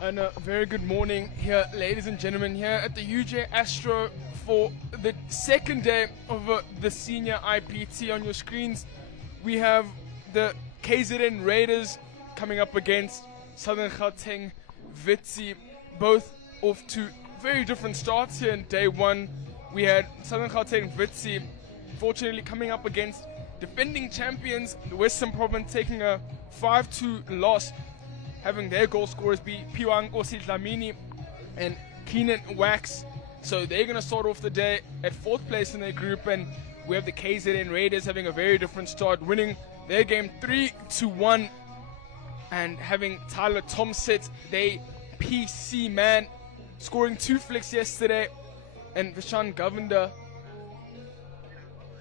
And a very good morning here, ladies and gentlemen, here at the UJ Astro for the second day of the Senior IPT. On your screens, we have the KZN Raiders coming up against Southern Gauteng Witsi, both off to very different starts here in day one. We had Southern Gauteng Witsi fortunately coming up against defending champions, the Western Province, taking a 5-2 loss, having their goal scorers be Piwang Osidlamini and Keenan Wax. So they're going to start off the day at 4th place in their group, and we have the KZN Raiders having a very different start, winning their game 3-1, and having Tyler Tomset, they PC man, scoring 2 flicks yesterday, and Vishan Govender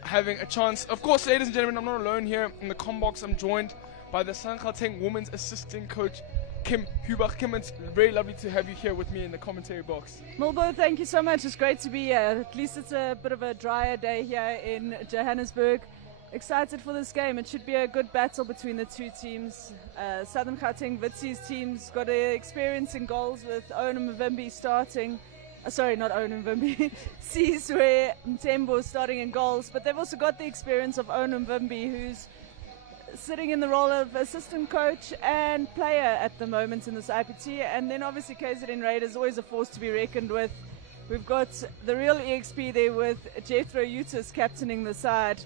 having a chance. Of course, ladies and gentlemen, I'm not alone here in the combox. I'm joined by the Southern Gauteng women's assistant coach, Kim Hubach. Kim, it's very lovely to have you here with me in the commentary box. Milbo, thank you so much. It's great to be here. At least it's a bit of a drier day here in Johannesburg. Excited for this game. It should be a good battle between the two teams. Southern Gauteng Witsi's team's got experience in goals with Owen Mvimbi starting. Sorry, not Owen Mvimbi. Sizwe Mtembo starting in goals. But they've also got the experience of Owen Mvimbi, who's sitting in the role of assistant coach and player at the moment in this IPT. And then obviously KZN Raiders, always a force to be reckoned with. We've got the real EXP there with Jethro Eutis captaining the side.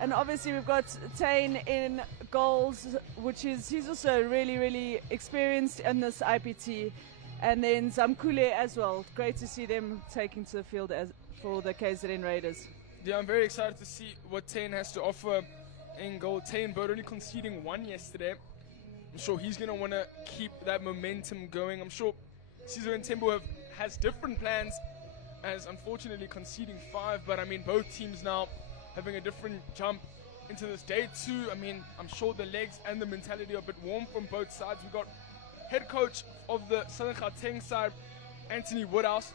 And obviously we've got Tane in goals, he's also really, really experienced in this IPT. And then Zamkule as well. Great to see them taking to the field for the KZN Raiders. Yeah, I'm very excited to see what Tane has to offer in goal. Tane, but only conceding 1 yesterday. I'm sure he's going to want to keep that momentum going. I'm sure Sizwe and Tembo has different plans, as unfortunately conceding 5. But I mean, both teams now having a different jump into this day 2. I mean, I'm sure the legs and the mentality are a bit warm from both sides. We've got head coach of the Southern Gauteng side, Anthony Woodhouse.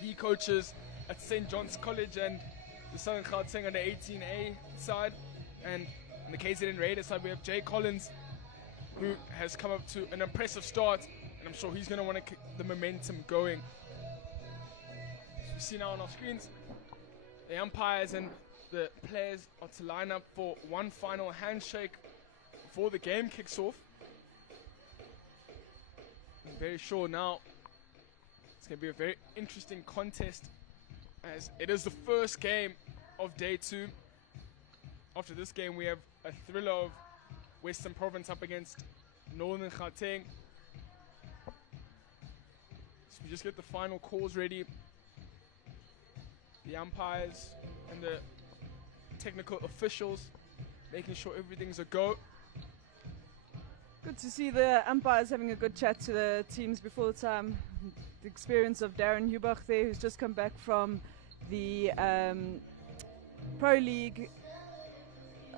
He coaches at St. John's College and the Southern Gauteng under 18A side. And on the KZN Raiders side, we have Jay Collins, who has come up to an impressive start, and I'm sure he's going to want to keep the momentum going. As we see now on our screens, the umpires and the players are to line up for one final handshake before the game kicks off. I'm very sure now it's going to be a very interesting contest, as it is the first game of day 2. After this game, we have a thriller of Western Province up against Northern Gauteng. So we just get the final calls ready. The umpires and the technical officials making sure everything's a go. Good to see the umpires having a good chat to the teams before the time. The experience of Darren Hubach there, who's just come back from the Pro League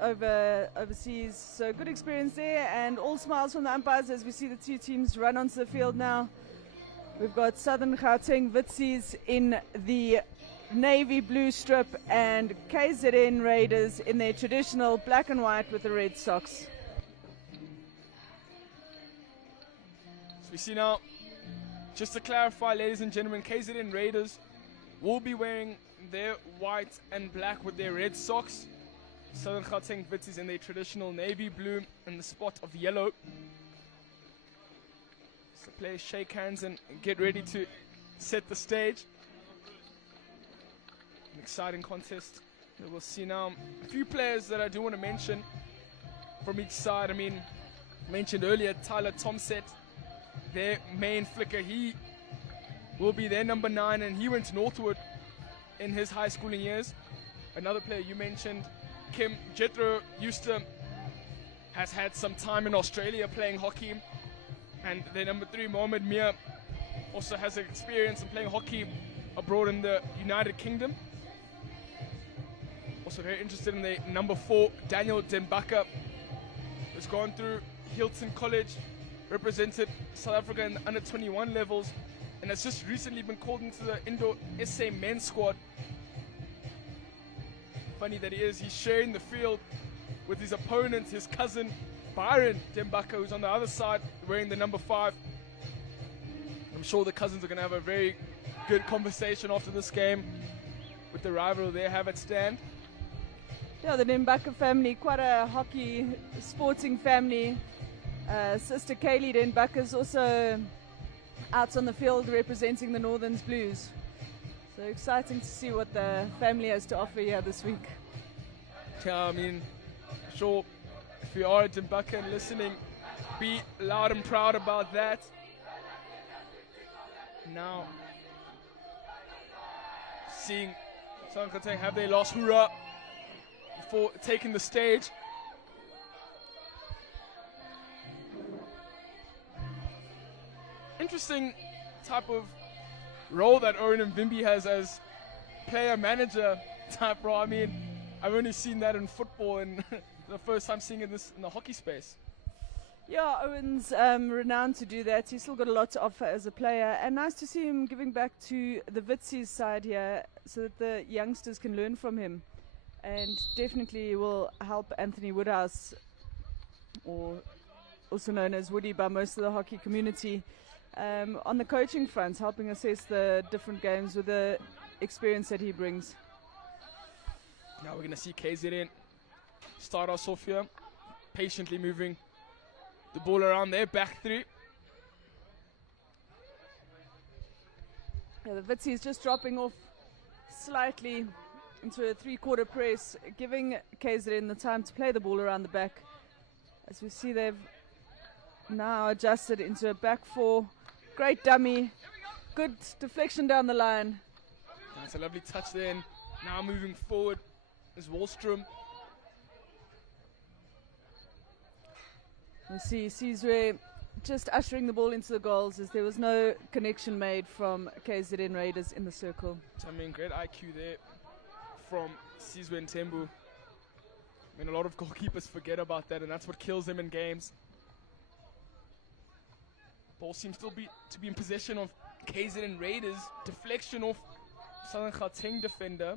overseas. So good experience there, and all smiles from the umpires as we see the two teams run onto the field now. We've got Southern Gauteng Witsi's in the navy blue strip and KZN Raiders in their traditional black and white with the red socks. We see now, just to clarify, ladies and gentlemen, KZN Raiders will be wearing their white and black with their red socks. Southern Gauteng Wits in their traditional navy blue and the spot of yellow. So the players shake hands and get ready to set the stage. An exciting contest that we'll see now. A few players that I do want to mention from each side. I mean, mentioned earlier, Tyler Tomset, their main flicker. He will be their number 9, and he went to Northwood in his high schooling years. Another player you mentioned, Kim Jethro Euster, has had some time in Australia playing hockey. And their number 3, Mohamed Mir, also has experience in playing hockey abroad in the United Kingdom. Also very interested in the number 4, Daniel Dembaka, who's gone through Hilton College, represented South Africa in the under 21 levels, and has just recently been called into the Indo SA men's squad. Funny that he is, he's sharing the field with his opponent, his cousin, Byron Dembaka, who's on the other side wearing the number 5. I'm sure the cousins are going to have a very good conversation after this game with the rival they have at stand. Yeah, the Dembaka family, quite a hockey sporting family. Sister Kaylee Dembaka is also out on the field representing the Northerns Blues. So exciting to see what the family has to offer here this week. Yeah, I mean, sure, if you are at Dembaka and listening, be loud and proud about that. Now, seeing Southern Gauteng have their last hurrah before taking the stage. Interesting type of role that Owen and Vimby has as player-manager type role. I mean, I've only seen that in football and the first time seeing this in the hockey space. Yeah, Owen's renowned to do that. He's still got a lot to offer as a player, and nice to see him giving back to the Witsies side here so that the youngsters can learn from him, and definitely will help Anthony Woodhouse, or also known as Woody by most of the hockey community, on the coaching front, helping assess the different games with the experience that he brings. Now we're going to see KZN start us off here, patiently moving the ball around their back three. Yeah, the Witsies just dropping off slightly into a 3-quarter press, giving KZN the time to play the ball around the back. As we see, they've now adjusted into a back 4. Great dummy, good deflection down the line. That's a lovely touch there, and now moving forward is Wallstrom. We see Sizwe just ushering the ball into the goals as there was no connection made from KZN Raiders in the circle. I mean, great IQ there from Sizwe and Tembu. I mean, a lot of goalkeepers forget about that, and that's what kills them in games. Ball seems still to be in possession of KZN Raiders. Deflection off Southern Gauteng defender.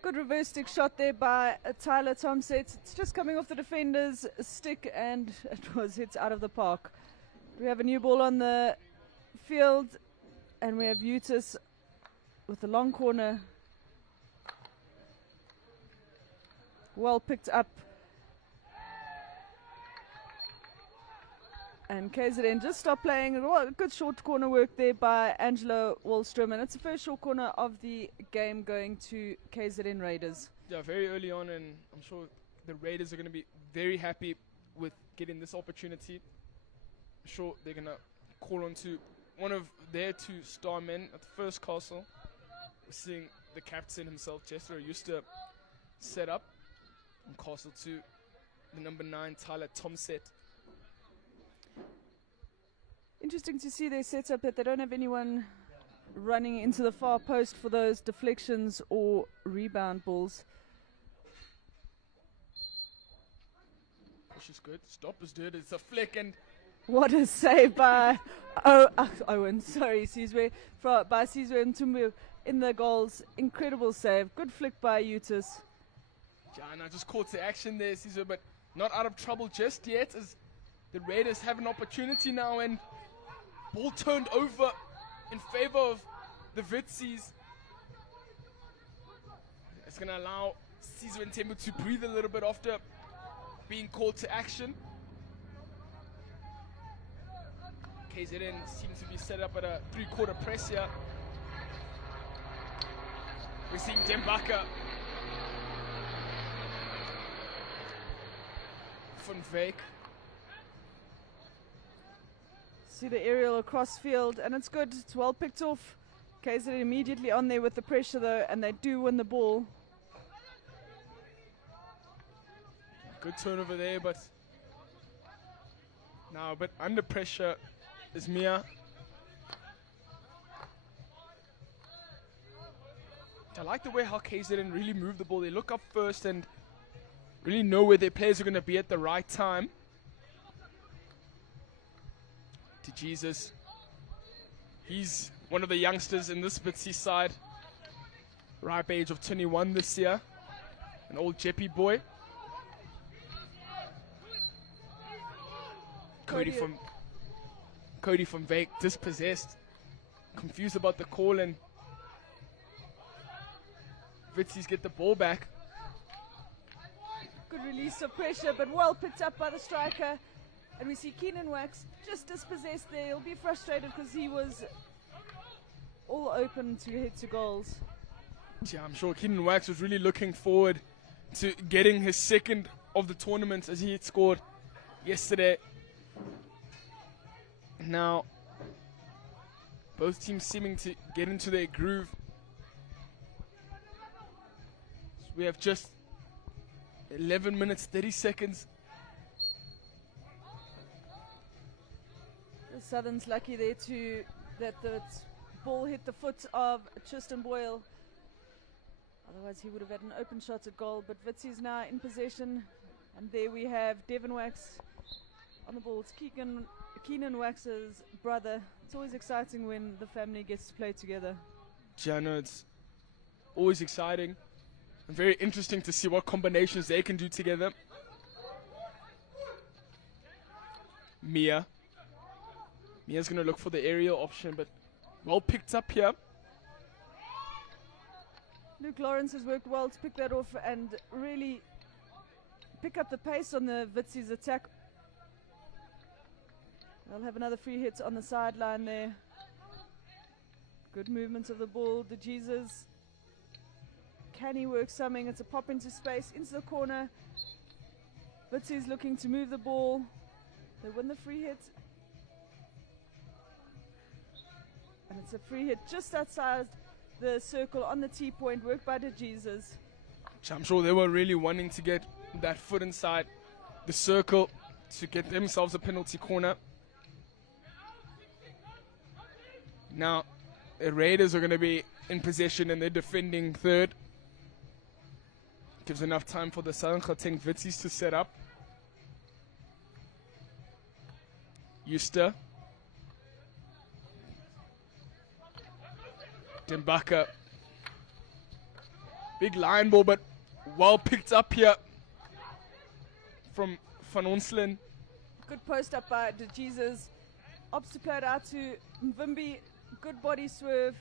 Good reverse stick shot there by Tyler Thompson. It's just coming off the defender's stick and it was hit out of the park. We have a new ball on the field and we have Eutis with the long corner. Well picked up. And KZN just stopped playing. Good short corner work there by Angelo Wallstrom. And it's the first short corner of the game going to KZN Raiders. Yeah, very early on, and I'm sure the Raiders are going to be very happy with getting this opportunity. I'm sure they're going to call on to one of their 2 star men at the first castle. We're seeing the captain himself, Jester, used to set up on Castle 2, the number 9, Tyler Tomset. Interesting to see their setup that they don't have anyone running into the far post for those deflections or rebound balls. Push is good, stop is good, it's a flick, and what a save by Owen, sorry, Sizwe, by Sizwe and Tumbu in the goals. Incredible save, good flick by Eutis. Jana just caught the action there, Sizwe, but not out of trouble just yet, as the Raiders have an opportunity now, and ball turned over in favor of the Witsies. It's going to allow Sizwe and Tembu to breathe a little bit after being called to action. KZN seems to be set up at a 3-quarter press here. We're seeing Dembaka. Van Veek. See the aerial across field, and it's good. It's well picked off. KZN immediately on there with the pressure though, and they do win the ball. Good turnover there, but now a bit under pressure is Mia. I like the way how KZN really move the ball. They look up first and really know where their players are going to be at the right time. To Jesus. He's one of the youngsters in this Witsi side. Ripe age of 21 this year. An old Jeppy boy. Cody from Vake dispossessed, confused about the call, and Vitsies get the ball back. Good release of pressure, but well picked up by the striker. And we see Keenan Wax just dispossessed there. He'll be frustrated because he was all open to hit to goals. Yeah, I'm sure Keenan Wax was really looking forward to getting his second of the tournament, as he had scored yesterday. Now, both teams seeming to get into their groove. So we have just 11 minutes, 30 seconds. The Southern's lucky there that the ball hit the foot of Tristan Boyle. Otherwise he would have had an open shot at goal, but Witzy is now in possession. And there we have Devin Wax on the ball. It's Keenan Wax's brother. It's always exciting when the family gets to play together. Yeah, no, it's always exciting and very interesting to see what combinations they can do together. Mia's going to look for the aerial option, but well picked up here. Luke Lawrence has worked well to pick that off and really pick up the pace on the Witzy's attack. They'll have another free hit on the sideline there. Good movement of the ball. De Jesus. Can he work something? It's a pop into space, into the corner. Witzy's looking to move the ball. They win the free hit. And it's a free hit just outside the circle on the T-point, worked by De Jesus. I'm sure they were really wanting to get that foot inside the circle to get themselves a penalty corner. Now, the Raiders are going to be in possession and they're defending third. Gives enough time for the Southern Gauteng Witzies to set up. Euster. Dembaka. Big line ball, but well picked up here from Van Onselen. Good post up by De Jesus. Opts to play it out to Mvimbi. Good body swerve.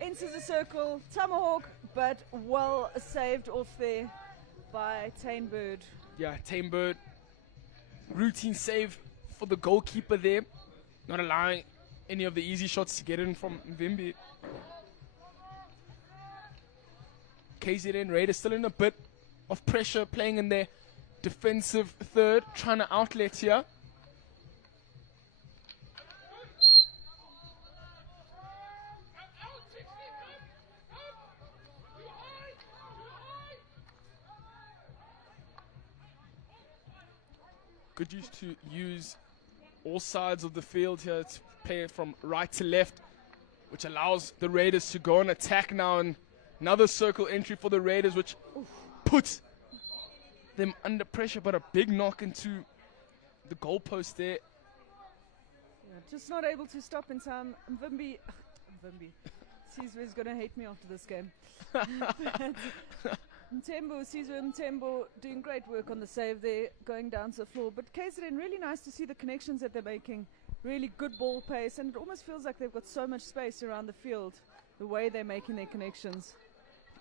Enters the circle. Tomahawk, but well saved off there by Tainbird. Yeah, Tainbird. Routine save for the goalkeeper there. Not allowing any of the easy shots to get in from Mvimbi. KZN Raiders still in a bit of pressure, playing in their defensive third, trying to outlet here. Good use to use all sides of the field here to play from right to left, which allows the Raiders to go on attack now. And another circle entry for the Raiders, which puts them under pressure, but a big knock into the goalpost there. Yeah, just not able to stop in time. Mvimbi. Sizwe's going to hate me after this game. Mtembo doing great work on the save there, going down to the floor. But KZN, really nice to see the connections that they're making. Really good ball pace, and it almost feels like they've got so much space around the field, the way they're making their connections.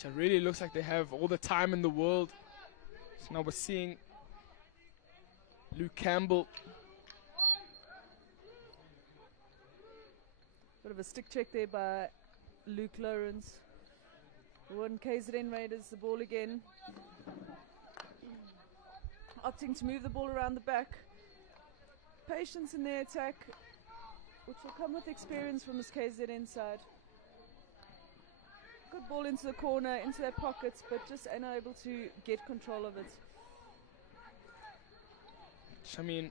It really looks like they have all the time in the world. So now we're seeing Luke Campbell. Bit of a stick check there by Luke Lawrence. One KZN Raiders, the ball again. Opting to move the ball around the back. Patience in their attack, which will come with experience from this KZN side. Good ball into the corner, into their pockets, but just unable to get control of it. I mean,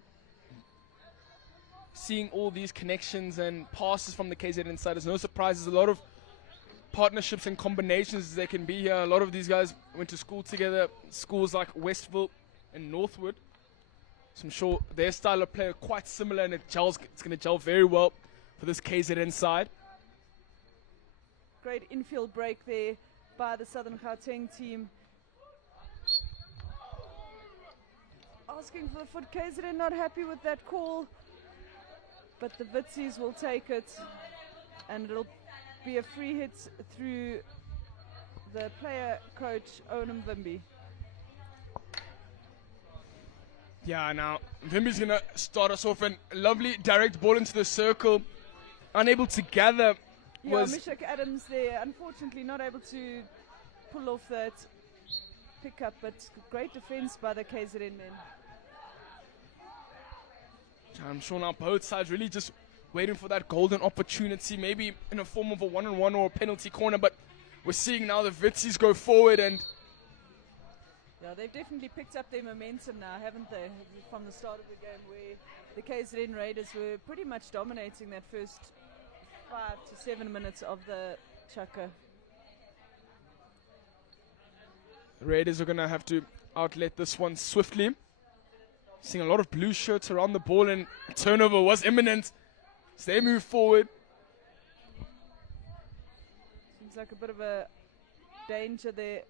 seeing all these connections and passes from the KZN side is no surprise. There's a lot of partnerships and combinations they can be here. A lot of these guys went to school together, schools like Westville and Northwood. So I'm sure their style of play are quite similar, and it's going to gel very well for this KZN side. Great infield break there by the Southern Gauteng team. Oh, asking for the foot. KZN not happy with that call, but the Vitsies will take it, and it'll be a free hit through the player coach Onam Vimby. Yeah, now Vimby's gonna start us off, and lovely direct ball into the circle, unable to gather. Yeah, Mishak Adams there, unfortunately not able to pull off that pickup, but great defense by the KZN men. I'm sure now both sides really just waiting for that golden opportunity, maybe in a form of a one-on-one or a penalty corner, but we're seeing now the Vitsies go forward, and yeah, they've definitely picked up their momentum now, haven't they, from the start of the game, where the KZN Raiders were pretty much dominating that first 5 to 7 minutes of the chukka. the Raiders are going to have to outlet this one swiftly. Seeing a lot of blue shirts around the ball, and turnover was imminent as they move forward. Seems like a bit of a danger there.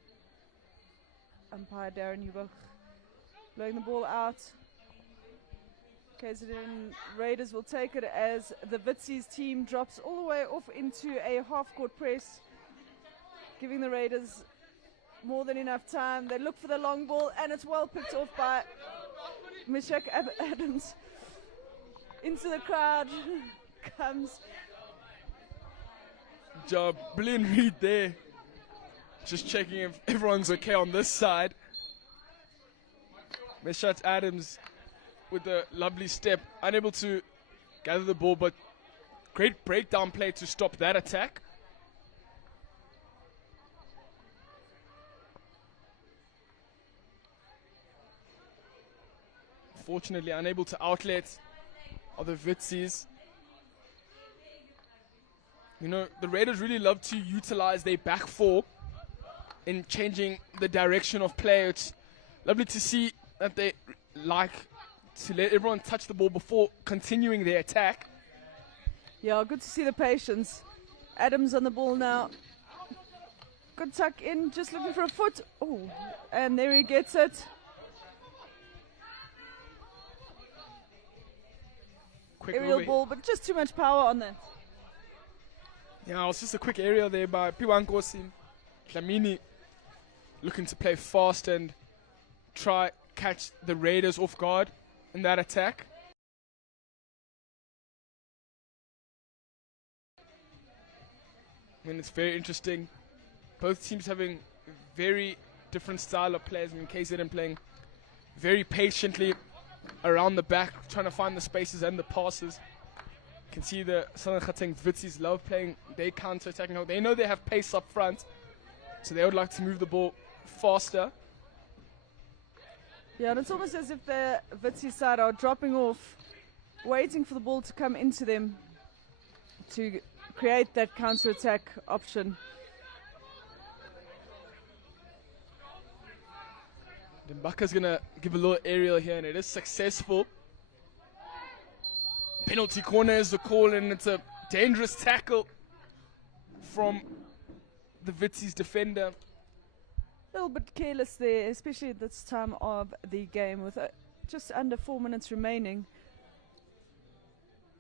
Umpire Darren Hubach blowing the ball out. KZN Raiders will take it as the Vitsies team drops all the way off into a half-court press, giving the Raiders more than enough time. They look for the long ball, and it's well picked off by Mishak Adams. Into the crowd comes. Job, brilliant read there. Just checking if everyone's okay on this side. Mishak Adams with a lovely step, unable to gather the ball, but great breakdown play to stop that attack. Fortunately unable to outlet are the Vitsies. You know, the Raiders really love to utilize their back four in changing the direction of play. It's lovely to see that they like to let everyone touch the ball before continuing their attack. Yeah, good to see the patience. Adams on the ball now. Good tuck in, just looking for a foot. Oh, and there he gets it. Quick Aerial ball, but just too much power on that. Yeah, it was just a quick aerial there by Piwankosi. Dlamini looking to play fast and try catch the Raiders off guard in that attack. I mean, it's very interesting. Both teams having very different style of players. I mean, KZN playing very patiently around the back, trying to find the spaces and the passes. You can see the Southern Gauteng Vitsies love playing their counter-attacking. They know they have pace up front, so they would like to move the ball faster. Yeah, and it's almost as if the Vitsi side are dropping off, waiting for the ball to come into them to create that counter-attack option. Mbaka's going to give a little aerial here, and it is successful. Penalty corner is the call, and it's a dangerous tackle from the Vitsies defender. A little bit careless there, especially at this time of the game with just under 4 minutes remaining.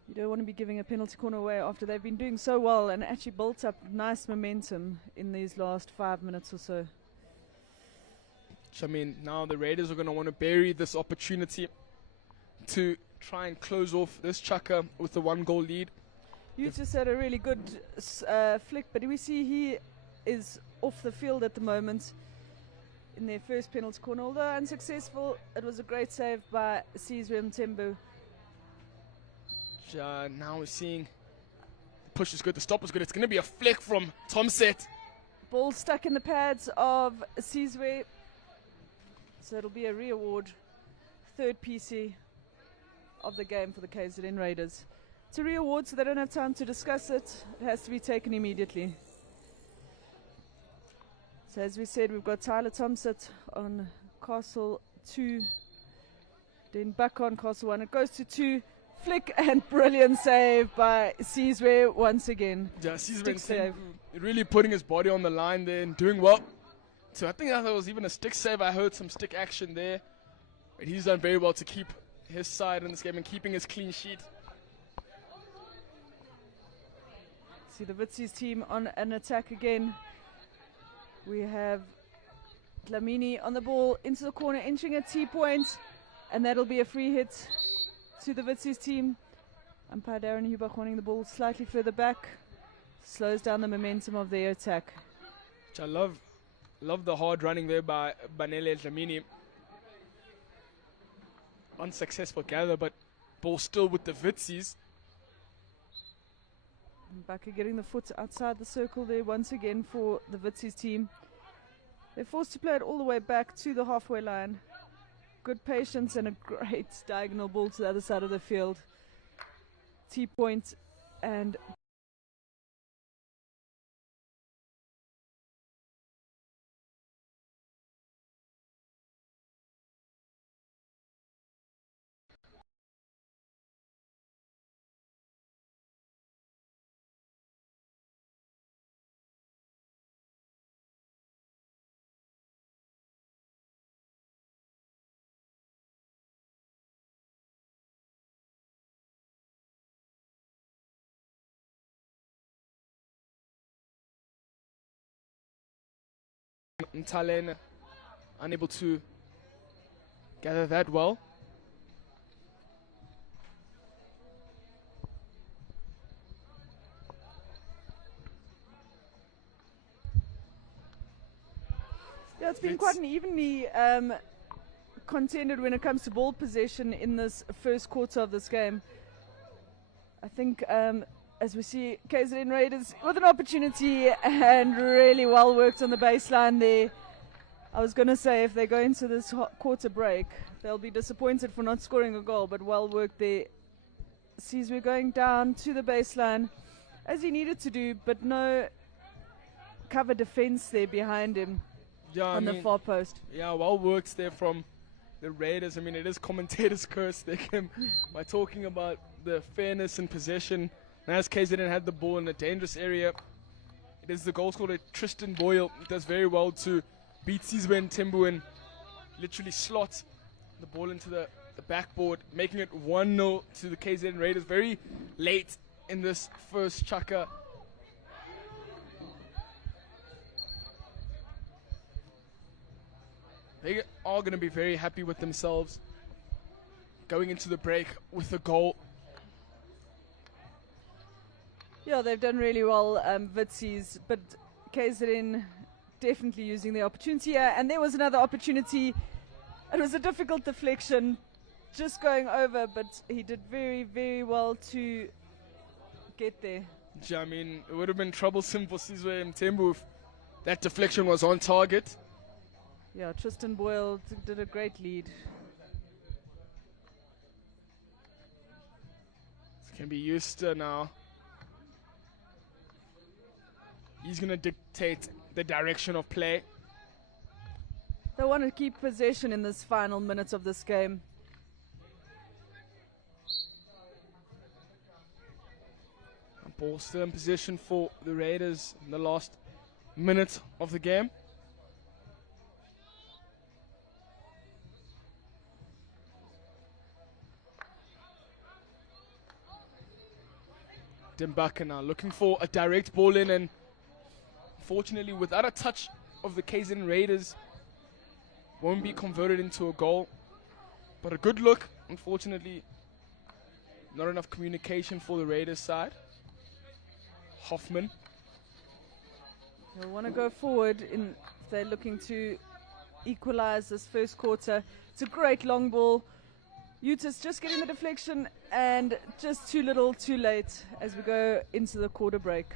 You don't want to be giving a penalty corner away after they've been doing so well and actually built up nice momentum in these last 5 minutes or so. I mean, now the Raiders are going to want to bury this opportunity to try and close off this chukka with the 1-goal lead. You just had a really good flick, but we see he is off the field at the moment in their first penalty corner. Although unsuccessful, it was a great save by Sizwe Mtembu. Now we're seeing the push is good, the stop is good. It's going to be a flick from Tomset. Ball stuck in the pads of Sizwe. So it'll be a re-award, third PC of the game for the KZN Raiders. It's a re-award, so they don't have time to discuss it. It has to be taken immediately. So as we said, we've got Tyler Tomset on Castle 2. Then back on Castle 1. It goes to 2. Flick and brilliant save by Sizwe once again. Yeah, Sizwe really putting his body on the line there and doing well. So I think that was even a stick save. I heard some stick action there. But he's done very well to keep his side in this game and keeping his clean sheet. See the Witsi's team on an attack again. We have Dlamini on the ball into the corner, entering a T-point, and that'll be a free hit to the Witsi's team. Umpire Darren Hubach wanting the ball slightly further back, slows down the momentum of their attack. Which I love the hard running there by Banele Dlamini. Unsuccessful gather, but ball still with the Witsi's. Bakker getting the foot outside the circle there once again for the Witsi's team. They're forced to play it all the way back to the halfway line. Good patience and a great diagonal ball to the other side of the field. T-point and Mtalen unable to gather that well. yeah, it's been It's quite an evenly contended when it comes to ball possession in this first quarter of this game. I think as we see KZN Raiders with an opportunity and really well worked on the baseline there. I was going to say if they go into this quarter break, they'll be disappointed for not scoring a goal, but well worked there. Sees we're going down to the baseline as he needed to do, but no cover defense there behind him on the far post. Yeah, well worked there from the Raiders. I mean, it is commentators' curse there, Kim, by talking about the fairness and possession. And as KZN had the ball in a dangerous area, it is the goal scorer Tristan Boyle does very well to beat Sizwe Tembu and literally slot the ball into the backboard, making it 1-0 to the KZN Raiders very late in this first chaka. They are going to be very happy with themselves going into the break with a goal. Yeah, they've done really well, Witsi's, but KZN definitely using the opportunity here. And there was another opportunity. It was a difficult deflection, just going over, but he did very, very well to get there. Yeah, I mean, it would have been troublesome for Sizwe Tembu if that deflection was on target. Yeah, Tristan Boyle did a great lead. This can be used now. He's going to dictate the direction of play. They want to keep possession in this final minutes of this game. Ball still in position for the Raiders in the last minute of the game. Dimbaka now looking for a direct ball in, and unfortunately without a touch of the KZN Raiders, won't be converted into a goal. But a good look, unfortunately not enough communication for the Raiders side. Hoffman. They'll want to go forward if they're looking to equalize this first quarter. It's a great long ball. Utis just getting the deflection and just too little too late as we go into the quarter break.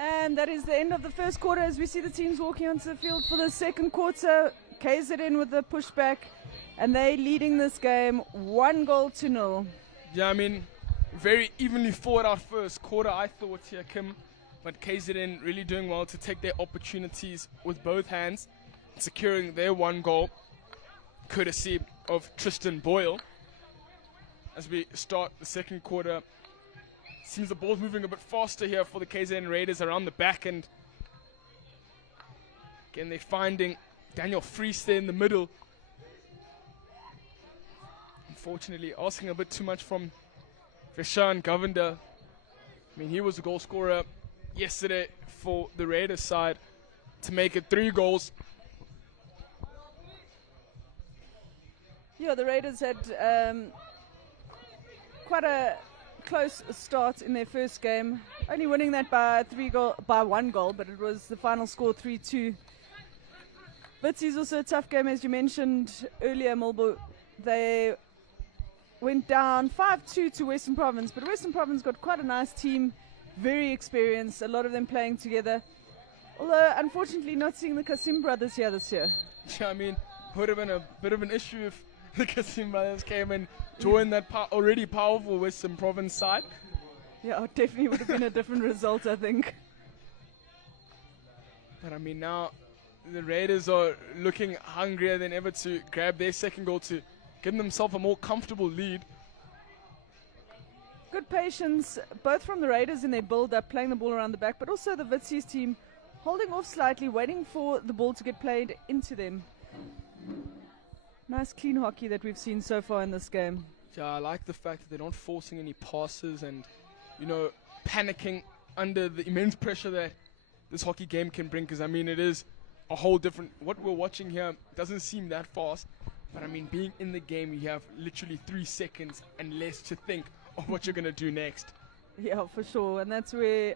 And that is the end of the first quarter as we see the teams walking onto the field for the second quarter. KZN with the pushback, and they leading this game 1-0. Yeah, I mean, very evenly fought out first quarter, I thought here, Kim. But KZN really doing well to take their opportunities with both hands, securing their 1 goal, courtesy of Tristan Boyle. As we start the second quarter, seems the ball's moving a bit faster here for the KZN Raiders around the back end. Again, they're finding Daniel Fries there in the middle. Unfortunately, asking a bit too much from Vishan Govender. I mean, he was a goal scorer yesterday for the Raiders side to make it 3 goals. Yeah, the Raiders had quite a close start in their first game, only winning that by 1 goal, but it was the final score 3-2. Witzy's also a tough game, as you mentioned earlier, Mulbo. They went down 5-2 to Western Province, but Western Province got quite a nice team, very experienced, a lot of them playing together. Although, unfortunately, not seeing the Kasim brothers here this year. Yeah, I mean, would have been a bit of an issue if the Kasim brothers came and joined that already powerful Western Province side. Yeah, it definitely would have been a different result, I think. But I mean, now the Raiders are looking hungrier than ever to grab their second goal to give themselves a more comfortable lead. Good patience, both from the Raiders in their build-up, playing the ball around the back, but also the Witzy's team holding off slightly, waiting for the ball to get played into them. Nice clean hockey that we've seen so far in this game. Yeah, I like the fact that they're not forcing any passes and, you know, panicking under the immense pressure that this hockey game can bring. Because, I mean, it is a whole different... What we're watching here doesn't seem that fast. But, I mean, being in the game, you have literally 3 seconds and less to think of what you're going to do next. Yeah, for sure. And that's where...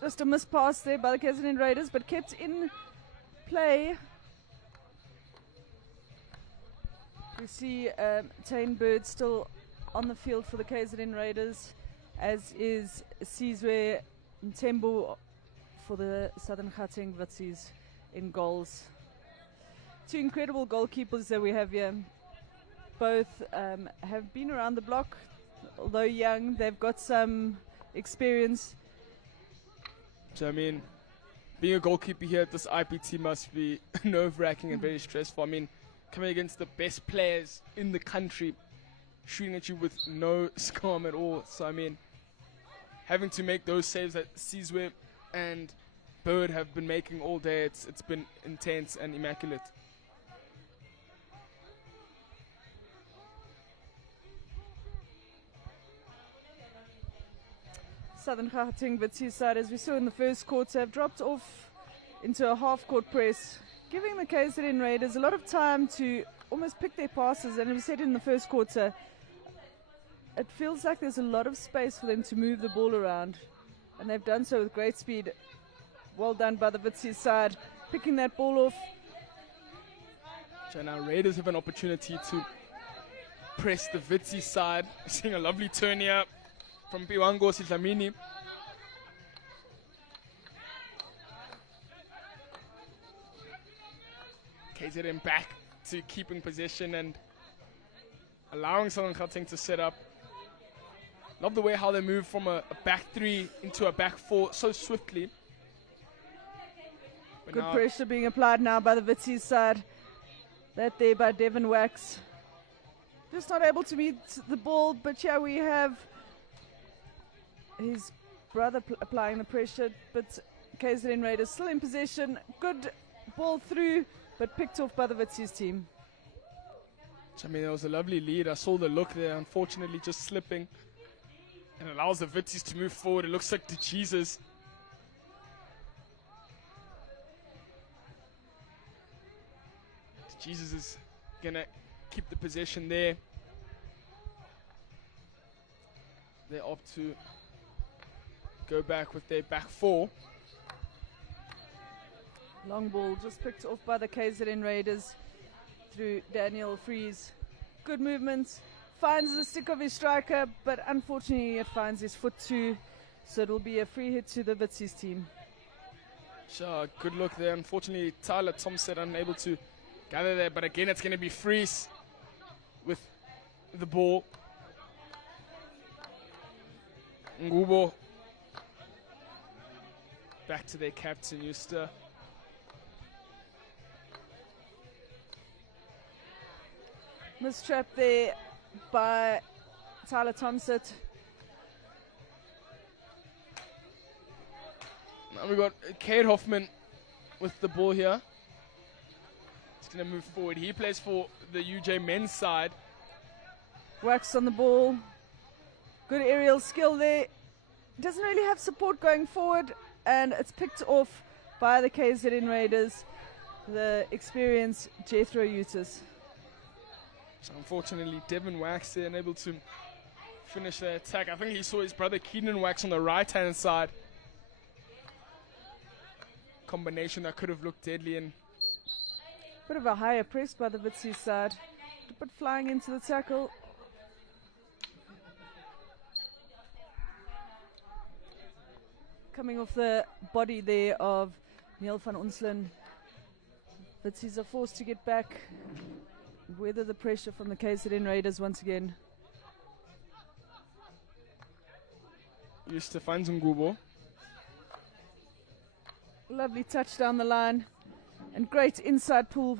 just a missed pass there by the KZN Raiders, but kept in play. We see Tane Bird still on the field for the KZN Raiders, as is Sizwe Ntembu for the Southern Gauteng Witzies in goals. 2 incredible goalkeepers that we have here. Both have been around the block, although young. They've got some experience. So, I mean, being a goalkeeper here at this IPT must be nerve-wracking and very stressful. I mean, coming against the best players in the country, shooting at you with no scum at all. So, I mean, having to make those saves that Sizwe and Bird have been making all day, it's been intense and immaculate. Southern Gauteng Witzy side, as we saw in the first quarter, have dropped off into a half-court press, giving the KZN Raiders a lot of time to almost pick their passes. And as we said in the first quarter, it feels like there's a lot of space for them to move the ball around, and they've done so with great speed. Well done by the Witzy side, picking that ball off. So now Raiders have an opportunity to press the Witzy side. Seeing a lovely turn here from Piwango Sitlamini. KZN back to keeping possession and allowing Southern Gauteng to set up. Love the way how they move from a back 3 into a back 4 so swiftly. But good pressure being applied now by the Witzy side. That there by Devin Wax. Just not able to meet the ball, but here we have his brother applying the pressure, but KZN Raiders still in possession. Good ball through, but picked off by the Witzy's team. I mean, that was a lovely lead. I saw the look there, unfortunately just slipping. And allows the Witzy's to move forward. It looks like to Jesus. Jesus is going to keep the possession there. They opt to go back with their back 4. Long ball just picked off by the KZN Raiders through Daniel Fries. Good movement. Finds the stick of his striker, but unfortunately it finds his foot too. So it will be a free hit to the Witsies team. Sure, good look there. Unfortunately, Tyler Thompson unable to gather there, but again, it's going to be Fries with the ball. Ngubo back to their captain, Juster. Mistrap there by Tyler Thompson. Now we got Cade Hoffman with the ball here. He's going to move forward. He plays for the UJ men's side. Wax on the ball. Good aerial skill there. Doesn't really have support going forward, and it's picked off by the KZN Raiders, the experienced Jethro Utis. So unfortunately, Devin Wax there unable to finish the attack. I think he saw his brother Keenan Wax on the right-hand side. Combination that could have looked deadly. And bit of a higher press by the Witsies side, but flying into the tackle. Coming off the body there of Neil van Onselen. Witsies are forced to get back, weather the pressure from the KZN Raiders once again. Used to find Ngubo. Lovely touch down the line and great inside pull.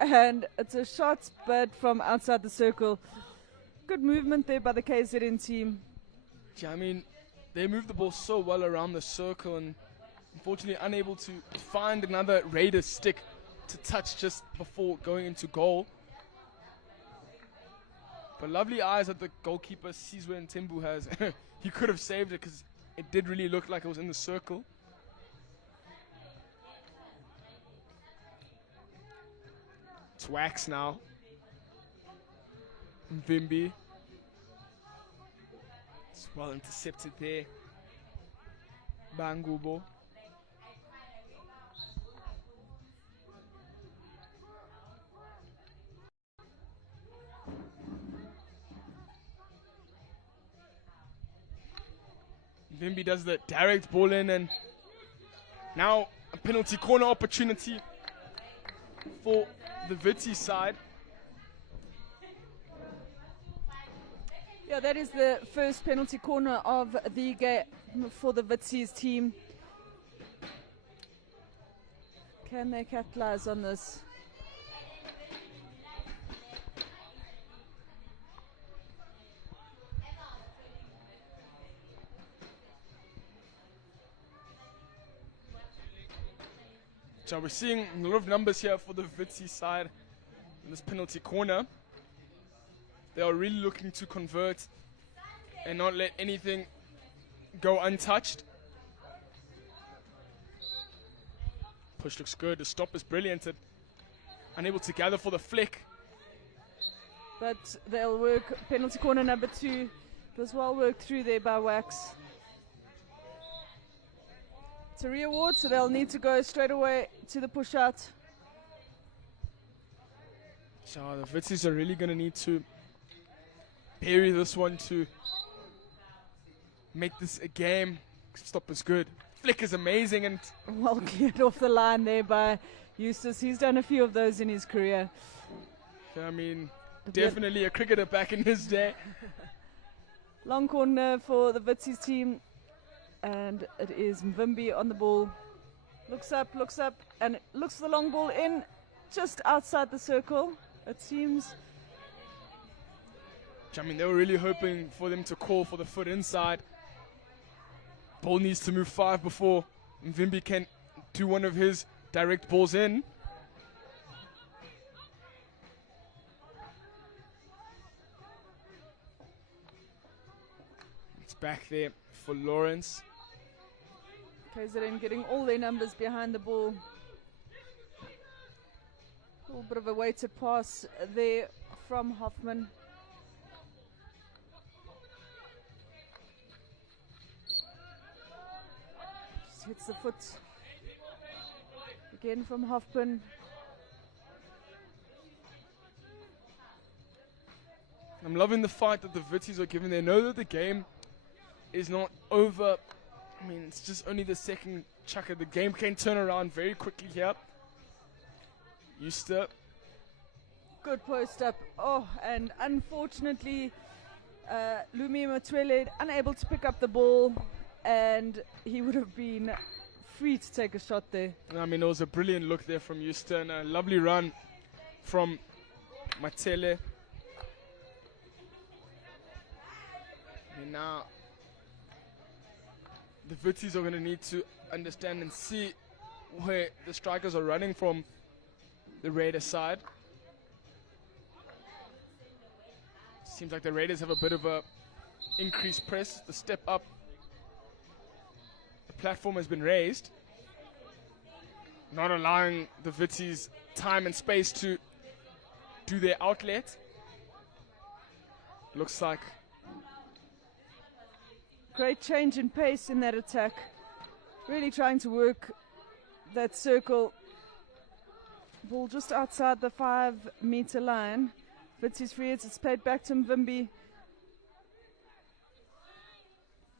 And it's a shot, but from outside the circle. Good movement there by the KZN team. Yeah, I mean, they moved the ball so well around the circle and unfortunately unable to find another Raider stick to touch just before going into goal. But lovely eyes that the goalkeeper Sizwe Ntembu has. He could have saved it because it did really look like it was in the circle. It's Wax now. Vimbi. It's well intercepted there. Bangubo. Vimbi does the direct ball in, and now a penalty corner opportunity for the Witsi side. Yeah, that is the first penalty corner of the game for the Witsies team. Can they capitalize on this? So we're seeing a lot of numbers here for the Witsi side in this penalty corner. They are really looking to convert and not let anything go untouched. Push looks good. The stop is brilliant. And unable to gather for the flick. But they'll work penalty corner number 2. It was well worked through there by Wax. It's a re-award, so they'll need to go straight away to the push out. So the Witsis are really going to need to bury this one to make this a game. Stop is good. Flick is amazing, and well cleared off the line there by Eustace. He's done a few of those in his career. I mean, definitely a cricketer back in his day. Long corner for the Witsies team, and it is Mvimbi on the ball. Looks up, and it looks for the long ball in just outside the circle, it seems. I mean, they were really hoping for them to call for the foot inside. Ball needs to move 5 before Mvimbi can do one of his direct balls in. It's back there for Lawrence. KZN getting all their numbers behind the ball. A little bit of a weighted pass there from Hoffman. Just hits the foot. Again from Hoffman. I'm loving the fight that the Vitties are giving. They know that the game is not over. I mean, it's just only the second chucker. The game can turn around very quickly here. Euster. Good post up. Oh, and unfortunately, Lumi Matwele unable to pick up the ball, and he would have been free to take a shot there. I mean, it was a brilliant look there from Euster, and a lovely run from Matele. And now the Vitties are going to need to understand and see where the strikers are running from the Raiders side. Seems like the Raiders have a bit of a increased press. The step up, the platform has been raised, not allowing the Vitties time and space to do their outlet. Looks like great change in pace in that attack. Really trying to work that circle. Ball just outside the 5-meter line. Vitzi's free hit. It's played back to Mvimbi.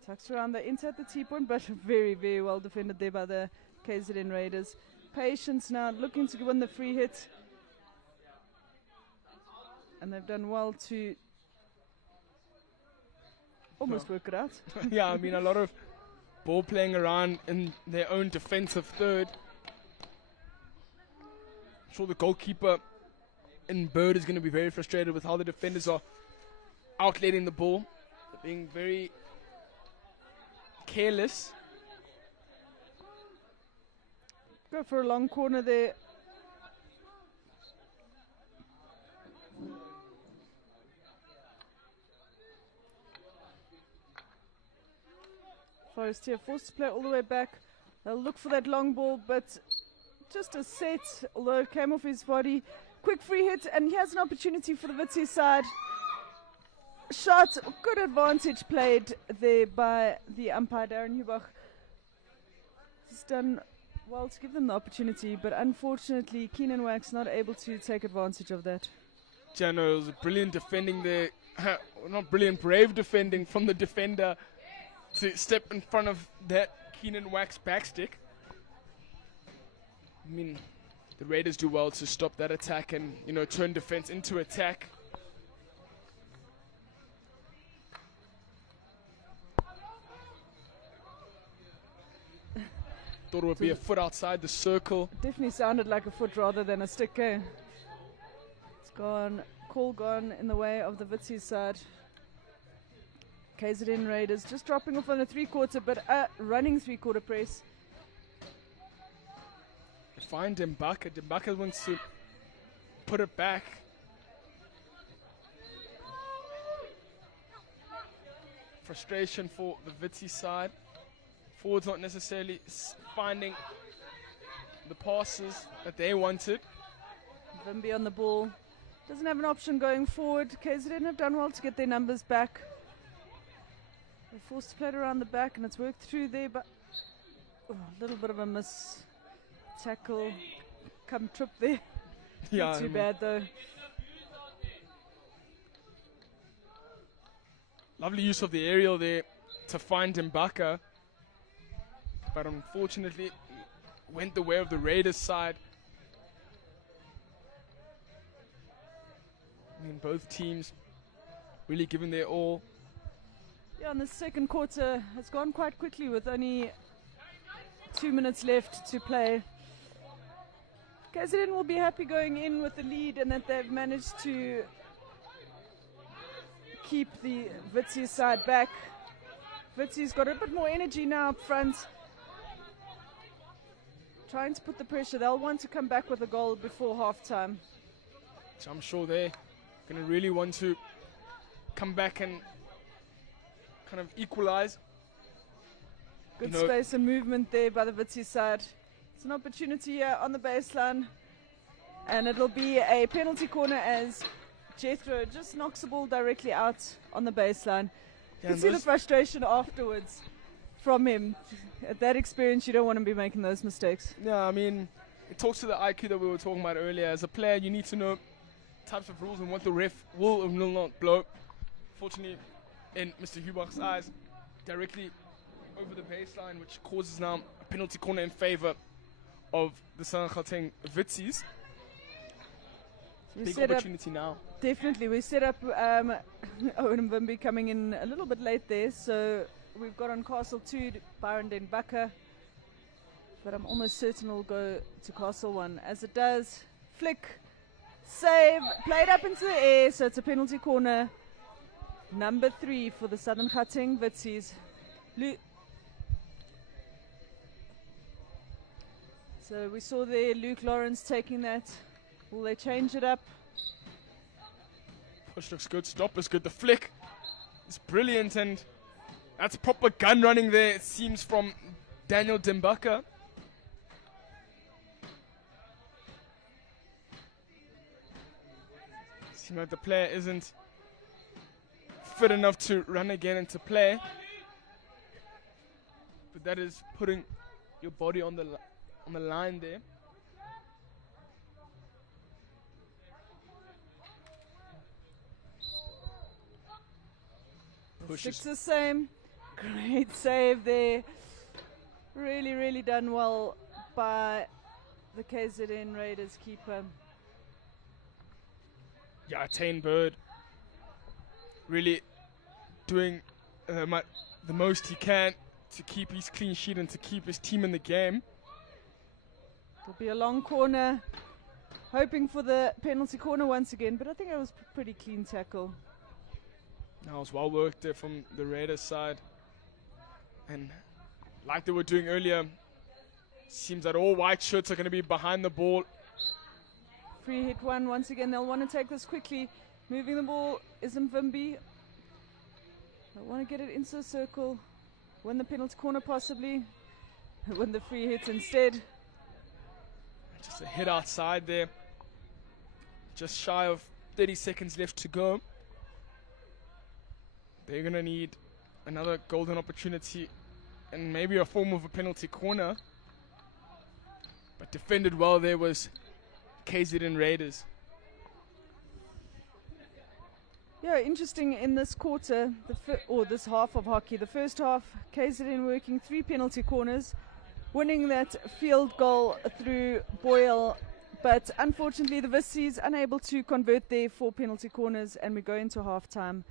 Tucks around the inside the T-point, but very, very well defended there by the KZN Raiders. Patience now looking to win the free hit. And they've done well to almost work it out. Yeah, I mean, a lot of ball playing around in their own defensive third. I'm sure the goalkeeper in Bird is going to be very frustrated with how the defenders are outletting the ball. They're being very careless. Go for a long corner there. Forest here forced to play all the way back. They'll look for that long ball, but just a set, although it came off his body. Quick free hit, and he has an opportunity for the Vitzi side. Shot, good advantage played there by the umpire, Darren Hubach. He's done well to give them the opportunity, but unfortunately, Keenan Wax not able to take advantage of that. Jano, it was a brilliant defending there. Not brilliant, brave defending from the defender to step in front of that Keenan Wax backstick. I mean, the Raiders do well to stop that attack and, you know, turn defense into attack. Thought it would be a foot outside the circle. Definitely sounded like a foot rather than a stick, eh? It's gone, call gone in the way of the Vitzi side. KZN Raiders just dropping off on a 3/4, but a running 3/4 press. Find Dembaka. Dembaka wants to put it back. Frustration for the Vitzi side. Forwards not necessarily finding the passes that they wanted. Vimby on the ball. Doesn't have an option going forward. KZN have done well to get their numbers back. They're forced to play it around the back, and it's worked through there, but a little bit of a miss. Tackle, come trip there. Yeah, not too bad though. Lovely use of the aerial there to find Mbaka, but unfortunately went the way of the Raiders side. I mean, both teams really giving their all. Yeah, and the second quarter has gone quite quickly with only 2 minutes left to play. KZN will be happy going in with the lead and that they've managed to keep the Vitzi side back. Vitzi's got a bit more energy now up front. Trying to put the pressure. They'll want to come back with a goal before halftime. So I'm sure they're going to really want to come back and kind of equalize. Good space and movement there by the Vitzi side. It's an opportunity here on the baseline, and it'll be a penalty corner as Jethro just knocks the ball directly out on the baseline. You can see the frustration afterwards from him. At that experience, you don't want to be making those mistakes. Yeah, I mean, it talks to the IQ that we were talking about earlier. As a player, you need to know types of rules and what the ref will and will not blow. Fortunately, in Mr. Hubach's eyes, directly over the baseline, which causes now a penalty corner in favor of the Southern Gauteng Vitsies. Big opportunity now. Definitely, we set up Owen Mvimbi coming in a little bit late there, so we've got on Castle 2 Byron Den Bakker, but I'm almost certain we'll go to Castle 1. As it does, flick, save, played up into the air, so it's a penalty corner, number 3 for the Southern Gauteng Vitsies. So we saw there Luke Lawrence taking that. Will they change it up? Push looks good, stop is good, the flick is brilliant, and that's proper gun running there, it seems, from Daniel Dimbaka. Seems like the player isn't fit enough to run again into play, but that is putting your body on the line there. Six the same. Great save there. Really, really done well by the KZN Raiders keeper. Yeah, Tane Bird really doing the most he can to keep his clean sheet and to keep his team in the game. It'll be a long corner, hoping for the penalty corner once again, but I think it was pretty clean tackle. That was well worked there from the Raiders side. And like they were doing earlier, seems that all white shirts are going to be behind the ball. Free hit one once again. They'll want to take this quickly. Moving the ball is Mvimbi. They'll want to get it into the circle. Win the penalty corner possibly. Win the free hit instead. Just a hit outside there. Just shy of 30 seconds left to go. They're going to need another golden opportunity and maybe a form of a penalty corner. But defended well there was KZN Raiders. Yeah, interesting in this quarter, or this half of hockey. The first half, KZN working 3 penalty corners, winning that field goal through Boyle. But unfortunately, the Vissies unable to convert their 4 penalty corners, and we go into half-time.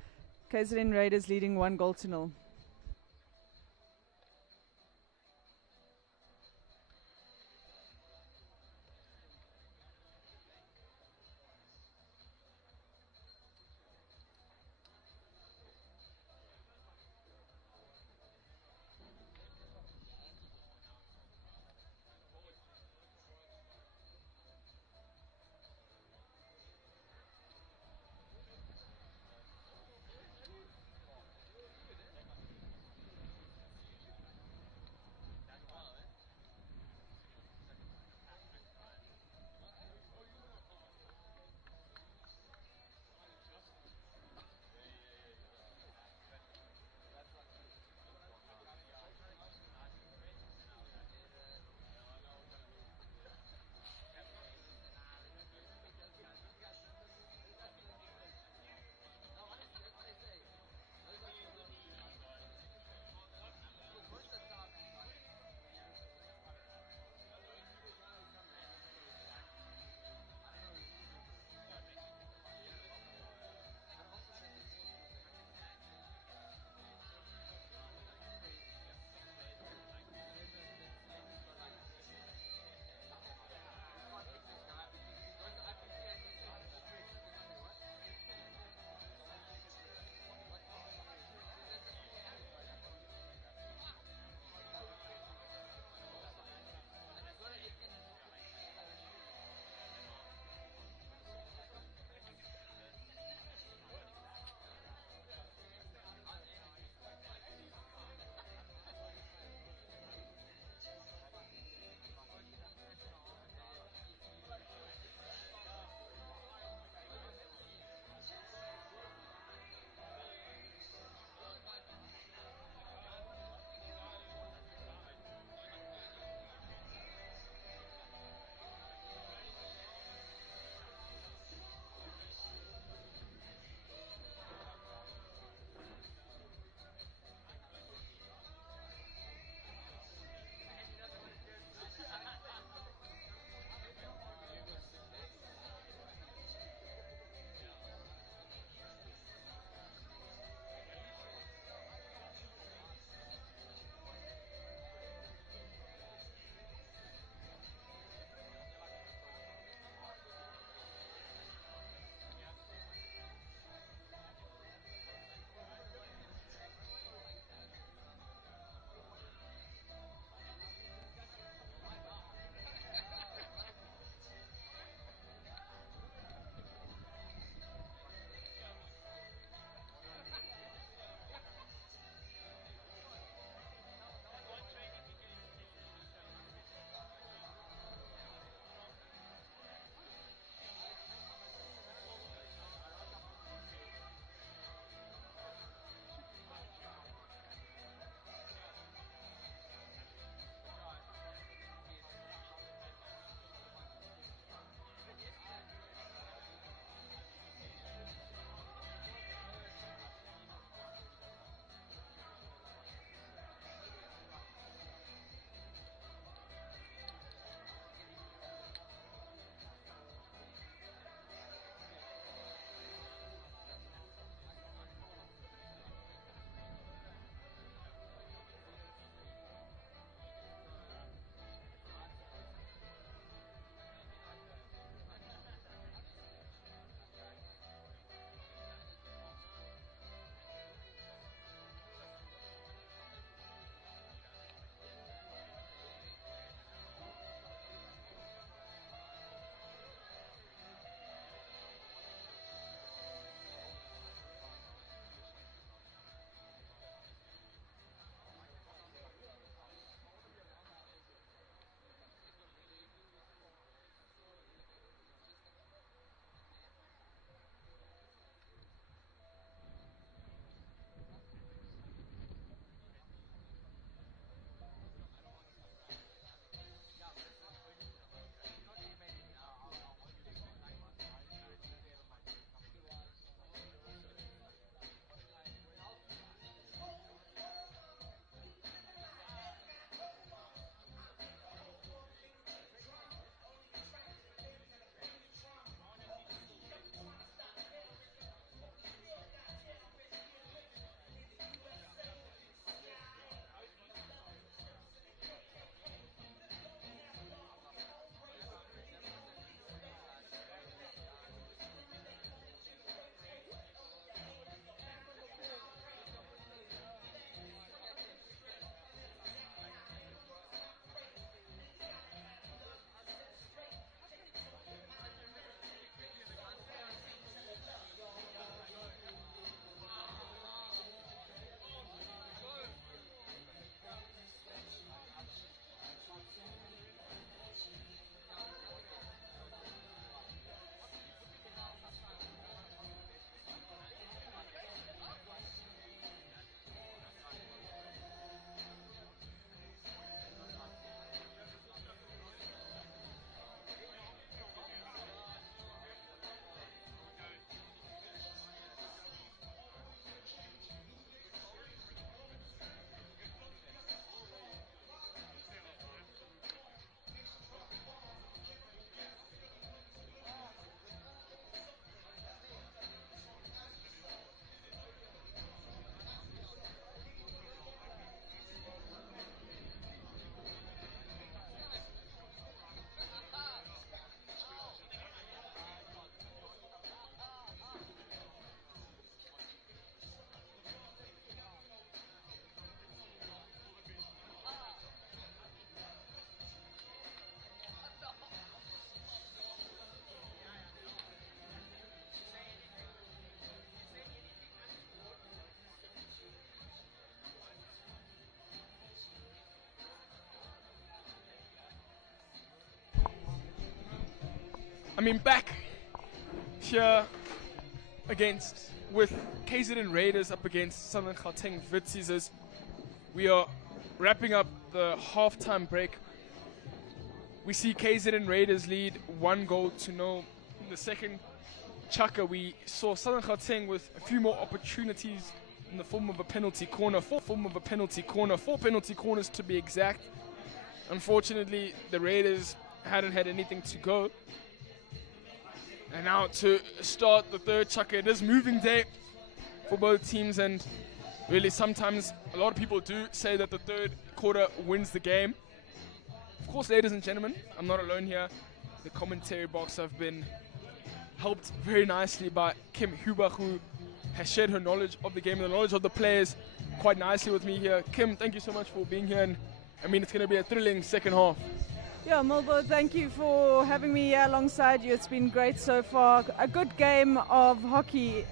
KZN Raiders leading 1-0. back here with KZN Raiders up against Southern Gauteng Vitsies as we are wrapping up the halftime break. We see KZN Raiders lead 1-0 in the second chukka. We saw Southern Gauteng with a few more opportunities in the form of a penalty corner, four penalty corners to be exact. Unfortunately, the Raiders hadn't had anything to go. And now to start the third chukka, it is moving day for both teams, and really sometimes a lot of people do say that the third quarter wins the game. Of course, ladies and gentlemen, I'm not alone here. The commentary box have been helped very nicely by Kim Huber, who has shared her knowledge of the game and the knowledge of the players quite nicely with me here. Kim, thank you so much for being here, and it's going to be a thrilling second half. Yeah, Milbo, thank you for having me here alongside you. It's been great so far. A good game of hockey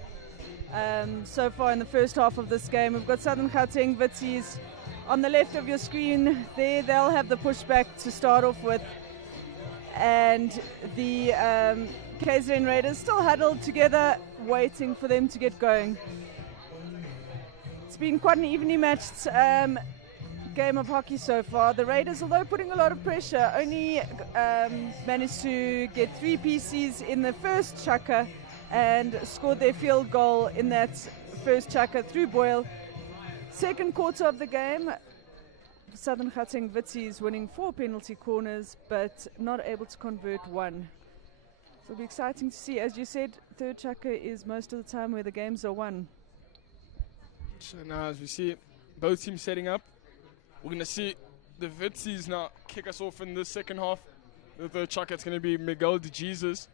so far in the first half of this game. We've got Southern Gauteng Vitsies on the left of your screen there. They'll have the pushback to start off with. And the KZN Raiders still huddled together, waiting for them to get going. It's been quite an evenly matched game of hockey so far. The Raiders, although putting a lot of pressure, only managed to get 3 PCs in the first chukka and scored their field goal in that first chukka through Boyle. Second quarter of the game, Southern Gauteng Vitsies winning 4 penalty corners but not able to convert 1. So it'll be exciting to see. As you said, third chukka is most of the time where the games are won. So now as we see both teams setting up, we're going to see the Vitsies now kick us off in the second half. The third chukka, it's going to be Miguel de Jesus.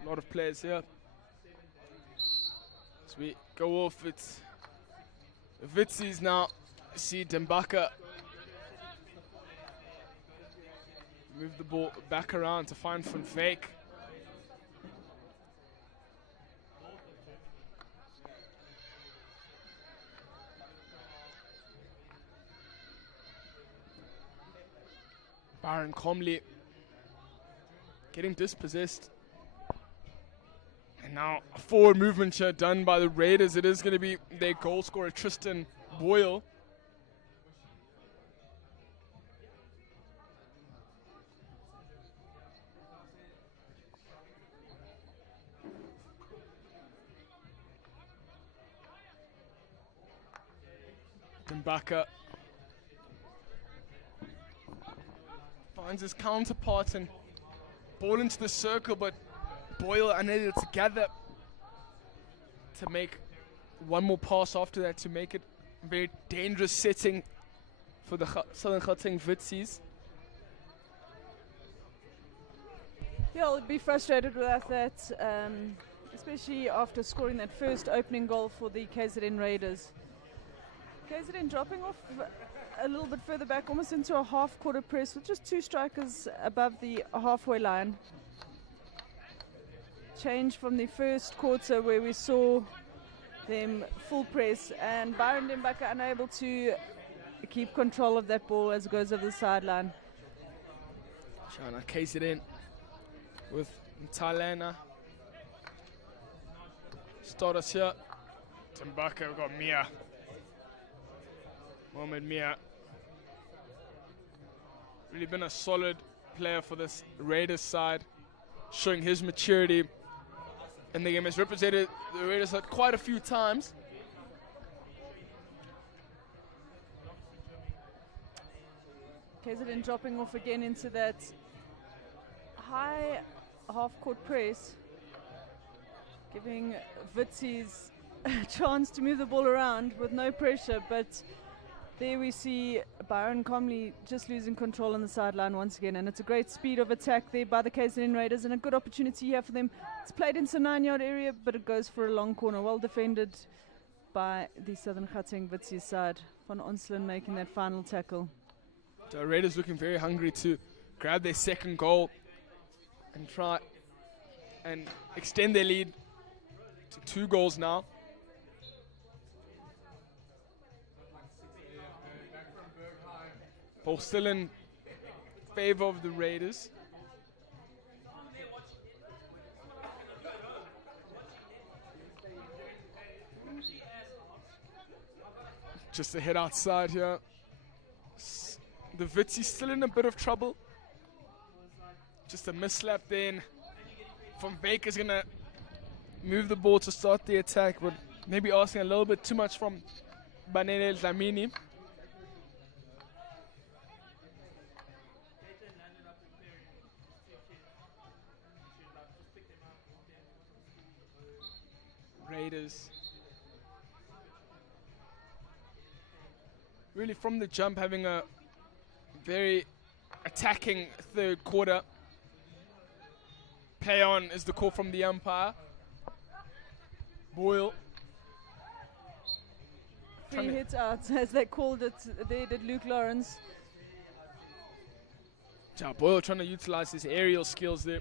A lot of players here. As we go off, it's the Vitsies now. See Dembaka move the ball back around to find Van Veek. Byron Comley getting dispossessed. And now a forward movement here done by the Raiders. It is going to be their goal scorer, Tristan Boyle. Dembaka finds his counterpart and ball into the circle, but Boyle unable to gather to make one more pass after that to make it a very dangerous setting for the Southern Gauteng Vitsies. Yeah, I'll be frustrated with that, especially after scoring that first opening goal for the KZN Raiders. KZN dropping off a little bit further back, almost into a half-quarter press with just 2 strikers above the halfway line. Change from the first quarter where we saw them full press and Byron Dembaka unable to keep control of that ball as it goes over the sideline. Trying to case it in with Talena. Start us here. Dembaka, we've got Mia. Mohamed Mia. Really been a solid player for this Raiders side, showing his maturity in the game. Has represented the Raiders side quite a few times. KZN dropping off again into that high half-court press, giving Vitsies a chance to move the ball around with no pressure, but there we see Byron Comley just losing control on the sideline once again, and it's a great speed of attack there by the KZN Raiders and a good opportunity here for them. It's played into the 9-yard area, but it goes for a long corner. Well defended by the Southern Gauteng Vitsies side. Van Onselen making that final tackle. The Raiders looking very hungry to grab their second goal and try and extend their lead to 2 goals now. Paul Stillen favor of the Raiders. Just a hit outside here. The Witsi still in a bit of trouble. Just a mislap then. From Baker's gonna move the ball to start the attack, but maybe asking a little bit too much from Banele Dlamini. Raiders really from the jump having a very attacking third quarter. Play on is the call from the umpire. Boyle. Free hit out, as they called it. They did Luke Lawrence. Ja, Boyle trying to utilize his aerial skills there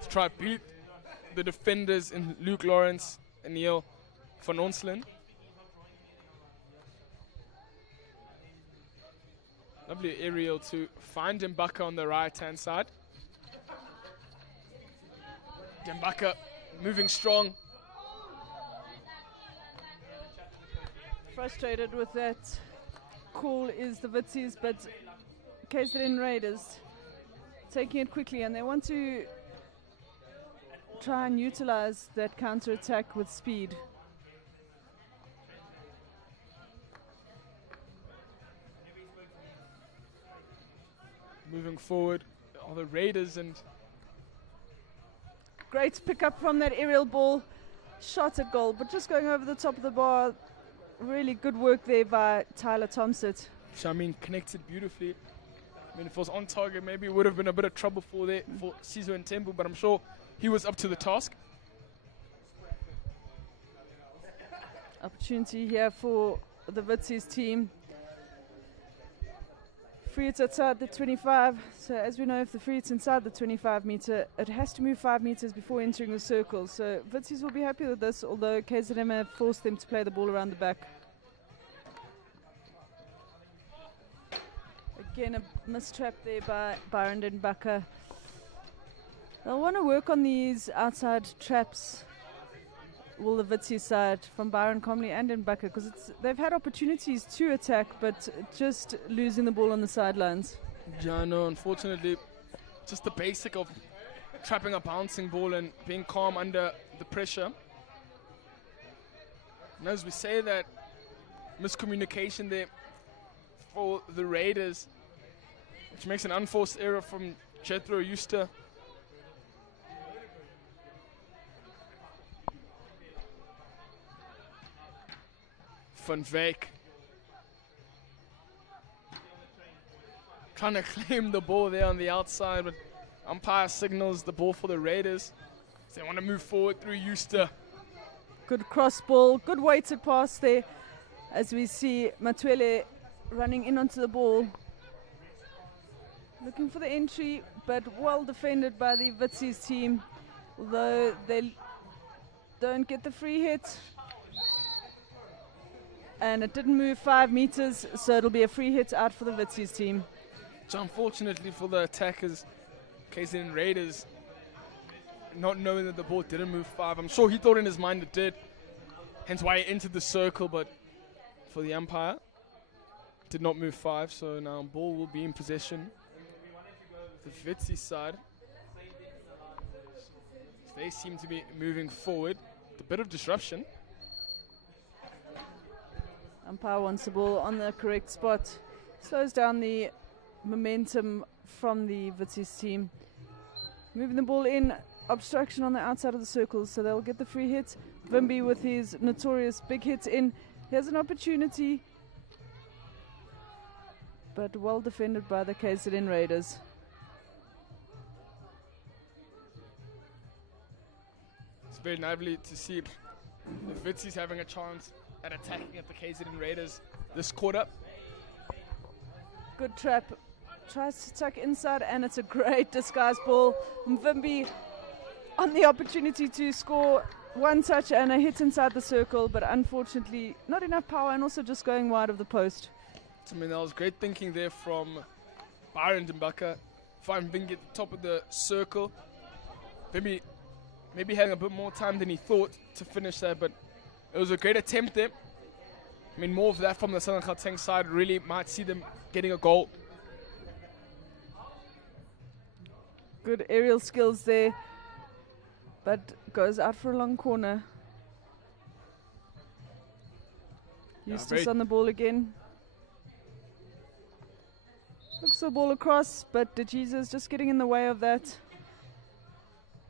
to try to beat the defenders in Luke Lawrence and Neil van Onselen. Lovely aerial to find Mbaka on the right-hand side. Mbaka moving strong. Frustrated with that call is the Witsis, but KZN Raiders taking it quickly, and they want to try and utilize that counter-attack with speed. Moving forward are the Raiders, and great pickup from that aerial ball, shot at goal, but just going over the top of the bar. Really good work there by Tyler Thompson. Shamin connected beautifully. I mean, if it was on target, maybe it would have been a bit of trouble for Sizo and Temple, but I'm sure he was up to the task. Opportunity here for the Witsis team. Free hits outside the 25. So as we know, if the free hit's inside the 25 meter, it has to move 5 meters before entering the circle. So Witsis will be happy with this, although KZM have forced them to play the ball around the back. Again, a mistrap there by Byron Mbaka. They'll want to work on these outside traps, will the Witsi side, from Byron Comley and Mbaka, because they've had opportunities to attack, but just losing the ball on the sidelines. Yeah, no, unfortunately, just the basic of trapping a bouncing ball and being calm under the pressure. And as we say that, miscommunication there for the Raiders, which makes an unforced error from Jethro Euster. Van Wyk trying to claim the ball there on the outside, but umpire signals the ball for the Raiders. So they want to move forward through Euster. Good cross ball, good weighted pass there, as we see Matwele running in onto the ball. Looking for the entry, but well defended by the Witsis team, although they don't get the free hit. And it didn't move 5 meters, so it'll be a free hit out for the Witsis team. So unfortunately for the attackers, KZN Raiders, not knowing that the ball didn't move 5. I'm sure he thought in his mind it did, hence why he entered the circle, but for the umpire, did not move 5, so now ball will be in possession. The Witsi side, they seem to be moving forward. A bit of disruption. Umpire wants the ball on the correct spot. Slows down the momentum from the Witsis team. Moving the ball in, obstruction on the outside of the circle, so they'll get the free hit. Wimby with his notorious big hit in. Here's an opportunity, but well defended by the KZN Raiders. It's very lively to see the Witsis having a chance at attacking at the KZN Raiders this quarter. Good trap. Tries to tuck inside, and it's a great disguise ball. Mvimbi on the opportunity to score one touch and a hit inside the circle, but unfortunately not enough power, and also just going wide of the post. I mean, that was great thinking there from Byron Mbaka Find Vingi at the top of the circle. Maybe having a bit more time than he thought to finish that, but it was a great attempt there. I mean, more of that from the Southern Gauteng side really might see them getting a goal. Good aerial skills there, but goes out for a long corner. Eustace on the ball again. Looks the ball across, but De Jesus just getting in the way of that.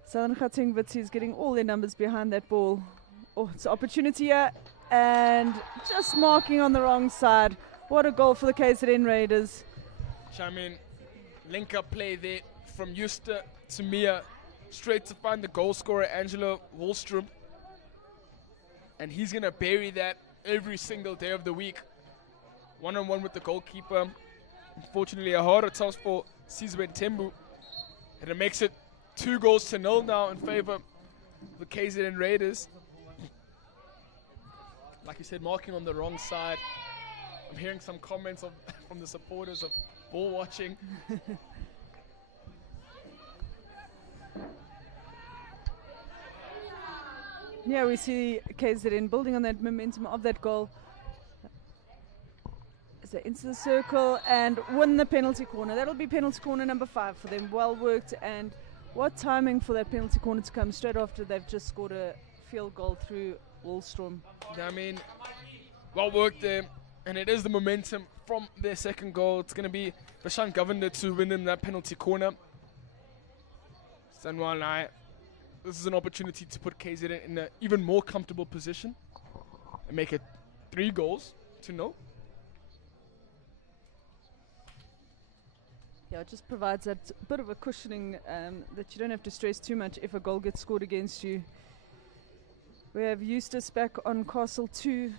Southern Gauteng Witsi is getting all their numbers behind that ball. Oh, it's an opportunity here, and just marking on the wrong side. What a goal for the KZN Raiders. I mean, link-up play there from Eustace to Mia, straight to find the goal scorer, Angelo Wallstrom. And he's going to bury that every single day of the week. One-on-one with the goalkeeper. Unfortunately, a harder task for Sizwe Tembu. And it makes it 2-0 now in favor of the KZN Raiders. Like you said, marking on the wrong side. I'm hearing some comments from the supporters of ball watching. Yeah, we see KZN building on that momentum of that goal. As they into the circle and win the penalty corner. That'll be penalty corner number 5 for them. Well worked, and what timing for that penalty corner to come straight after they've just scored a field goal through Wallstrom. I mean, well worked there, and it is the momentum from their second goal. It's going to be Bashan Govender to win them that penalty corner. Sanwa and I, this is an opportunity to put KZN in an even more comfortable position and make it 3-0. Yeah, it just provides that bit of a cushioning that you don't have to stress too much if a goal gets scored against you. We have Eustace back on Castle 2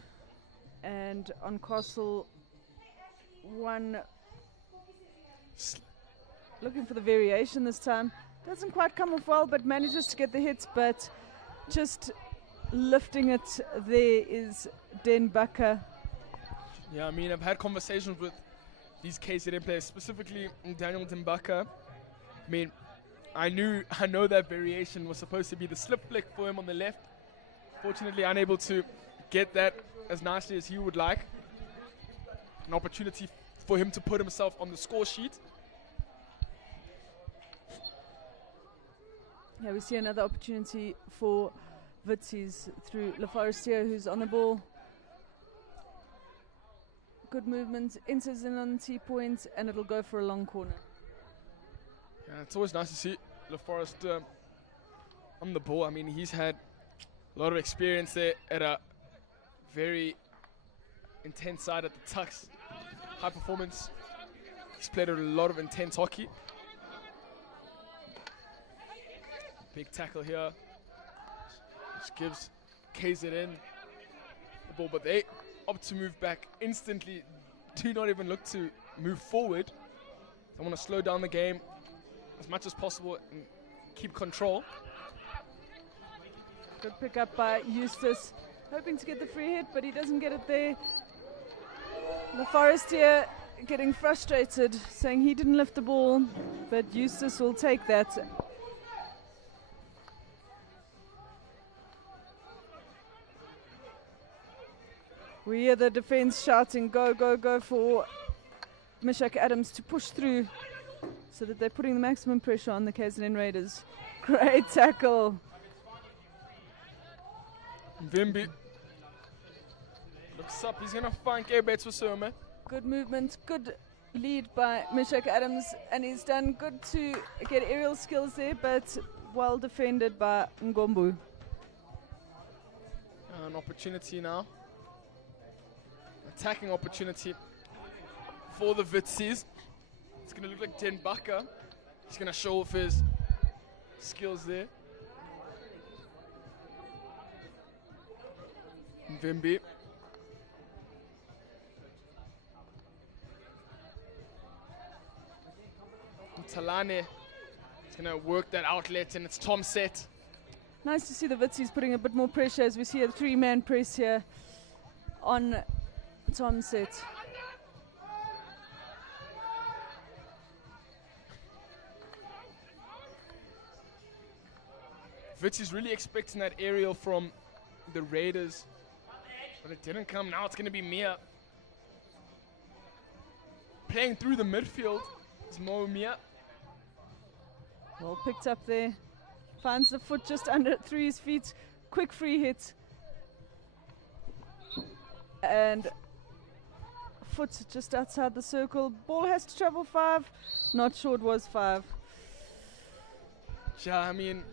and on Castle 1. Looking for the variation this time. Doesn't quite come off well, but manages to get the hits, but just lifting it there is Den Bakker. Yeah, I mean, I've had conversations with these KZN players, specifically Daniel Den Bakker. I mean, I know that variation was supposed to be the slip flick for him on the left. Fortunately, unable to get that as nicely as he would like. An opportunity for him to put himself on the score sheet. Yeah, we see another opportunity for Witzies through Le Forestier, who's on the ball. Good movement, enters in on the T-point, and it'll go for a long corner. Yeah, it's always nice to see Le Forestier on the ball. I mean, he's had a lot of experience there at a very intense side at the Tucks. High performance. He's played a lot of intense hockey. Big tackle here. Just gives KZN the ball, but they opt to move back instantly. Do not even look to move forward. They want to slow down the game as much as possible and keep control. Good pick up by Eustace. Hoping to get the free hit, but he doesn't get it there. Le Forestier getting frustrated, saying he didn't lift the ball, but Eustace will take that. We hear the defense shouting, go, go, go for Mishak Adams to push through so that they're putting the maximum pressure on the KZN Raiders. Great tackle. Vimbi looks up, he's going to find Gebets Wasome. Good movement, good lead by Mishak Adams, and he's done good to get aerial skills there, but well defended by Ngombu. An opportunity now. Attacking opportunity for the Witsies. It's going to look like Den Bakker. He's going to show off his skills there. Vimbi. Talane is going to work that outlet, and it's Tom set. Nice to see the Witsies putting a bit more pressure as we see a 3-man press here on Tom set. Wits is really expecting that aerial from the Raiders, but it didn't come. Now it's going to be Mia. Playing through the midfield is Mo Mia. Well picked up there. Finds the foot just under through his feet. Quick free hit. And foot just outside the circle. Ball has to travel 5. Not sure it was 5. Yeah, I mean,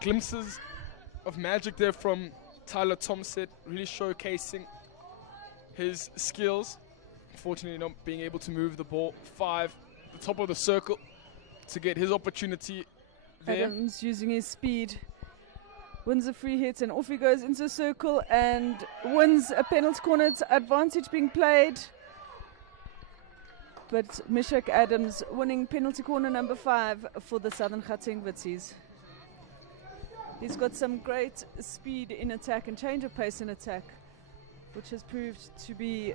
glimpses of magic there from Tyler Thompson, really showcasing his skills. Unfortunately, not being able to move the ball 5, the top of the circle, to get his opportunity there. Adams using his speed. Wins a free hit and off he goes into a circle and wins a penalty corner. It's advantage being played. But Mishak Adams winning penalty corner number 5 for the Southern Gauteng Witsies. He's got some great speed in attack and change of pace in attack, which has proved to be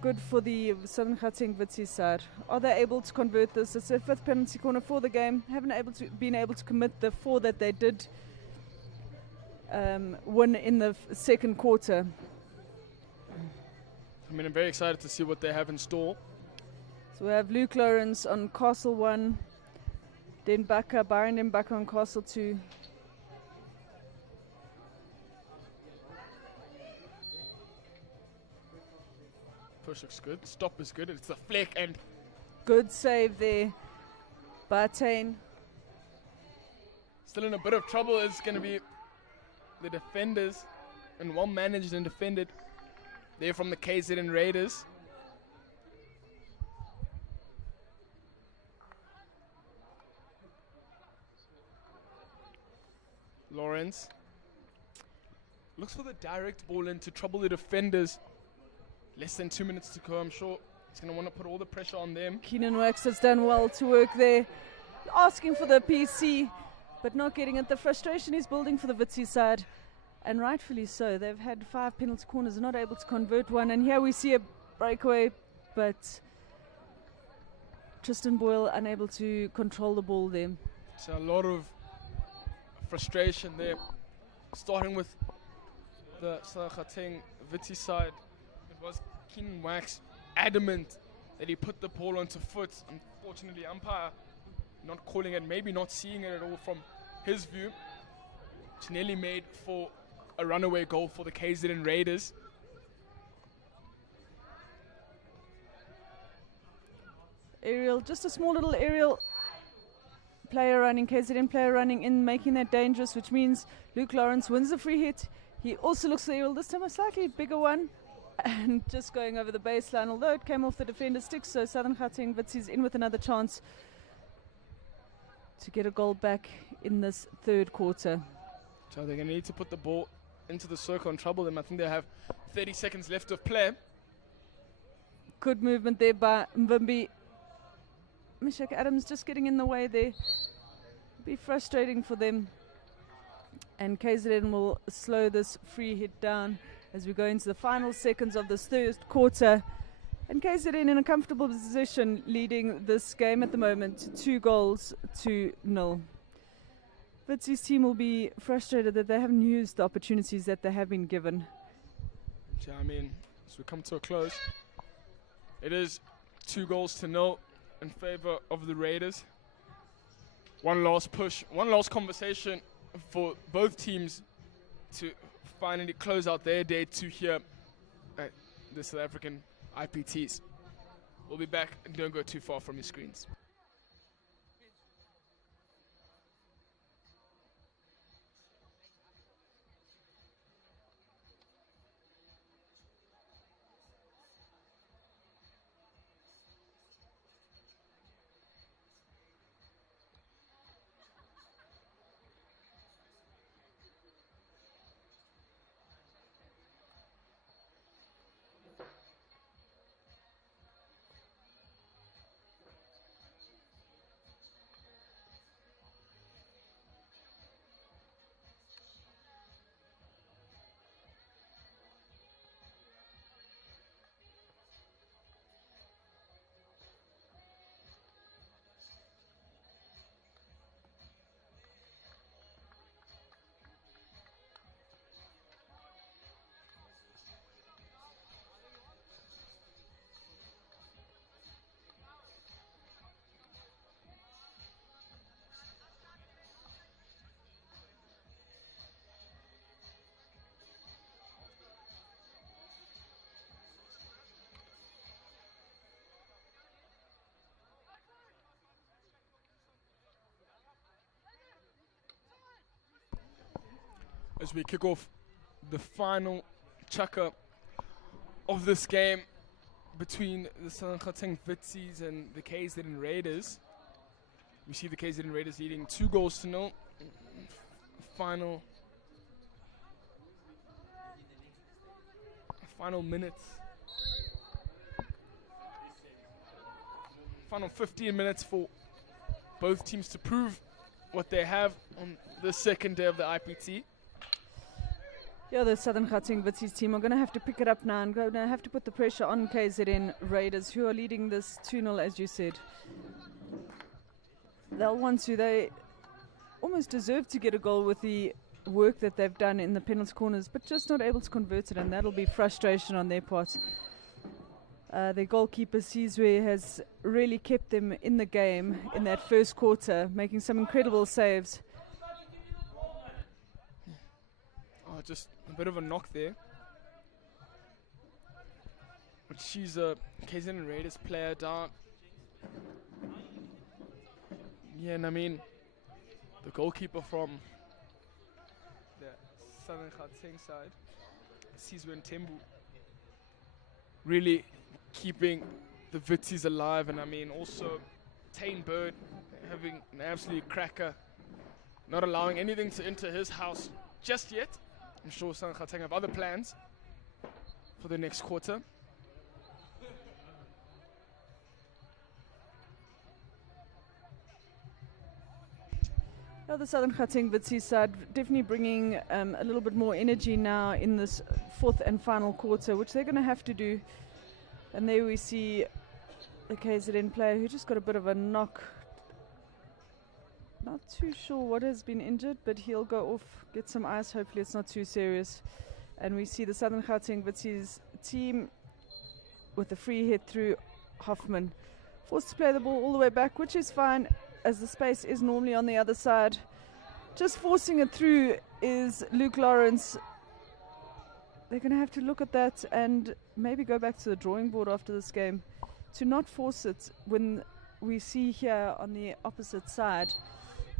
good for the Southern Gauteng Witsies side. Are they able to convert this? It's their 5th penalty corner for the game. Haven't been able to commit the 4 that they did win in the second quarter. I mean, I'm very excited to see what they have in store. So we have Luke Lawrence on Castle 1, then Byron Dembaka on Castle 2. Push looks good. Stop is good. It's a flick and good save there by Tane. Still in a bit of trouble is going to be the defenders, and well managed and defended. They're from the KZN Raiders. Lawrence looks for the direct ball in to trouble the defenders. Less than 2 minutes to go. I'm sure he's going to want to put all the pressure on them. Keenan Wax has done well to work there, asking for the PC, but not getting it. The frustration is building for the Witsi side, and rightfully so. They've had 5 penalty corners, not able to convert one, and here we see a breakaway, but Tristan Boyle unable to control the ball there. So a lot of frustration there, starting with the Gauteng Witsi side. It was Keenan Wax adamant that he put the ball onto foot. Unfortunately, umpire not calling it, maybe not seeing it at all from his view. Which nearly made for a runaway goal for the KZN Raiders. Aerial, just a small little aerial player running, KZN player running in, making that dangerous, which means Luke Lawrence wins the free hit. He also looks for the aerial, this time a slightly bigger one, and just going over the baseline, although it came off the defender's stick, so Southern Gauteng Witsies in with another chance to get a goal back in this third quarter. So they're going to need to put the ball into the circle and trouble them. I think they have 30 seconds left of play. Good movement there by Mvimbi. Mishak Adams just getting in the way there. Be frustrating for them. And KZN will slow this free hit down as we go into the final seconds of this third quarter. And KZN in a comfortable position, leading this game at the moment, 2-0. Witsi's team will be frustrated that they haven't used the opportunities that they have been given. Yeah, I mean, as we come to a close, it is 2-0 in favor of the Raiders. One last push, one last conversation for both teams to finally close out their day 2 here at the South African IPTs. We'll be back, and don't go too far from your screens. as we kick off the final chukker of this game between the Southern Gauteng Vitsies and the KZN Raiders. We see the KZN Raiders leading 2-0. Final minutes. Final 15 minutes for both teams to prove what they have on the second day of the IPT. Yeah, the Southern Gauteng Vitsies team are going to have to pick it up now and going to have to put the pressure on KZN Raiders, who are leading this 2-0, as you said. They'll want to. They almost deserve to get a goal with the work that they've done in the penalty corners, but just not able to convert it, and that'll be frustration on their part. Their goalkeeper, Sizwe, has really kept them in the game in that first quarter, making some incredible saves. Oh, just a bit of a knock there. But she's a KZN Raiders player down. Yeah, and I mean, the goalkeeper from the Southern Gauteng side, Sizwe Tembu, really keeping the Vitsies alive. And I mean, also Tane Bird having an absolute cracker, not allowing anything to enter his house just yet. I'm sure Southern Gauteng have other plans for the next quarter. Well, the Southern Gauteng Vitsies side definitely bringing a little bit more energy now in this fourth and final quarter, which they're going to have to do. And there we see the KZN player who just got a bit of a knock. Not too sure what has been injured, but he'll go off, get some ice. Hopefully it's not too serious. And we see the Southern Gauteng Vitsies team with a free hit through Hoffman. Forced to play the ball all the way back, which is fine, as the space is normally on the other side. Just forcing it through is Luke Lawrence. They're going to have to look at that and maybe go back to the drawing board after this game to not force it when we see here on the opposite side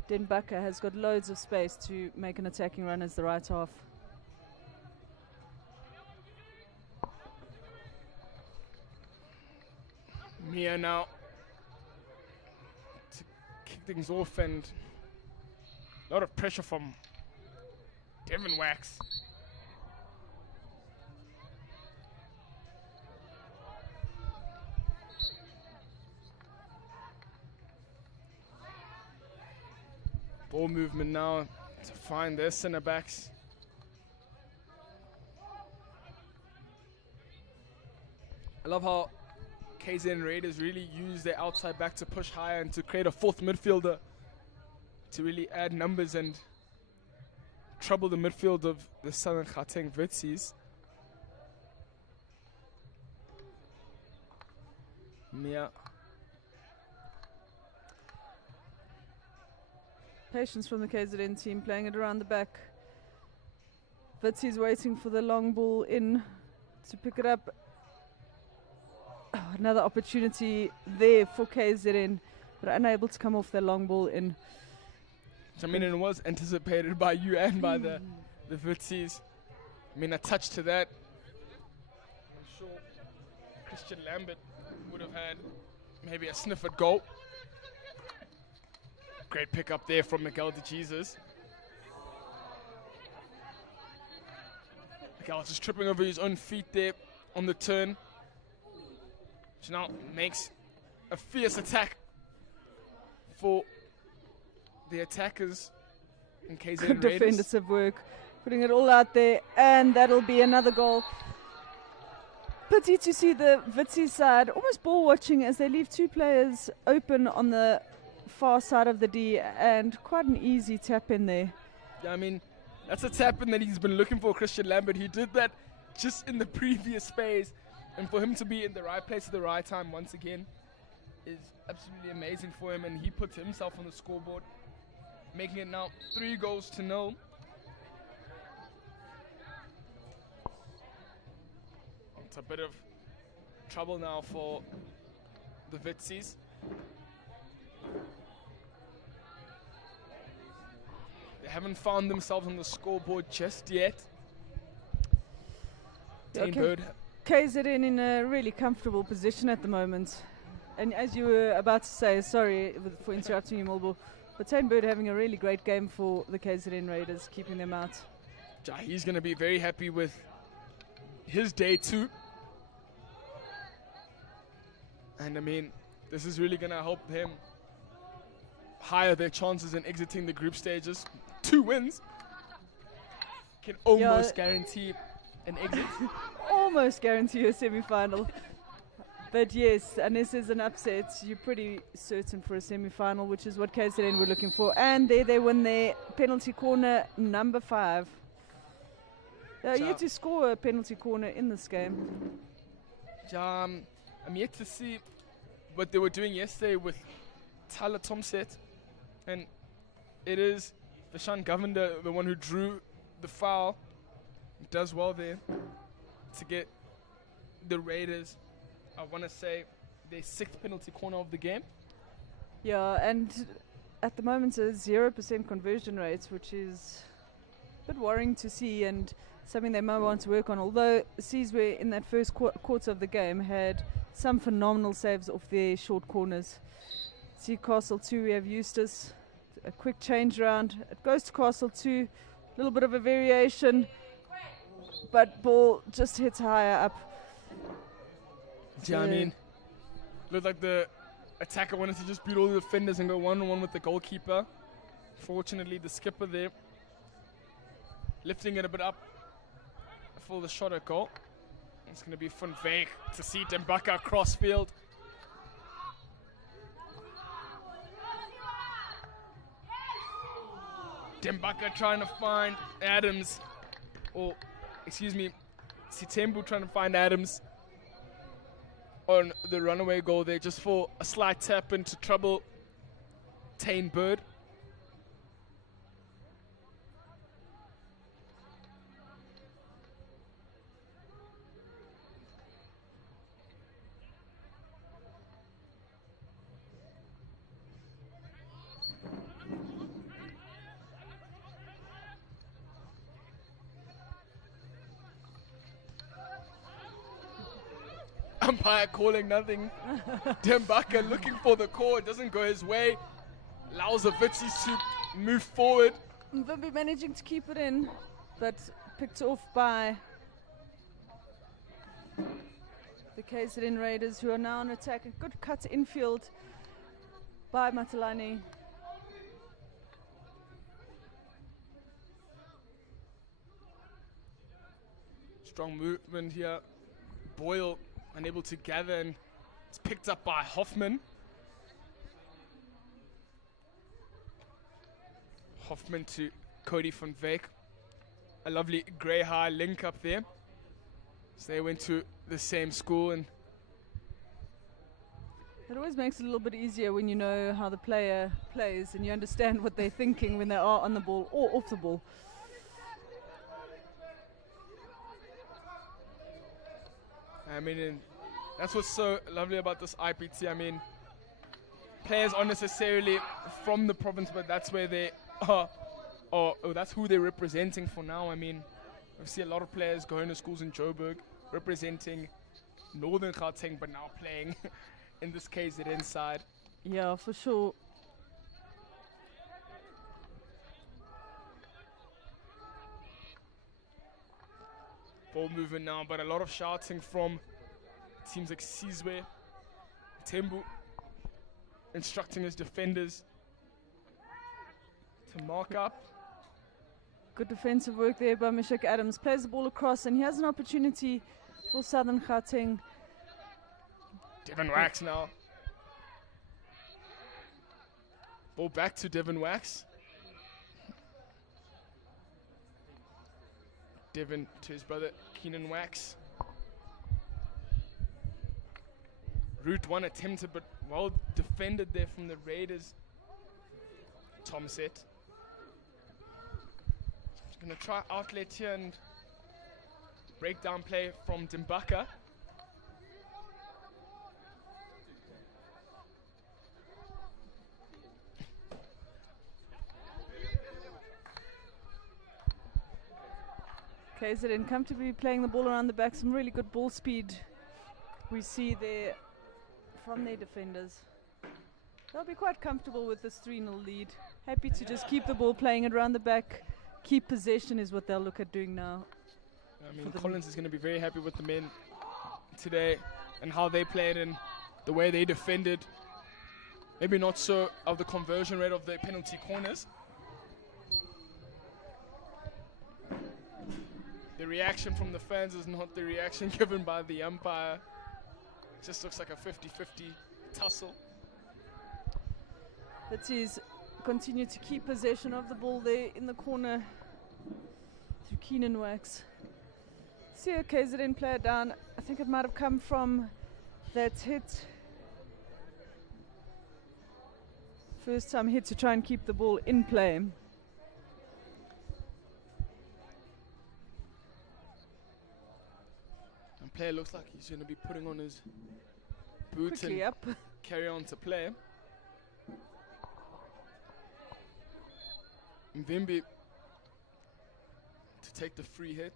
Den Bakker has got loads of space to make an attacking run as the right half. Mia now to kick things off, and a lot of pressure from Devin Wax. Ball movement now to find their center backs. I love how KZN Raiders really use their outside back to push higher and to create a fourth midfielder to really add numbers and trouble the midfield of the Southern Gauteng Vitsies. Mia. Patience from the KZN team, playing it around the back. Vitsies waiting for the long ball in to pick it up. Oh, another opportunity there for KZN, but unable to come off their long ball in. I mean, it was anticipated by you and by the Vitsies. I mean, a touch to that. I'm sure Christian Lambert would have had maybe a sniff at goal. Great pick up there from Miguel de Jesus. Miguel just tripping over his own feet there on the turn. Which now makes a fierce attack for the attackers in KZN Good Raiders. defensive work, putting it all out there, and that'll be another goal. Pity to see the Vitsies side almost ball watching as they leave two players open on the far side of the D, and quite an easy tap in there. Yeah, I mean, that's a tap in that he's been looking for, Christian Lambert. He did that just in the previous phase, and for him to be in the right place at the right time once again is absolutely amazing for him, and he puts himself on the scoreboard, making it now 3-0. It's a bit of trouble now for the Vitsies. They haven't found themselves on the scoreboard just yet. Okay. Bird. KZN in a really comfortable position at the moment. And as you were about to say, sorry for interrupting you, Mulbo, but Bird having a really great game for the KZN Raiders, keeping them out. Ja, he's going to be very happy with his day too. And I mean, this is really going to help him higher their chances in exiting the group stages. 2 wins can almost guarantee an exit. Almost guarantee a semi-final. But yes, unless there's an upset, you're pretty certain for a semi-final, which is what KZN were looking for. And there they win their penalty corner number 5. They're yet to score a penalty corner in this game. I'm yet to see what they were doing yesterday with Tyler Tomset. And it is Vishan Govender, the one who drew the foul. Does well there to get the Raiders, I want to say, their 6th penalty corner of the game. Yeah, and at the moment a 0% conversion rate, which is a bit worrying to see and something they might want to work on. Although Sizwe in that first quarter of the game had some phenomenal saves off their short corners. See Castle 2, we have Eustace, a quick change around. It goes to Castle 2, a little bit of a variation, but ball just hits higher up. Yeah, I mean, looked like the attacker wanted to just beat all the defenders and go 1-on-1 with the goalkeeper. Fortunately, the skipper there lifting it a bit up for the shot at goal. It's going to be Van Veek to see Dembaka cross field. Dembaka trying to find Adams, or excuse me, Sitembu trying to find Adams on the runaway goal there, just for a slight tap into trouble. Tane Bird. Umpire calling nothing. Dembaka looking for the call. It doesn't go his way. Allows the Vitsis to move forward. Mvimbi managing to keep it in, but picked off by the KZN Raiders, who are now on attack. A good cut infield by Matalani. Strong movement here. Boyle unable to gather, and it's picked up by Hoffman. Hoffman to Cody van Veek. A lovely grey high link up there. So they went to the same school, and it always makes it a little bit easier when you know how the player plays and you understand what they're thinking when they are on the ball or off the ball. I mean, and that's what's so lovely about this IPT. I mean, players aren't necessarily from the province, but that's where they are, or that's who they're representing for now. I mean, I see a lot of players going to schools in Joburg, representing Northern Gauteng, but now playing, in this case, it inside. Yeah, for sure. Ball moving now, but a lot of shouting from teams like Sizwe, Tembu, instructing his defenders to mark up. Good defensive work there by Mishak Adams. Plays the ball across, and he has an opportunity for Southern Gauteng. Devin Wax now. Ball back to Devin Wax. Devin to his brother Keenan Wax. Route 1 attempted, but well defended there from the Raiders. Tomset. Gonna try outlet here and breakdown play from Dembaka. KZN comfortably playing the ball around the back. Some really good ball speed we see there from their defenders. They'll be quite comfortable with this 3-0 lead. Happy to just keep the ball playing it around the back. Keep possession is what they'll look at doing now. I mean, Collins is going to be very happy with the men today and how they played and the way they defended. Maybe not so of the conversion rate of the penalty corners. The reaction from the fans is not the reaction given by the umpire. It just looks like a 50-50 tussle. Witties continue to keep possession of the ball there in the corner through Keenan Wax. See a KZN player down. I think it might have come from that hit. First time hit to try and keep the ball in play. And player looks like he's going to be putting on his boots Quickly and up. carry on to play. Mvimbi to take the free hit.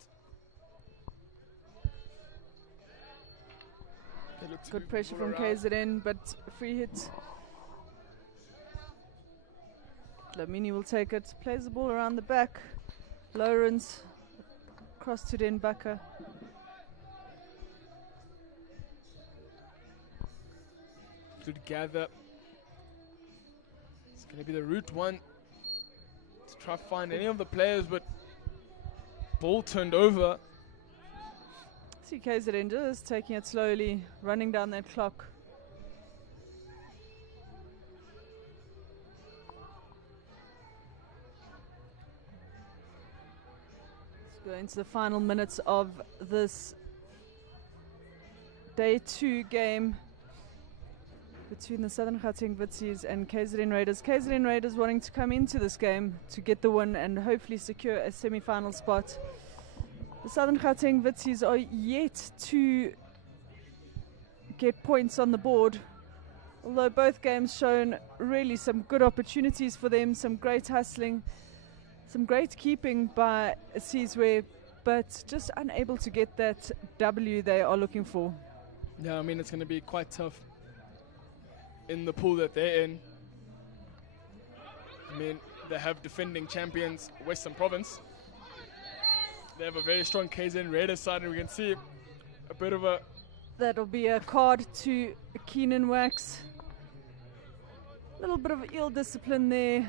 Good pressure from KZN, but free hit. Lamini will take it, plays the ball around the back. Lawrence across to Den Bakker. Good gather. It's going to be the route one to try to find any of the players, but ball turned over. See KZN just taking it slowly, running down that clock. Let's go into the final minutes of this day 2 game between the Southern Gauteng Witties and KZN Raiders. KZN Raiders wanting to come into this game to get the win and hopefully secure a semi-final spot. The Southern Gauteng Witties are yet to get points on the board, although both games shown really some good opportunities for them, some great hustling, some great keeping by Sizwe, but just unable to get that W they are looking for. Yeah, I mean, it's going to be quite tough in the pool that they're in. I mean, they have defending champions Western Province. They have a very strong KZN Raiders side, and we can see a bit of a... That'll be a card to Keenan Wax. A little bit of ill discipline there.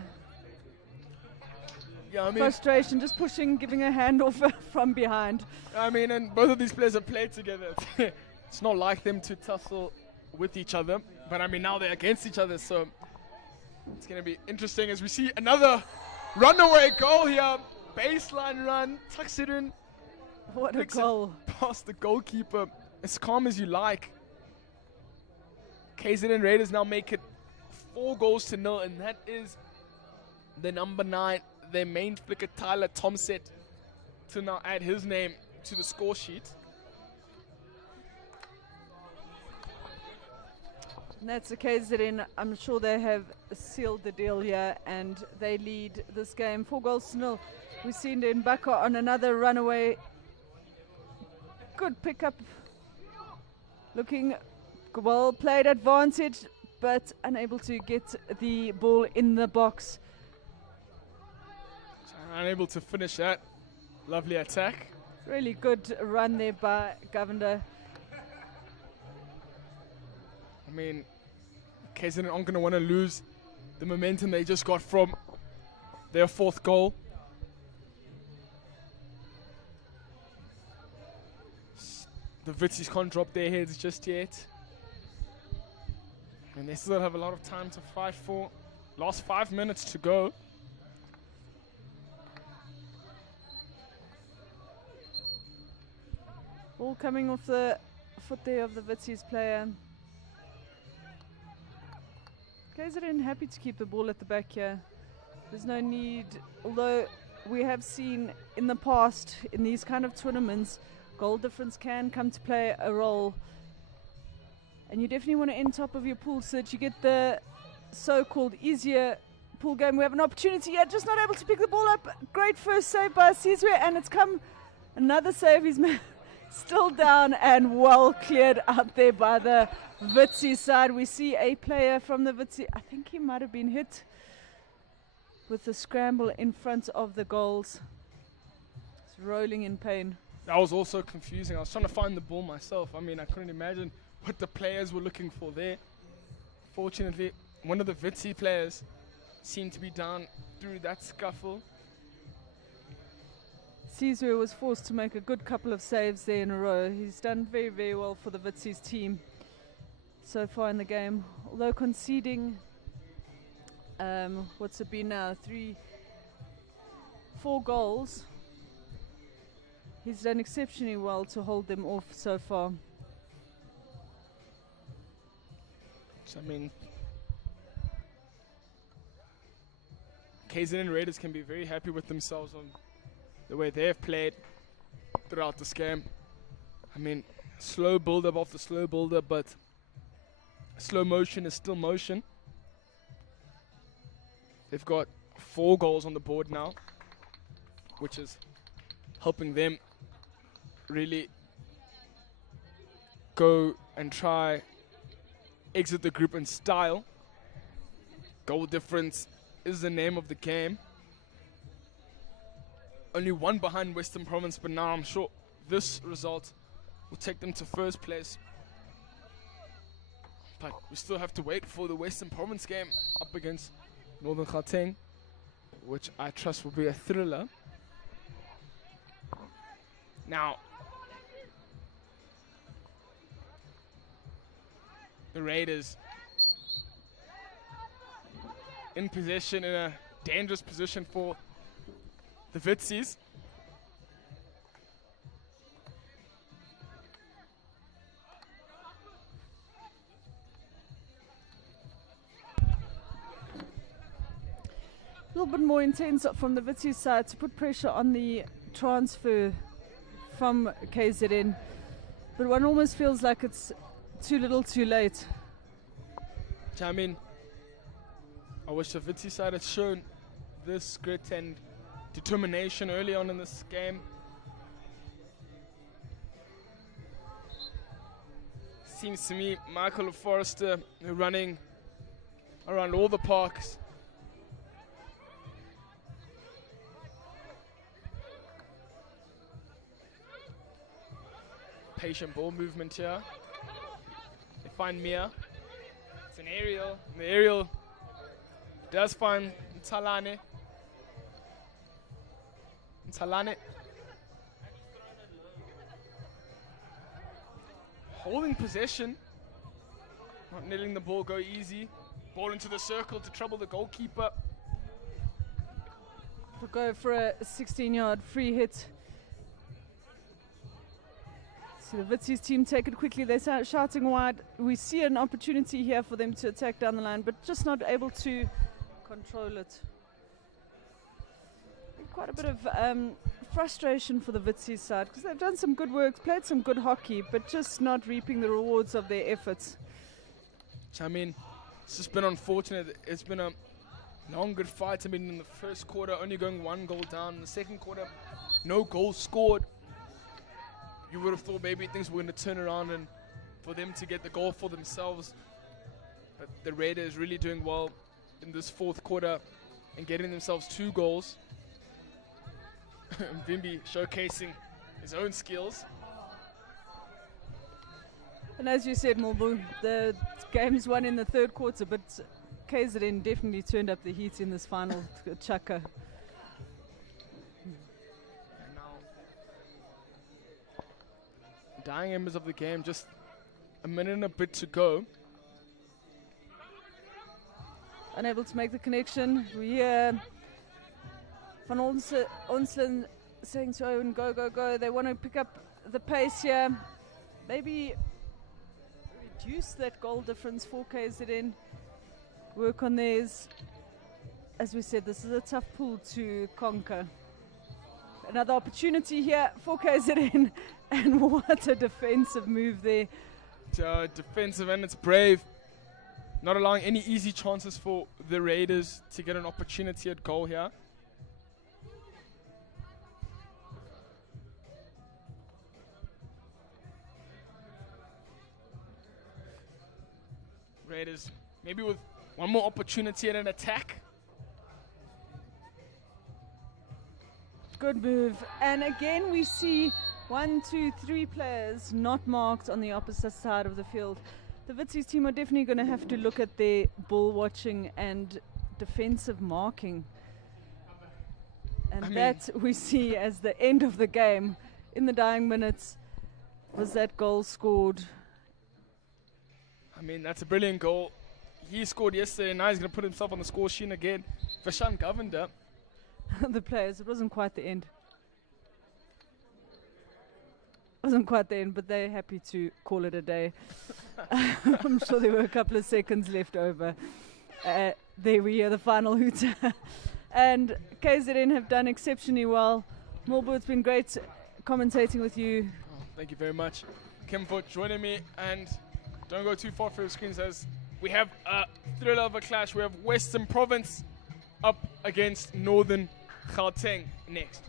Yeah, I mean, frustration, just pushing, giving a handoff from behind. I mean, and both of these players have played together. It's not like them to tussle with each other, but I mean, now they're against each other, so it's going to be interesting as we see another runaway goal here. Baseline run, tucks it in. What a goal. Past the goalkeeper. As calm as you like. KZN Raiders now make it 4-0, and that is the number 9, their main flicker, Tyler Tomset, to now add his name to the score sheet. And that's the KZN. I'm sure they have sealed the deal here, and they lead this game 4-0. We've seen Den Bakker on another runaway. Good pickup. Looking well played, advantage, but unable to get the ball in the box. Unable to finish that. Lovely attack. Really good run there by Govender. I mean, KZN aren't going to want to lose the momentum they just got from their 4th goal. The Witties can't drop their heads just yet. And they still have a lot of time to fight for. Last 5 minutes to go. Ball coming off the foot there of the Witties player. KZN happy to keep the ball at the back here. There's no need, although we have seen in the past in these kind of tournaments, goal difference can come to play a role. And you definitely want to end top of your pool so that you get the so-called easier pool game. We have an opportunity here, just not able to pick the ball up. Great first save by Sizwe, and it's come Another save. He's still down and well cleared out there by the Witsi side. We see a player from the Witsi. I think he might have been hit with the scramble in front of the goals. He's rolling in pain. That was also confusing. I was trying to find the ball myself. I mean, I couldn't imagine what the players were looking for there. Fortunately, one of the Witsi players seemed to be down through that scuffle. Sizwe was forced to make a good couple of saves there in a row. He's done very, very well for the Witsi's team so far in the game. Although conceding, what's it been now? 4 goals. He's done exceptionally well to hold them off so far. So, I mean, KZN Raiders can be very happy with themselves on the way they've played throughout this game. I mean, slow build-up after slow build-up, but slow motion is still motion. They've got 4 goals on the board now, which is helping them really go and try exit the group in style. Goal difference is the name of the game. Only 1 behind Western Province, but now I'm sure this result will take them to first place. But we still have to wait for the Western Province game up against Northern Gauteng, which I trust will be a thriller. Now, the Raiders in possession, in a dangerous position for the Witsis. A little bit more intense from the Witsi side to put pressure on the transfer from KZN. But one almost feels like it's too little too late. I mean, I wish the Witsi side had shown this grit and determination early on in this game. Seems to me Michael Forrester running around all the parks. Patient ball movement here. They find Mia. It's an aerial. And the aerial does find Talane. Talane holding possession, not letting the ball go easy. Ball into the circle to trouble the goalkeeper. To go for a 16-yard free hit. So the Witsi's team take it quickly. They start shouting wide. We see an opportunity here for them to attack down the line, but just not able to control it. Quite a bit of frustration for the Witsi side because they've done some good work, played some good hockey, but just not reaping the rewards of their efforts. I mean, it's just been unfortunate. It's been a long good fight. I mean, in the first quarter, only going 1 goal down. In the second quarter, no goals scored. You would have thought maybe things were going to turn around and for them to get the goal for themselves. But the Raiders really doing well in this fourth quarter and getting themselves 2 goals. Vimbi showcasing his own skills. And as you said, Morbu, the game's won in the third quarter, but KZN definitely turned up the heat in this final chaka. And now, dying embers of the game, just a minute and a bit to go. Unable to make the connection. We hear Van Onselen saying to Owen, go, go, go. They want to pick up the pace here. Maybe reduce that goal difference for KZN. Work on theirs. As we said, this is a tough pool to conquer. Another opportunity here for KZN. And what a defensive move there. Defensive, and it's brave. Not allowing any easy chances for the Raiders to get an opportunity at goal here. Raiders maybe with one more opportunity at an attack. Good move. And again, we see 1, 2, 3 players not marked on the opposite side of the field. The Witsies team are definitely going to have to look at their ball watching and defensive marking. And that we see as the end of the game. In the dying minutes was that goal scored. I mean, that's a brilliant goal. He scored yesterday, now he's going to put himself on the score sheet again. Vashan Govender. The players, it wasn't quite the end. Wasn't quite the end, but they're happy to call it a day. I'm sure there were a couple of seconds left over. There we hear the final hooter. And KZN have done exceptionally well. Morbo, it's been great commentating with you. Oh, thank you very much, Kim, for joining me. And don't go too far for your screens as we have a thriller of a clash. We have Western Province up against Northern Gauteng next.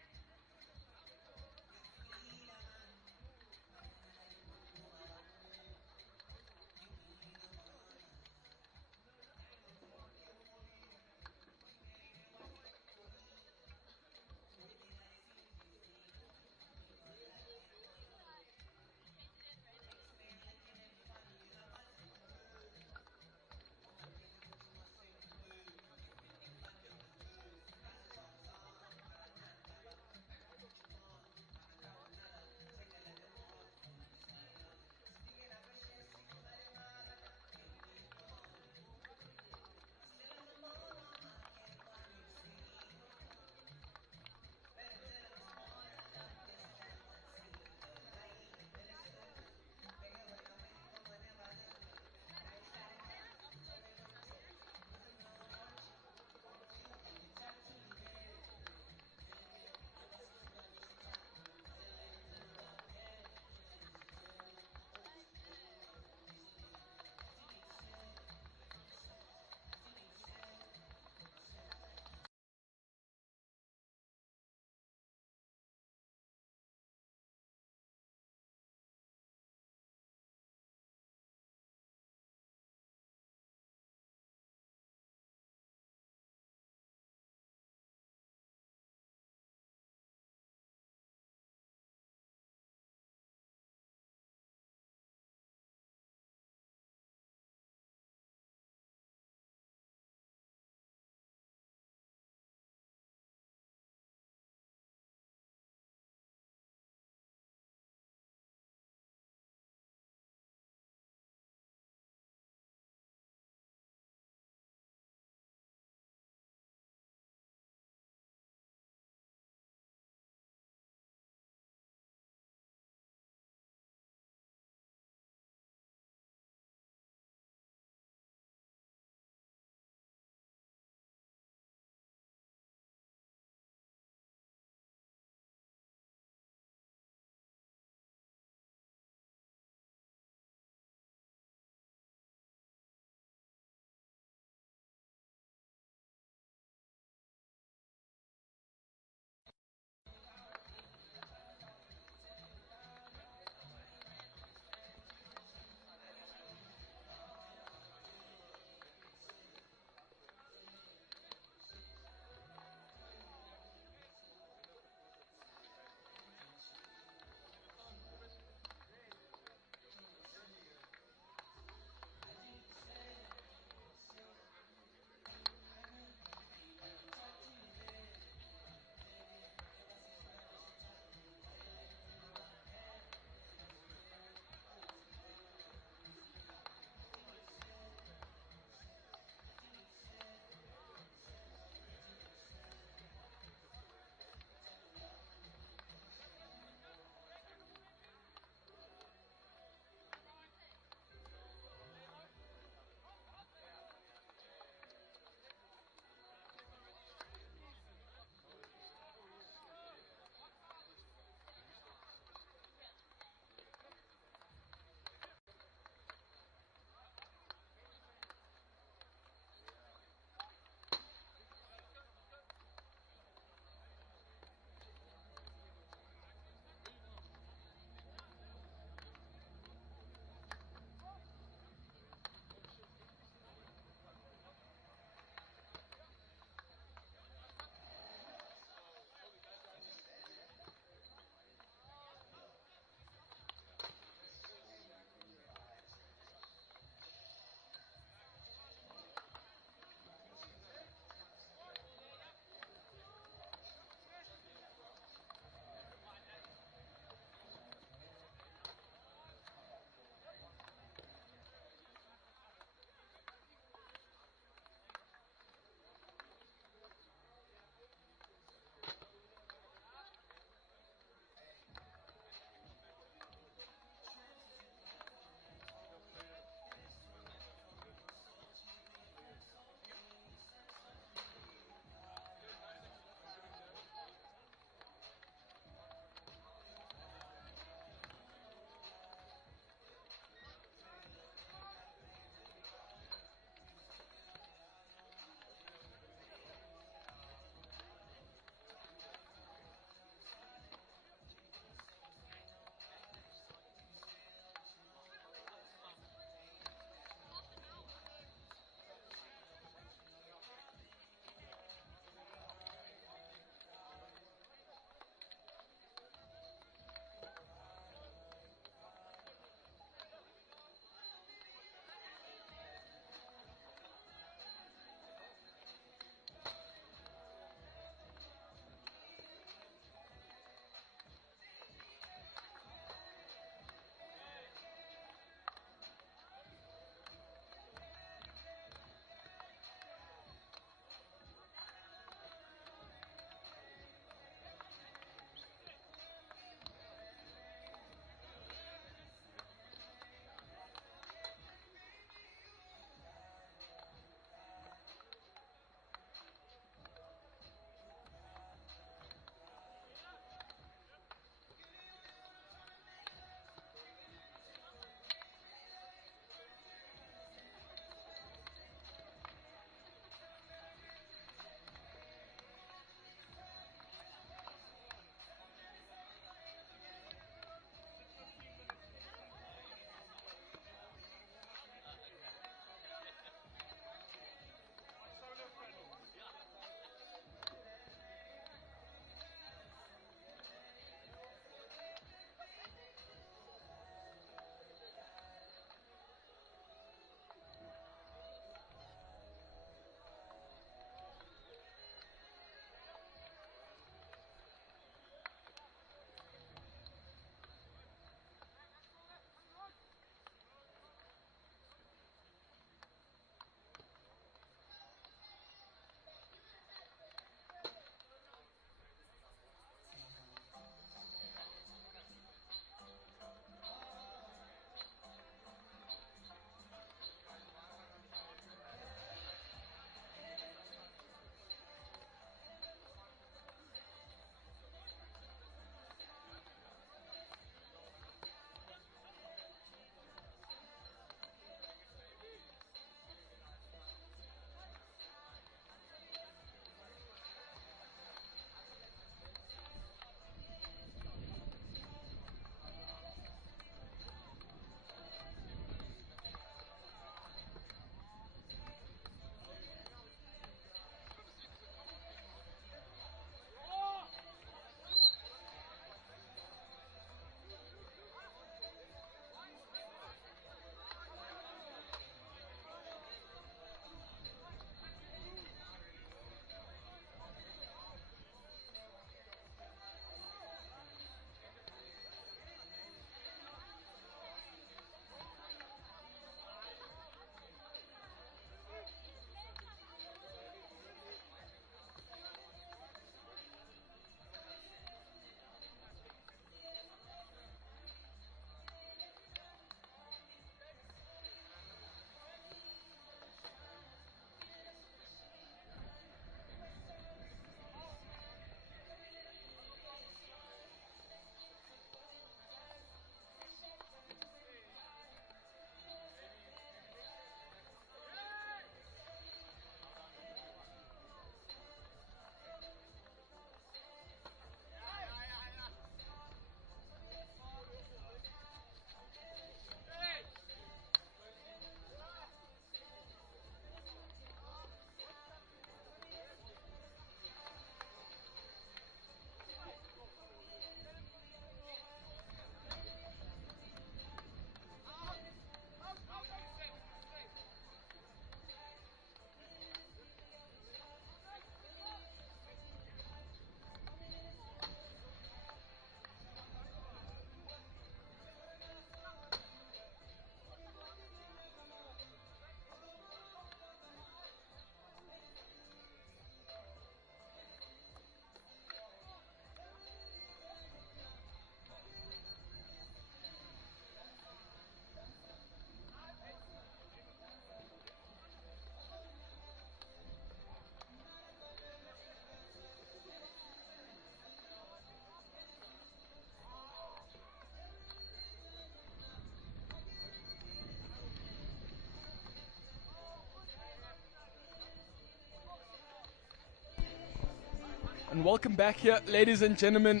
And welcome back here, ladies and gentlemen,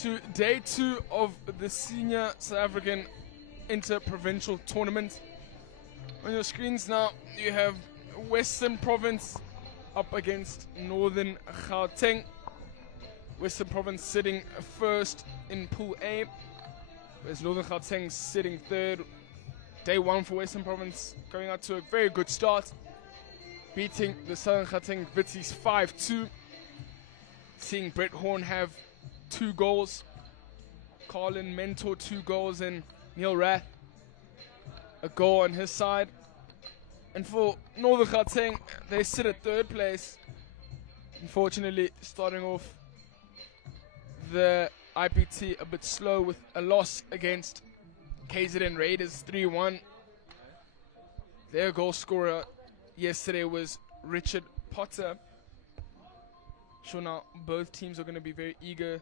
to day 2 of the Senior South African Inter-Provincial Tournament. On your screens now, you have Western Province up against Northern Gauteng. Western Province sitting first in Pool A, whereas Northern Gauteng sitting third. Day 1 for Western Province, going out to a very good start, beating the Southern Gauteng Vitsies 5-2. Seeing Brett Horn have 2 goals, Carlin Mentor 2 goals, and Neil Rath a goal on his side. And for Northern Gauteng, they sit at 3rd place. Unfortunately, starting off the IPT a bit slow with a loss against KZN Raiders 3-1. Their goal scorer yesterday was Richard Potter. Sure, now both teams are going to be very eager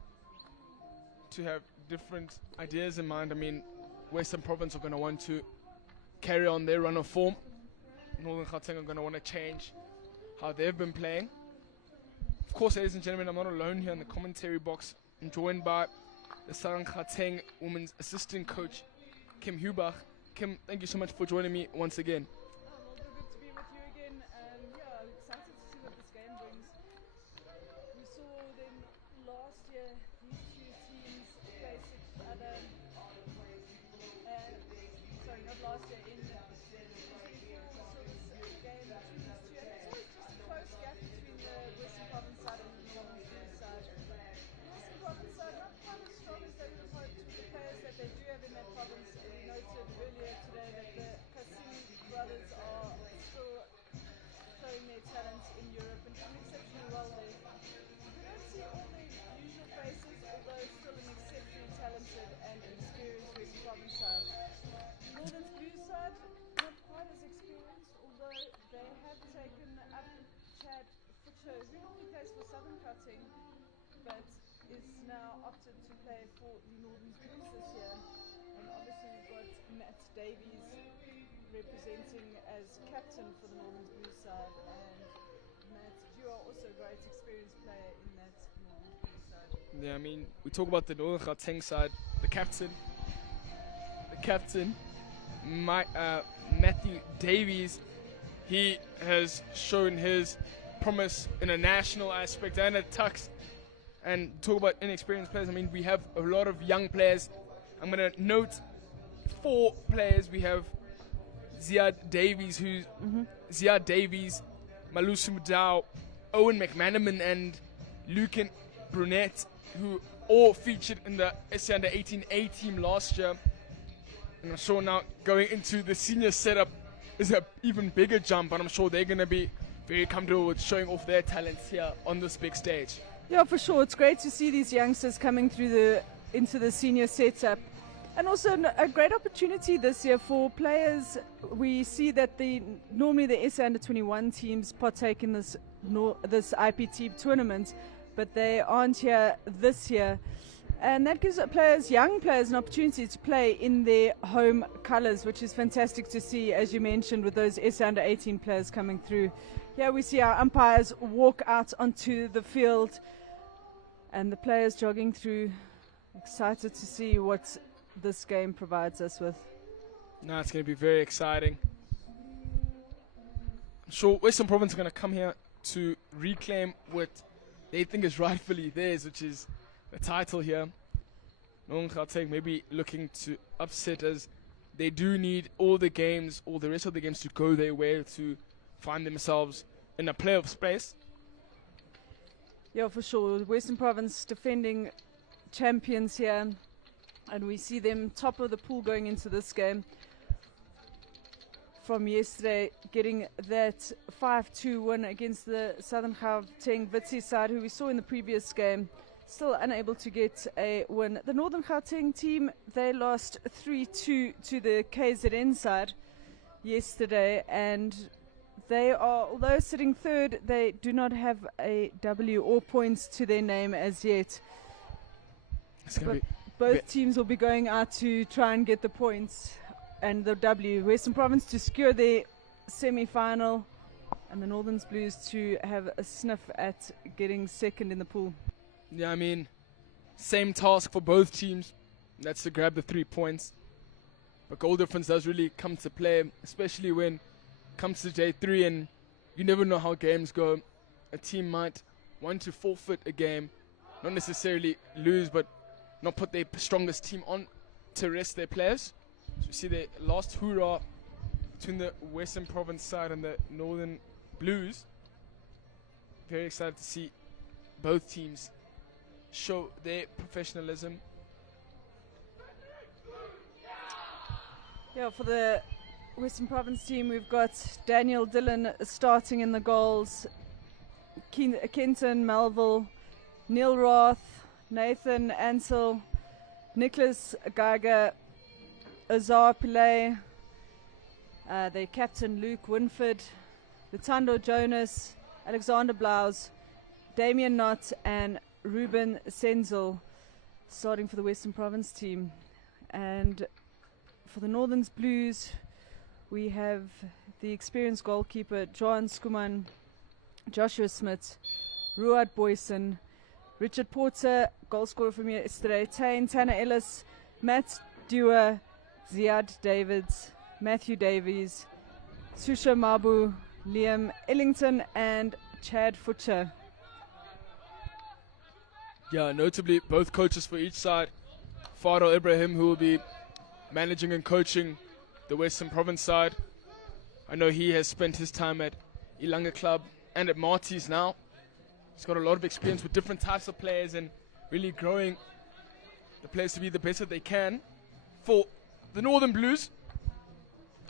to have different ideas in mind. I mean, Western Province are going to want to carry on their run of form. Northern Gauteng are going to want to change how they've been playing. Of course, ladies and gentlemen, I'm not alone here in the commentary box. I'm joined by the Southern Gauteng women's assistant coach, Kim Hubach. Kim, thank you so much for joining me once again. Good to be with you again. Yeah, excited to see what this game brings. We saw them last year, these two teams face each other. Sorry, not last year, in the game between these two. And it's always just a close gap between the Western Province side and the Northern Blues side. The Western Province side not quite as strong as they would have hoped with the players that they do have in that province. We noted earlier today that the Cassini brothers are still showing their talents in Europe and doing exceptionally well there. We don't see all the usual faces, although still an exceptionally talented and experienced Western Province side. Northern Blues side, not quite as experienced, although they have taken up Chad Futcher, who normally plays for Southern Gauteng, but is now opted to play for the Northern Blues this year. And obviously we've got Matt Davies representing as captain for the Northern Blues side, and Matt, you are also a great experienced player in that Northern Blues side. Yeah, I mean, we talk about the Northern Gauteng side, the captain, Matthew Davies. He has shown his promise in a national aspect and at Tucks. And talk about inexperienced players, I mean, we have a lot of young players. I'm going to note 4 players. We have Ziad Davies, Malusi Mudau, Owen McManaman, and Lucan Brunette, who all featured in the SA Under 18A team last year. And I'm sure now going into the senior setup is an even bigger jump, and I'm sure they're going to be very comfortable with showing off their talents here on this big stage. Yeah, for sure. It's great to see these youngsters coming through into the senior setup. And also a great opportunity this year for players. We see that normally the SA Under 21 teams partake in this IPT tournament, but they aren't here this year. And that gives young players, an opportunity to play in their home colours, which is fantastic to see, as you mentioned, with those SA Under 18 players coming through. Here we see our umpires walk out onto the field and the players jogging through, excited to see what this game provides us with. No, it's going to be very exciting. I'm sure Western Province are going to come here to reclaim what they think is rightfully theirs, which is the title here. Northern Gauteng maybe looking to upset, as they do need all the rest of the games to go their way to find themselves in a playoff space. Yeah, for sure. Western Province defending champions here, and we see them top of the pool going into this game. From yesterday, getting that 5-2 win against the Southern Gauteng Vitsi side, who we saw in the previous game, still unable to get a win. The Northern Gauteng team, they lost 3-2 to the KZN side yesterday, and they are, although sitting third, they do not have a W or points to their name as yet. Both teams will be going out to try and get the points and the W. Western Province to secure their semi-final, and the Northerns Blues to have a sniff at getting second in the pool. Yeah, I mean, same task for both teams. That's to grab the 3 points. But goal difference does really come to play, especially when it comes to J3 and you never know how games go. A team might want to forfeit a game, not necessarily lose, but not put their strongest team on to rest their players. So we see the last hoorah between the Western Province side and the Northern Blues. Very excited to see both teams show their professionalism. Yeah, for the Western Province team, we've got Daniel Dillon starting in the goals, Kenton Melville, Neil Roth, Nathan Ansel, Nicholas Geiger, Azar Pillay, their captain Luke Winford, Lutando Jonas, Alexander Blaus, Damien Knott and Ruben Senzel starting for the Western Province team. And for the Northerns Blues, we have the experienced goalkeeper Johan Skuman, Joshua Smith, Ruad Boyson, Richard Porter, goal scorer from yesterday, Tanner Ellis, Matt Dewar, Ziad Davids, Matthew Davies, Susha Mabu, Liam Ellington and Chad Futcher. Yeah, notably both coaches for each side. Fadal Ibrahim, who will be managing and coaching the Western Province side. I know he has spent his time at Ilanga Club and at Marty's now. He's got a lot of experience with different types of players and really growing the players to be the best that they can. For the Northern Blues,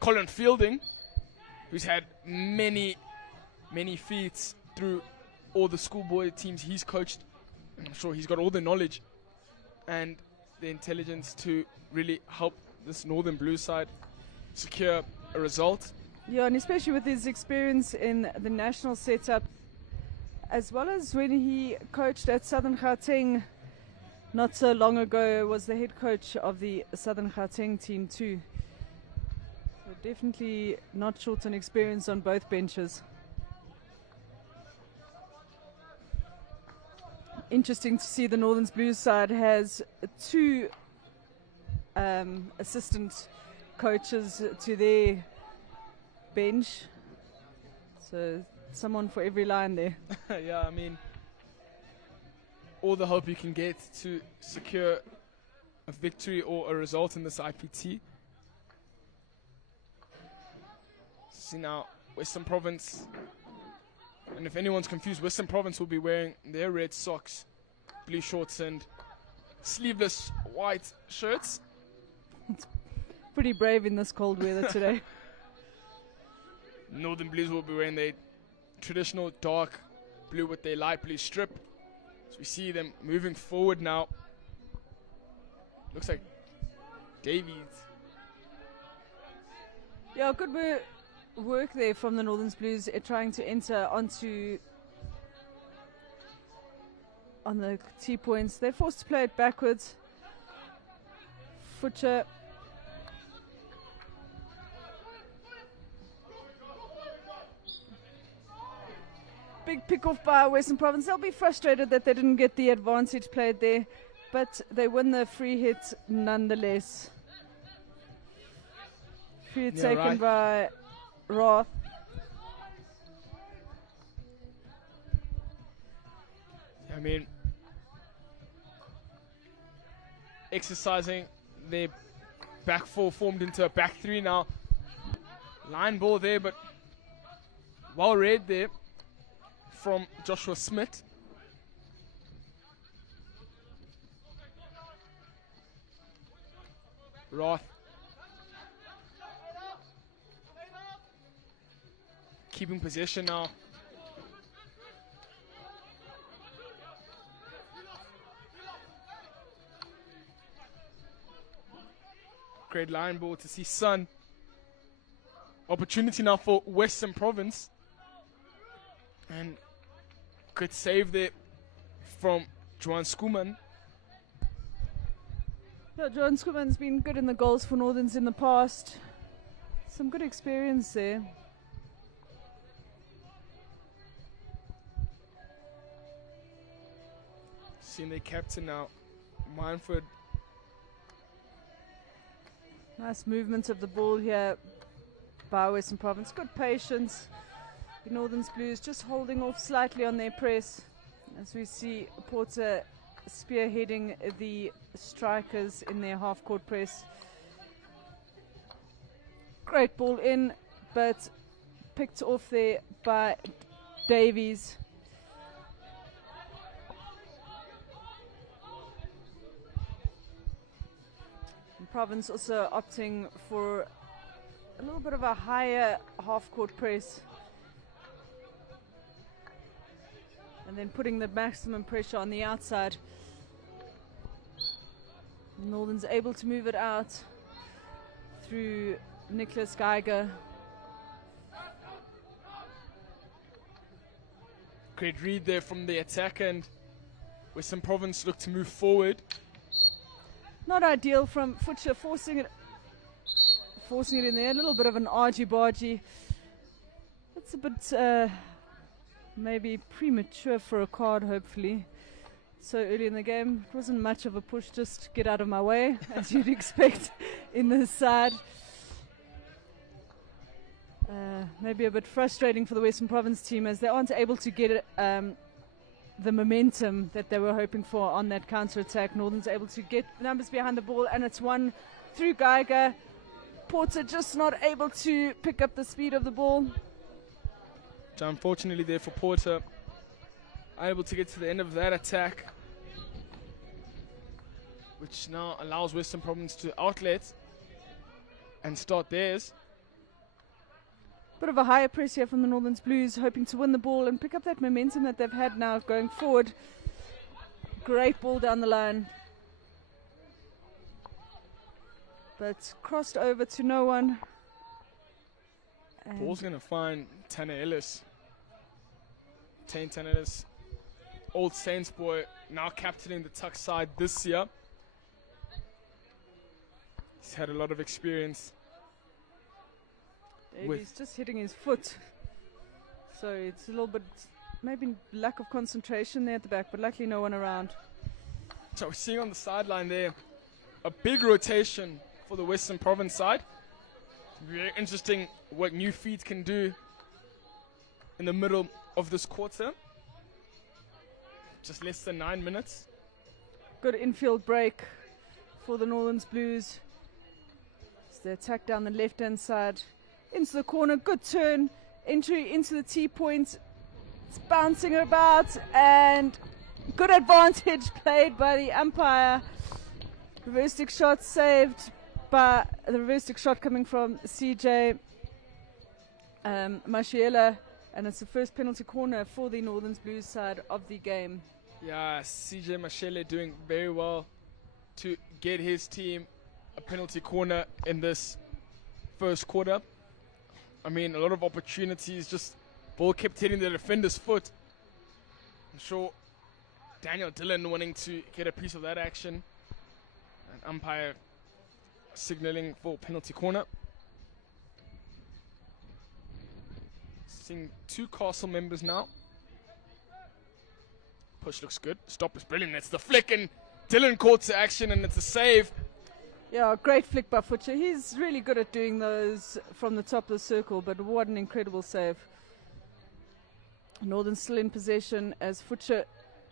Colin Fielding, who's had many feats through all the schoolboy teams he's coached. I'm sure he's got all the knowledge and the intelligence to really help this Northern Blues side secure a result. Yeah, and especially with his experience in the national setup, as well as when he coached at Southern Gauteng not so long ago, was the head coach of the Southern Gauteng team too. So definitely not short on experience on both benches. Interesting to see the Northerns Blues side has 2 assistant coaches to their bench. So someone for every line there. Yeah, I mean, all the help you can get to secure a victory or a result in this IPT. See now, Western Province. And if anyone's confused, Western Province will be wearing their red socks, blue shorts and sleeveless white shirts. Pretty brave in this cold weather today. Northern Blues will be wearing their traditional dark blue with their light blue strip. So we see them moving forward now. Looks like Davies. Yeah, good work there from the Northerns Blues trying to enter on the T points. They're forced to play it backwards. Futcher. Big pick off by Western Province. They'll be frustrated that they didn't get the advantage played there, but they win the free hit nonetheless. Free hit taken by Roth. I mean, exercising their back 4 formed into a back 3 now. Line ball there, but well read there from Joshua Smith. Roth keeping possession now. Great line ball to see Sun. Opportunity now for Western Province. And good save there from Johan Skuman. Yeah, Johan Skuman's been good in the goals for Northerns in the past. Some good experience there. Seeing their captain now, Manfred. Nice movement of the ball here by Western Province. Good patience. The Northern Blues just holding off slightly on their press as we see Porter spearheading the strikers in their half-court press. Great ball in, but picked off there by Davies. And Province also opting for a little bit of a higher half-court press, and then putting the maximum pressure on the outside. Northern's able to move it out through Nicholas Geiger. Great read there from the attack, and Western Province look to move forward. Not ideal from Futcher, forcing it in there. A little bit of an argy-bargy. It's a bit maybe premature for a card, hopefully. So early in the game, it wasn't much of a push, just get out of my way, as you'd expect in this side. Maybe a bit frustrating for the Western Province team as they aren't able to get the momentum that they were hoping for on that counter-attack. Northern's able to get numbers behind the ball, and it's one through Geiger. Porter just not able to pick up the speed of the ball. So unfortunately there for Porter, unable to get to the end of that attack, which now allows Western Province to outlet and start theirs. Bit of a higher press here from the Northern Blues, hoping to win the ball and pick up that momentum that they've had now going forward. Great ball down the line, but crossed over to no one. And Ball's going to find Tanner Ellis. Tanner Ellis, old Saints boy, now captaining the Tuck side this year. He's had a lot of experience. He's just hitting his foot, so it's a little bit maybe lack of concentration there at the back, but luckily no one around. So we're seeing on the sideline there a big rotation for the Western Province side. Very interesting what new feet can do in the middle of this quarter. Just less than 9 minutes. Good infield break for the Northern Blues. It's the attack down the left-hand side. Into the corner, good turn, entry into the T-point. It's bouncing about, and good advantage played by the umpire. Reverse stick shot saved by the reverse stick shot coming from CJ Mashiela, and it's the first penalty corner for the Northern Blues side of the game. Yeah, CJ Mashiela doing very well to get his team a penalty corner in this first quarter. I mean, a lot of opportunities, just ball kept hitting the defender's foot. I'm sure Daniel Dillon wanting to get a piece of that action. And umpire signaling for penalty corner. Seeing two Castle members now. Push looks good. Stop is brilliant. It's the flick, and Dillon caught to action, and it's a save. Yeah, great flick by Futcher. He's really good at doing those from the top of the circle, but what an incredible save. Northern still in possession as Futcher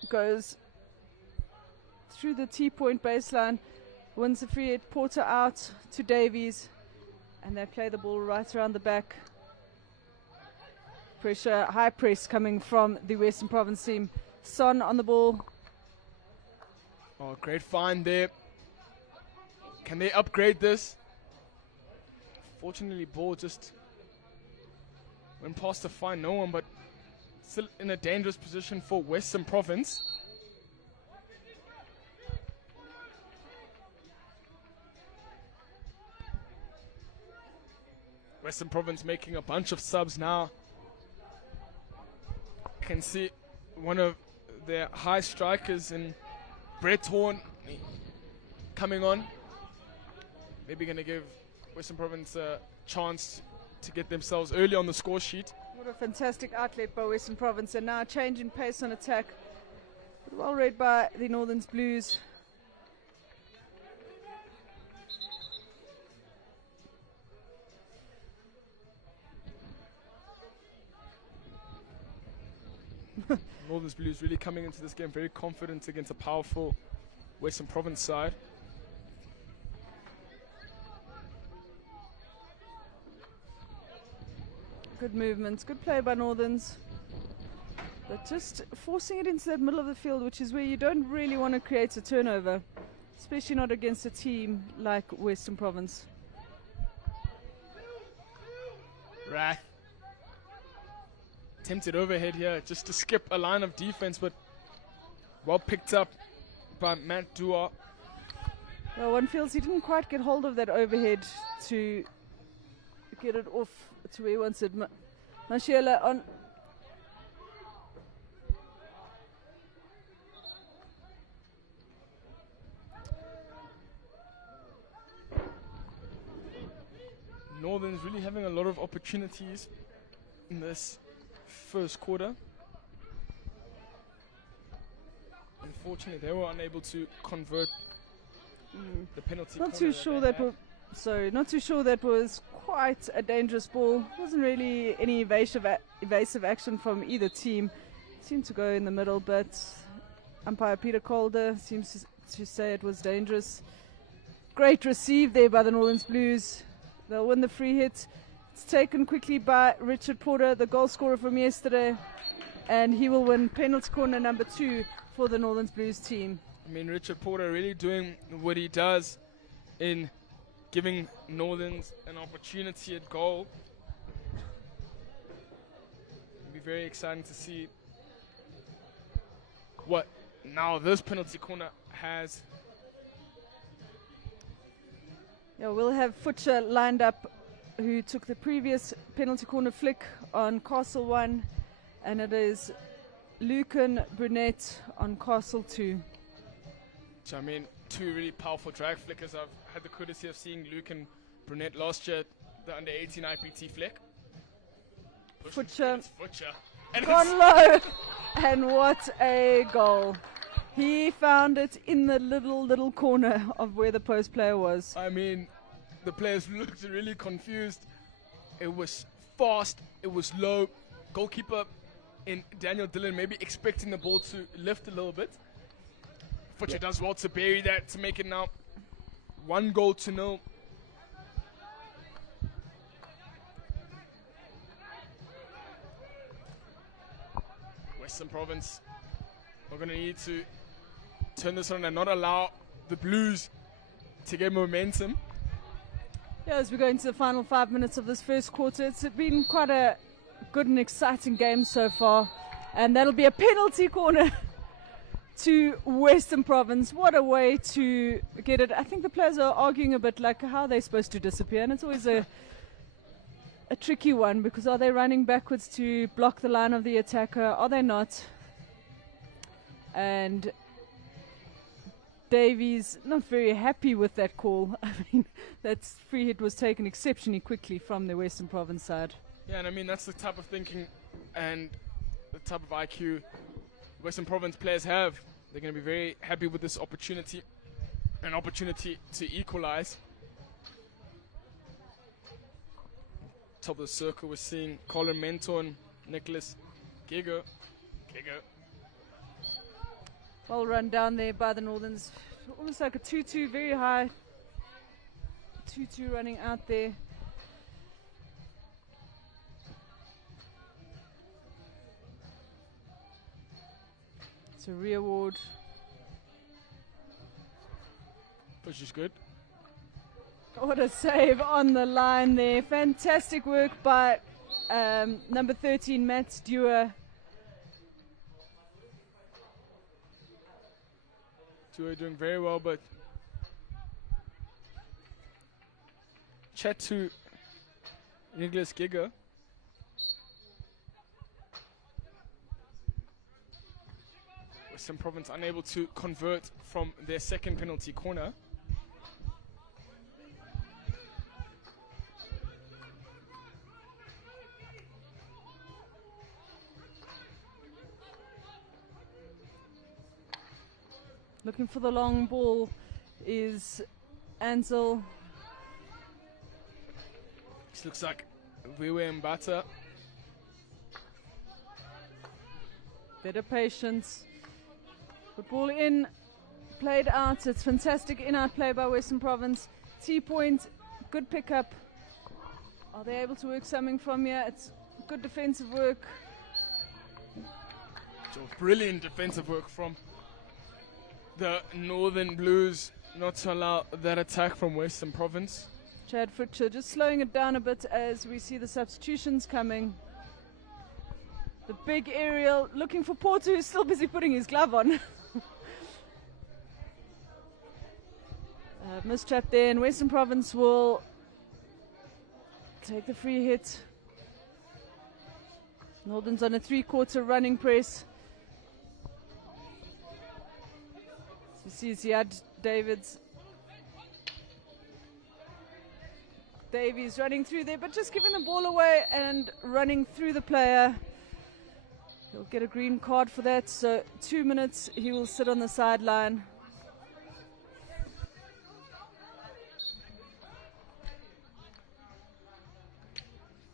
goes through the T-point baseline, wins the free hit. Porter out to Davies, and they play the ball right around the back. Pressure, high press coming from the Western Province team. Son on the ball. Oh, great find there. Can they upgrade this? Fortunately, ball just went past to find no one, but still in a dangerous position for Western Province. Western Province making a bunch of subs now. Can see one of their high strikers in Brett Horn coming on. Maybe going to give Western Province a chance to get themselves early on the score sheet. What a fantastic outlet by Western Province, and now changing pace on attack. Well read by the Northerns Blues. Northern's Blues really coming into this game very confident against a powerful Western Province side. Good movements, good play by Northerns. But just forcing it into that middle of the field, which is where you don't really want to create a turnover, especially not against a team like Western Province. Rath. Tempted overhead here just to skip a line of defense, but well picked up by Matt Dua. Well, one feels he didn't quite get hold of that overhead to get it off to where he wants it. Mashiela on. Northern's really having a lot of opportunities in this first quarter. Unfortunately, they were unable to convert the penalty. Not too sure that was quite a dangerous ball. Wasn't really any evasive action from either team. Seemed to go in the middle, but umpire Peter Calder seems to say it was dangerous. Great receive there by the Northerns Blues. They'll win the free hit. It's taken quickly by Richard Porter, the goal scorer from yesterday, and he will win penalty corner number 2 for the Northerns Blues team. I mean, Richard Porter really doing what he does in giving Northerns an opportunity at goal. It'll be very exciting to see what now this penalty corner has. Yeah, we'll have Futcher lined up, who took the previous penalty corner flick on Castle 1, and it is Lucan Brunette on Castle 2. So, I mean, 2 really powerful drag flickers. I've had the courtesy of seeing Lucan Brunette last year, the under-18 IPT flick. Futcher. And gone low, and what a goal. He found it in the little corner of where the post player was. I mean, the players looked really confused. It was fast, it was low. Goalkeeper in Daniel Dillon maybe expecting the ball to lift a little bit. Futcher does well to bury that to make it now 1-0. Western Province are going to need to turn this on and not allow the Blues to get momentum. Yeah, as we go into the final 5 minutes of this first quarter, it's been quite a good and exciting game so far, and that'll be a penalty corner to Western Province. What a way to get it. I think the players are arguing a bit like how they're supposed to disappear, and it's always a tricky one, because are they running backwards to block the line of the attacker? Are they not? And Davies not very happy with that call. I mean, that free hit was taken exceptionally quickly from the Western Province side. Yeah, and I mean, that's the type of thinking and the type of IQ Western Province players have. They're going to be very happy with this opportunity, an opportunity to equalize. Top of the circle, we're seeing Colin Menton, Nicholas Gigo. Well run down there by the Northerns. Almost like a 2-2, very high. 2-2 running out there. It's a re-award. Which is good. What a save on the line there. Fantastic work by number 13, Matt Dewar. Dewar doing very well, but chat to Nicholas Giga. Western Province unable to convert from their second penalty corner. Looking for the long ball is Ansel. This looks like Viwe Mbata. Better patience. Good ball in, played out. It's fantastic in-out play by Western Province. T-point, good pickup. Are they able to work something from here? It's good defensive work. So brilliant defensive work from the Northern Blues, not to allow that attack from Western Province. Chad Futcher just slowing it down a bit as we see the substitutions coming. The big aerial looking for Porter, who's still busy putting his glove on. Mistrap there, and Western Province will take the free hit. Northern's on a 3/4 running press. So you see Ziad Davies running through there, but just giving the ball away and running through the player. He'll get a green card for that, so 2 minutes he will sit on the sideline.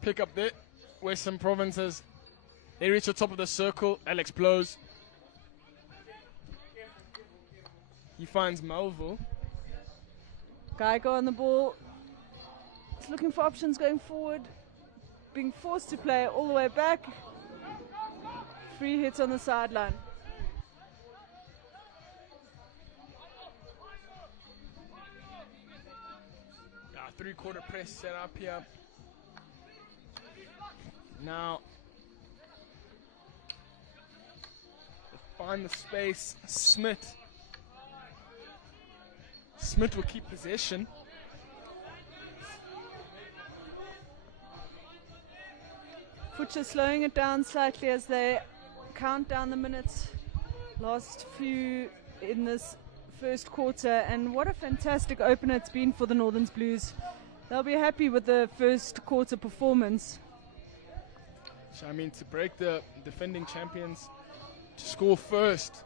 Pick up there. Western Provinces, they reach the top of the circle. Alex blows. He finds Melville. Geiger on the ball. He's looking for options going forward. Being forced to play all the way back. Free hits on the sideline. Three-quarter press set up here. Now, find the space. Smith will keep possession. Futcher slowing it down slightly as they count down the minutes. Last few in this first quarter, and what a fantastic opener it's been for the Northerns Blues. They'll be happy with the first quarter performance. So, I mean, to break the defending champions, to score first,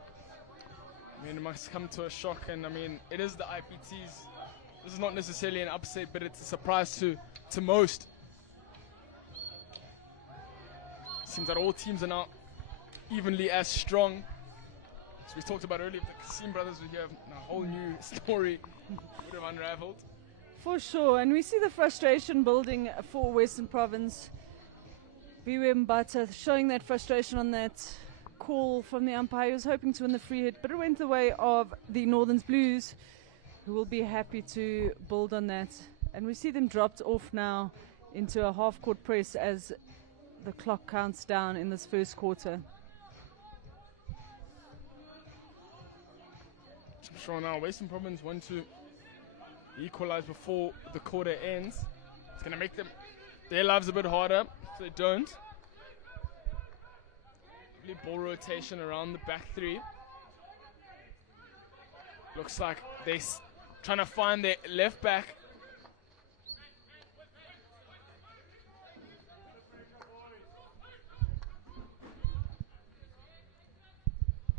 I mean, it must come to a shock. And I mean, it is the IPTs. This is not necessarily an upset, but it's a surprise to most. Seems that all teams are now evenly as strong. So we talked about earlier, if the Kasim brothers were here, a whole new story would have unraveled. For sure, and we see the frustration building for Western Province. Viwe Mbata showing that frustration on that call from the umpire. He was hoping to win the free hit, but it went the way of the Northerns Blues, who will be happy to build on that. And we see them dropped off now into a half-court press as the clock counts down in this first quarter. I'm sure now Western Province want to equalize before the quarter ends. It's going to make their lives a bit harder if they don't. Ball rotation around the back three. Looks like they're trying to find their left back.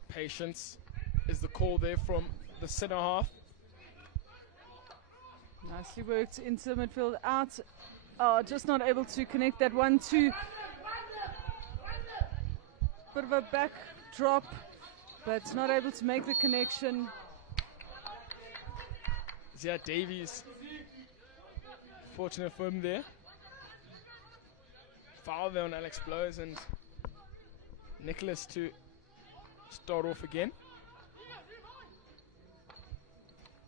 Patience is the call there from the center half. Nicely worked into the midfield, out. Just not able to connect that 1-2. Bit of a back drop, but not able to make the connection. Ziad Davies, fortunate for him there. Foul there on Alex Blows, and Nicholas to start off again.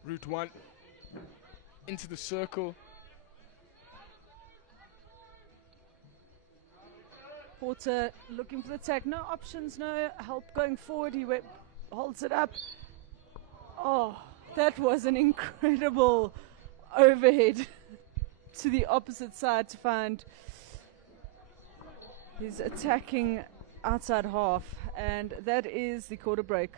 Route 1 into the circle. Porter looking for the tag, no options, no help going forward. He holds it up. Oh, that was an incredible overhead to the opposite side to find his attacking outside half, and that is the quarter break.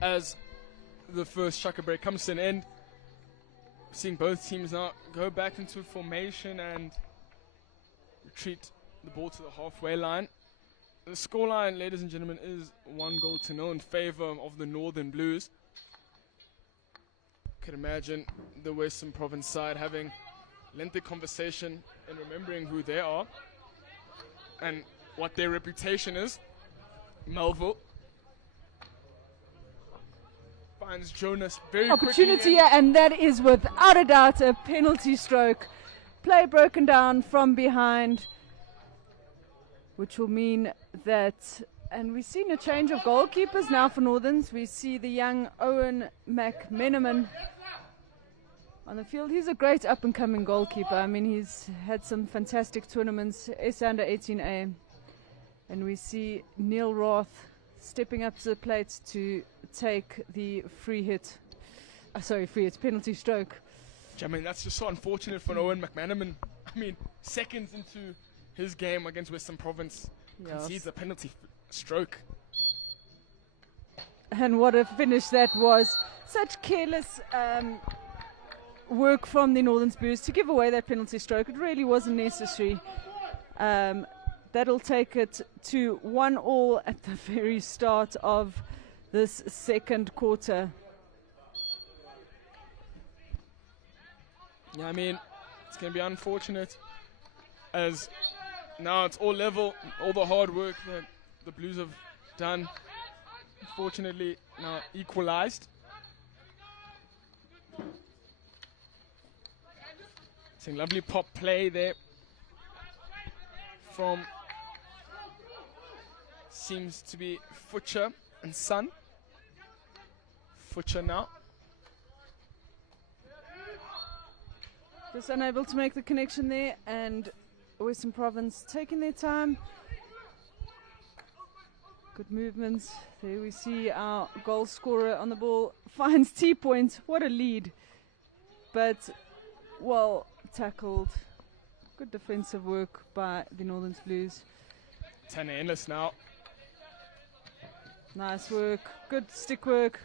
as the first shaka break comes to an end. Seeing both teams now go back into formation and retreat the ball to the halfway line. The scoreline, ladies and gentlemen, is 1-0 in favor of the Northern Blues. Could imagine the Western Province side having lengthy conversation and remembering who they are and what their reputation is. Melville finds Jonas very opportunity here, and that is without a doubt a penalty stroke. Play broken down from behind, which will mean that, and we've seen a change of goalkeepers now for Northerns. We see the young Owen McMenamin on the field. He's a great up-and-coming goalkeeper. I mean, he's had some fantastic tournaments, S under 18A. And we see Neil Roth stepping up to the plate to take the penalty stroke. I mean, that's just so unfortunate for Owen McManaman. I mean, seconds into his game against Western Province, concedes a penalty stroke. And what a finish that was. Such careless work from the Northern Blues to give away that penalty stroke. It really wasn't necessary. That'll take it to 1-1 at the very start of this second quarter. Yeah, I mean, it's going to be unfortunate as now it's all level, all the hard work that the Blues have done, unfortunately, now equalized. Seeing lovely pop play there from seems to be Futcher and Son. Futcher now. Just unable to make the connection there, and Western Province taking their time. Good movements. There we see our goal scorer on the ball finds T-point. What a lead. But well tackled. Good defensive work by the Northern Blues. Tanner Endless now. Nice work. Good stick work.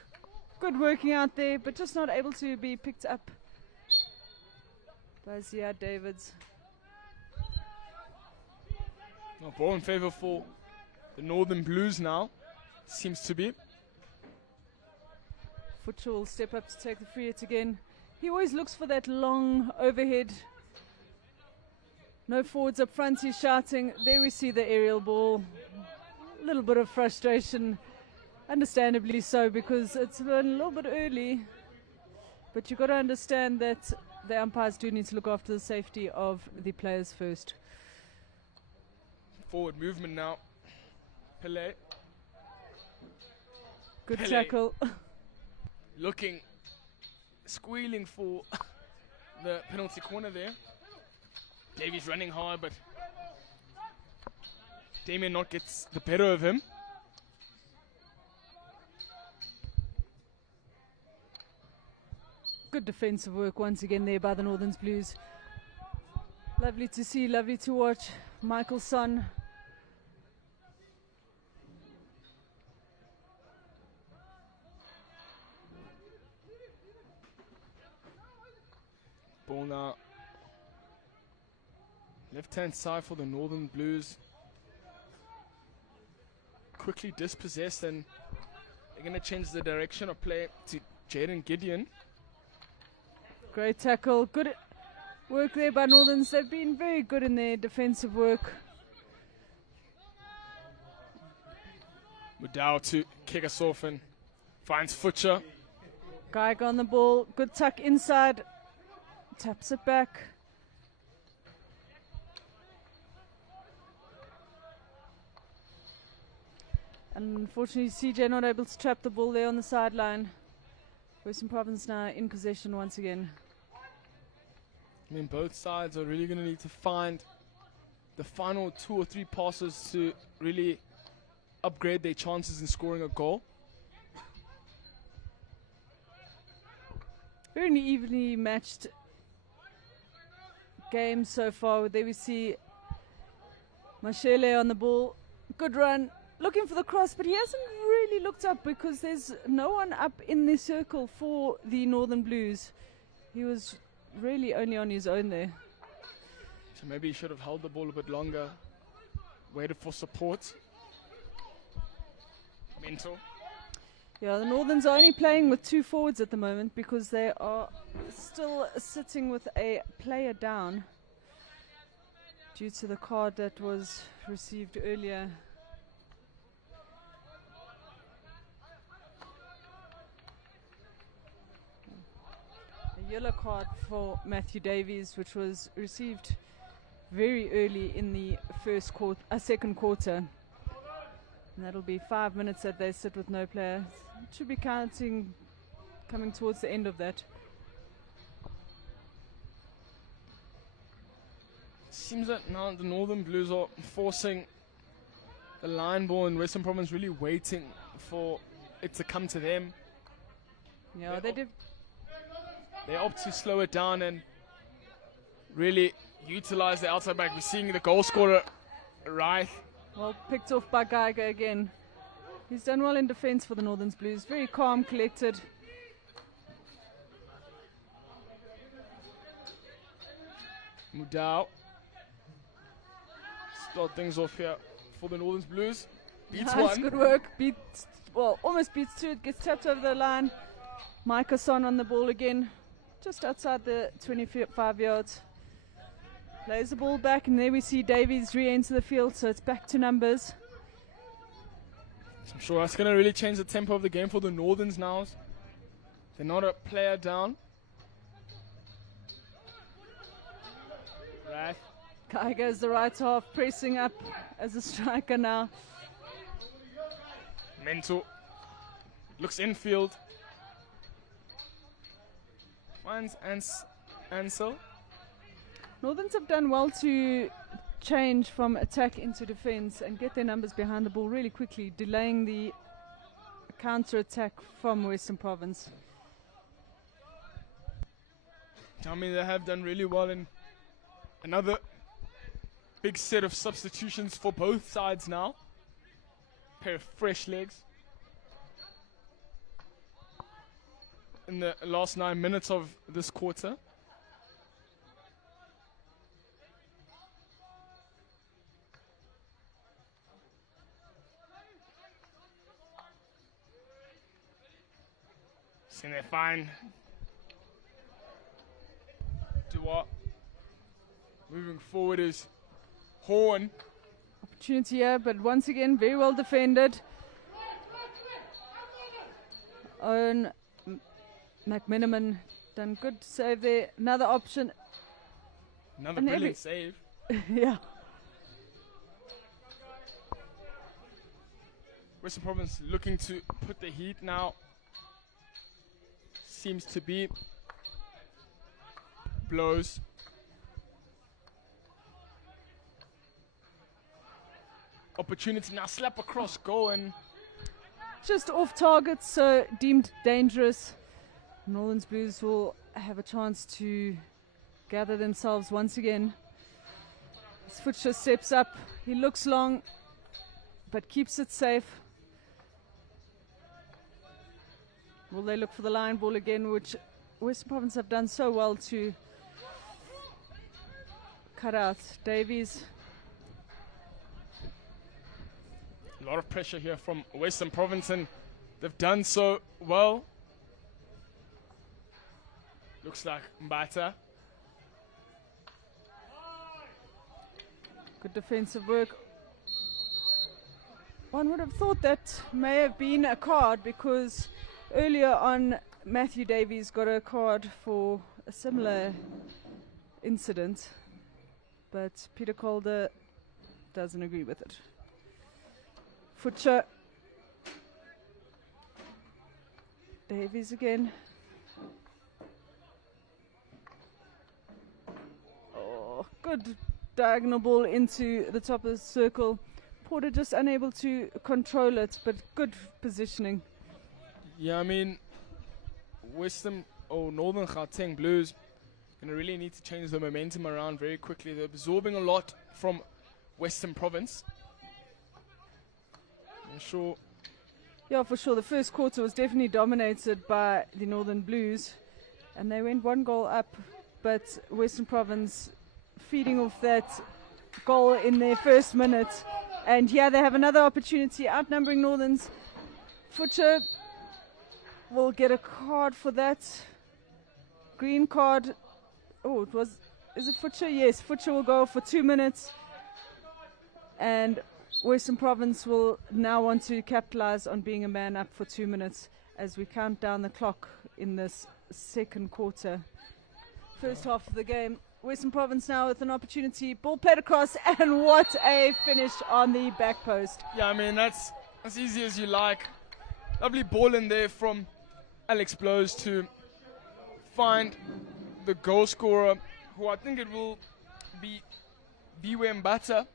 Good working out there, but just not able to be picked up by Ziad Davids. Ball in favor for the Northern Blues now. Seems to be. Futcher will step up to take the free hit again. He always looks for that long overhead. No forwards up front, he's shouting. There we see the aerial ball. A little bit of frustration, understandably so, because it's been a little bit early. But you've got to understand that the umpires do need to look after the safety of the players first. Forward movement now. Pele. Good tackle. Looking, squealing for the penalty corner there. Davies running hard, but Damien Knott gets the better of him. Good defensive work once again there by the Northern Blues. Lovely to see, lovely to watch. Michael Son. Ball now. Left-hand side for the Northern Blues. Quickly dispossessed, and they're going to change the direction of play to Jaden Gideon. Great tackle. Good work there by Northerns. They've been very good in their defensive work. Mudau to kick us off and finds Futcher. Geig on the ball. Good tuck inside. Taps it back. And unfortunately, CJ not able to trap the ball there on the sideline. Western Province now in possession once again. I mean, both sides are really going to need to find the final 2 or 3 passes to really upgrade their chances in scoring a goal. Very evenly matched game so far. There we see Mashele on the ball. Good run. Looking for the cross, but he hasn't really looked up because there's no one up in the circle for the Northern Blues. He was really only on his own there. So maybe he should have held the ball a bit longer, waited for support. Mental. Yeah, the Northerns are only playing with 2 forwards at the moment because they are still sitting with a player down due to the card that was received earlier. A yellow card for Matthew Davies, which was received very early in the second quarter. And that'll be 5 minutes that they sit with no player. It should be coming towards the end of that. Seems that now the Northern Blues are forcing the line ball, and Western Province really waiting for it to come to them. Yeah, They opt to slow it down and really utilize the outside back. We're seeing the goal scorer, Reich. Well picked off by Geiger again. He's done well in defense for the Northern Blues. Very calm, collected. Mudau. Start things off here for the Northern Blues. Beats Nice, one. good work. Almost beats 2. It gets tapped over the line. Micah Son on the ball again. Just outside the 25 yards. Plays the ball back, and there we see Davies re-enter the field, so it's back to numbers. I'm sure that's going to really change the tempo of the game for the Northerns now. They're not a player down. Right. Geiger is the right half, pressing up as a striker now. Mental. Looks infield. Finds Ansel. Northerns have done well to change from attack into defense and get their numbers behind the ball really quickly, delaying the counter-attack from Western Province. I mean, they have done really well in another big set of substitutions for both sides now. Pair of fresh legs. In the last 9 minutes of this quarter. Seeing they find Dua. Moving forward is Horn. Opportunity here, but once again, very well defended. Owen McMiniman done good save there. Another option. Another brilliant save. Yeah. Western Province looking to put the heat now. Seems to be. Blows. Opportunity now, slap across goal, and just off target, so deemed dangerous. Northern Blues will have a chance to gather themselves once again. His foot just steps up. He looks long, but keeps it safe. Will they look for the line ball again, which Western Province have done so well to cut out. Davies. a lot of pressure here from Western Province, and they've done so well. Looks like Mbata. Good defensive work. One would have thought that may have been a card, because earlier on Matthew Davies got a card for a similar incident, but Peter Calder doesn't agree with it. Futcher. Davies again. Oh, good diagonal ball into the top of the circle. Porter just unable to control it, but good positioning. Yeah, I mean, Northern Gauteng Blues going to really need to change the momentum around very quickly. They're absorbing a lot from Western Province. I'm sure Yeah, for sure. The first quarter was definitely dominated by the Northern Blues, and they went 1 goal up, but Western Province feeding off that goal in their first minute. And here they have another opportunity, outnumbering Northerns. Futcher will get a card for that. Green card. Oh, is it Futcher? Yes, Futcher will go for 2 minutes. And Western Province will now want to capitalize on being a man up for 2 minutes as we count down the clock in this second quarter. First half of the game. Western Province now with an opportunity. Ball played across, and what a finish on the back post. Yeah, I mean, that's as easy as you like. Lovely ball in there from Alex Blows to find the goal scorer, who I think it will be Biwe Mbata.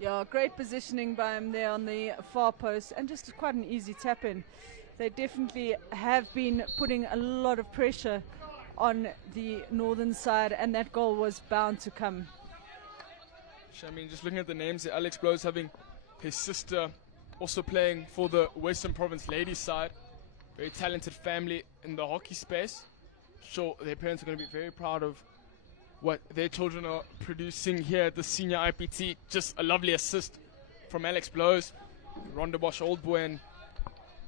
Yeah, great positioning by him there on the far post, and just quite an easy tap in. They definitely have been putting a lot of pressure on the northern side, and that goal was bound to come. I mean, just looking at the names here, Alex Blows having his sister also playing for the Western Province ladies side. Very talented family in the hockey space. Sure, their parents are going to be very proud of what their children are producing here at the Senior IPT. Just a lovely assist from Alex Blows. Ronda Bosch Old Boy and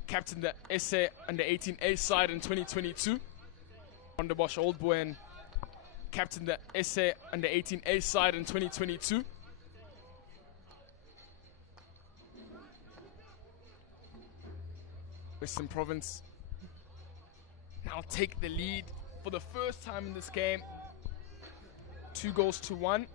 captain the SA under 18A side in 2022. Ronda Bosch Old Boy and captain the SA under 18A side in 2022. Western Province now take the lead for the first time in this game. 2-1.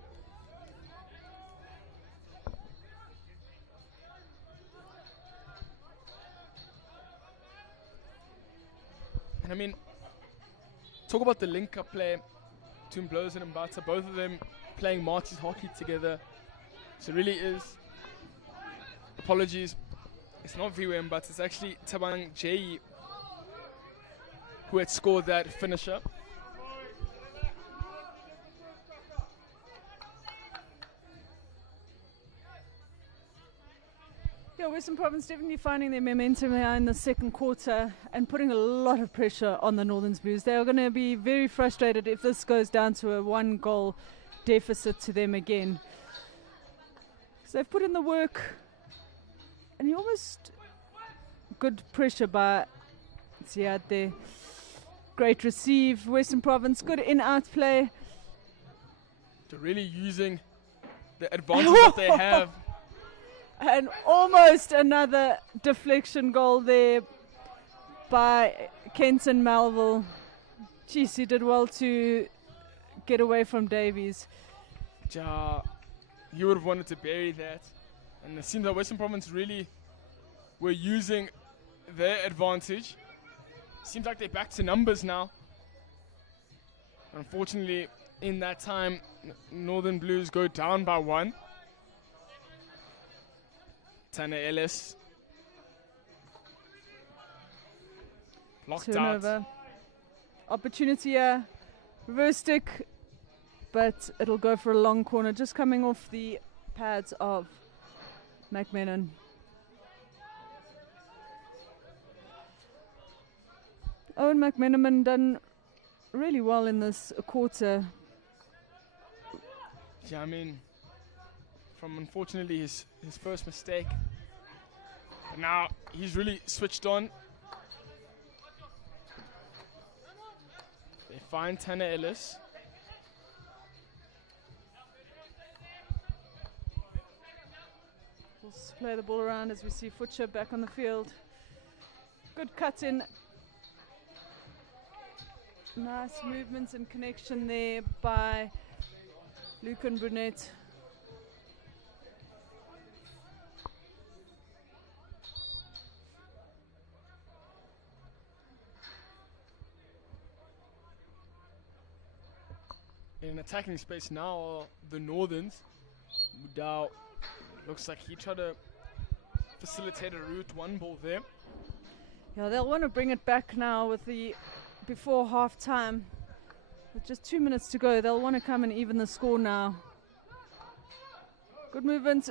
And I mean, talk about the link-up play between Blows and Mbata, both of them playing Marty's hockey together. So it really is, apologies, it's not Viwe Mbata, it's actually Tabang Jai who had scored that finisher. Yeah, Western Province definitely finding their momentum here in the second quarter and putting a lot of pressure on the Northern Blues. They are going to be very frustrated if this goes down to a 1-goal deficit to them again. So they've put in the work, and you almost good pressure by Ziad there. Great receive, Western Province, good in-out play. They're really using the advantage that they have. And almost another deflection goal there by Kenton Melville. Jeez, he did well to get away from Davies. Ja, you would have wanted to bury that. And it seems that Western Province really were using their advantage. Seems like they're back to numbers now. Unfortunately, in that time, Northern Blues go down by 1. Tana Ellis blocked turnover. out. Opportunity here, reverse stick, but it'll go for a long corner, just coming off the pads of McMenon. Owen McMenon done really well in this quarter. Yeah, I mean, from unfortunately his first mistake. But now he's really switched on. They find Tanner Ellis. We'll play the ball around as we see Futcher back on the field. Good cut in. Nice movements and connection there by Lucan Brunette. In attacking space now are the Northerns. Mudau looks like he tried to facilitate a route 1 ball there. Yeah, they'll want to bring it back now with the before half time. With just 2 minutes to go, they'll want to come and even the score now. Good movement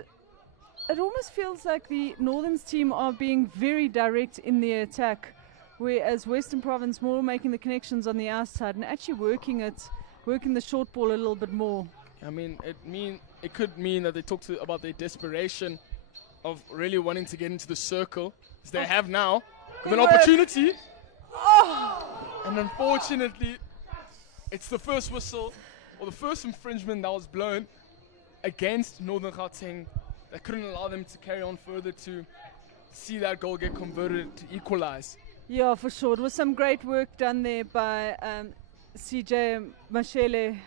it almost feels like the Northerns team are being very direct in their attack, whereas Western Province more making the connections on the outside and actually working the short ball a little bit more. I mean, it could mean that they talk about their desperation of really wanting to get into the circle, as they have now, with an opportunity. And unfortunately, it's the first whistle, or the first infringement that was blown against Northern Gauteng that couldn't allow them to carry on further to see that goal get converted to equalize. Yeah, for sure. It was some great work done there by CJ Mashele,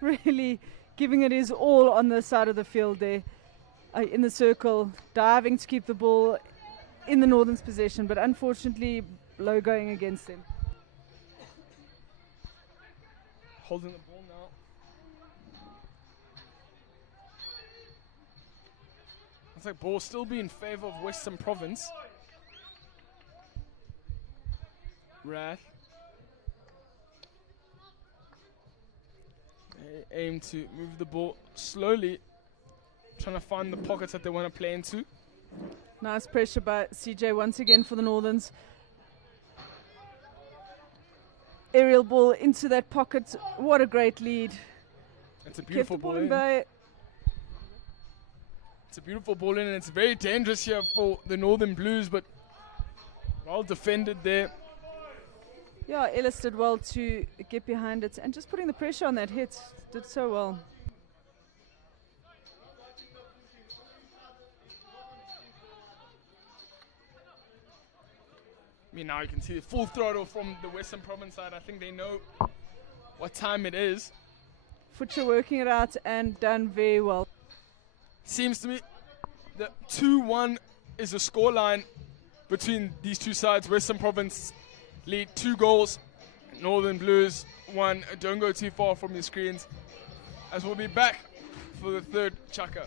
really giving it his all on the side of the field there, in the circle, diving to keep the ball in the Northern's possession, but unfortunately low going against them. Holding the ball now. Looks like ball still be in favor of Western Province. Rath. They aim to move the ball slowly, trying to find the pockets that they want to play into. Nice pressure by CJ once again for the Northerns. Aerial ball into that pocket. What a great lead. It's a beautiful ball in. It's a beautiful ball in, and it's very dangerous here for the Northern Blues, but well defended there. Yeah, Ellis did well to get behind it, and just putting the pressure on that hit, did so well. I mean, now you can see the full throttle from the Western Province side. I think they know what time it is. Futcher working it out and done very well. Seems to me that 2-1 is the scoreline between these two sides. Western Province lead 2 goals. Northern Blues 1. Don't go too far from your screens, as we'll be back for the third chaka.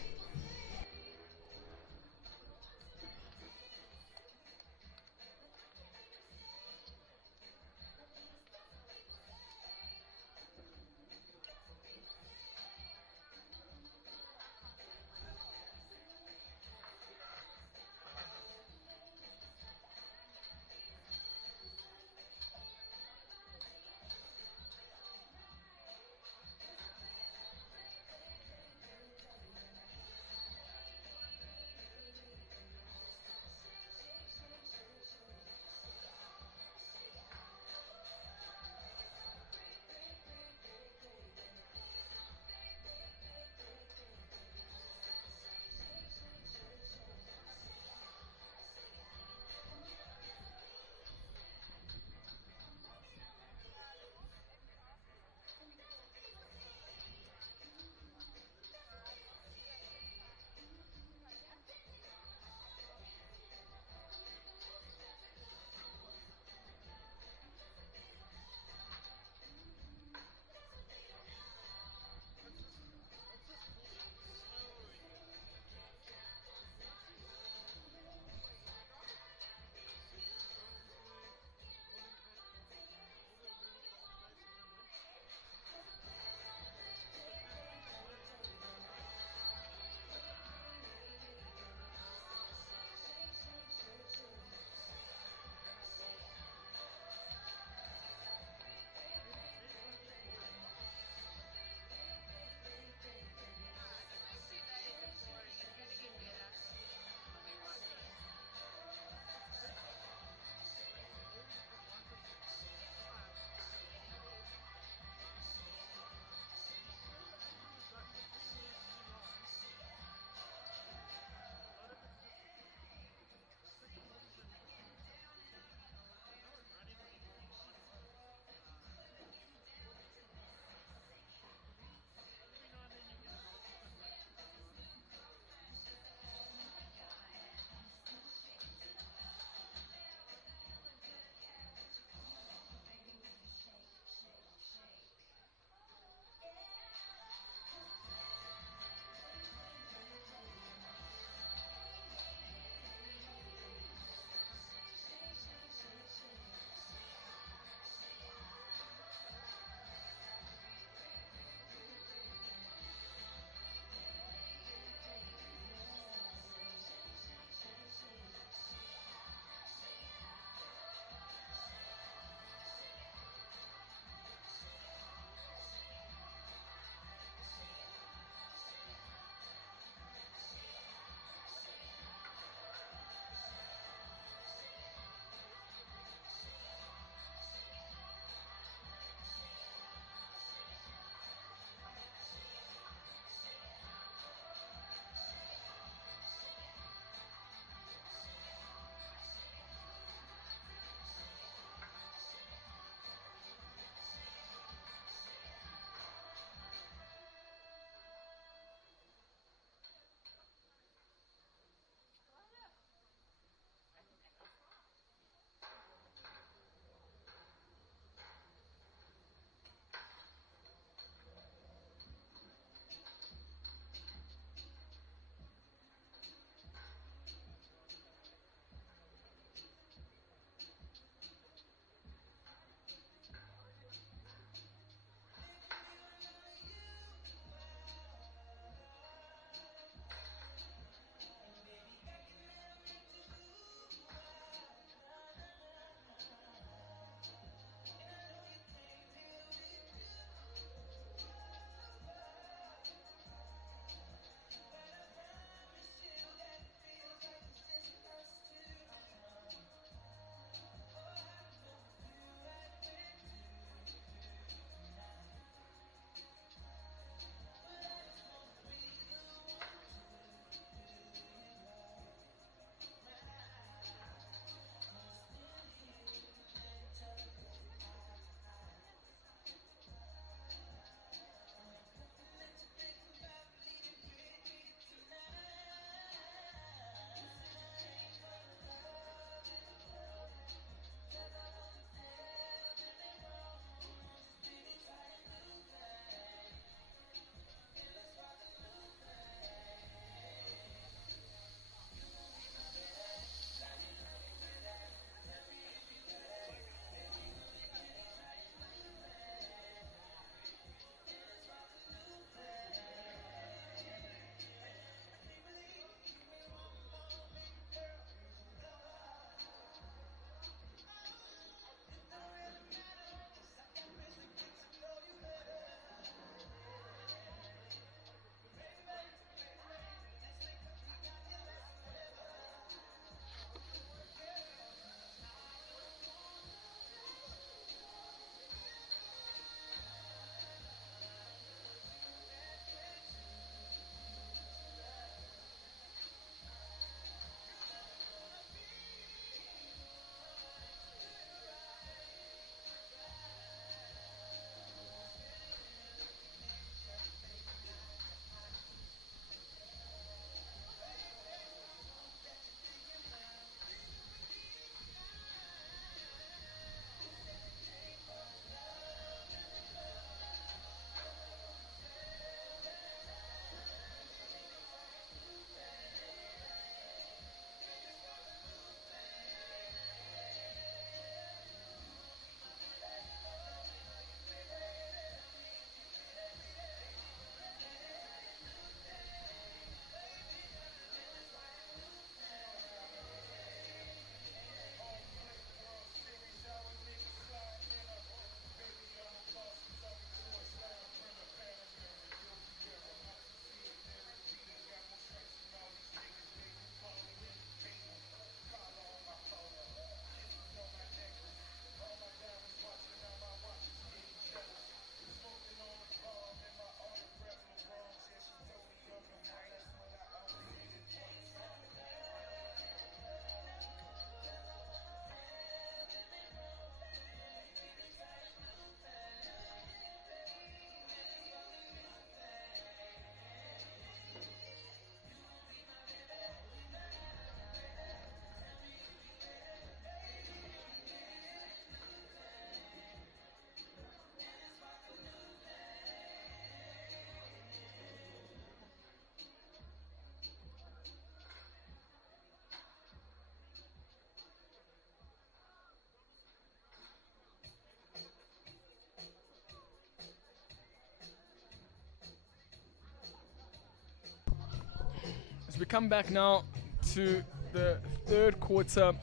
So we come back now to the third quarter,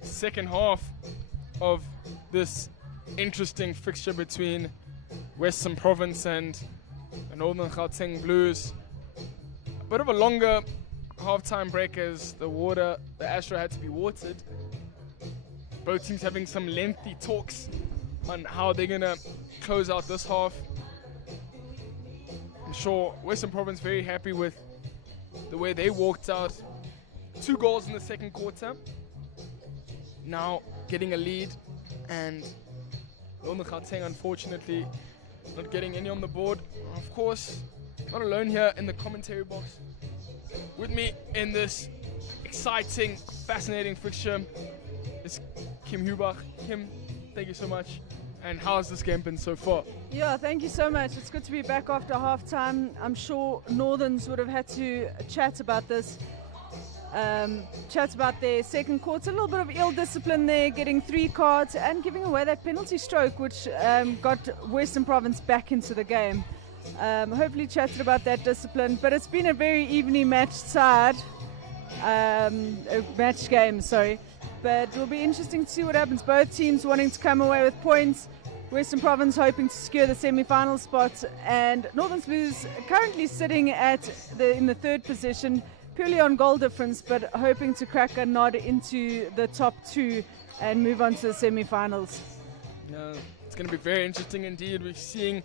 second half of this interesting fixture between Western Province and the Northern Gauteng Blues. A bit of a longer halftime break as the Astro had to be watered. Both teams having some lengthy talks on how they're gonna close out this half. I'm sure Western Province very happy with the way they walked out. 2 goals in the second quarter. Now getting a lead, and Northern Gauteng unfortunately not getting any on the board. Of course, not alone here in the commentary box. With me in this exciting, fascinating fixture is Kim Hubach. Kim, thank you so much. And how has this game been so far? Yeah, thank you so much. It's good to be back after halftime. I'm sure Northerns would have had to chat about this. Chat about their second quarter. A little bit of ill discipline there, getting 3 cards and giving away that penalty stroke, which got Western Province back into the game. Hopefully chatted about that discipline, but it's been a very evenly matched match game, sorry. But it will be interesting to see what happens. Both teams wanting to come away with points. Western Province hoping to secure the semi-final spot, and Northern Blues currently sitting in the third position, purely on goal difference, but hoping to crack a nod into the top 2 and move on to the semi-finals. Yeah, it's going to be very interesting indeed. We're seeing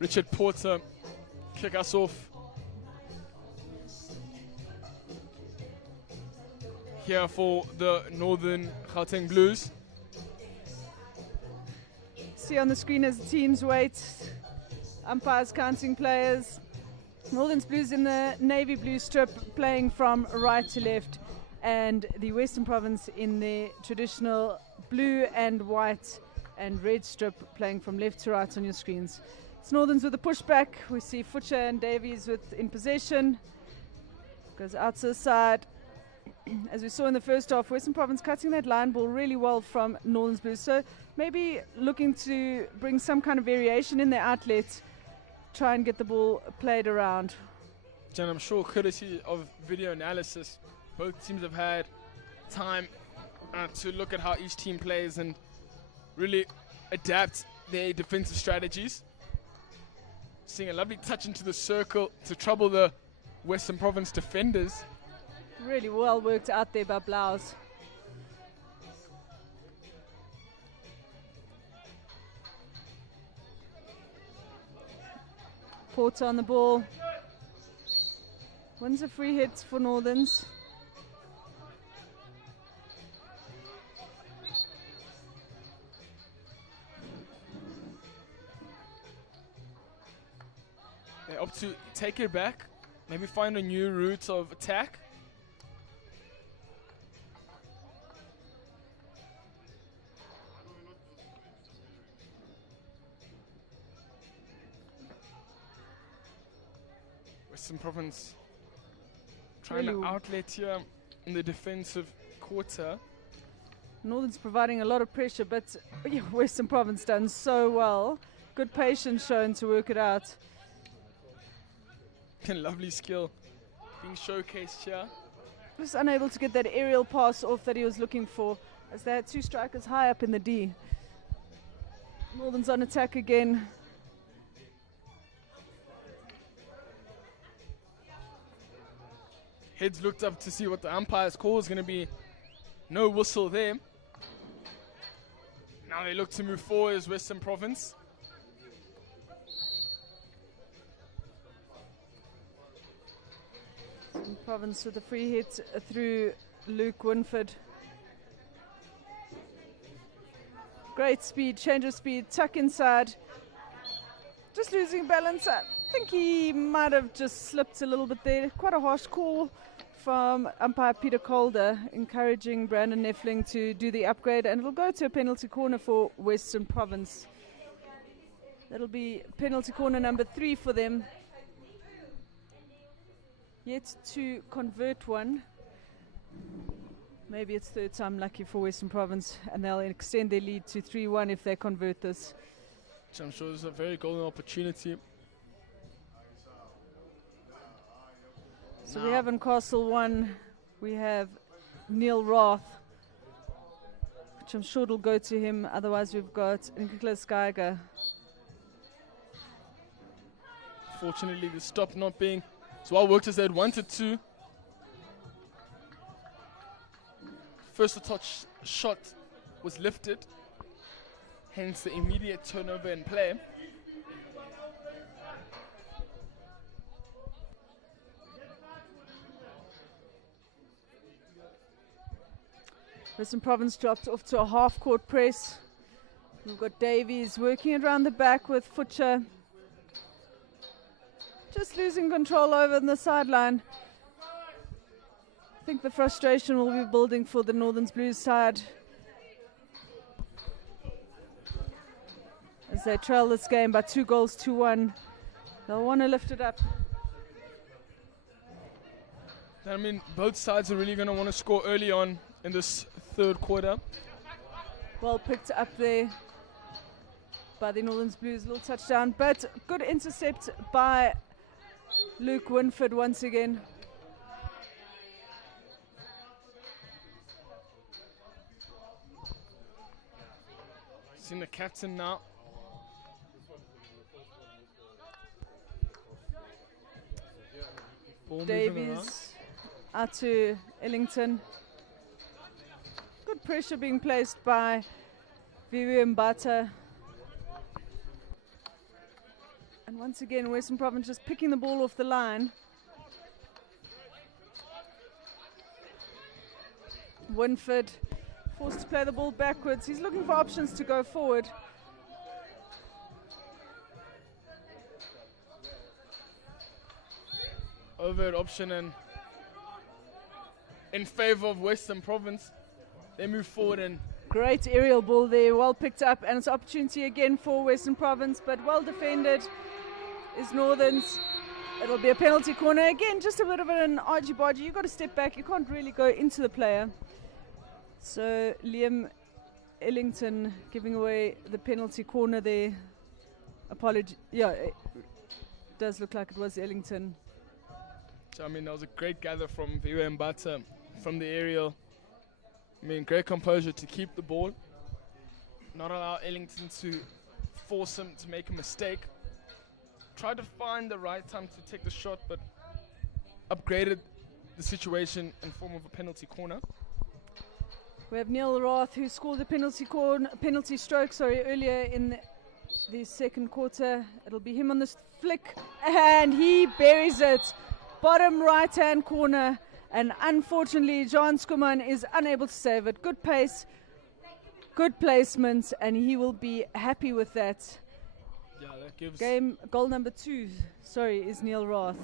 Richard Porter kick us off here for the Northern Gauteng Blues. See on the screen as the teams wait, umpires counting players. Northern Blues in the navy blue strip playing from right to left, and the Western Province in the traditional blue and white and red strip playing from left to right on your screens. It's Northerns with a pushback. We see Futcher and Davies in possession. Goes out to the side. As we saw in the first half, Western Province cutting that line ball really well from Northern Blues. So maybe looking to bring some kind of variation in their outlet, try and get the ball played around. Jen, I'm sure courtesy of video analysis, both teams have had time to look at how each team plays and really adapt their defensive strategies. Seeing a lovely touch into the circle to trouble the Western Province defenders. Really well worked out there by Blaus. Porter on the ball. Wins a free hit for Northerns. They opt to take it back, maybe find a new route of attack. Western Province trying to outlet here in the defensive quarter. Northern's providing a lot of pressure, but Western Province done so well. Good patience shown to work it out. Lovely skill being showcased here. Just unable to get that aerial pass off that he was looking for, as they had 2 strikers high up in the D. Northern's on attack again. Heads looked up to see what the umpire's call is going to be. No whistle there. Now they look to move forward as Western Province. Province with a free hit through Luke Winford. Great speed, change of speed, tuck inside. Just losing balance. I think he might have just slipped a little bit there. Quite a harsh call from umpire Peter Calder, encouraging Brandon Neffling to do the upgrade, and it'll go to a penalty corner for Western Province. That'll be penalty corner number 3 for them. Yet to convert one. Maybe it's third time lucky for Western Province, and they'll extend their lead to 3-1 if they convert this. So I'm sure this is a very golden opportunity. So we have in Castle 1, we have Neil Roth, which I'm sure will go to him. Otherwise, we've got Nicholas Geiger. Fortunately, the stop not being as well worked as they had wanted to. First touch shot was lifted, hence the immediate turnover in play. Western Province dropped off to a half-court press. We've got Davies working it around the back with Futcher. Just losing control over on the sideline. I think the frustration will be building for the Northerns Blues side as they trail this game by 2-1. They'll want to lift it up. I mean, both sides are really going to want to score early on in this third quarter. Well picked up there by the Northerns Blues, little touchdown, but good intercept by Luke Winford once again. Seen the captain now. Ball moving around. Davies out to Ellington. Good pressure being placed by Vivi Mbata. And once again, Western Province just picking the ball off the line. Winford forced to play the ball backwards. He's looking for options to go forward. Overt option and in favor of Western Province. They move forward and Great aerial ball there, well picked up, and it's an opportunity again for Western Province, but well defended is Northerns. It'll be a penalty corner. Again, just a bit of an argy-bargy. You've got to step back. You can't really go into the player. So Liam Ellington giving away the penalty corner there. Apology. Yeah, it does look like it was Ellington. So, I mean, that was a great gather from Viwe Mbata from the aerial. I mean, great composure to keep the ball. Not allow Ellington to force him to make a mistake. Tried to find the right time to take the shot, but upgraded the situation in form of a penalty corner. We have Neil Roth, who scored a penalty stroke earlier in the second quarter. It'll be him on this flick, and he buries it. Bottom right-hand corner, and unfortunately, John Skuman is unable to save it. Good pace, good placement, and he will be happy with that. Yeah, that gives... Goal number 2, is Neil Roth.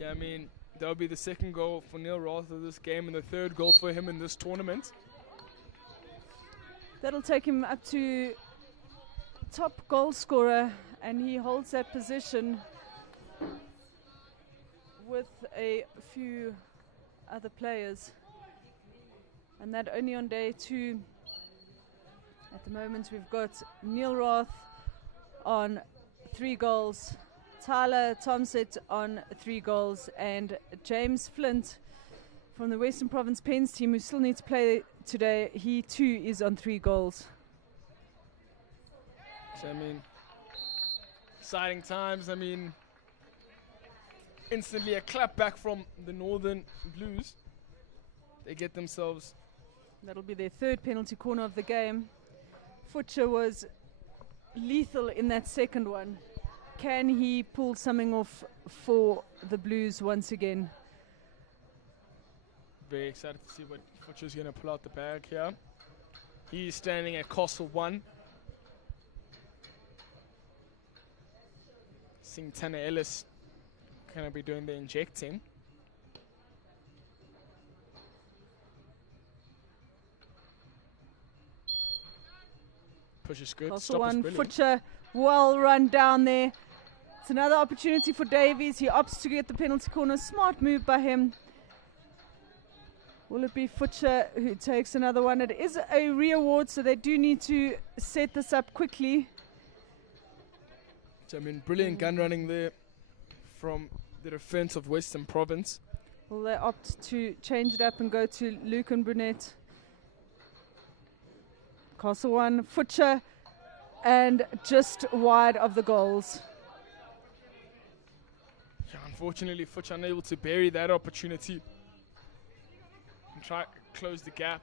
Yeah, I mean, that'll be the second goal for Neil Roth of this game and the third goal for him in this tournament. That'll take him up to top goal scorer, and he holds that position with a few other players, and that only on day 2. At the moment we've got Neil Roth on 3 goals, Tyler Tomset on 3 goals, and James Flint from the Western Province Pens team, who still needs to play today, he too is on 3 goals. So, I mean, exciting times. I mean, instantly a clap back from the Northern Blues. They get themselves... That'll be their 3rd penalty corner of the game. Futcher was lethal in that second one. Can he pull something off for the Blues once again? Very excited to see what Futcher's going to pull out the bag here. He's standing at Castle 1. Seeing Tanner Ellis going to be doing the injecting. Push is good. Castle 1, Futcher, well run down there. It's another opportunity for Davies. He opts to get the penalty corner. Smart move by him. Will it be Futcher who takes another one? It is a re-award, so they do need to set this up quickly. So, I mean, brilliant gun running there from the defense of Western Province. Will they opt to change it up and go to Luke and Brunette? Castle one, Futcher, and just wide of the goals. Yeah, unfortunately, Futcher unable to bury that opportunity and try close the gap.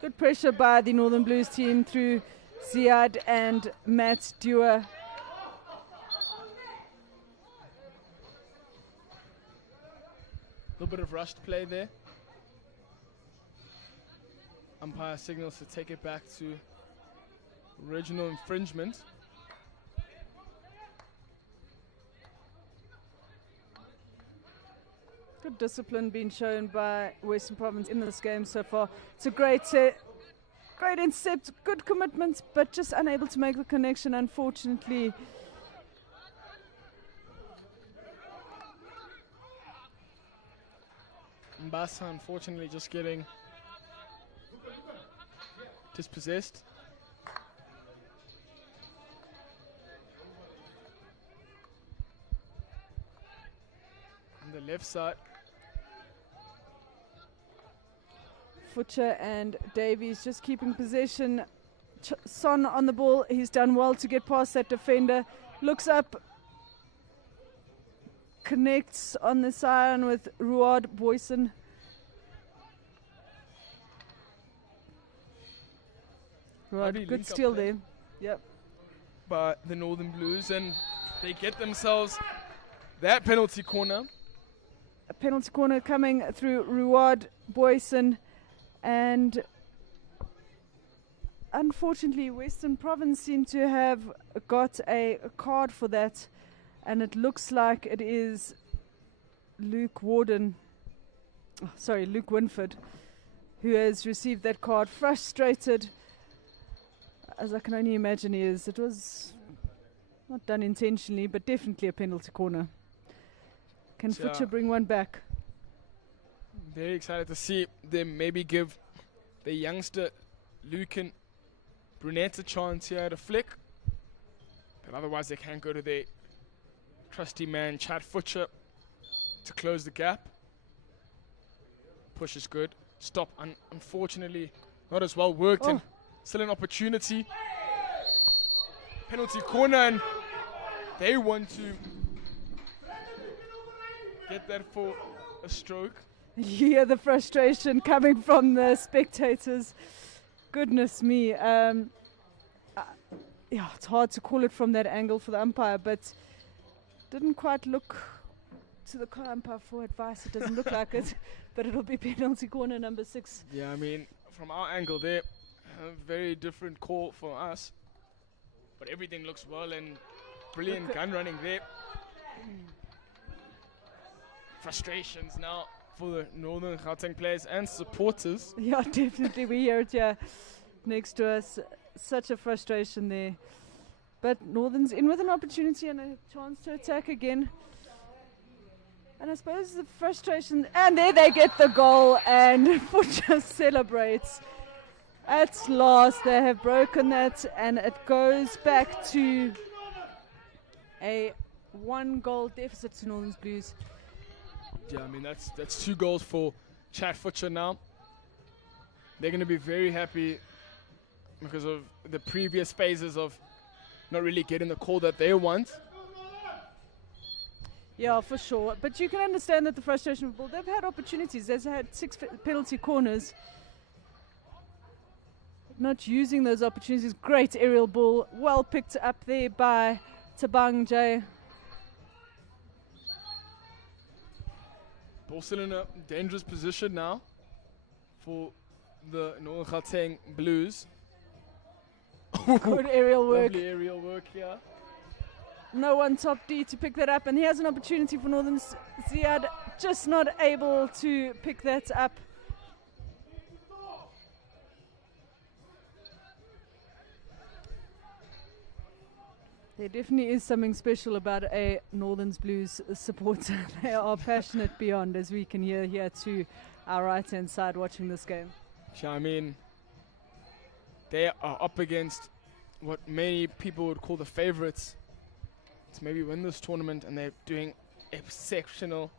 Good pressure by the Northern Blues team through Ziad and Matt Dewar. A little bit of rushed play there. Umpire signals to take it back to original infringement. Good discipline being shown by Western Province in this game so far. It's a great intercept, good commitment, but just unable to make the connection, unfortunately. Mbasa, unfortunately, just getting dispossessed. On the left side. Futcher and Davies just keeping possession. Son on the ball. He's done well to get past that defender. Looks up. Connects on the sideline with Ruard Boyson. Ruard, good steal there. Yep. By the Northern Blues, and they get themselves that penalty corner. A penalty corner coming through Ruard Boyson. And unfortunately, Western Province seem to have got a card for that. And it looks like it is Luke Winford, who has received that card. Frustrated, as I can only imagine he is. It was not done intentionally, but definitely a penalty corner. Can Futcher bring one back? Very excited to see them maybe give the youngster Luke and Brunette a chance here at a flick. But otherwise they can go to their trusty man Chad Futcher to close the gap. Push is good. Stop, unfortunately, not as well worked. And still an opportunity. Penalty corner, and they want to get that for a stroke. You hear the frustration coming from the spectators. Goodness me. Yeah, it's hard to call it from that angle for the umpire, but didn't quite look to the umpire for advice. It doesn't look like it, but it'll be penalty corner number 6. Yeah, I mean, from our angle there, a very different call for us. But everything looks well, and brilliant gun running there. Frustrations now for the Northern Gauteng players and supporters. Yeah, definitely. We hear it here next to us. Such a frustration there. But Northern's in with an opportunity and a chance to attack again. And I suppose the frustration, and there they get the goal, and Futcher celebrates. At last, they have broken that, and it goes back to a 1-goal deficit to Northern's Blues. Yeah, I mean, that's 2 goals for Chad Futcher now. They're going to be very happy because of the previous phases of not really getting the call that they want. Yeah, for sure. But you can understand that the frustration of the ball. They've had opportunities. They've had 6 penalty corners. Not using those opportunities. Great aerial ball. Well picked up there by Tabang J. Ball still in a dangerous position now for the Northern Gauteng Blues. Good aerial work. Lovely aerial work here. No one top D to pick that up, and here's an opportunity for Northern. Ziad just not able to pick that up. There definitely is something special about a Northern's Blues supporter. They are passionate beyond, as we can hear here to our right-hand side watching this game. Yeah, I mean, they are up against what many people would call the favorites to maybe win this tournament, and they're doing exceptional.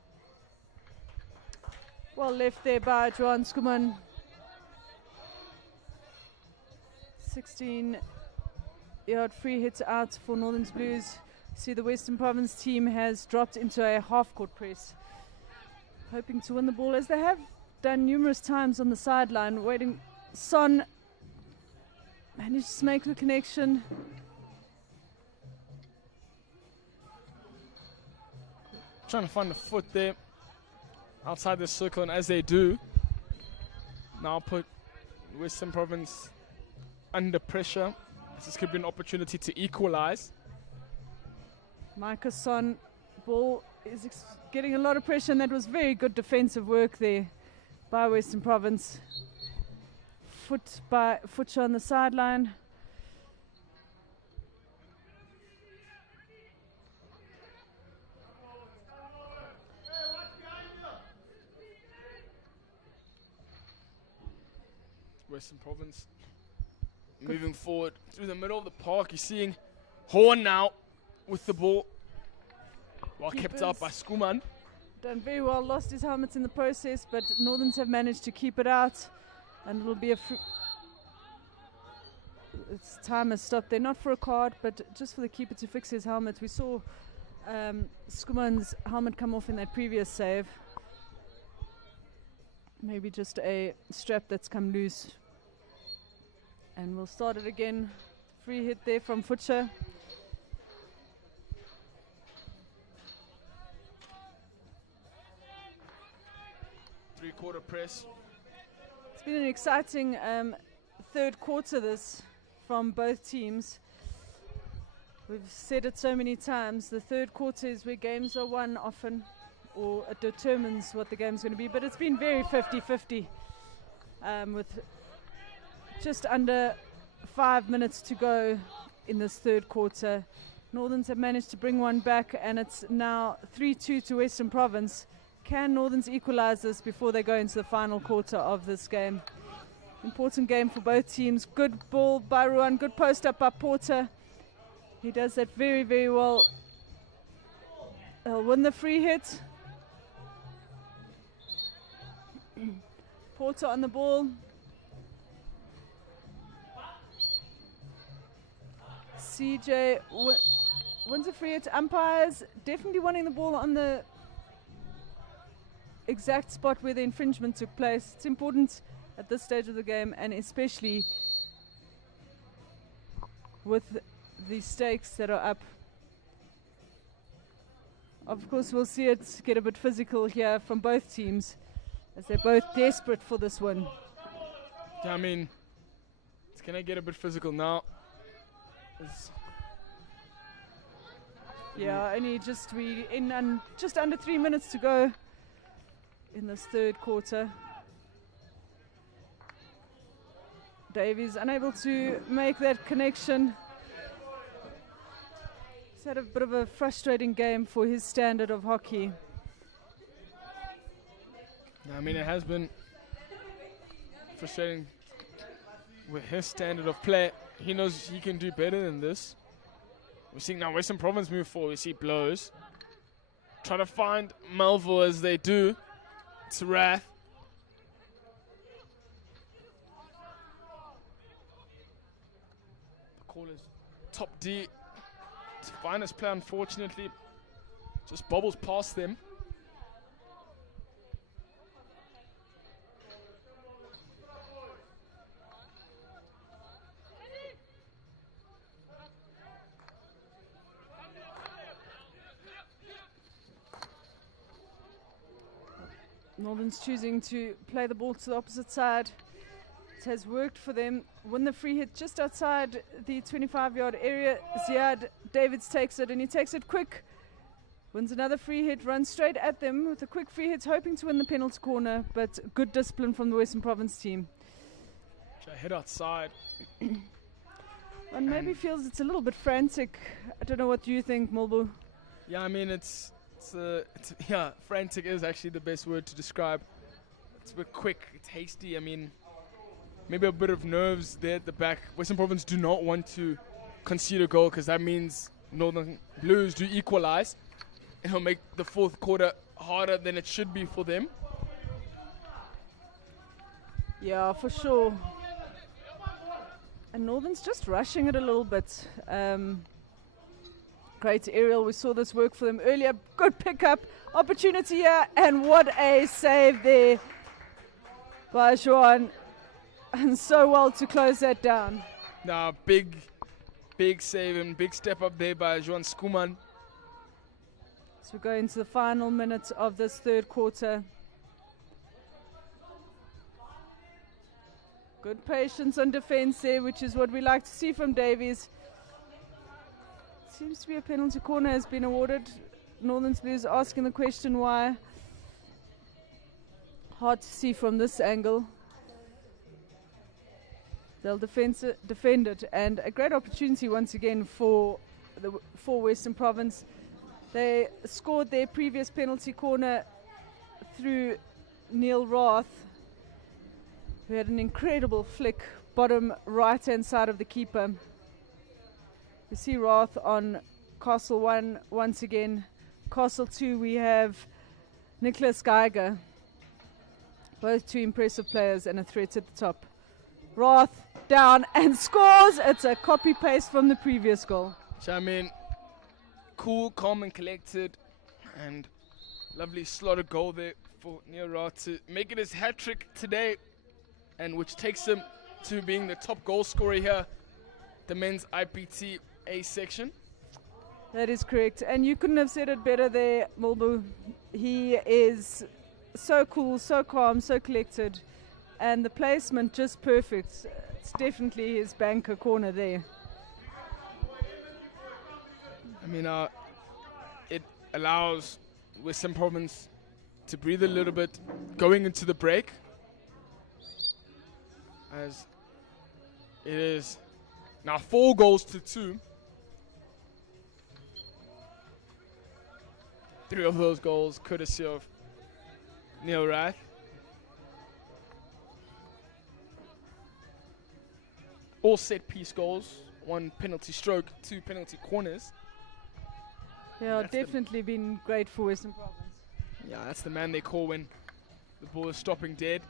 Well left there by Johan Skuman. 16-yard free hit out for Northern's Blues. See, the Western Province team has dropped into a half-court press, hoping to win the ball, as they have done numerous times on the sideline. Waiting, Son managed to make the connection. Trying to find a foot there outside the circle, and as they do, now put Western Province under pressure. This could be an opportunity to equalize. Micah Son, ball is getting a lot of pressure, and that was very good defensive work there by Western Province. Foot on the sideline. Western Province moving forward through the middle of the park. You're seeing Horn now with the ball, well kept up by Skuman. Done very well, lost his helmet in the process, but Northerns have managed to keep it out, and it'll be its time has stopped there, not for a card, but just for the keeper to fix his helmet. We saw Skuman's helmet come off in that previous save. Maybe just a strap that's come loose. And we'll start it again. Free hit there from Futcher. Three-quarter press. It's been an exciting third quarter this from both teams. We've said it so many times, the third quarter is where games are won often, or it determines what the game's going to be, but it's been very 50-50 with just under 5 minutes to go in this third quarter. Northerns have managed to bring one back, and it's now 3-2 to Western Province. Can Northerns equalize this before they go into the final quarter of this game? Important game for both teams. Good ball by Ruan, good post up by Porter. He does that very, very well. He'll win the free hit. Porter on the ball. CJ wins a free hit. Umpires definitely wanting the ball on the exact spot where the infringement took place. It's important at this stage of the game, and especially with the stakes that are up. Of course, we'll see it get a bit physical here from both teams, as they're both desperate for this win. Yeah, I mean, it's gonna get a bit physical now. Yeah, only just just under 3 minutes to go in this third quarter. Davies unable to make that connection. He's had a bit of a frustrating game for his standard of hockey. I mean, it has been frustrating with his standard of play. He knows he can do better than this. We're seeing now Western Province move forward. We see blows. Try to find Melville as they do. It's Wrath. The call is top D. It's finest play, unfortunately. Just bobbles past them. Northern's choosing to play the ball to the opposite side. It has worked for them. Win the free hit just outside the 25-yard area. Ziad Davids takes it, and he takes it quick. Wins another free hit, runs straight at them with a quick free hit, hoping to win the penalty corner, but good discipline from the Western Province team. Head outside. And maybe feels it's a little bit frantic. I don't know what you think, Mulbu. Yeah, I mean, yeah, frantic is actually the best word to describe. It's a bit quick, it's hasty. I mean, maybe a bit of nerves there at the back. Western Province do not want to concede a goal because that means Northern Blues do equalize. It'll make the fourth quarter harder than it should be for them. Yeah, for sure. And Northern's just rushing it a little bit. Great aerial. We saw this work for them earlier. Good pickup. Opportunity here. And what a save there by Joan. And so well to close that down. Now, big save and big step up there by Joan Skuman. So we go into the final minutes of this third quarter. Good patience on defense there, which is what we like to see from Davies. Seems to be a penalty corner has been awarded. Northern Blues asking the question why. Hard to see from this angle. They'll defend it, and a great opportunity once again for Western Province. They scored their previous penalty corner through Neil Rath, who had an incredible flick, bottom right-hand side of the keeper. You see Rath on Castle 1 once again. Castle 2 we have Nicholas Geiger. Both two impressive players and a threat at the top. Rath down and scores! It's a copy-paste from the previous goal. So, I mean, cool, calm and collected, and lovely slotted goal there for Neil Rath to make it his hat-trick today, and which takes him to being the top goal scorer here, the men's IPT A section. That is correct, and you couldn't have said it better there, Mulbu. He is so cool, so calm, so collected, and the placement just perfect. It's definitely his banker corner there. I mean, it allows Western Province to breathe a little bit going into the break, as it is now 4-2. 3 of those goals courtesy of Neil Rath. All set-piece goals, 1 penalty stroke, 2 penalty corners. Yeah, definitely been great for Western Province. Yeah, that's the man they call when the ball is stopping dead.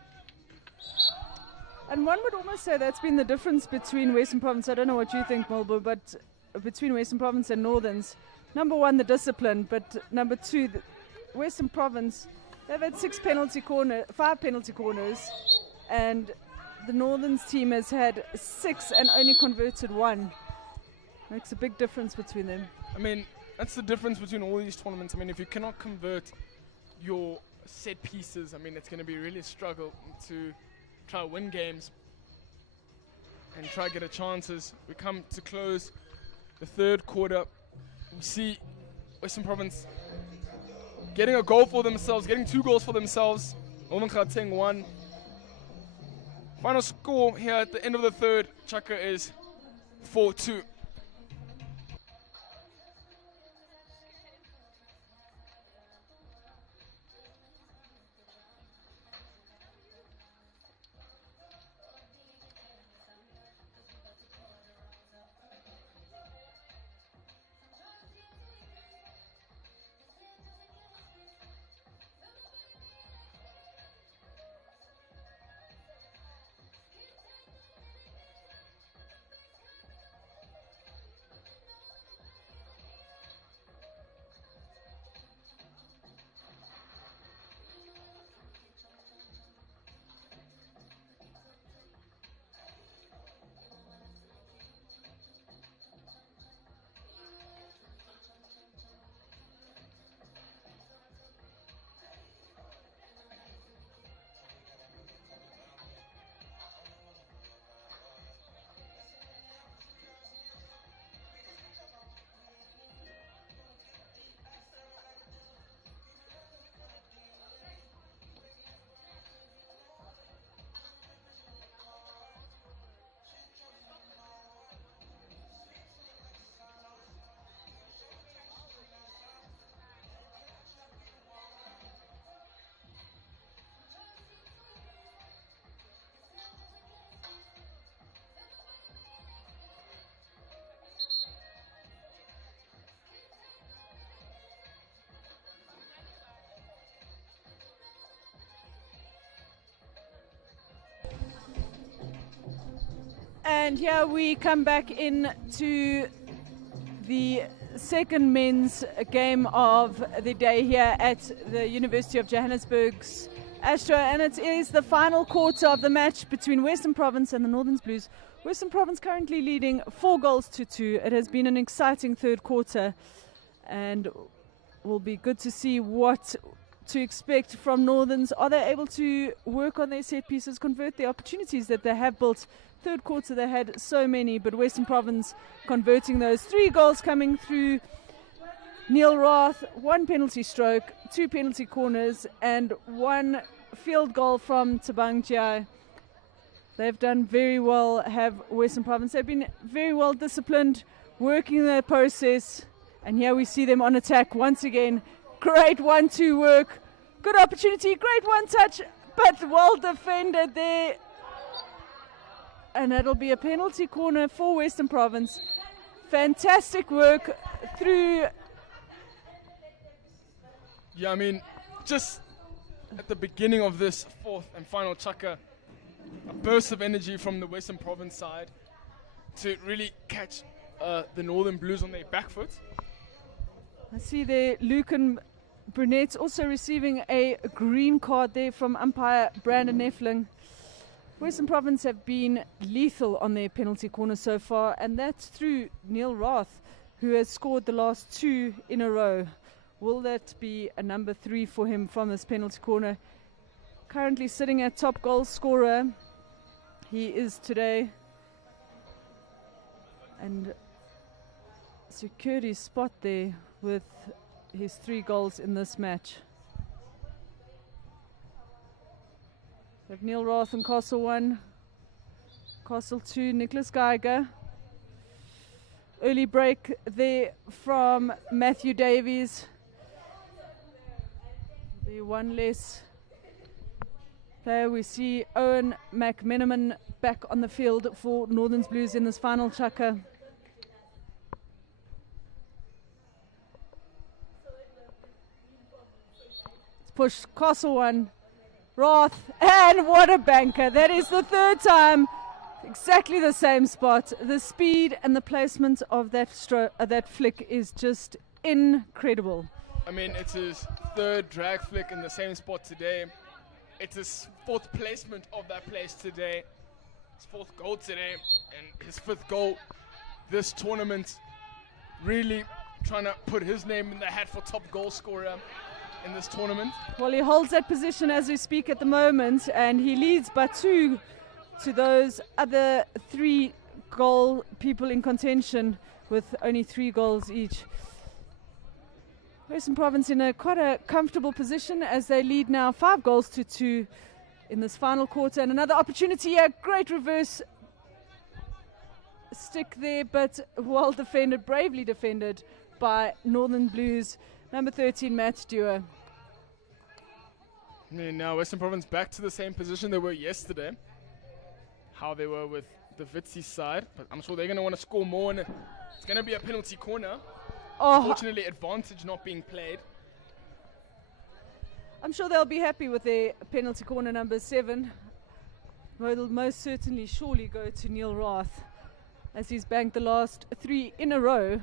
And one would almost say that's been the difference between Western Province. I don't know what you think, Mulbu, but between Western Province and Northerns. Number 1, the discipline, but number 2, Western Province, they've had 5 penalty corners, and the Northerns team has had 6 and only converted 1. Makes a big difference between them. I mean, that's the difference between all these tournaments. I mean, if you cannot convert your set pieces, I mean, it's going to be really a struggle to try to win games and try to get a chances. We come to close the third quarter. We see Western Province getting a goal for themselves, getting 2 goals for themselves. Northern Gauteng 1. Final score here at the end of the third, Chaka, is 4-2. And here we come back into the second men's game of the day here at the University of Johannesburg's Astro, and it is the final quarter of the match between Western Province and the Northern Blues. Western Province currently leading 4-2. It has been an exciting third quarter, and will be good to see what to expect from Northerns. Are they able to work on their set pieces, convert the opportunities that they have built? Third quarter they had so many, but Western Province converting those. 3 goals coming through Neil Roth, 1 penalty stroke, 2 penalty corners, and 1 field goal from Tabang Jai. They've done very well, have Western Province. They've been very well disciplined, working their process, and here we see them on attack once again. Great 1-2 work, good opportunity, great one touch, but well defended there. And it'll be a penalty corner for Western Province. Fantastic work through. Yeah, I mean, just at the beginning of this fourth and final chukka, a burst of energy from the Western Province side to really catch the Northern Blues on their back foot. I see there Lucan Brunette also receiving a green card there from umpire Brandon Neffling. Western Province have been lethal on their penalty corner so far, and that's through Neil Roth, who has scored the last 2 in a row. Will that be a number 3 for him from this penalty corner? Currently sitting at top goal scorer, he is today, and secured his spot there with his 3 goals in this match. We have Neil Roth and Castle 1, Castle 2, Nicholas Geiger. Early break there from Matthew Davies. The 1 less player. We see Owen McMenamin back on the field for Northern's Blues in this final chukka. Let's push Castle 1. Roth, and what a banker. That is the 3rd time, exactly the same spot. The speed and the placement of that that flick is just incredible. I mean, it's his 3rd drag flick in the same spot today. It's his 4th placement of that place today. His 4th goal today, and his 5th goal this tournament. Really trying to put his name in the hat for top goal scorer in this tournament. Well, he holds that position as we speak at the moment, and he leads by 2 to those other 3 goal people in contention with only 3 goals each. Western Province in quite a comfortable position as they lead now 5-2 in this final quarter. And another opportunity here, great reverse stick there, but well defended, bravely defended by Northern Blues. Number 13, Matt Dewar. And now Western Province back to the same position they were yesterday. How they were with the Witsi side, but I'm sure they're going to want to score more, and it's going to be a penalty corner. Unfortunately, advantage not being played. I'm sure they'll be happy with their penalty corner number 7. It'll most certainly surely go to Neil Roth, as he's banked the last 3 in a row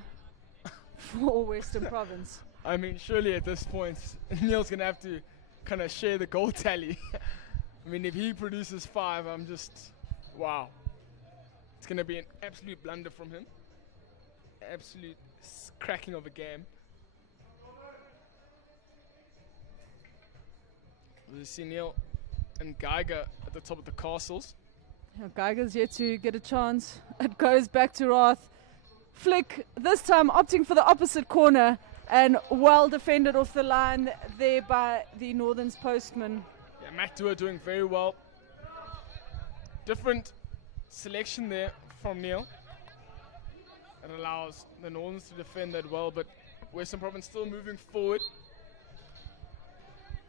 for Western Province. I mean, surely at this point, Neil's going to have to kind of share the goal tally. I mean, if he produces 5, I'm just, wow. It's going to be an absolute blunder from him. Absolute cracking of a game. We see Neil and Geiger at the top of the castles. Yeah, Geiger's yet to get a chance. It goes back to Roth. Flick, this time opting for the opposite corner, and well defended off the line there by the Northern's postman. Yeah, Matt Dewar doing very well. Different selection there from Neil. It allows the Northerns to defend that well, but Western Province still moving forward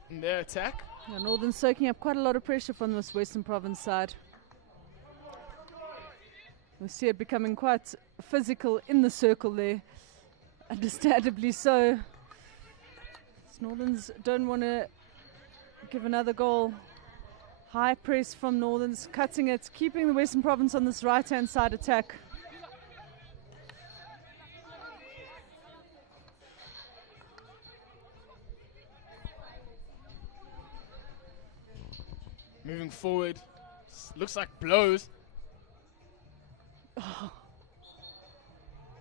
in their attack. Yeah, Northern's soaking up quite a lot of pressure from this Western Province side. We see it becoming quite physical in the circle there. Understandably so. Northerns don't want to give another goal. High press from Northerns, cutting it, keeping the Western Province on this right-hand side attack. Moving forward, looks like blows.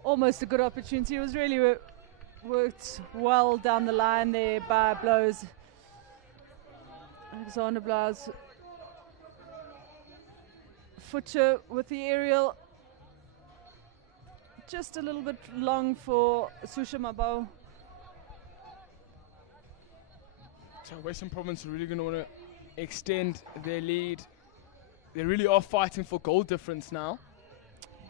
Almost a good opportunity. It was really worked well down the line there by Blows. Alexander Blows. Futcher with the aerial. Just a little bit long for Susha Mabau. So Western Province are really going to want to extend their lead. They really are fighting for goal difference now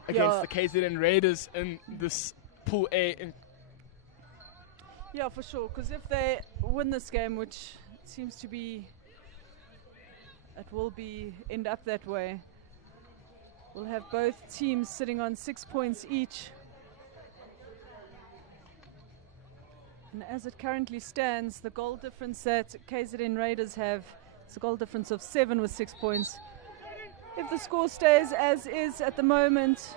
against the KZN Raiders in this Pool A. Yeah, for sure, because if they win this game, which seems to be, it will end up that way, we'll have both teams sitting on 6 points each. And as it currently stands, the goal difference that KZN Raiders have is a goal difference of 7 with 6 points. If the score stays as is at the moment,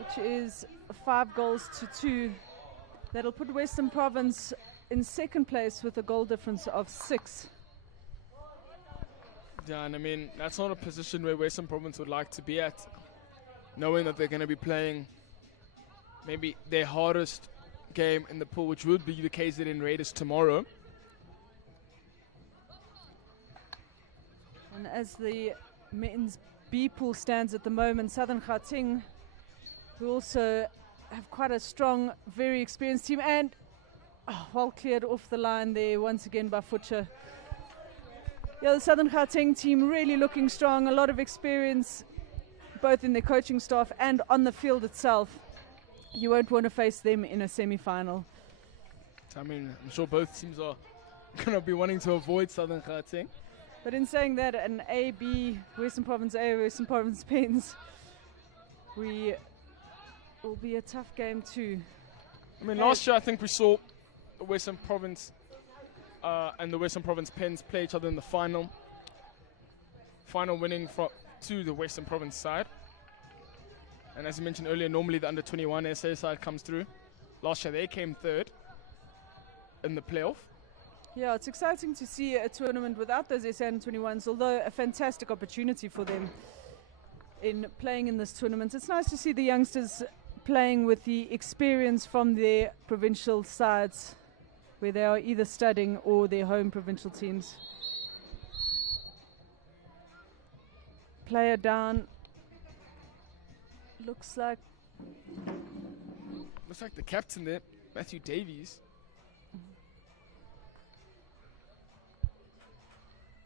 which is 5-2, that'll put Western Province in second place with a goal difference of 6. Yeah, and I mean, that's not a position where Western Province would like to be at, knowing that they're going to be playing maybe their hardest game in the pool, which would be the KZN Raiders tomorrow. And as the men's B pool stands at the moment, Southern Gauteng, who also have quite a strong, very experienced team, and well cleared off the line there once again by Futcher. Yeah, the Southern Gauteng team really looking strong, a lot of experience both in their coaching staff and on the field itself. You won't want to face them in a semi-final. I mean, I'm sure both teams are going to be wanting to avoid Southern Gauteng. But in saying that, an A-B, Western Province A, Western Province Pens, will be a tough game too. I mean, last year I think we saw the Western Province and the Western Province Pens play each other in the final. Final winning to the Western Province side. And as you mentioned earlier, normally the under-21 SA side comes through. Last year they came third in the playoff. Yeah, it's exciting to see a tournament without those SA under-21s, although a fantastic opportunity for them in playing in this tournament. It's nice to see the youngsters playing with the experience from their provincial sides, where they are either studying or their home provincial teams. Player down. Looks like the captain there, Matthew Davies.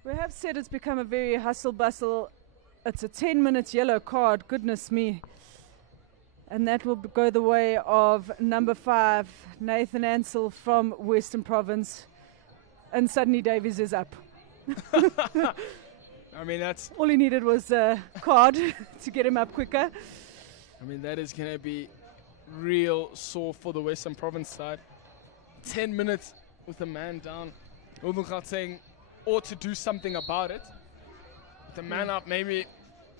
We have said it's become a very hustle-bustle. It's a 10-minute yellow card, goodness me. And that will go the way of number 5, Nathan Ansell from Western Province. And suddenly Davies is up. I mean, that's... all he needed was a card to get him up quicker. I mean, that is going to be real sore for the Western Province side. 10 minutes with a man down. Northern Gauteng ought to do something about it. With the man up, maybe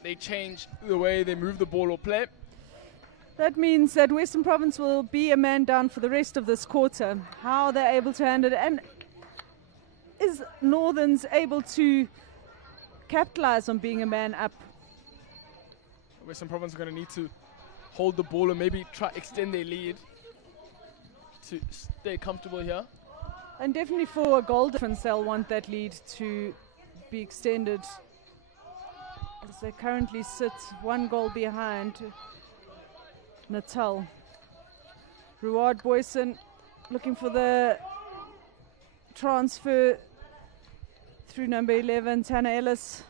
they change the way they move the ball or play. That means that Western Province will be a man down for the rest of this quarter. How they're able to handle it, and is Northerns able to capitalize on being a man up? Western Province are going to need to hold the ball and maybe try extend their lead to stay comfortable here. And definitely for a goal difference, they'll want that lead to be extended, as they currently sit 1 goal behind Natal. Ruard Boyson looking for the transfer through number 11, Tanner Ellis.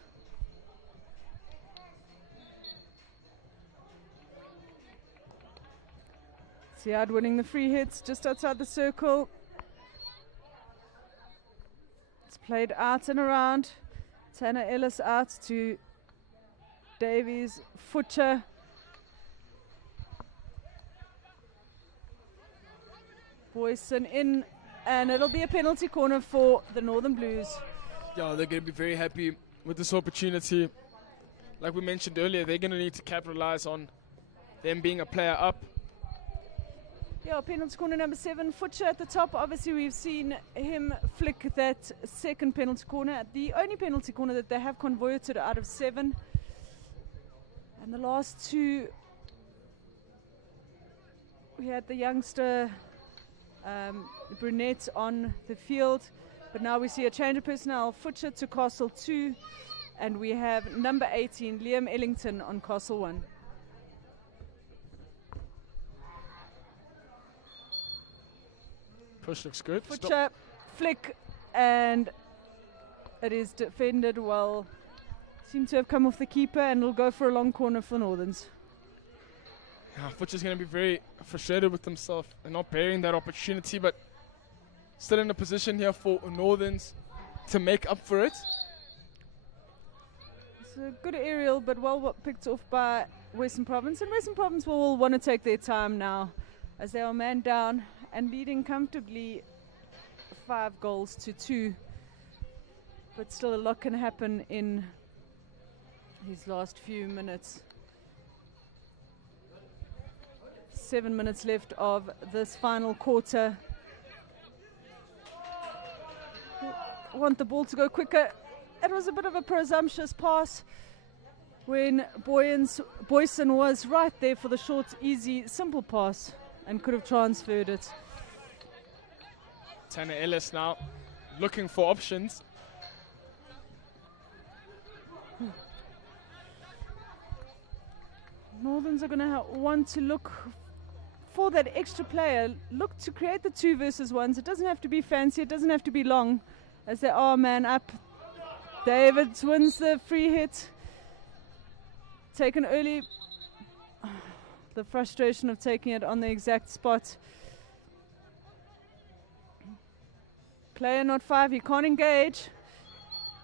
Siad winning the free hits just outside the circle. It's played out and around. Tanner Ellis out to Davies, Futcher. Boyson in, and it'll be a penalty corner for the Northern Blues. Yeah, they're going to be very happy with this opportunity. Like we mentioned earlier, they're going to need to capitalize on them being a player up. Yeah, penalty corner number 7, Futcher at the top. Obviously, we've seen him flick that second penalty corner. The only penalty corner that they have converted out of 7. And the last 2, we had the youngster Brunette on the field. But now we see a change of personnel. Futcher to Castle 2. And we have number 18, Liam Ellington, on Castle 1. Push looks good. Futcher, flick, and it is defended well. Seem to have come off the keeper, and will go for a long corner for Northerns. Yeah, Futcher's going to be very frustrated with himself and not bearing that opportunity, but still in a position here for Northerns to make up for it. It's a good aerial, but well picked off by Western Province. And Western Province will want to take their time now as they are man down and leading comfortably 5-2. But still a lot can happen in these last few minutes. 7 minutes left of this final quarter. Want the ball to go quicker. It was a bit of a presumptuous pass when Boyson was right there for the short, easy, simple pass and could have transferred it. Tanner Ellis now looking for options. Northerns are going to want to look for that extra player. Look to create the 2 versus 1s. It doesn't have to be fancy. It doesn't have to be long, as they are man up. Davids wins the free hit. Taken early. The frustration of taking it on the exact spot. Player not 5, he can't engage.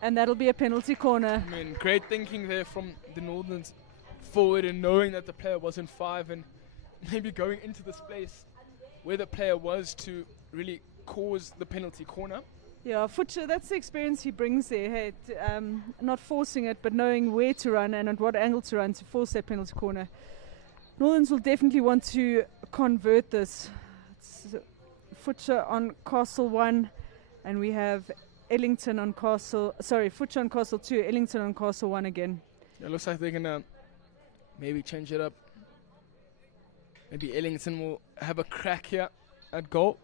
And that'll be a penalty corner. I mean, great thinking there from the Northerns forward and knowing that the player wasn't 5 and maybe going into this place where the player was to really cause the penalty corner. Yeah, Futcher, that's the experience he brings there. Hey, not forcing it, but knowing where to run and at what angle to run to force that penalty corner. Northerns will definitely want to convert this. It's Futcher on Castle 1, and we have Ellington on Castle. Sorry, Futcher on Castle 2, Ellington on Castle 1 again. It looks like they're gonna maybe change it up. Maybe Ellington will have a crack here at goal.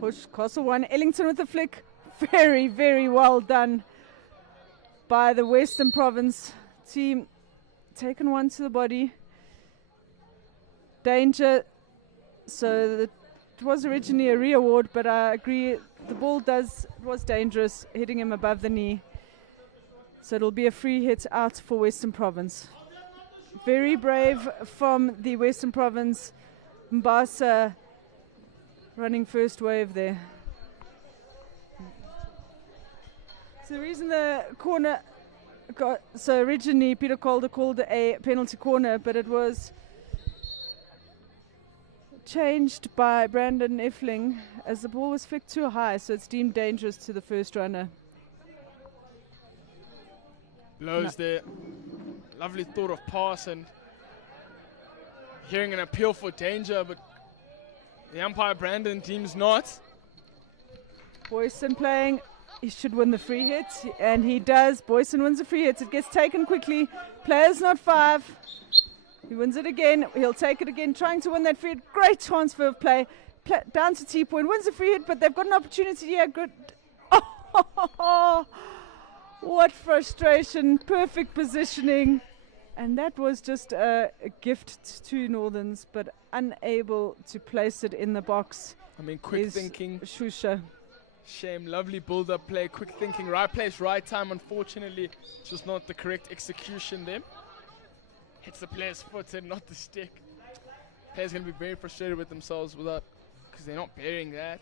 Push, Castle 1, Ellington with the flick. Very, very well done by the Western Province team. Taken one to the body. Danger. So it was originally a re-award, but I agree the ball was dangerous, hitting him above the knee. So it'll be a free hit out for Western Province. Very brave from the Western Province. Mbasa running first wave there. So the reason the corner got, so originally Peter Calder called it a penalty corner, but it was changed by Brandon Effling as the ball was flicked too high, so it's deemed dangerous to the first runner. Lowe's there. Lovely thought of pass and hearing an appeal for danger, but the umpire Brandon deems not. Boyson playing. He should win the free hit, and he does. Boyson wins the free hit. It gets taken quickly. Player's not 5. He wins it again. He'll take it again, trying to win that free hit. Great transfer of play. Down to T-point. Wins the free hit, but they've got an opportunity here. Good. Oh, what frustration. Perfect positioning. And that was just a gift to Northerns, but unable to place it in the box. I mean, quick thinking. Shusha. Shame, lovely build-up play, quick thinking, right place, right time. Unfortunately, it's just not the correct execution there. Hits the player's foot and not the stick. Players going to be very frustrated with themselves because they're not bearing that.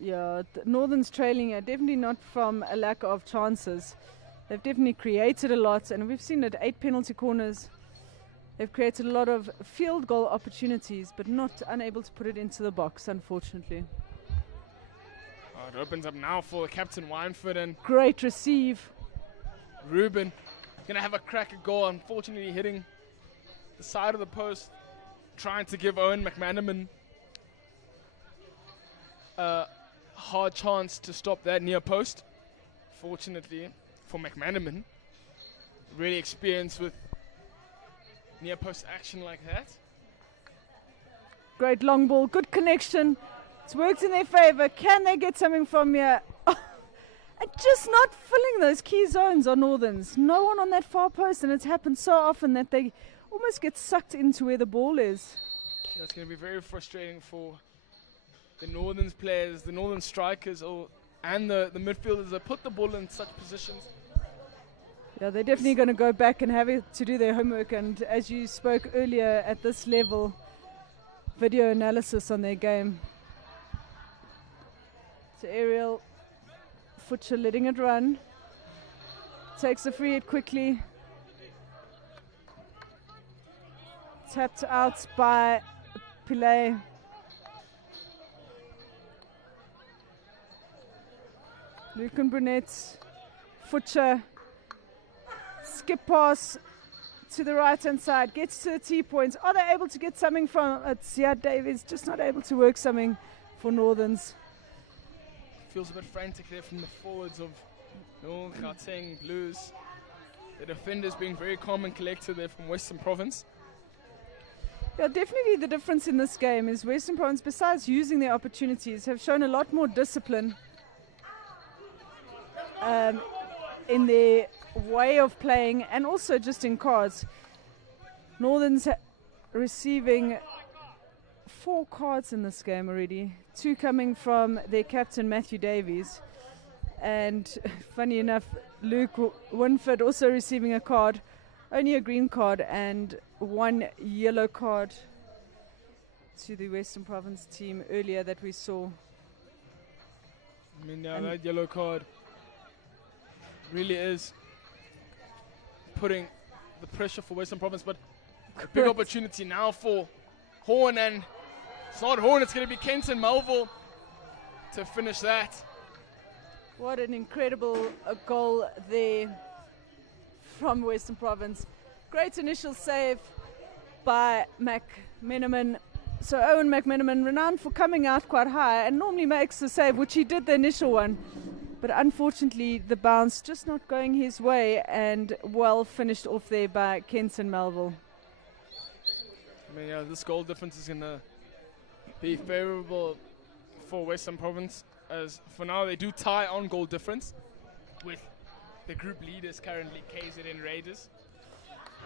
Yeah, Northern's trailing are definitely not from a lack of chances. They've definitely created a lot, and we've seen it, 8 penalty corners. They've created a lot of field goal opportunities, but not unable to put it into the box, unfortunately. Oh, it opens up now for Captain Wynford, and Great receive. Ruben gonna have a crack at goal, unfortunately hitting the side of the post, trying to give Owen McManaman a hard chance to stop that near post. Fortunately for McManaman, really experienced with near post action like that. Great long ball, good connection. It's worked in their favor. Can they get something from here? And just not filling those key zones on Northerns. No one on that far post, and it's happened so often that they almost get sucked into where the ball is. Yeah, it's going to be very frustrating for the Northerns players, the Northern strikers, and the midfielders that put the ball in such positions. Yeah, they're definitely going to go back and have to do their homework. And as you spoke earlier, at this level, video analysis on their game. So Ariel Futcher letting it run. Takes the free hit quickly. Tapped out by Pillay. Lucan Brunette. Futcher. Skip pass to the right hand side. Gets to the T-points. Are they able to get something from it? Ziad Davies just not able to work something for Northerns. Feels a bit frantic there from the forwards of Gauteng Blues. The defenders being very calm and collected there from Western Province. Yeah, definitely the difference in this game is Western Province, besides using their opportunities, have shown a lot more discipline in their way of playing and also just in cards. Northerns receiving 4 cards in this game already, 2 coming from their captain Matthew Davies, and funny enough, Luke Winford also receiving a card, only a green card and 1 yellow card to the Western Province team earlier that we saw. I mean, that yellow card really is putting the pressure for Western Province, but a big opportunity now for Horn, and it's not Horn, it's going to be Kenton Melville to finish that. What an incredible goal there from Western Province. Great initial save by McMenamin. So Owen McMenamin, renowned for coming out quite high and normally makes the save, which he did the initial one. But unfortunately, the bounce just not going his way, and well finished off there by Kenton Melville. I mean, yeah, this goal difference is going to be favorable for Western Province, as for now they do tie on goal difference with the group leaders currently, KZN Raiders.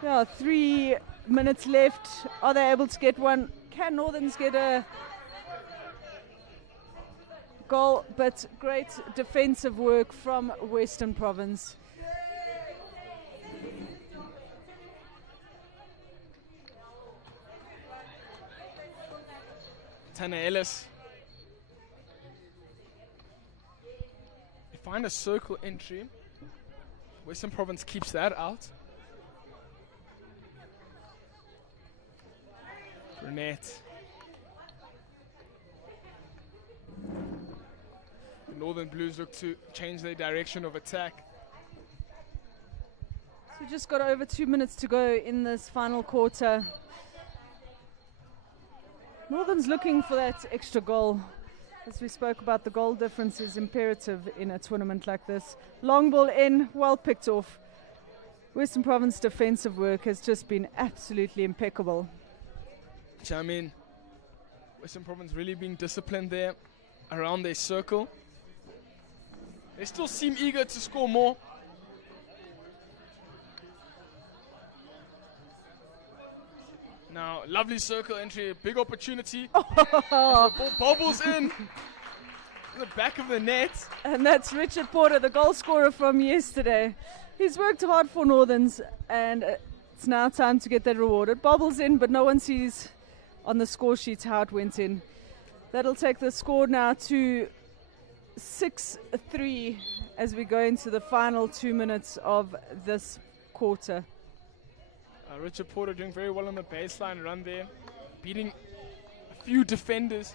Yeah, 3 minutes left. Are they able to get one? Can Northerns get a goal? But great defensive work from Western Province. Tana Ellis. They find a circle entry. Western Province keeps that out. Brunette. The Northern Blues look to change their direction of attack. So just got over 2 minutes to go in this final quarter. Northern's looking for that extra goal. As we spoke about, the goal difference is imperative in a tournament like this. Long ball in, well picked off. Western Province defensive work has just been absolutely impeccable. I mean, Western Province really being disciplined there around their circle. They still seem eager to score more. Now, lovely circle entry, a big opportunity. As the ball bobbles in the back of the net. And that's Richard Porter, the goal scorer from yesterday. He's worked hard for Northerns, and it's now time to get that reward. It bobbles in, but no one sees on the score sheet how it went in. That'll take the score now to 6-3 as we go into the final 2 minutes of this quarter. Richard Porter doing very well on the baseline run there, beating a few defenders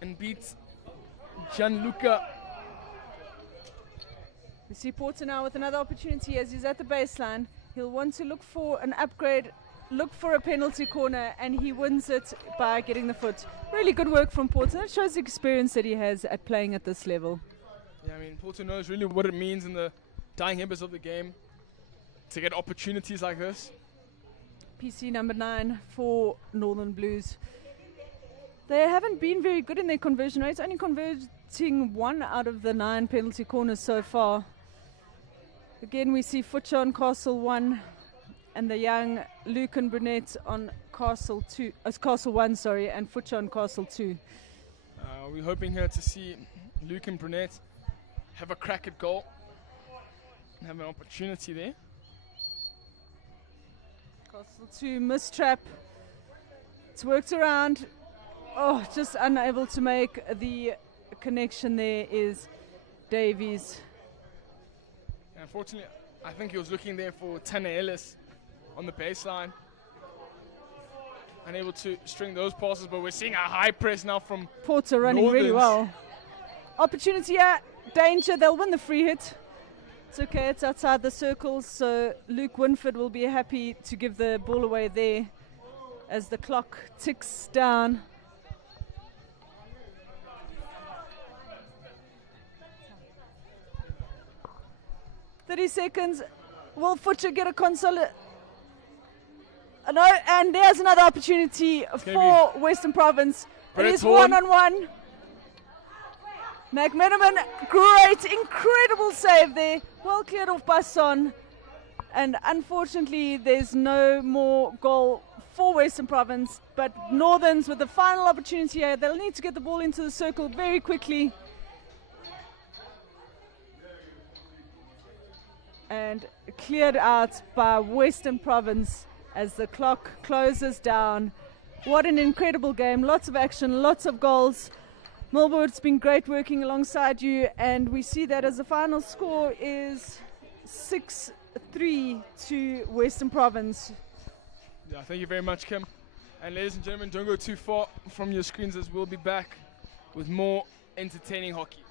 and beats Gianluca. We see Porter now with another opportunity as he's at the baseline. He'll want to look for an upgrade, look for a penalty corner, and he wins it by getting the foot. Really good work from Porter. That shows the experience that he has at playing at this level. Yeah, I mean, Porter knows really what it means in the dying embers of the game to get opportunities like this. PC number 9 for Northern Blues. They haven't been very good in their conversion rates, only converting 1 out of the 9 penalty corners so far. Again, we see Futcher on Castle 1 and the young Luke and Brunette on Castle 2, Castle 1, sorry, and Futcher on Castle 2. We're hoping here to see Luke and Brunette have a crack at goal and have an opportunity there. Castle 2 mistrap. It's worked around. Oh, just unable to make the connection there is Davies. Unfortunately, I think he was looking there for Tanner Ellis on the baseline. Unable to string those passes, but we're seeing a high press now from Porter running really well. Opportunity here, danger, they'll win the free hit. It's okay, it's outside the circles, so Luke Winford will be happy to give the ball away there as the clock ticks down. "30 seconds. Will Futcher get a console?" No, and there's another opportunity for Western Province. It is one-on-one. McMenamin, great, incredible save there. Well cleared off by Son. And unfortunately, there's no more goal for Western Province. But Northerns with the final opportunity here, they'll need to get the ball into the circle very quickly. And cleared out by Western Province as the clock closes down. What an incredible game. Lots of action, lots of goals. Milbo, it's been great working alongside you, and we see that as the final score is 6-3 to Western Province. Yeah, thank you very much, Kim. And ladies and gentlemen, don't go too far from your screens as we'll be back with more entertaining hockey.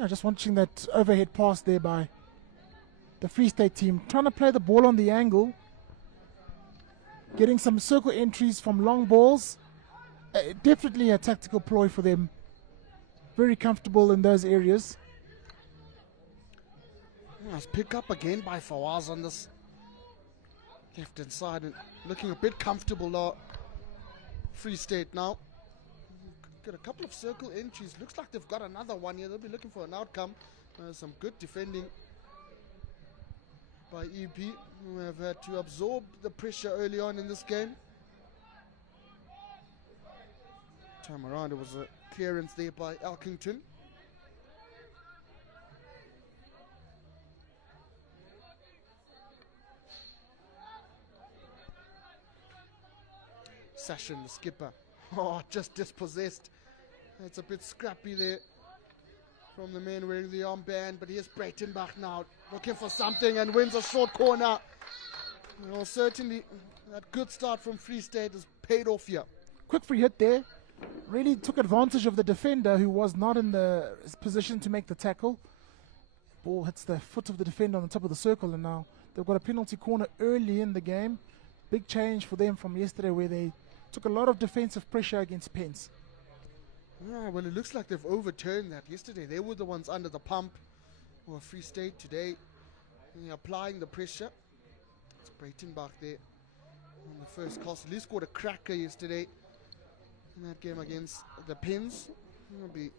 Yeah, just watching that overhead pass there by the Free State team, trying to play the ball on the angle, getting some circle entries from long balls. Definitely a tactical ploy for them. Very comfortable in those areas. Nice pick up again by Fawaz on this left hand side, and looking a bit comfortable now. Free State now. Got a couple of circle entries. Looks like they've got another one here. They'll be looking for an outcome. Some good defending by EP, who have had to absorb the pressure early on in this game. Time around, it was a clearance there by Elkington. Session, the skipper. Oh, just dispossessed. It's a bit scrappy there from the man wearing the armband, but here's Breitenbach now, looking for something and wins a short corner. Well, certainly that good start from Free State has paid off here. Quick free hit there. Really took advantage of the defender who was not in the position to make the tackle. Ball hits the foot of the defender on the top of the circle, and now they've got a penalty corner early in the game. Big change for them from yesterday, where they took a lot of defensive pressure against Pence. Yeah, well, it looks like they've overturned that. Yesterday they were the ones under the pump. Well, Free State today applying the pressure. It's Breitenbach there on the first cast. At least scored a cracker yesterday in that game against the Pens. It'll be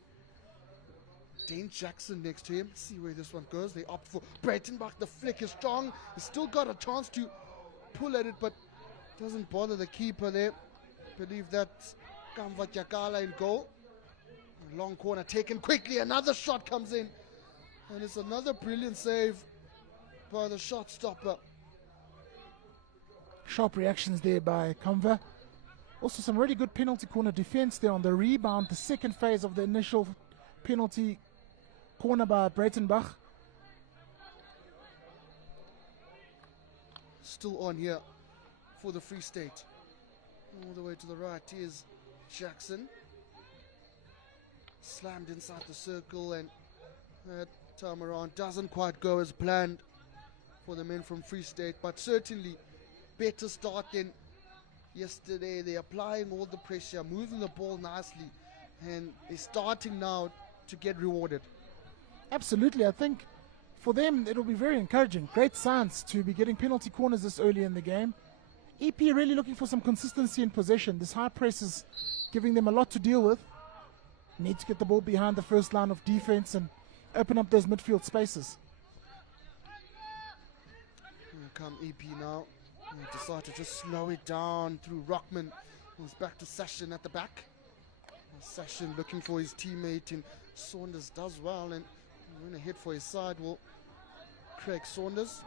Dane Jackson next to him. See where this one goes. They opt for Breitenbach. The flick is strong. He's still got a chance to pull at it, but doesn't bother the keeper there. Believe that's Kamva Jakala in goal. A long corner taken quickly. Another shot comes in. And it's another brilliant save by the shot stopper. Sharp reactions there by Kamva. Also some really good penalty corner defense there on the rebound. The second phase of the initial penalty corner by Breitenbach. Still on here for the Free State. All the way to the right is Jackson. Slammed inside the circle, and that time around doesn't quite go as planned for the men from Free State, but certainly better start than yesterday. They're applying all the pressure, moving the ball nicely, and they're starting now to get rewarded. Absolutely. I think for them it'll be very encouraging. Great signs to be getting penalty corners this early in the game. EP really looking for some consistency in possession. This high press is giving them a lot to deal with. Need to get the ball behind the first line of defense and open up those midfield spaces. Here come EP now. They decide to just slow it down through Rockman. He's back to Session at the back. Session looking for his teammate, and Saunders does well, and going to hit for his side will Craig Saunders.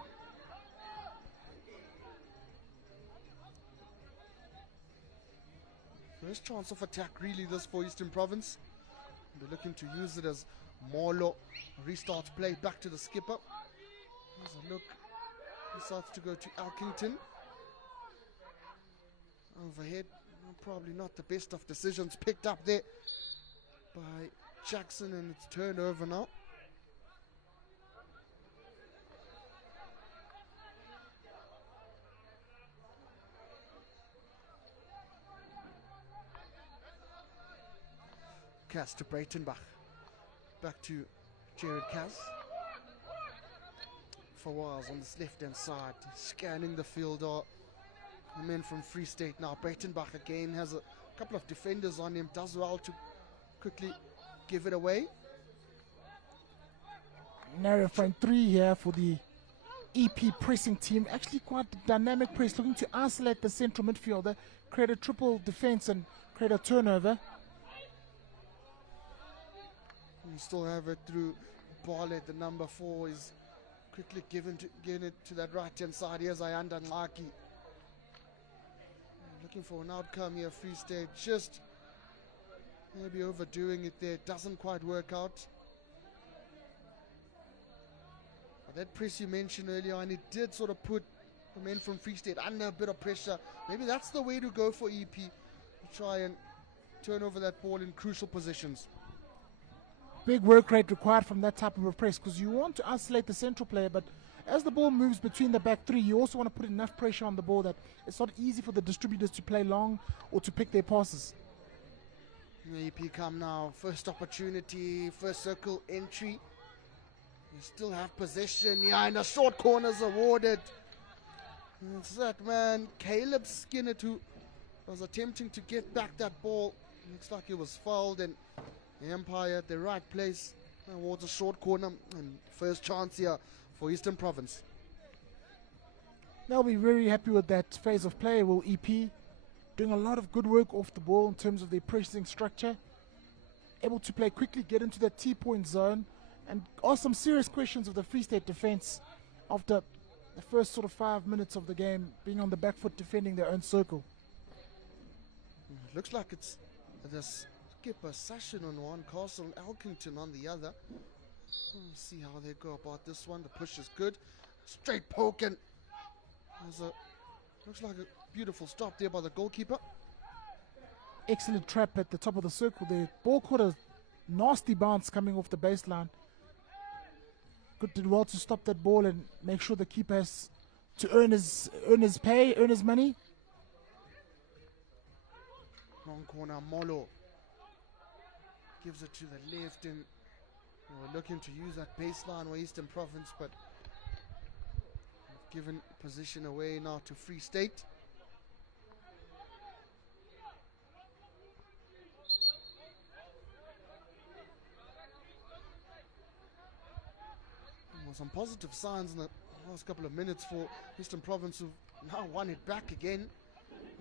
First chance of attack really this for Eastern Province. They're looking to use it as Molo restarts play back to the skipper. There's a look. Decides to go to Elkington. Overhead, probably not the best of decisions picked up there by Jackson, and it's turnover now. Cass to Breitenbach. Back to Jared Cass. Fawaz on this left-hand side, scanning the field. The men from Free State now. Breitenbach again has a couple of defenders on him. Does well to quickly give it away. Narrow front three here for the EP pressing team. Actually quite dynamic press, looking to isolate the central midfielder, create a triple defense and create a turnover. We still have it through Barlett. The number 4 is quickly getting it to that right-hand side. Here's Ayanda Ngaki. Looking for an outcome here. Free State just maybe overdoing it there. Doesn't quite work out. But that press you mentioned earlier on, it did sort of put the men from Free State under a bit of pressure. Maybe that's the way to go for EP, to try and turn over that ball in crucial positions. big work rate required from that type of a press, because you want to isolate the central player, but as the ball moves between the back three, you also want to put enough pressure on the ball that it's not easy for the distributors to play long or to pick their passes. EP come now, first opportunity, first circle entry. You still have possession, yeah, and a short corner's awarded. It's that man, Caleb Skinner, who was attempting to get back that ball. Looks like he was fouled, and the umpire at the right place awards a short corner, and first chance here for Eastern Province. They'll be very happy with that phase of play. Will EP doing a lot of good work off the ball in terms of their pressing structure, able to play quickly, get into that T-point zone, and ask some serious questions of the Free State defense after the first sort of 5 minutes of the game, being on the back foot defending their own circle. It looks like it's the skipper Session on one, Castle Elkington on the other. Let's see how they go about this one. The push is good. Straight poke, and looks like a beautiful stop there by the goalkeeper. Excellent trap at the top of the circle there. Ball caught a nasty bounce coming off the baseline. Did well to stop that ball and make sure the keeper has to earn his pay, earn his money. Long corner, Molo gives it to the left, and we're looking to use that baseline for Eastern Province, but given position away now to Free State. Some positive signs in the last couple of minutes for Eastern Province, who now won it back again.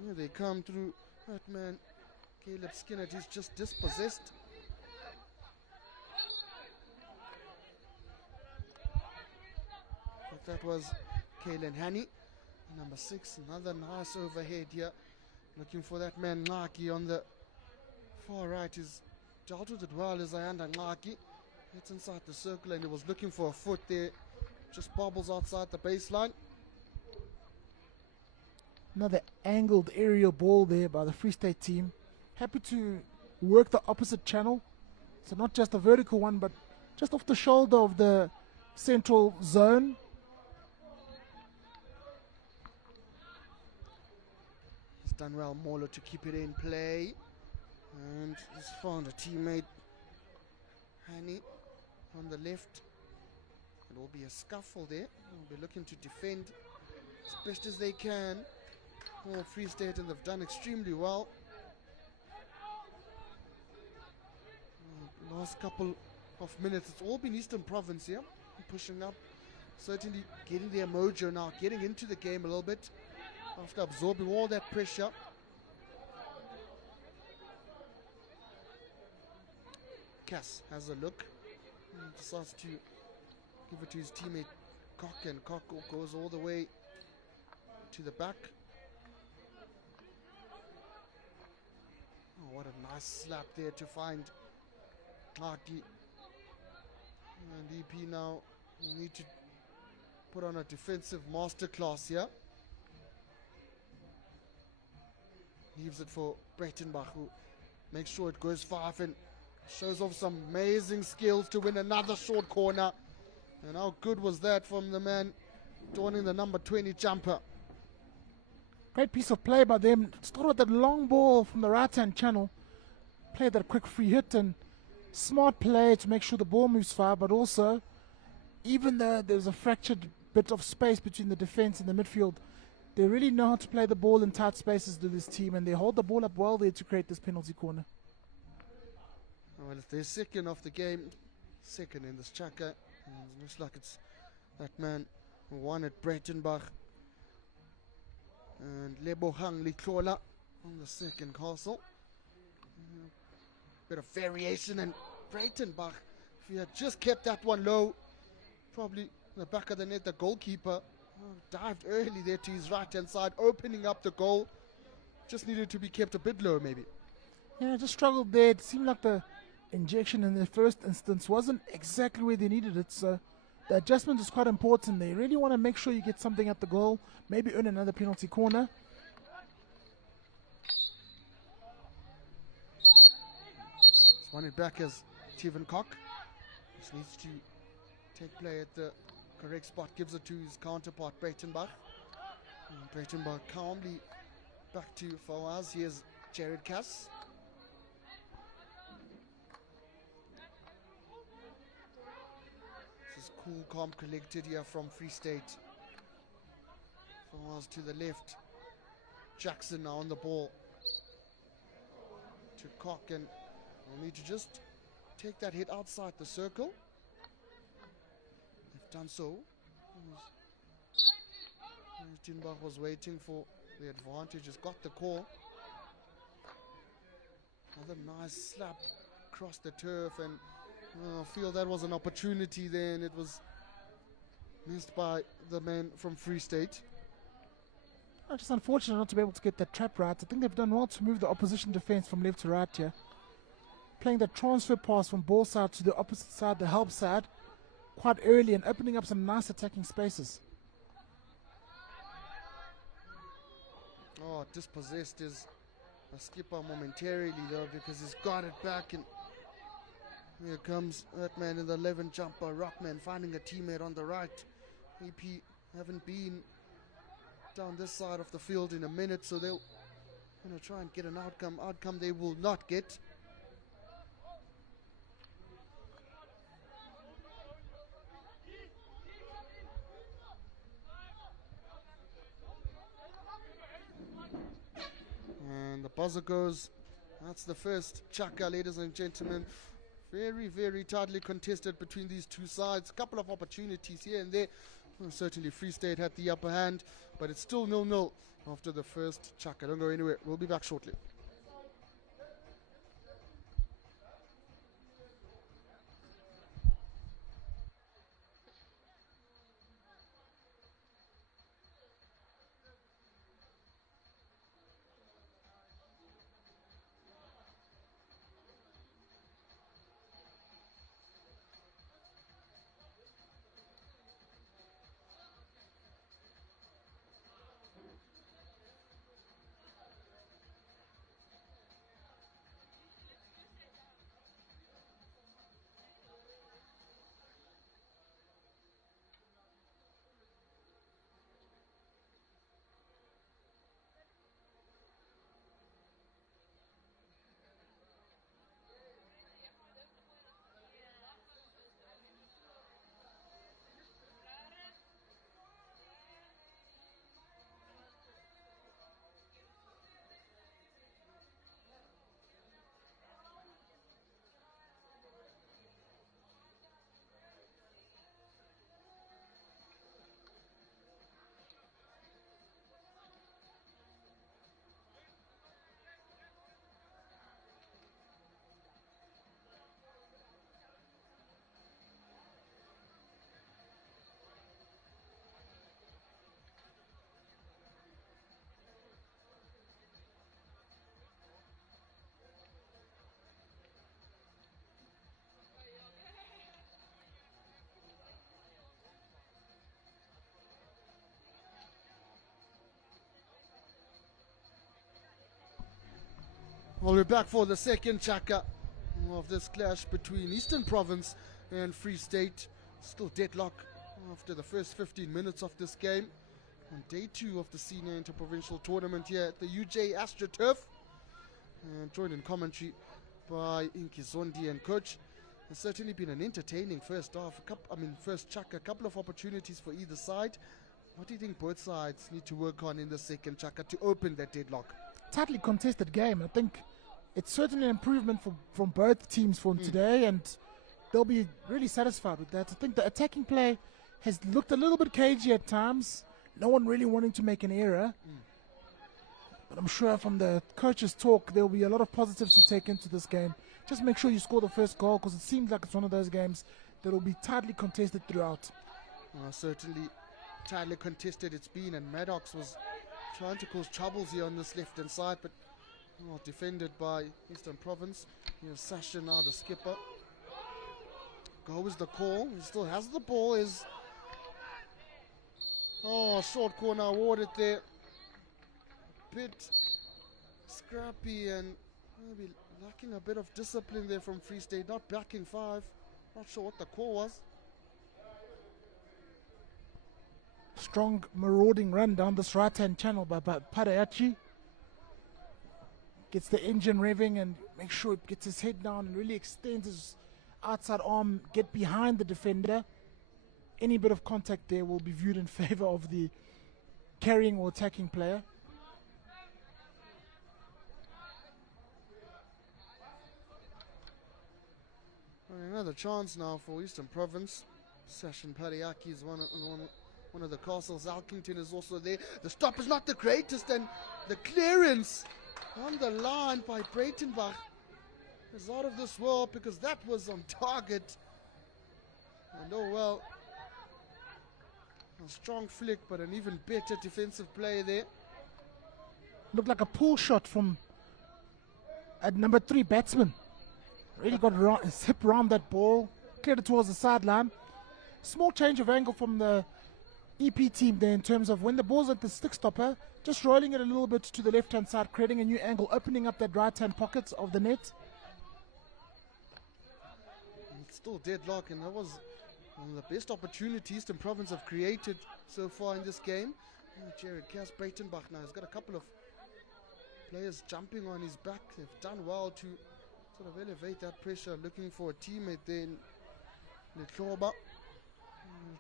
Here they come through. That man, Caleb Skinner, is just dispossessed. But that was Kalen Hanny, number 6. Another nice overhead here. Looking for that man Ngaki on the far right. He's dealt with it well as Ayanda Ngaki. It's inside the circle, and he was looking for a foot there. Just bobbles outside the baseline. Another angled aerial ball there by the Free State team. Happy to work the opposite channel. So not just a vertical one, but just off the shoulder of the central zone. He's done well, Molo, to keep it in play. And he's found a teammate, Hani, on the left. It will be a scuffle there. They'll be looking to defend as best as they can. All Free State, and they've done extremely well. Last couple of minutes, it's all been Eastern Province here, pushing up, certainly getting their mojo now, getting into the game a little bit after absorbing all that pressure. Cass has a look, decides to give it to his teammate Cock, and Cock goes all the way to the back. Oh, what a nice slap there to find Ngaki. And EP now will need to put on a defensive masterclass here. Leaves it for Breitenbach, who makes sure it goes far and shows off some amazing skills to win another short corner. And how good was that from the man donning the number 20 jumper. Great piece of play by them. Started with that long ball from the right-hand channel. Played that quick free hit, and smart play to make sure the ball moves far, but also, even though there's a fractured bit of space between the defense and the midfield, they really know how to play the ball in tight spaces to this team, and they hold the ball up well there to create this penalty corner. Well, it's their second of the game, second in this chaka. It looks like it's that man who won at Breitenbach. And Lebohang Liklola on the second castle. Bit of variation, and Breitenbach, if he had just kept that one low, probably in the back of the net, the goalkeeper dived early there to his right hand side, opening up the goal. Just needed to be kept a bit low, maybe. Yeah, just struggled there. It seemed like the injection in the first instance wasn't exactly where they needed it, so the adjustment is quite important. They really want to make sure you get something at the goal, maybe earn another penalty corner. Won it back as Stephen Cock. Just needs to take play at the correct spot. Gives it to his counterpart, Breitenbach. Breitenbach calmly back to Fawaz. Here's Jared Cass. This is cool, calm, collected here from Free State. Fawaz to the left. Jackson now on the ball. To Cock, and we'll need to just take that hit outside the circle. They've done so. Tinbach was waiting for the advantage, has got the call. Another nice slap across the turf, and I feel that was an opportunity there, and it was missed by the man from Free State. Just unfortunate not to be able to get that trap right. I think they've done well to move the opposition defense from left to right here. Playing the transfer pass from ball side to the opposite side, the help side, quite early and opening up some nice attacking spaces. Oh, dispossessed is a skipper momentarily though, because he's got it back, and here comes that man in the 11 jumper, Rockman, finding a teammate on the right. EP haven't been down this side of the field in a minute, so they'll try and get an outcome they will not get. And the buzzer goes. That's the first chaka, ladies and gentlemen. Very, very tightly contested between these two sides. A couple of opportunities here and there. Certainly Free State had the upper hand, but it's still 0-0 after the first chaka. Don't go anywhere. We'll be back shortly. Well, we're back for the second chaka of this clash between Eastern Province and Free State. Still deadlock after the first 15 minutes of this game. On day 2 of the Senior Interprovincial Tournament here at the UJ AstroTurf. And joined in commentary by Inki Zondi and coach. It's certainly been an entertaining first half. First chaka, a couple of opportunities for either side. What do you think both sides need to work on in the second chaka to open that deadlock? Tightly contested game. I think it's certainly an improvement from both teams from today, and they'll be really satisfied with that. I think the attacking play has looked a little bit cagey at times. No one really wanting to make an error. But I'm sure from the coach's talk, there'll be a lot of positives to take into this game. Just make sure you score the first goal, because it seems like it's one of those games that will be tightly contested throughout. Certainly tightly contested it's been, and Maddox was trying to cause troubles here on this left-hand side, but defended by Eastern Province. Here's Sasha now, the skipper. Go is the call. He still has the ball. Short corner awarded there. Bit scrappy and maybe lacking a bit of discipline there from Free State. Not backing 5. Not sure what the call was. Strong marauding run down this right-hand channel by Parayachi. Gets the engine revving and makes sure it gets his head down and really extends his outside arm, get behind the defender. Any bit of contact there will be viewed in favor of the carrying or attacking player. Another chance now for Eastern Province. Session Pariaki is one of the castles. Alkington is also there. The stop is not the greatest, and the clearance on the line by Breitenbach is out of this world because that was on target. And oh well, a strong flick, but an even better defensive play there. Looked like a pull shot from number 3 batsman. Really got his hip around that ball, cleared it towards the sideline. Small change of angle from the EP team there in terms of when the ball's at the stick stopper, just rolling it a little bit to the left-hand side, creating a new angle, opening up that right-hand pocket of the net. It's still deadlock, and that was one of the best opportunities Eastern Province have created so far in this game. Jared Cass, Breitenbach now has got a couple of players jumping on his back. They've done well to sort of elevate that pressure, looking for a teammate there in Letloba.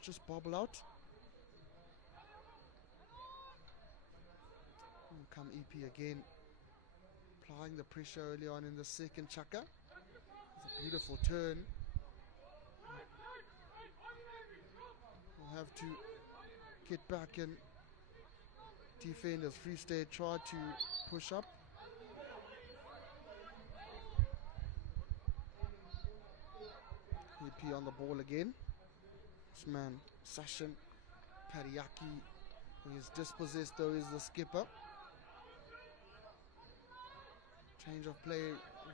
Just bobble out. And come EP again, applying the pressure early on in the second chukka. It's a beautiful turn. We'll have to get back and defend as Free State try to push up. EP on the ball again. This man, Sashin Pariaki, who is dispossessed though, is the skipper. Change of play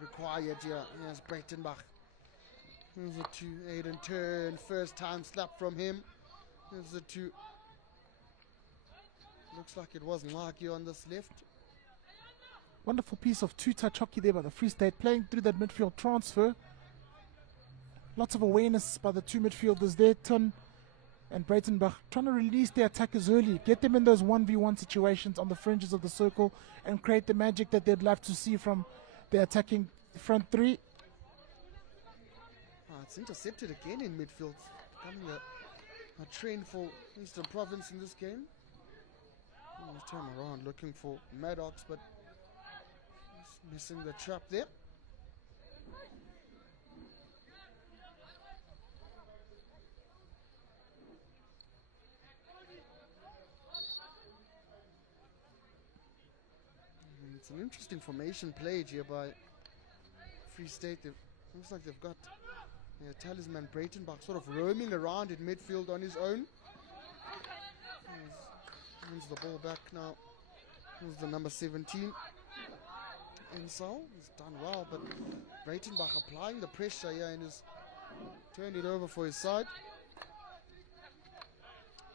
required here. Here's Breitenbach. Here's a 2 Aiden turn. First time slap from him. Here's a 2. Looks like it was Maki on this left. Wonderful piece of two-touch hockey there by the Free State, playing through that midfield transfer. Lots of awareness by the two midfielders there, Ton and Breitenbach, trying to release their attackers early, get them in those 1v1 situations on the fringes of the circle and create the magic that they'd love to see from their attacking front three. It's intercepted again in midfield, becoming a trend for Eastern Province in this game. This time around looking for Maddox, but he's missing the trap there. It's an interesting formation played here by Free State. Looks like they've got talisman Breitenbach sort of roaming around in midfield on his own. Hands the ball back now. Here's the number 17. Insal. He's done well, but Breitenbach applying the pressure here and has turned it over for his side.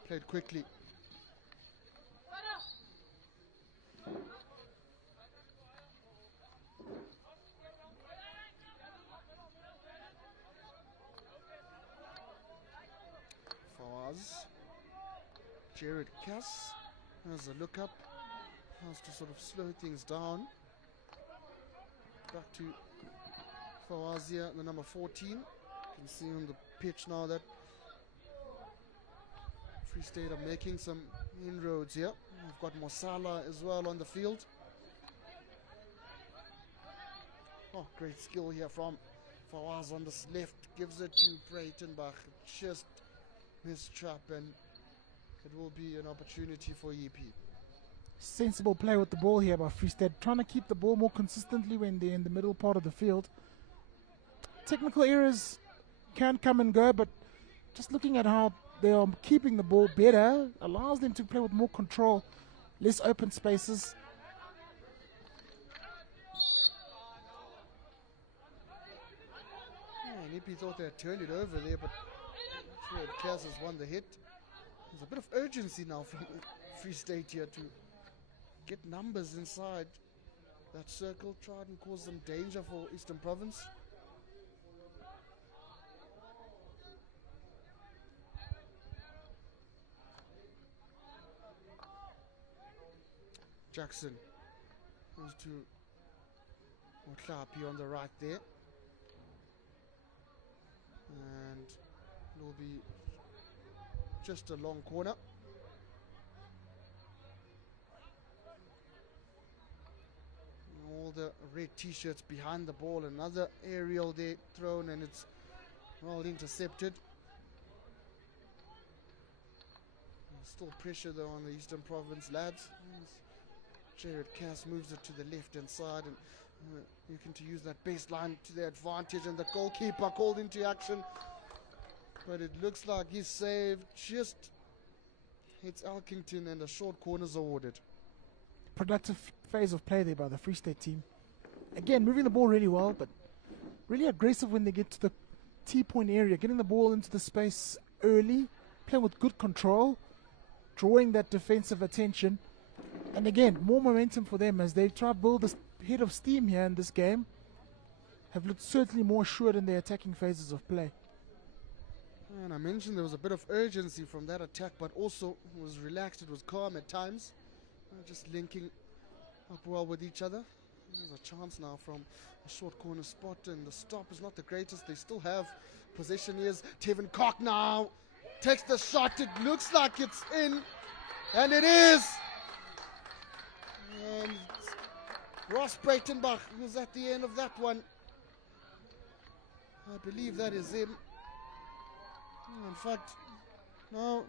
Played quickly. Jared Cass has a look up, has to sort of slow things down. Back to Fawazia, the number 14. You can see on the pitch now that Free State are making some inroads here. We've got Mosala as well on the field. Oh, great skill here from Fawaz on this left. Gives it to Breitenbach. Just missed trap, and it will be an opportunity for EP. Sensible play with the ball here by Free State, trying to keep the ball more consistently when they're in the middle part of the field. Technical errors can come and go, but just looking at how they are keeping the ball better allows them to play with more control, less open spaces. And EP thought they had turned it over there, but I'm sure Cass has won the hit. There's a bit of urgency now from Free State here to get numbers inside that circle, try and cause some danger for Eastern Province. Jackson goes to Motlapi on the right there. And it will be just a long corner. All the red t-shirts behind the ball. Another aerial there thrown, and it's well intercepted. Still pressure though on the Eastern Province lads. Jared Cass moves it to the left-hand side, and looking to use that baseline to their advantage, and the goalkeeper called into action. But it looks like his save just hits Elkington, and a short corner's awarded. Productive phase of play there by the Free State team. Again, moving the ball really well, but really aggressive when they get to the T-point area, getting the ball into the space early, playing with good control, drawing that defensive attention. And again, more momentum for them as they try to build this head of steam here in this game. Have looked certainly more assured in their attacking phases of play. And I mentioned there was a bit of urgency from that attack, but also it was relaxed, it was calm at times. Just linking up well with each other. There's a chance now from a short corner spot, and the stop is not the greatest. They still have possession. Here's Tevin Koch now. Takes the shot. It looks like it's in, and it is. And Ross Breitenbach was at the end of that one. I believe that is him. In fact, no,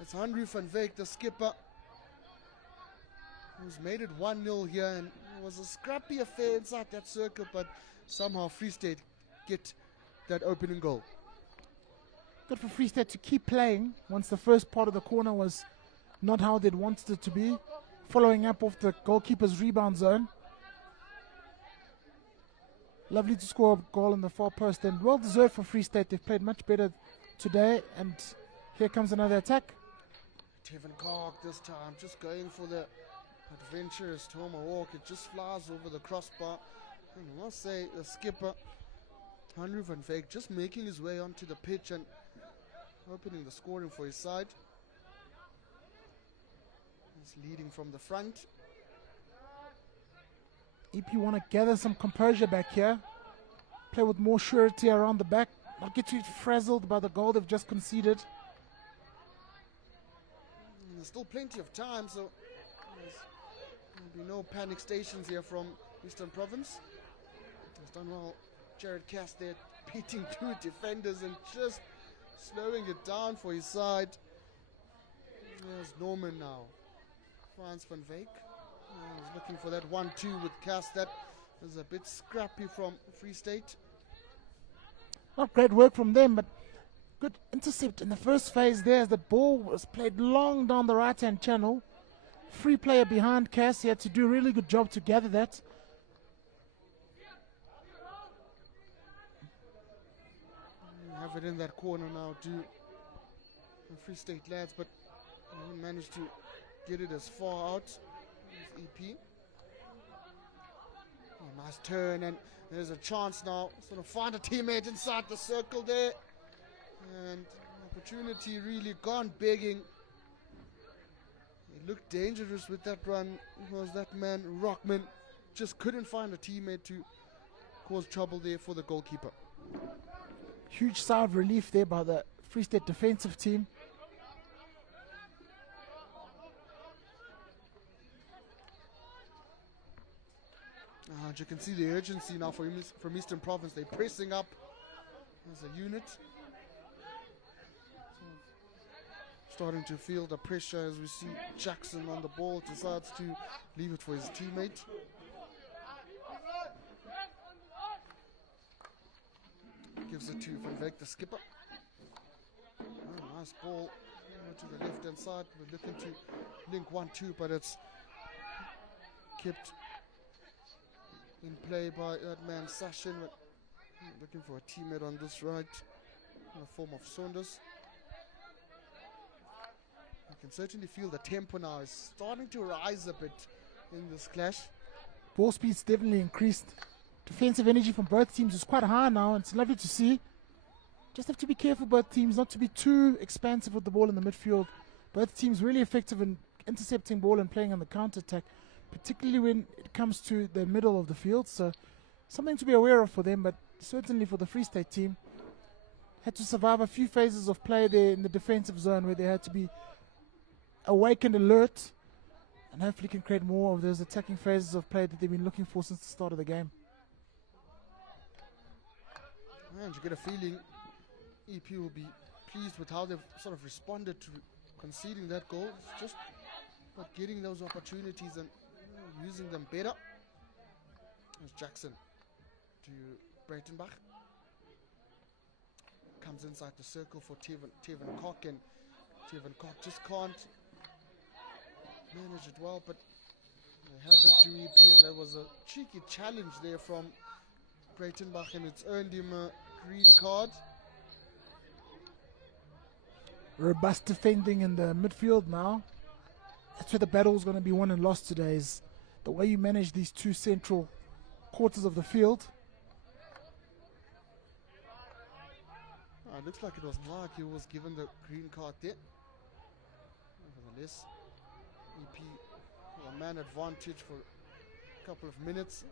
it's Henry van Wyk, the skipper, who's made it 1-0 here, and it was a scrappy affair inside that circle, but somehow Free State get that opening goal. Good for Free State to keep playing once the first part of the corner was not how they'd wanted it to be, following up off the goalkeeper's rebound zone. Lovely to score a goal in the far post, and well deserved for Free State. They've played much better today, and here comes another attack. Tevin Koch this time just going for the adventurous tomahawk. It just flies over the crossbar. And I must say, the skipper, Henry van Wyk, just making his way onto the pitch and opening the scoring for his side. He's leading from the front. EP want to gather some composure back here, play with more surety around the back, not get too frazzled by the goal they've just conceded. And there's still plenty of time, so there'll be no panic stations here from Eastern Province. He's done well. Jared Cass there beating two defenders and just slowing it down for his side. There's Norman now. Frans van Wyk. He's looking for that 1-2 with Cass. That is a bit scrappy from Free State. Not great work from them, but good intercept in the first phase there as the ball was played long down the right-hand channel. Free player behind Cass. He had to do a really good job to gather that. Have it in that corner now to the Free State lads, but he managed to get it as far out. There's EP. Oh, nice turn, and there's a chance now. Sort of find a teammate inside the circle there. And opportunity really gone begging. He looked dangerous with that run. It was that man, Rockman, just couldn't find a teammate to cause trouble there for the goalkeeper. Huge sigh of relief there by the Free State defensive team. And you can see the urgency now from Eastern Province. They're pressing up as a unit. Starting to feel the pressure as we see Jackson on the ball, decides to leave it for his teammate. Gives it to Van Wyk, the skipper. Oh, nice ball to the left-hand side. We're looking to link 1-2, but it's kept in play by that man Sashin. Looking for a teammate on this right in the form of Saunders. You can certainly feel the tempo now is starting to rise a bit in this clash. Ball speed's definitely increased. Defensive energy from both teams is quite high now, and it's lovely to see. Just have to be careful, both teams, not to be too expansive with the ball in the midfield. Both teams really effective in intercepting ball and playing on the counter-attack, particularly when it comes to the middle of the field. So something to be aware of for them, but certainly for the Free State team. Had to survive a few phases of play there in the defensive zone where they had to be awake and alert, and hopefully can create more of those attacking phases of play that they've been looking for since the start of the game. And you get a feeling EP will be pleased with how they've sort of responded to conceding that goal. It's just about getting those opportunities and using them better. There's Jackson to Breitenbach. Comes inside the circle for Tevin Koch, and Tevin Koch just can't manage it well, but they have it to EP, and there was a cheeky challenge there from Breitenbach, and it's earned him a green card. Robust defending in the midfield now. That's where the battle is going to be won and lost today, is the way you manage these two central quarters of the field. It looks like it was Mark who was given the green card there. Nevertheless, EP a man advantage for a couple of minutes.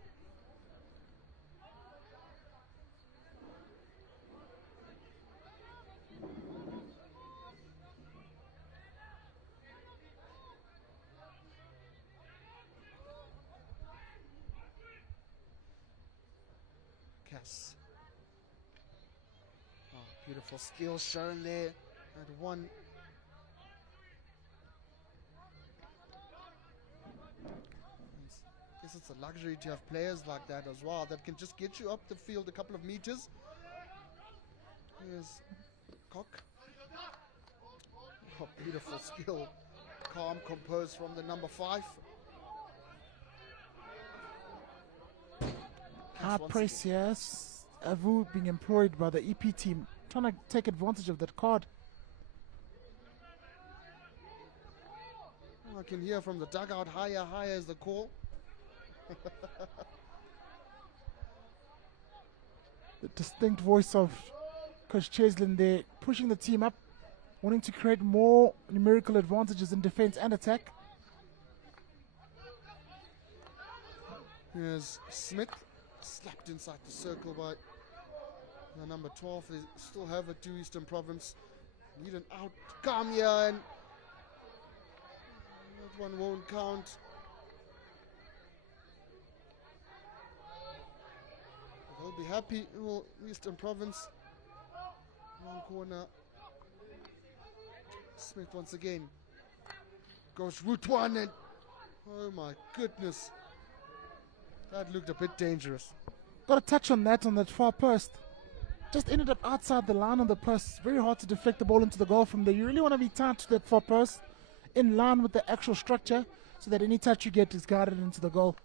Cass. Beautiful skill shown there at one. I guess it's a luxury to have players like that as well that can just get you up the field a couple of meters. Here's Koch. Oh, beautiful skill. Calm, composed from the number 5. Hard press, yes. Avu being employed by the EP team, trying to take advantage of that card. I can hear from the dugout, higher, higher is the call. The distinct voice of Coach Cheslin there, pushing the team up, wanting to create more numerical advantages in defense and attack. Here's Smith, slapped inside the circle by the number 12. They still have it to Eastern Province. Need an outcome here, and that one won't count. They'll be happy. Oh, Eastern Province. Long corner. Smith once again goes route one, and oh my goodness, that looked a bit dangerous. Got a touch on that far post. Just ended up outside the line on the post. Very hard to deflect the ball into the goal from there. You really want to be tight to that far post, in line with the actual structure, so that any touch you get is guided into the goal.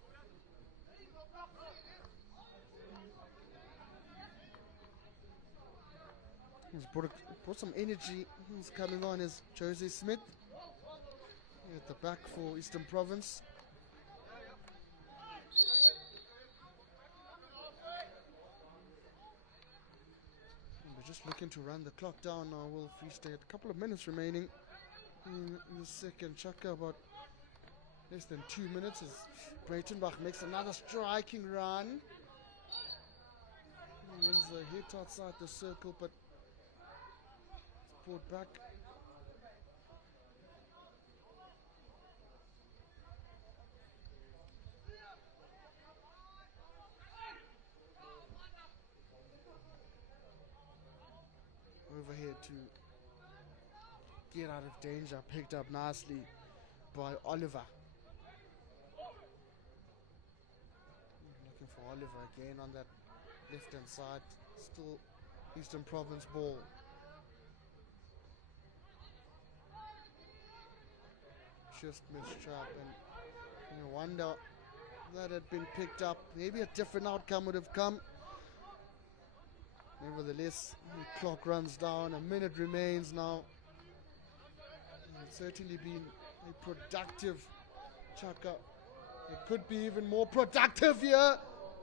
He's brought some energy. He's coming on as Jose Smith at the back for Eastern Province. We're just looking to run the clock down now. Will Free State, a couple of minutes remaining in the second chapter, about less than 2 minutes as Breitenbach makes another striking run. He wins the hit outside the circle, but it's brought back. Overhead to get out of danger, picked up nicely by Oliver. Looking for Oliver again on that left hand side. Still Eastern Province ball. Just missed trap, and you wonder that had been picked up. Maybe a different outcome would have come. Nevertheless, the clock runs down, a minute remains now. It's certainly been a productive Chaka. It could be even more productive here,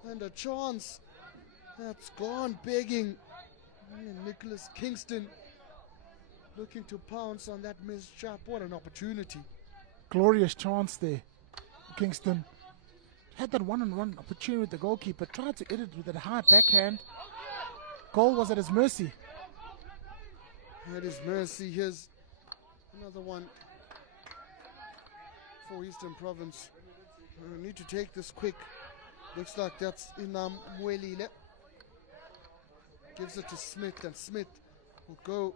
and a chance that's gone begging. And Nicholas Kingston looking to pounce on that missed trap. What an opportunity. Glorious chance there. Kingston had that one-on-one opportunity with the goalkeeper, tried to edit with that high backhand. Goal was at his mercy. At his mercy. Here's another one for Eastern Province. We need to take this quick. Looks like that's Inam Mwelile. Gives it to Smith, and Smith will go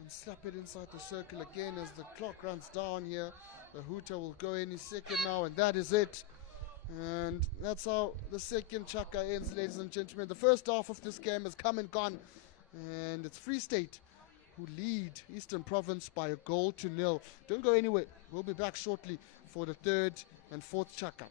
and slap it inside the circle again as the clock runs down here. The hooter will go any second now, and that is it. And that's how the second chaka ends, ladies and gentlemen. The first half of this game has come and gone, and it's Free State who lead Eastern Province by a 1-0. Don't go anywhere. We'll be back shortly for the third and fourth chaka.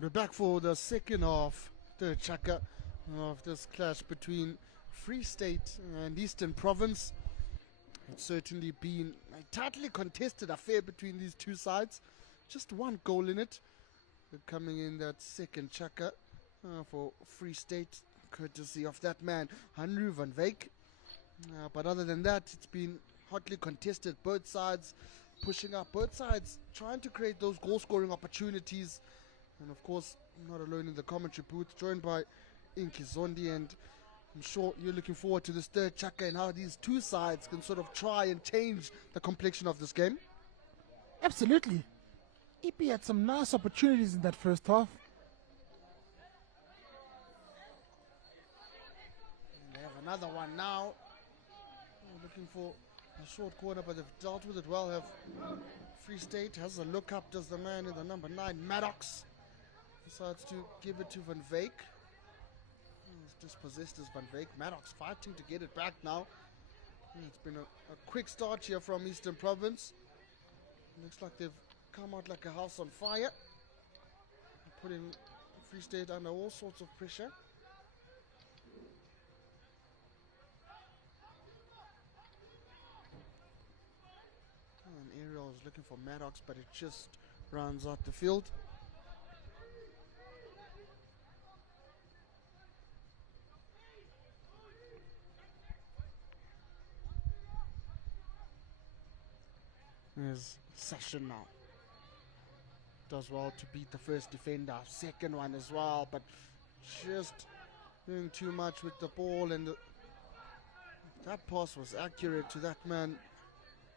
And we're back for the second half, third chaka of this clash between Free State and Eastern Province. It's certainly been a tightly contested affair between these two sides. Just one goal in it. We're coming in that second chaka for Free State, courtesy of that man, Hanru van Wyk. But other than that, it's been hotly contested. Both sides pushing up, both sides trying to create those goal-scoring opportunities. And of course, not alone in the commentary booth, joined by Inki Zondi, and I'm sure you're looking forward to this third chaka and how these two sides can sort of try and change the complexion of this game. Absolutely. EP had some nice opportunities in that first half. And they have another one now. Looking for a short corner, but they've dealt with it well. Have Free State has a look up, does the man in the number 9, Maddox. Decides to give it to Van Wyk. He's dispossessed as Van Wyk. Maddox fighting to get it back now. It's been a quick start here from Eastern Province. Looks like they've come out like a house on fire, putting Free State under all sorts of pressure. And Ariel is looking for Maddox, but it just runs out the field. There's Session now. Does well to beat the first defender. Second one as well, but just doing too much with the ball, and that pass was accurate to that man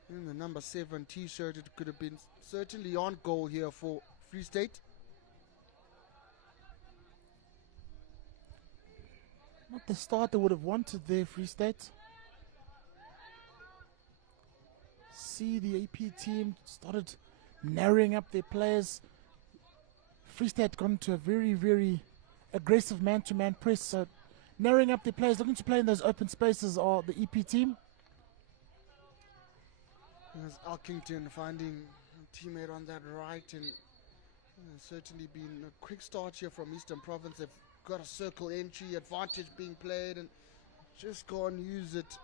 in the number 7 t-shirt. It could have been certainly on goal here for Free State. Not the start they would have wanted there, Free State. See the AP team started narrowing up their players. Free State gone to a very, very aggressive man-to-man press. So narrowing up their players, looking to play in those open spaces are the EP team. There's Alkington finding a teammate on that right, and certainly been a quick start here from Eastern Province. They've got a circle entry advantage being played and just go and use it.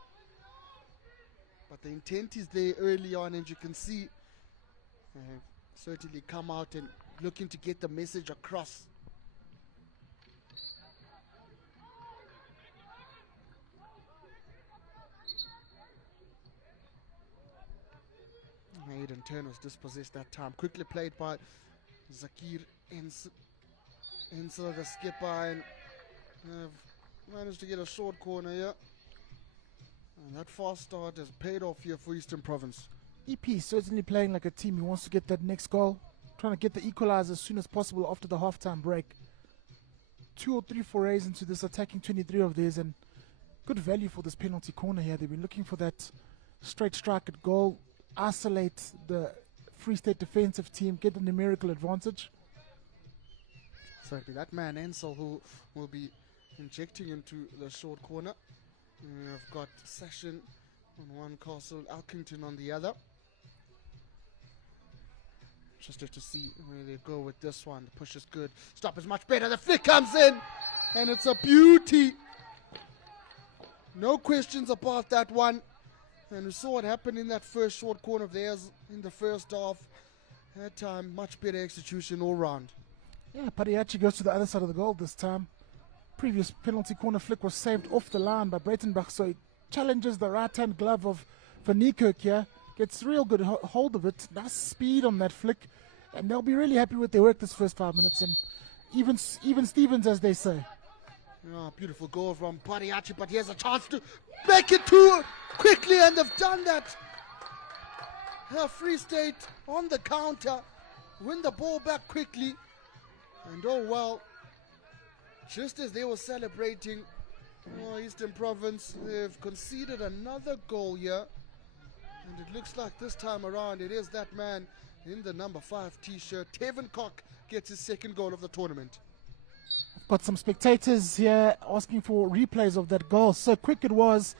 But the intent is there early on, and you can see certainly come out and looking to get the message across. Hayden Turn was dispossessed that time. Quickly played by Zakir Ensel, the skipper, and managed to get a short corner here. And that fast start has paid off here for Eastern Province. EP certainly playing like a team who wants to get that next goal, trying to get the equalizer as soon as possible after the halftime break. 2 or 3 forays into this attacking 23 of theirs, and good value for this penalty corner here. They've been looking for that straight strike at goal, isolate the Free State defensive team, get the numerical advantage. Certainly that man Ensel who will be injecting into the short corner. I've got Session on one, Castle Alkington on the other. Just have to see where they go with this one. The push is good. Stop is much better. The flick comes in, and it's a beauty. No questions about that one. And we saw what happened in that first short corner of theirs in the first half. That time, much better execution all round. Yeah, Pariachi goes to the other side of the goal this time. Previous penalty corner flick was saved off the line by Breitenbach, so he challenges the right-hand glove of Van Niekerk here. Gets real good hold of it. Nice speed on that flick. And they'll be really happy with their work this first 5 minutes. And even Stevens, as they say. Oh, beautiful goal from Pariachi, but he has a chance to make it 2 quickly, and they've done that. Free State on the counter, win the ball back quickly. And oh well, just as they were celebrating, Eastern Province, they've conceded another goal here. And it looks like this time around it is that man in the number 5 t-shirt. Tevin Cock gets his second goal of the tournament. I've got some spectators here asking for replays of that goal. So quick it was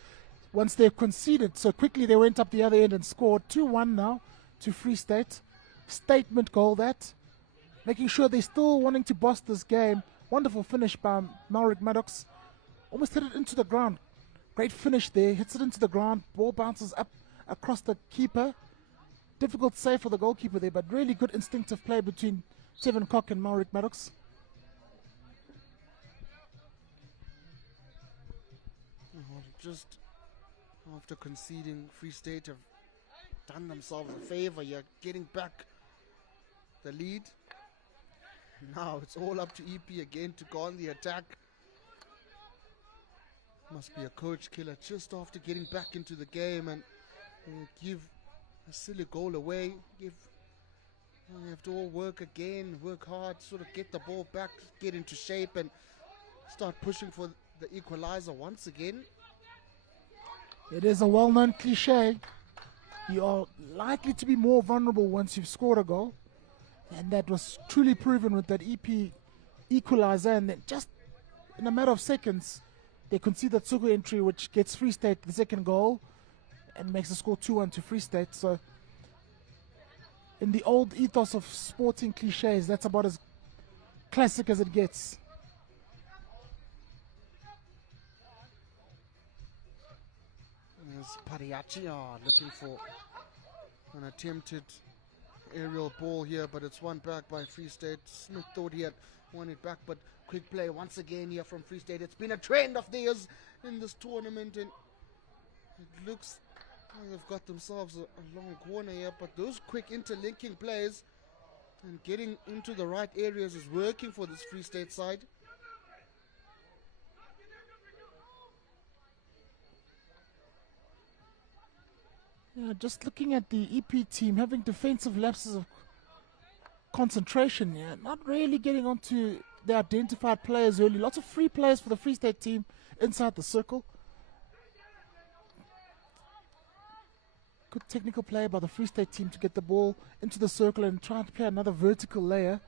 once they've conceded. So quickly they went up the other end and scored. 2-1 now to Free State. Statement goal that. making sure they're still wanting to boss this game. Wonderful finish by Malric Maddox. Almost hit it into the ground. Great finish there. Hits it into the ground. Ball bounces up across the keeper. Difficult save for the goalkeeper there, but really good instinctive play between Tevin Koch and Malric Maddox. Just after conceding, Free State have done themselves a favor here, getting back the lead. Now it's all up to EP again to go on the attack. Must be a coach killer just after getting back into the game and give a silly goal away. You have to all work again, work hard, sort of get the ball back, get into shape and start pushing for the equalizer once again. It is a well-known cliche. You are likely to be more vulnerable once you've scored a goal. And that was truly proven with that EP equalizer. And then just in a matter of seconds, they concede that Tsuku entry, which gets Free State the second goal and makes the score 2-1 to Free State. So in the old ethos of sporting cliches, that's about as classic as it gets. There's Pariachi looking for an attempted aerial ball here, but it's won back by Free State. Smith thought he had won it back, but quick play once again here from Free State. It's been a trend of theirs in this tournament, and it looks like they've got themselves a long corner here, but those quick interlinking plays and getting into the right areas is working for this Free State side. Yeah, just looking at the EP team, having defensive lapses of concentration, yeah, not really getting onto the identified players early. Lots of free players for the Free State team inside the circle. Good technical play by the Free State team to get the ball into the circle and try to play another vertical layer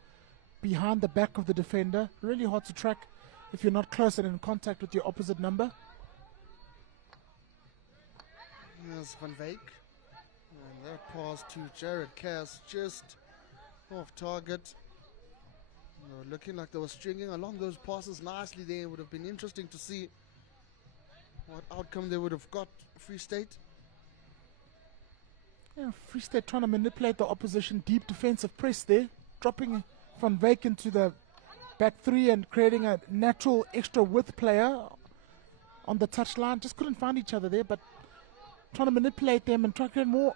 behind the back of the defender. Really hard to track if you're not close and in contact with your opposite number. There's Van Wyk. And that pass to Jared Cass just off target. Looking like they were stringing along those passes nicely there. It would have been interesting to see what outcome they would have got Free State. Yeah, Free State trying to manipulate the opposition. Deep defensive press there. Dropping Van Wyk into the back three and creating a natural extra width player on the touchline. Just couldn't find each other there, but trying to manipulate them and try to create more.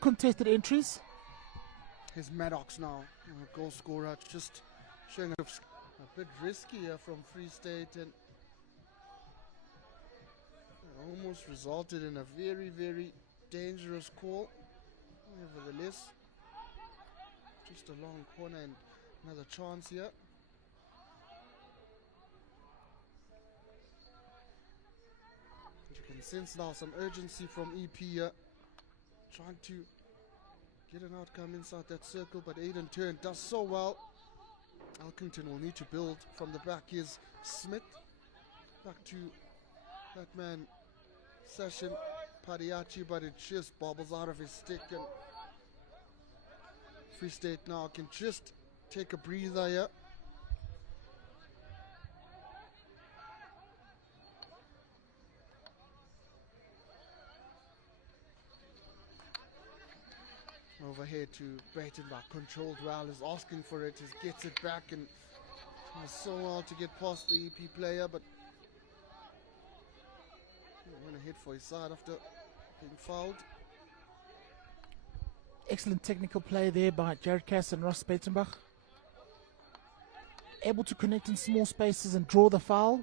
Contested entries. Here's Maddox now, goal scorer, just showing a bit risky here from Free State, and almost resulted in a very, very dangerous call. Nevertheless, just a long corner and another chance here. You can sense now some urgency from EP here, trying to get an outcome inside that circle, but Aiden Turn does so well. Elkington will need to build from the back. Here's Smith, back to that man Session Pariachi, but it just bobbles out of his stick, and Free State now can just take a breather here. Overhead to Breitenbach, controlled well, is asking for it, he gets it back, and it's so hard to get past the EP player, but he went ahead for his side after being fouled. Excellent technical play there by Jared Cass and Ross Beitenbach. Able to connect in small spaces and draw the foul.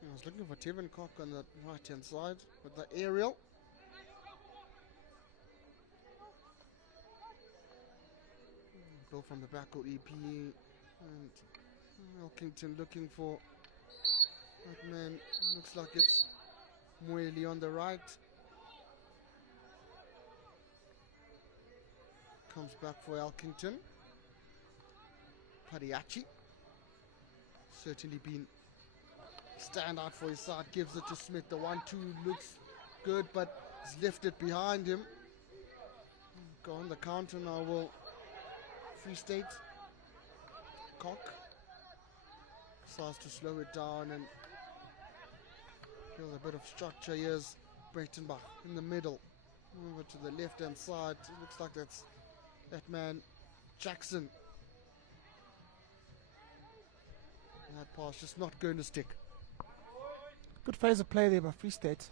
I was looking for Tevin Cock on the right-hand side with the aerial. Go from the backcourt, EP, and Elkington looking for that man. Looks like it's Moeli on the right. Comes back for Elkington. Padiachi. Certainly been stand out for his side. Gives it to Smith. The 1-2 looks good, but he's left it behind him. Go on the counter now. Will Free State. Cock starts to slow it down and build a bit of structure. Here's Breitenbach in the middle. Over to the left hand side. It looks like that's that man Jackson. And that pass just not going to stick. Good phase of play there by Free State.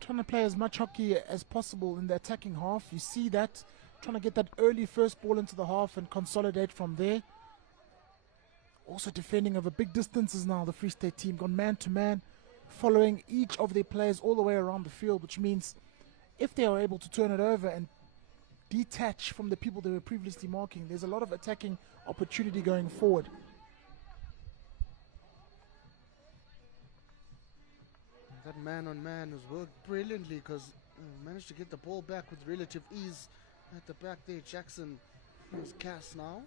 Trying to play as much hockey as possible in the attacking half. You see that. Trying to get that early first ball into the half and consolidate from there. Also defending over big distances now, the Free State team. Gone man to man, following each of their players all the way around the field, which means if they are able to turn it over and detach from the people they were previously marking, there's a lot of attacking opportunity going forward. That man-on-man has worked brilliantly because managed to get the ball back with relative ease at the back there. Jackson is Cass now.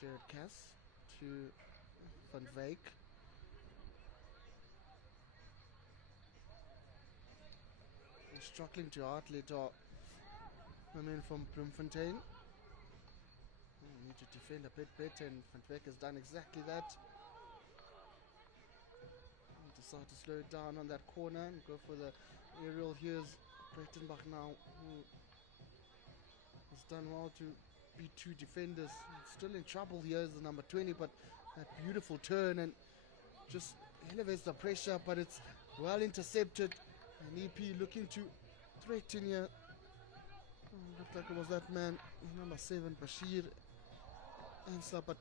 Jared Cass to Van Wyk. Struggling to outlet from Bloemfontein. Need to defend a bit better, and Van Wyk has done exactly that. Decide to slow it down on that corner and go for the aerial. Here's Breitenbach now, who has done well to beat two defenders. Still in trouble here is the number 20, but that beautiful turn and just elevates the pressure, but it's well intercepted. And EP looking to threaten here. Looked like it was that man, number 7, Bashir. Answer, but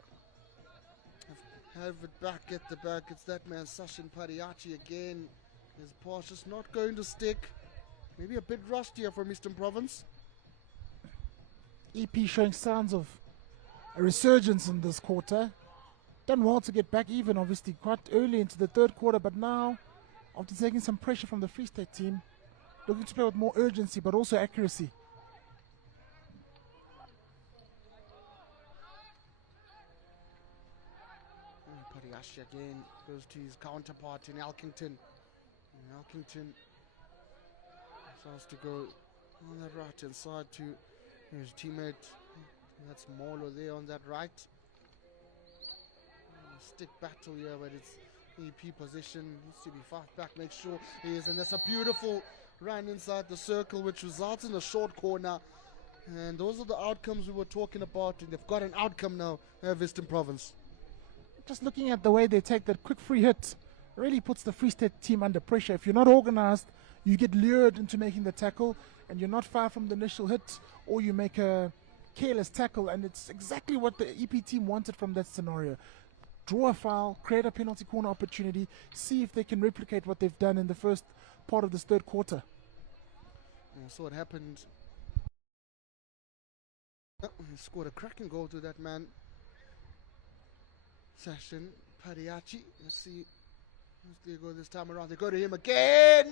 have it back at the back. It's that man, Sachin Pariachi again. His pass just not going to stick. Maybe a bit rushed here from Eastern Province. EP showing signs of a resurgence in this quarter. Done well to get back even, obviously, quite early into the third quarter, but now, after taking some pressure from the Free State team, looking to play with more urgency, but also accuracy. Pariachi again goes to his counterpart in Elkington. Elkington starts to go on that right hand side to his teammate. That's Molo there on that right. Stick battle here, but it's EP position. Needs to be fast back, make sure he is. And that's a beautiful run inside the circle, which results in a short corner. And those are the outcomes we were talking about. And they've got an outcome now, Western Province. Just looking at the way they take that quick free hit, really puts the Free State team under pressure. If you're not organized, you get lured into making the tackle, and you're not far from the initial hit, or you make a careless tackle, and it's exactly what the EP team wanted from that scenario. Draw a foul, create a penalty corner opportunity, see if they can replicate what they've done in the first part of this third quarter. So it happened. He scored a cracking goal to that man, Sachin Pariachi. Let's see. They go this time around. They go to him again.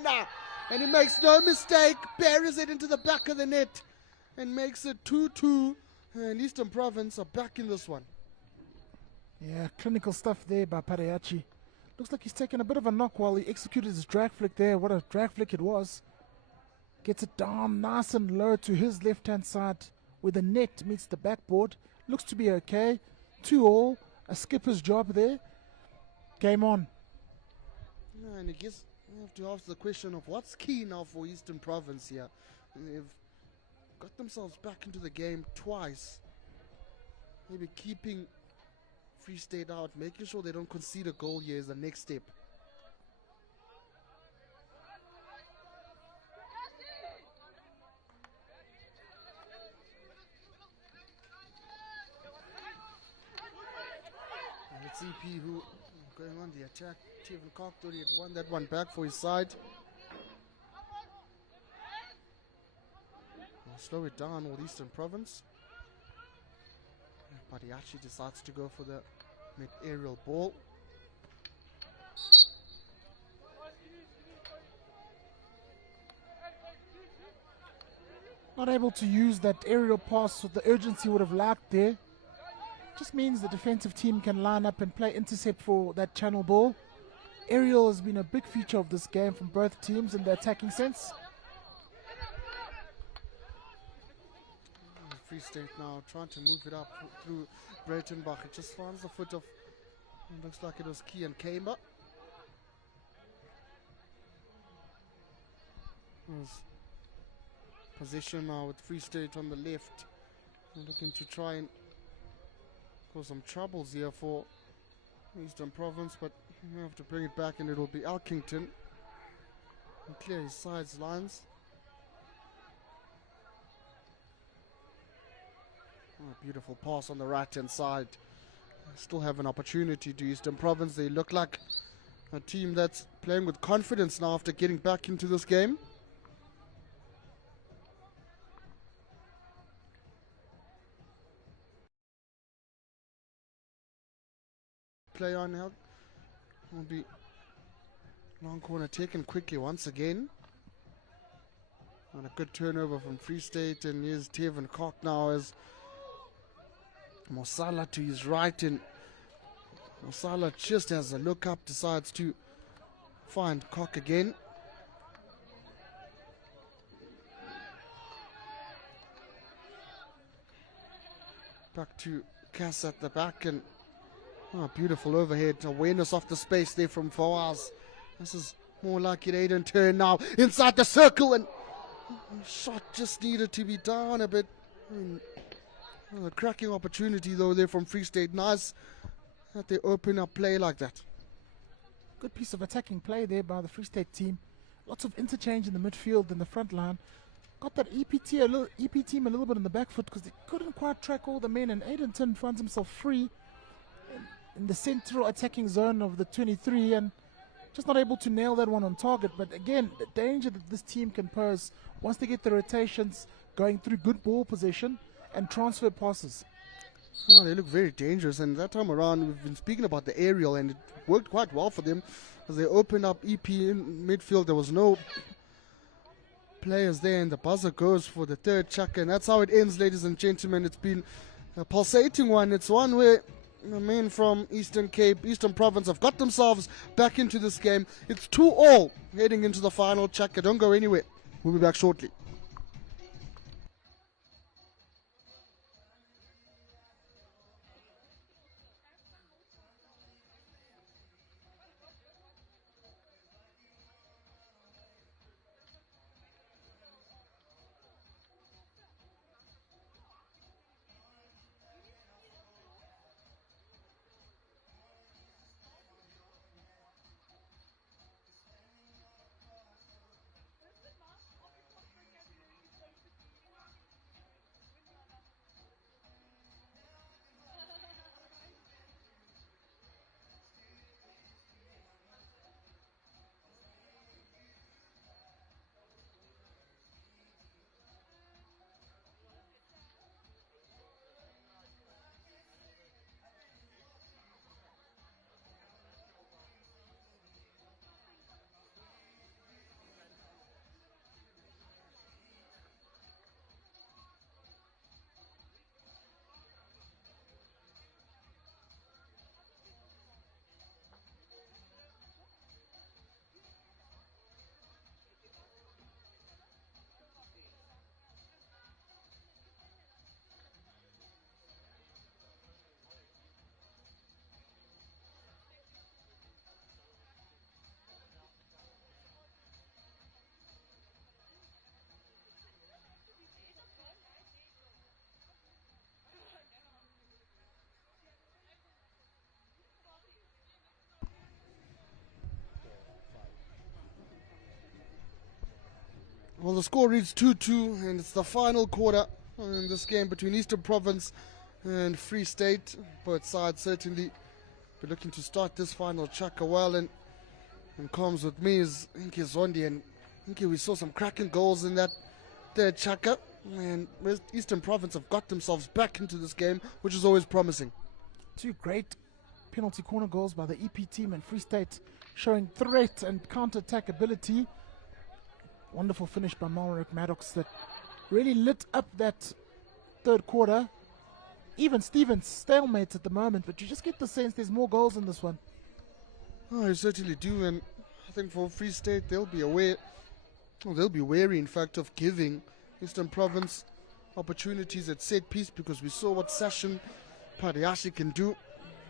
And he makes no mistake. Buries it into the back of the net and makes it 2-2. And Eastern Province are back in this one. Yeah, clinical stuff there by Pariachi. Looks like he's taken a bit of a knock while he executed his drag flick there. What a drag flick it was. Gets it down nice and low to his left-hand side where the net meets the backboard. Looks to be okay. 2-2. A skipper's job there. Game on. Yeah, and he I have to ask the question of what's key now for Eastern Province here. They've got themselves back into the game twice. Maybe keeping Free State out, making sure they don't concede a goal here is the next step. And it's EP who going on the attack. Stephen Cock thought he had won that one back for his side. We'll slow it down with Eastern Province. But he actually decides to go for the mid-aerial ball. Not able to use that aerial pass with the urgency would have lacked there. Just means the defensive team can line up and play intercept for that channel ball. Aerial has been a big feature of this game from both teams in the attacking sense. Free State now trying to move it up through Breitenbach. It just finds the foot of, it looks like it was Kian Kamber. Position now with Free State on the left. Looking to try and cause some troubles here for Eastern Province, but we have to bring it back and it'll be Alkington. And clear his sides lines. Oh, beautiful pass on the right hand side. Still have an opportunity to Eastern Province. They look like a team that's playing with confidence now after getting back into this game. Play on now. Will be long corner taken quickly once again. And a good turnover from Free State, and here's Tevin Cock now as Mosala to his right, and Mosala just as a look up decides to find Cock again. Back to Cass at the back, and beautiful overhead awareness of the space there from Fawaz. This is more like it Aiden turn now inside the circle, and shot just needed to be down a bit. A cracking opportunity though there from Free State. Nice that they open up play like that. Good piece of attacking play there by the Free State team. Lots of interchange in the midfield and the front line. Got that EP team a little bit on the back foot because they couldn't quite track all the men, and Aidenton finds himself free in the central attacking zone of the 23 and just not able to nail that one on target. But again, the danger that this team can pose once they get the rotations going through good ball possession and transfer passes. Oh, they look very dangerous, and that time around we've been speaking about the aerial, and it worked quite well for them as they opened up EP in midfield. There was no players there, and the buzzer goes for the third chuck, and that's how it ends, ladies and gentlemen. It's been a pulsating one. It's one where the men from Eastern Cape, Eastern Province have got themselves back into this game. It's 2-2 heading into the final chuck. Don't go anywhere. We'll be back shortly. Well, the score reads 2-2, and it's the final quarter in this game between Eastern Province and Free State. Both sides certainly be looking to start this final chaka well, and comes with me is Inki Zondi, and Inki, we saw some cracking goals in that third chaka, and Eastern Province have got themselves back into this game, which is always promising. Two great penalty corner goals by the EP team, and Free State showing threat and counter-attack ability. Wonderful finish by Malrick Maddox that really lit up that third quarter. Even Stevens stalemate at the moment, but you just get the sense there's more goals in this one. Oh, I certainly do, and I think for Free State they'll be wary, in fact, of giving Eastern Province opportunities at set piece, because we saw what Sashin Padiashi can do.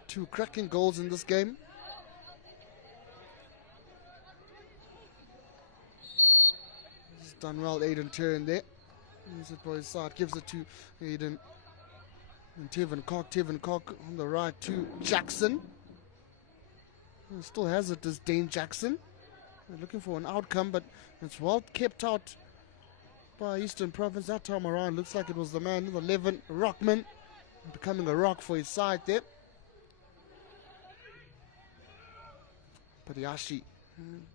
Two cracking goals in this game. He's done well, Aiden Turn there. He's it for his side, gives it to Aiden. And Tevin Cock on the right to Jackson. He still has it as Dane Jackson. They're looking for an outcome, but it's well kept out by Eastern Province that time around. Looks like it was the man, the 11, Rockman, becoming a rock for his side there. Padiashi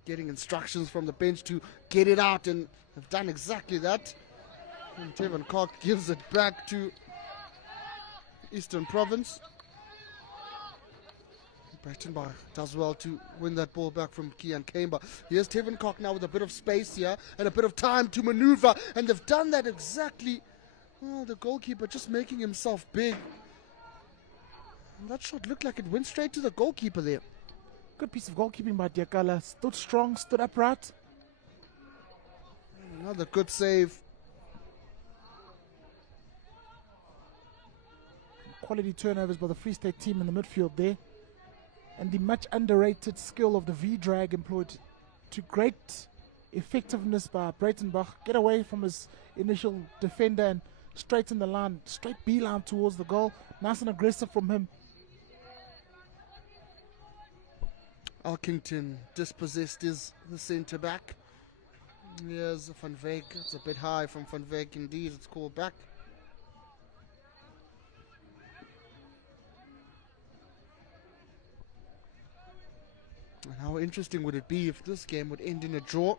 getting instructions from the bench to get it out, and have done exactly that. And Tevin Cock gives it back to Eastern Province. Breitenbach does well to win that ball back from Kian Kemba. Here's Tevin Cock now with a bit of space here and a bit of time to maneuver, and they've done that exactly. Oh, the goalkeeper just making himself big. And that shot looked like it went straight to the goalkeeper there. Good piece of goalkeeping by Diakala. Stood strong, stood upright. Another good save. Quality turnovers by the Free State team in the midfield there. And the much underrated skill of the V-drag employed to great effectiveness by Breitenbach. Get away from his initial defender and straight in the line, straight B-line towards the goal. Nice and aggressive from him. Alkington dispossessed is the centre back. Here's Van Veek. It's a bit high from Van Veek indeed. It's called back. And how interesting would it be if this game would end in a draw?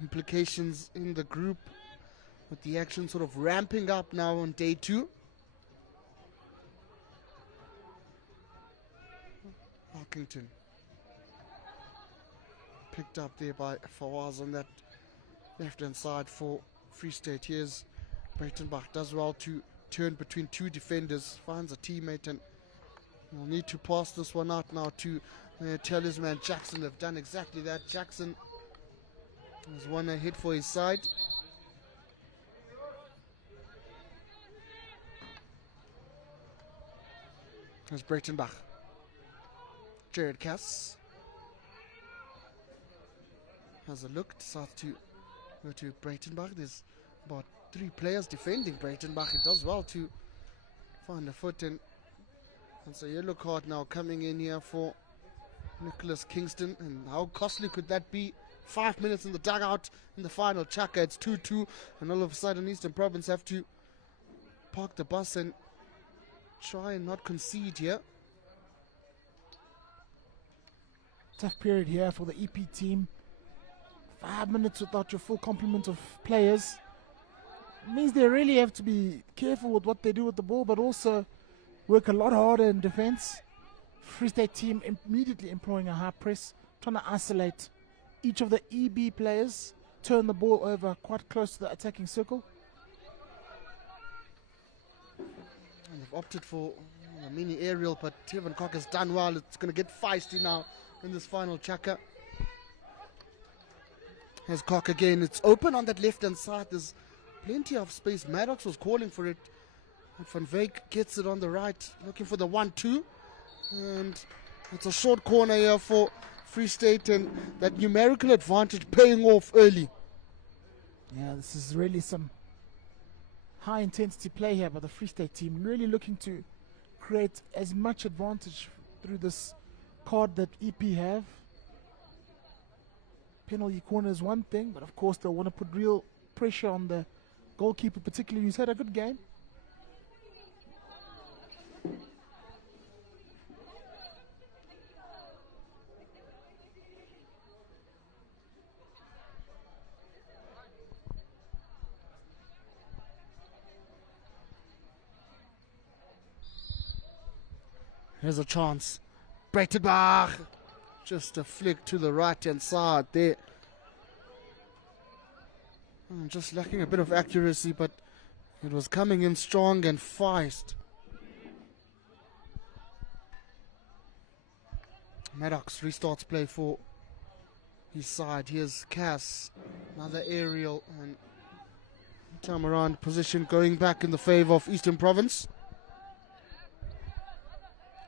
Implications in the group, with the action sort of ramping up now on day 2. Alkington picked up there by Fawaz on that left hand side for Free State. Here's Breitenbach, does well to turn between two defenders, finds a teammate, and we'll need to pass this one out now to Talisman Jackson. They've done exactly that. Jackson has one ahead for his side. There's Breitenbach. Jared Cass has a look, decides to go to Breitenbach. There's about 3 players defending Breitenbach. It does well to find a foot, and it's a yellow card now coming in here for Nicholas Kingston. And how costly could that be? 5 minutes in the dugout in the final chaka. It's 2-2, and all of a sudden Eastern Province have to park the bus and try and not concede here. Tough period here for the EP team. 5 minutes without your full complement of players means they really have to be careful with what they do with the ball, but also work a lot harder in defense. Free State team immediately employing a high press, trying to isolate each of the EB players, turn the ball over quite close to the attacking circle. And they've opted for a mini aerial, but Tevin Cock has done well. It's going to get feisty now in this final chaka. Here's Cock again. It's open on that left hand side. There's plenty of space. Maddox was calling for it. And Van Veek gets it on the right, looking for the 1-2. And it's a short corner here for Free State, and that numerical advantage paying off early. Yeah, this is really some high intensity play here by the Free State team. Really looking to create as much advantage through this card that EP have. Penalty corner is one thing, but of course they'll want to put real pressure on the goalkeeper, particularly who's had a good game. Here's a chance. Breitenbach. Just a flick to the right-hand side there. Just lacking a bit of accuracy, but it was coming in strong and fast. Maddox restarts play for his side. Here's Cass. Another aerial and time around position going back in the favor of Eastern Province.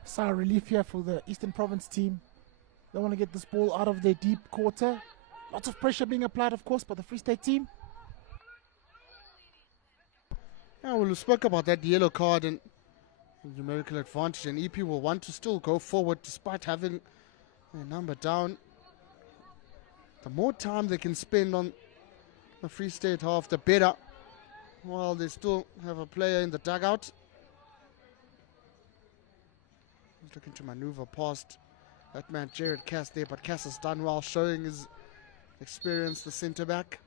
Sigh of relief here for the Eastern Province team. They want to get this ball out of their deep quarter. Lots of pressure being applied, of course, by the Free State team. Yeah, well, we spoke about that yellow card and numerical advantage, and EP will want to still go forward despite having a number down. The more time they can spend on the Free State half, the better, while they still have a player in the dugout. He's looking to maneuver past that man Jared Cass there, but Cass has done well, showing his experience, the centre back.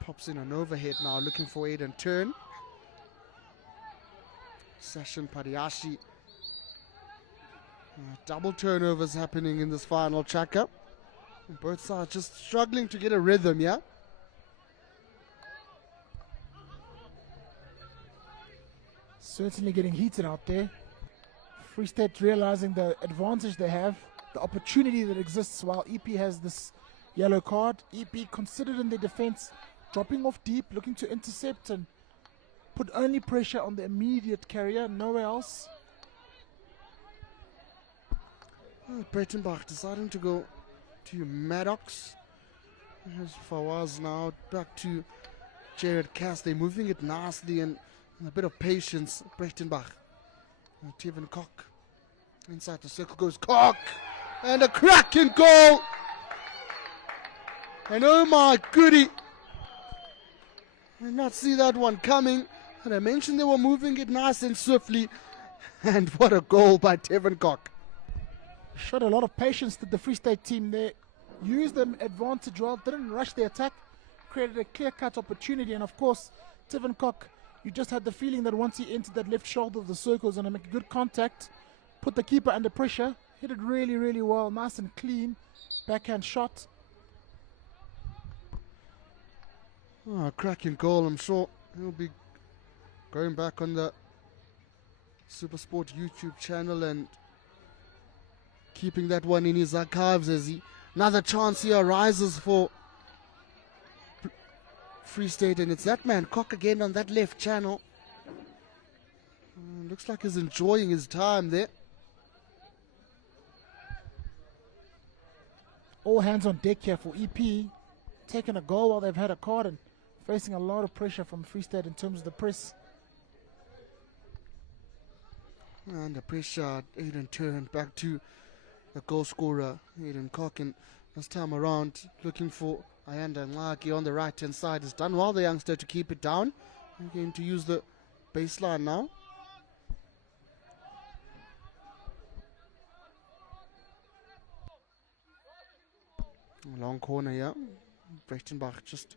Pops in an overhead now, looking for Aiden Turn. Session Padiashi. Double turnovers happening in this final tracker. Both sides just struggling to get a rhythm, yeah? Certainly getting heated out there. Free State realizing the advantage they have, the opportunity that exists while EP has this yellow card. EP considered in their defense, dropping off deep, looking to intercept and put only pressure on the immediate carrier, nowhere else. Breitenbach deciding to go to Maddox. Here's Fawaz now, back to Jared Cass. They're moving it nicely and a bit of patience. Breitenbach. Tevin Koch. Inside the circle goes Koch. And a cracking goal. And oh my goody. I did not see that one coming. And I mentioned they were moving it nice and swiftly. And what a goal by Tevin Koch. Showed a lot of patience to the Free State team there. Used the advantage well, didn't rush the attack. Created a clear-cut opportunity. And of course, Tevin Koch, you just had the feeling that once he entered that left shoulder of the circle, he's going to make a good contact. Put the keeper under pressure. Hit it really, really well. Nice and clean. Backhand shot. Oh, a cracking goal. I'm sure he'll be going back on the SuperSport YouTube channel and keeping that one in his archives as another chance here arises for Free State, and it's that man Koch again on that left channel. Looks like he's enjoying his time there. All hands on deck here for EP. Taking a goal while they've had a card and facing a lot of pressure from Free State in terms of the press. And the pressure, Aiden turned back to the goal scorer, Aiden Koch, and this time around looking for Ayanda Ngaki on the right hand side. Has done well, the youngster, to keep it down. I'm going to use the baseline now. Long corner here. Breitenbach just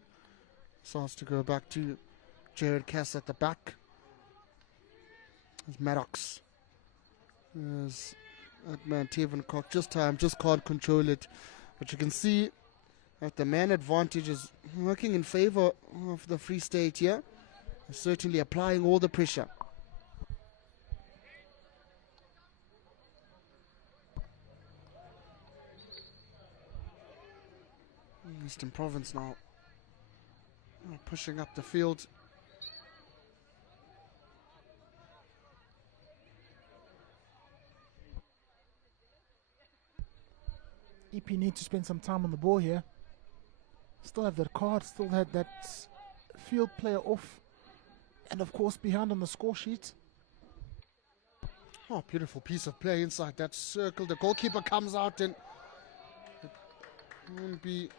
starts to go back to Jared Cass at the back. There's Maddox. There's that man Tevin Koch. Just can't control it. But you can see that the man advantage is working in favor of the Free State here. Certainly applying all the pressure. Eastern Province now pushing up the field. EP need to spend some time on the ball here. Still have that card, still had that field player off, and of course behind on the score sheet. Oh, beautiful piece of play inside that circle. The goalkeeper comes out and Won't be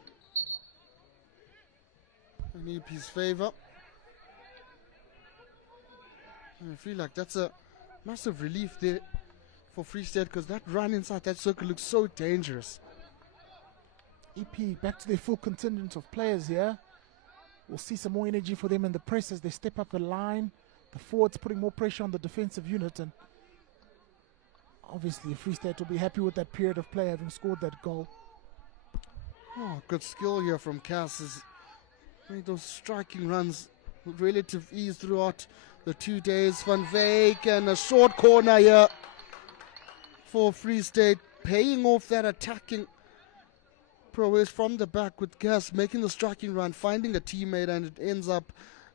in EP's favor. I feel like that's a massive relief there for Free State, because that run inside that circle looks so dangerous. EP back to their full contingent of players here. We'll see some more energy for them in the press as they step up the line. The forwards putting more pressure on the defensive unit, and obviously Free State will be happy with that period of play, having scored that goal. Oh, good skill here from Cass. Has made those striking runs with relative ease throughout the 2 days. Van Wyk, and a short corner here for Free State, paying off that attacking prowess from the back, with Cass making the striking run, finding a teammate, and it ends up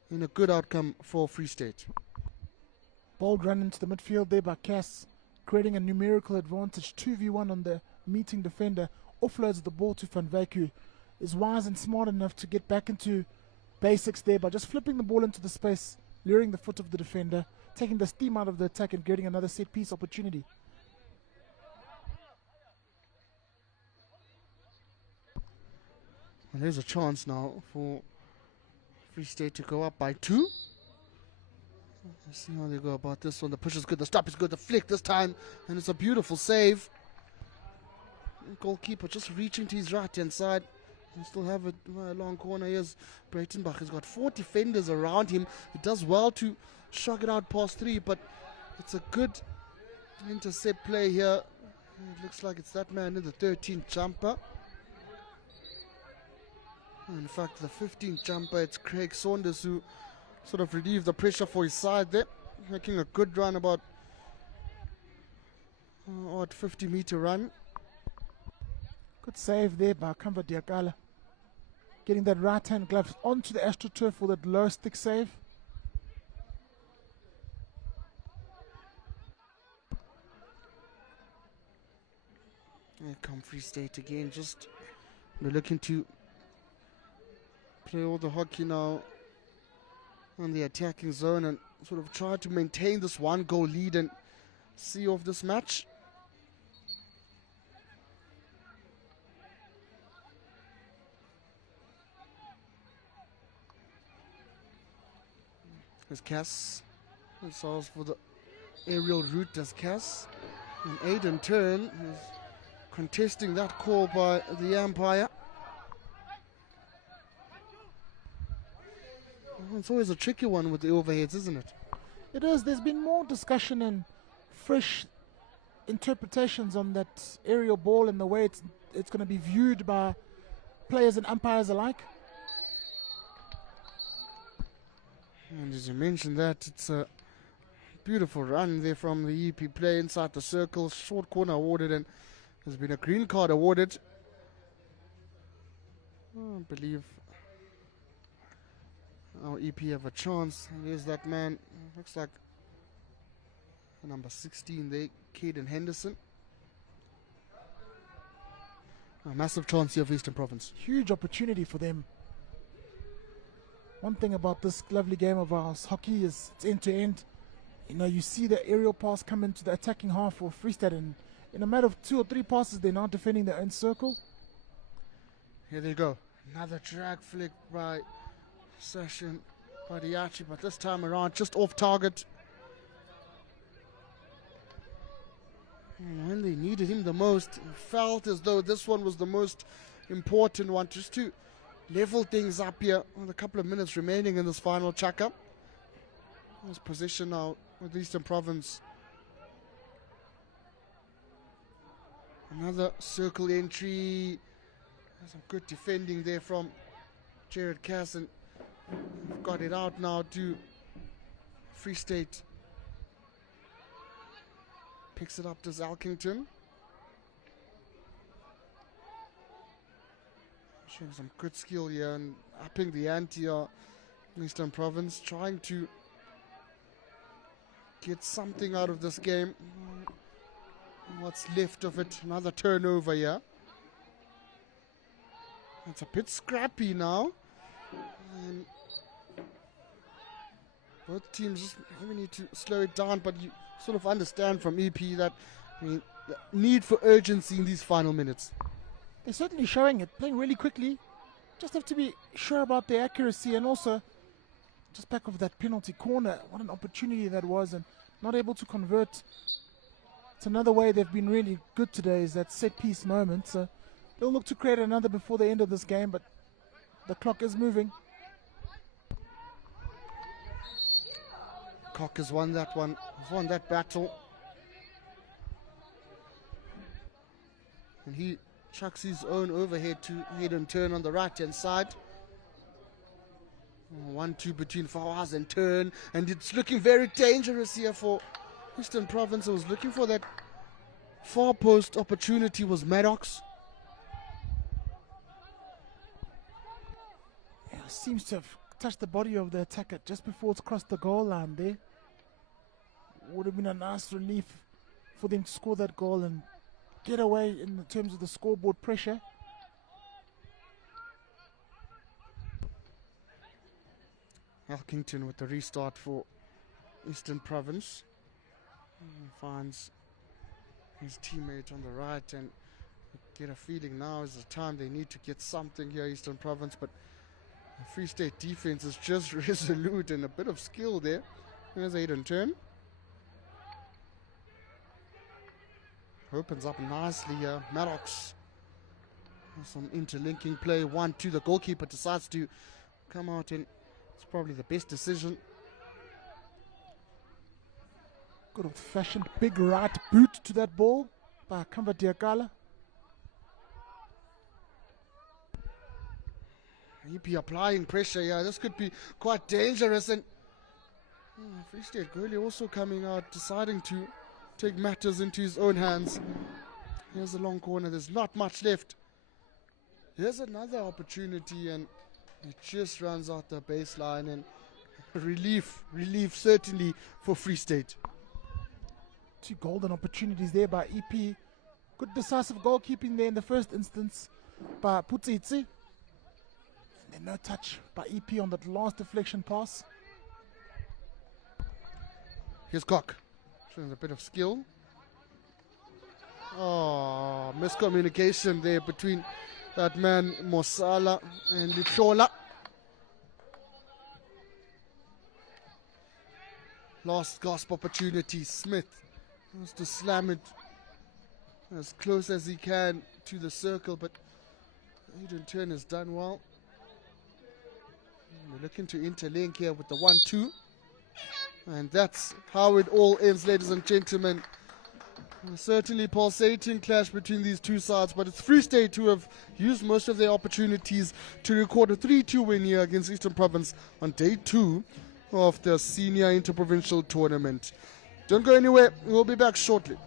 in a good outcome for Free State. Bold run into the midfield there by Cass, creating a numerical advantage, 2v1 on the meeting defender. Offloads the ball to Van Wyk, who is wise and smart enough to get back into basics there by just flipping the ball into the space, luring the foot of the defender, taking the steam out of the attack and getting another set piece opportunity. Well, there's a chance now for Free State to go up by 2. Let's see how they go about this one. The push is good, the stop is good, the flick this time, and it's a beautiful save. Goalkeeper just reaching to his right hand side. We still have a long corner. Here's Breitenbach. He's got 4 defenders around him. He does well to shock it out past 3, but it's a good intercept play here. It looks like it's that man in the 13th jumper. In fact, the 15th jumper, it's Craig Saunders who sort of relieved the pressure for his side there, making a good run, about 50-meter run. Good save there by Kamba Diakala, getting that right hand glove onto the AstroTurf for that low stick save. Here come Free State again, just they're looking to play all the hockey now on the attacking zone and sort of try to maintain this 1-goal lead and see off this match. There's Cass. It solves for the aerial route as Cass. And Aiden Turn is contesting that call by the umpire. It's always a tricky one with the overheads, isn't it? It is. There's been more discussion and fresh interpretations on that aerial ball and the way it's going to be viewed by players and umpires alike. And as you mentioned that, it's a beautiful run there from the EP play inside the circle. Short corner awarded, and there's been a green card awarded. I believe our EP have a chance. Here's that man. Looks like number 16 there, Caden Henderson. A massive chance here for Eastern Province. Huge opportunity for them. One thing about this lovely game of ours, hockey, is it's end-to-end. You know, you see the aerial pass come into the attacking half for Free State, and in a matter of 2 or 3 passes, they're now defending their own circle. Here they go. Another drag flick by Session Badiachi, but this time around just off target. And when they needed him the most, felt as though this one was the most important one, just to level things up here with a couple of minutes remaining in this final check-up. His position now with Eastern Province. Another circle entry. Some good defending there from Jared Cass, and got it out now to Free State. Picks it up to Zalkington. Showing some good skill here and upping the ante Eastern Province, trying to get something out of this game. What's left of it? Another turnover here. It's a bit scrappy now. And both teams just maybe need to slow it down, but you sort of understand from EP that, I mean, the need for urgency in these final minutes. They're certainly showing it, playing really quickly. Just have to be sure about their accuracy, and also just back of that penalty corner. What an opportunity that was, and not able to convert. It's another way they've been really good today, is that set piece moment. So they'll look to create another before the end of this game, but the clock is moving. Cock has won that one. He's won that battle. And he chucks his own overhead to head and turn on the right-hand side. 1-2 between Fawaz and turn. And it's looking very dangerous here for Eastern Province. I was looking for that far post opportunity, was Maddox. Yeah, seems to have touched the body of the attacker just before it's crossed the goal line there. Would have been a nice relief for them to score that goal and get away in terms of the scoreboard pressure. Elkington with the restart for Eastern Province. Finds his teammate on the right, and get a feeling now is the time they need to get something here, Eastern Province. But the Free State defense is just resolute, and a bit of skill there. There's Aiden Turn. Opens up nicely here. Maddox. Some interlinking play. 1-2. The goalkeeper decides to come out, and it's probably the best decision. Good old-fashioned big right boot to that ball by Kamba Diakala. EP applying pressure here. This could be quite dangerous. And Free State goalie also coming out, deciding to take matters into his own hands. Here's a long corner. There's not much left. Here's another opportunity, and it just runs out the baseline. And relief certainly for Free State. Two golden opportunities there by EP. Good decisive goalkeeping there in the first instance by Putsitsi. And then no touch by EP on that last deflection pass. Here's Cock. Showing a bit of skill. Oh, miscommunication there between that man Mosala and Lichola. Last gasp opportunity. Smith has to slam it as close as he can to the circle, but Aiden Turn has done well. We're looking to interlink here with the 1-2. And that's how it all ends, ladies and gentlemen. Certainly pulsating clash between these two sides, but it's Free State who have used most of their opportunities to record a 3-2 win here against Eastern Province on day 2 of the Senior Interprovincial Tournament. Don't go anywhere. We'll be back shortly.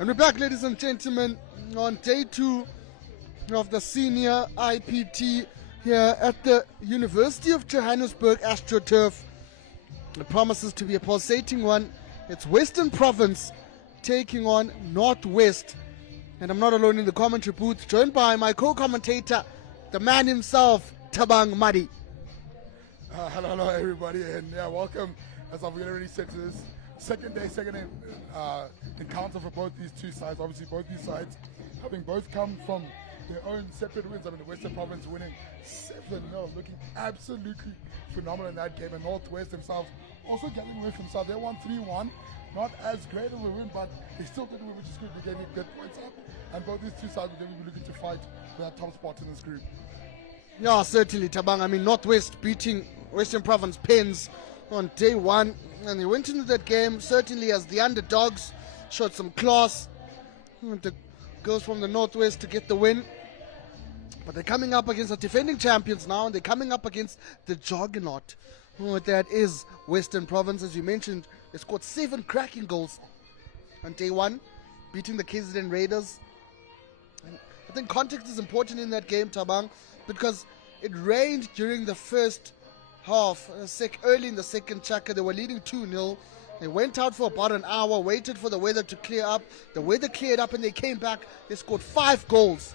And we're back, ladies and gentlemen, on day 2 of the Senior IPT here at the University of Johannesburg AstroTurf. It promises to be a pulsating one. It's Western Province taking on Northwest. And I'm not alone in the commentary booth, joined by my co-commentator, the man himself, Tabang Madi. Hello everybody, and yeah, welcome, as I've already said, to this second encounter for both these two sides. Obviously both these sides having both come from their own separate wins. I mean, the Western Province winning 7-0, looking absolutely phenomenal in that game, and Northwest themselves also getting away from South. They won 3-1, not as great of a win, but they still did win, which is good. They gave good points up, and both these two sides will definitely be looking to fight for that top spot in this group. Yeah, certainly, Tabang. I mean, Northwest beating Western Province Pens on day 1, and they went into that game certainly as the underdogs, showed some class. The girls from the Northwest to get the win, but they're coming up against the defending champions now, and they're coming up against the juggernaut that is Western Province. As you mentioned, they scored 7 cracking goals on day 1, beating the KZN Raiders. And I think context is important in that game, Tabang, because it rained during the first half. Early in the second chapter, they were leading 2-0. They went out for about an hour, waited for the weather to clear up. The weather cleared up and they came back. They scored 5 goals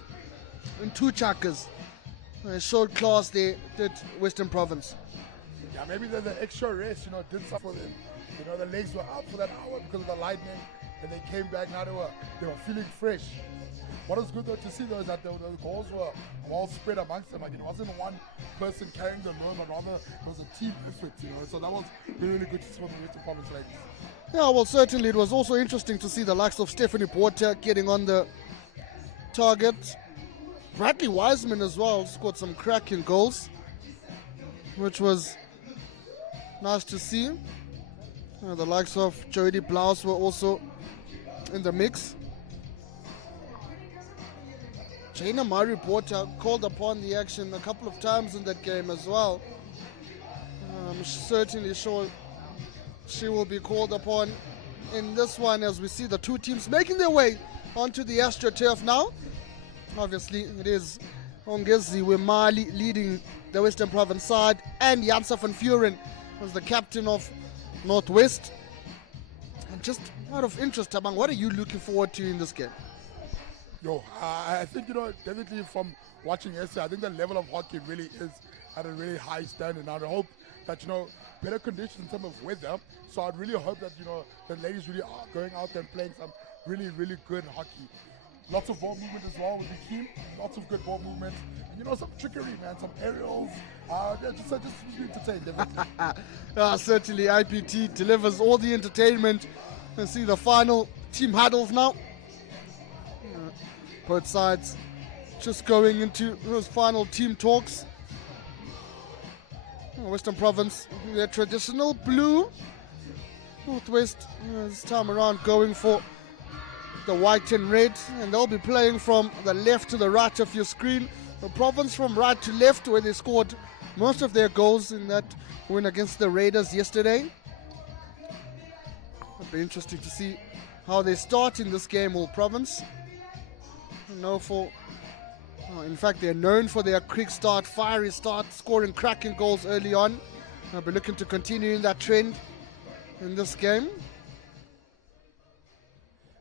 in 2 chakras. They showed class there, did Western Province. Yeah, maybe the extra rest, did something for them. The legs were out for that hour because of the lightning, and they came back. Now they were feeling fresh. What was good though to see though is that the goals were well spread amongst them. Like, it wasn't one person carrying the load, but rather it was a team effort. So that was really good to see from the Western Province ladies. Yeah, well, certainly it was also interesting to see the likes of Stephanie Porter getting on the target. Bradley Wiseman as well scored some cracking goals, which was nice to see. The likes of Jody Blouse were also in the mix. Jana Murray Porter called upon the action a couple of times in that game as well. I'm certainly sure she will be called upon in this one, as we see the two teams making their way onto the AstroTurf now. Obviously, it is Ongezi Wemali leading the Western Province side, and Jansa van Vuren was the captain of Northwest. And just out of interest, Tabang, what are you looking forward to in this game? I think, definitely from watching yesterday, I think the level of hockey really is at a really high standard. And I hope that, better conditions in terms of weather. So I'd really hope that, the ladies really are going out there and playing some really, really good hockey. Lots of ball movement as well with the team. Lots of good ball movement. And, some trickery, man, some aerials. Just be entertained, definitely. Certainly, IPT delivers all the entertainment. And see the final team huddles now. Both sides just going into those final team talks. Western Province, their traditional blue. Northwest, this time around, going for the white and red. And they'll be playing from the left to the right of your screen. The Province from right to left, where they scored most of their goals in that win against the Raiders yesterday. It'll be interesting to see how they start in this game, all Province. In fact, they're known for their quick start, fiery start, scoring cracking goals early on. I'll be looking to continue in that trend in this game.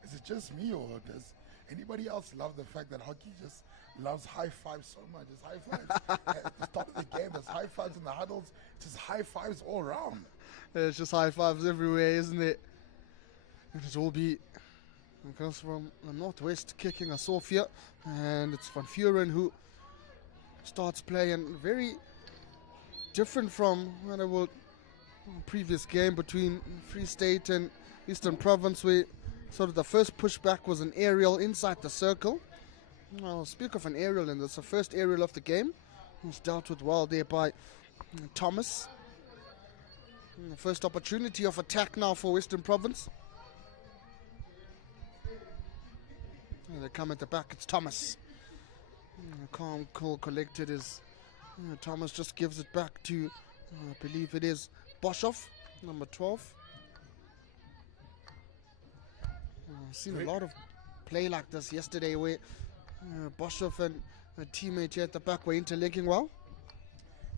Is it just me, or does anybody else love the fact that hockey just loves high fives so much? It's high fives at the start of the game, there's high fives in the huddles, just high fives all around. There's just high fives everywhere, isn't it? It will be, it comes from the Northwest kicking us off here, and it's Van Vuren who starts playing. Very different from the previous game between Free State and Eastern Province, where sort of the first pushback was an aerial inside the circle. I'll speak of an aerial, and it's the first aerial of the game. It's dealt with well there by Thomas. And the first opportunity of attack now for Western Province. And they come at the back, it's Thomas. Calm, cool, collected is Thomas, just gives it back to, I believe it is Boshoff, number 12. I've seen a lot of play like this yesterday where Boshoff and a teammate here at the back were interlinking well.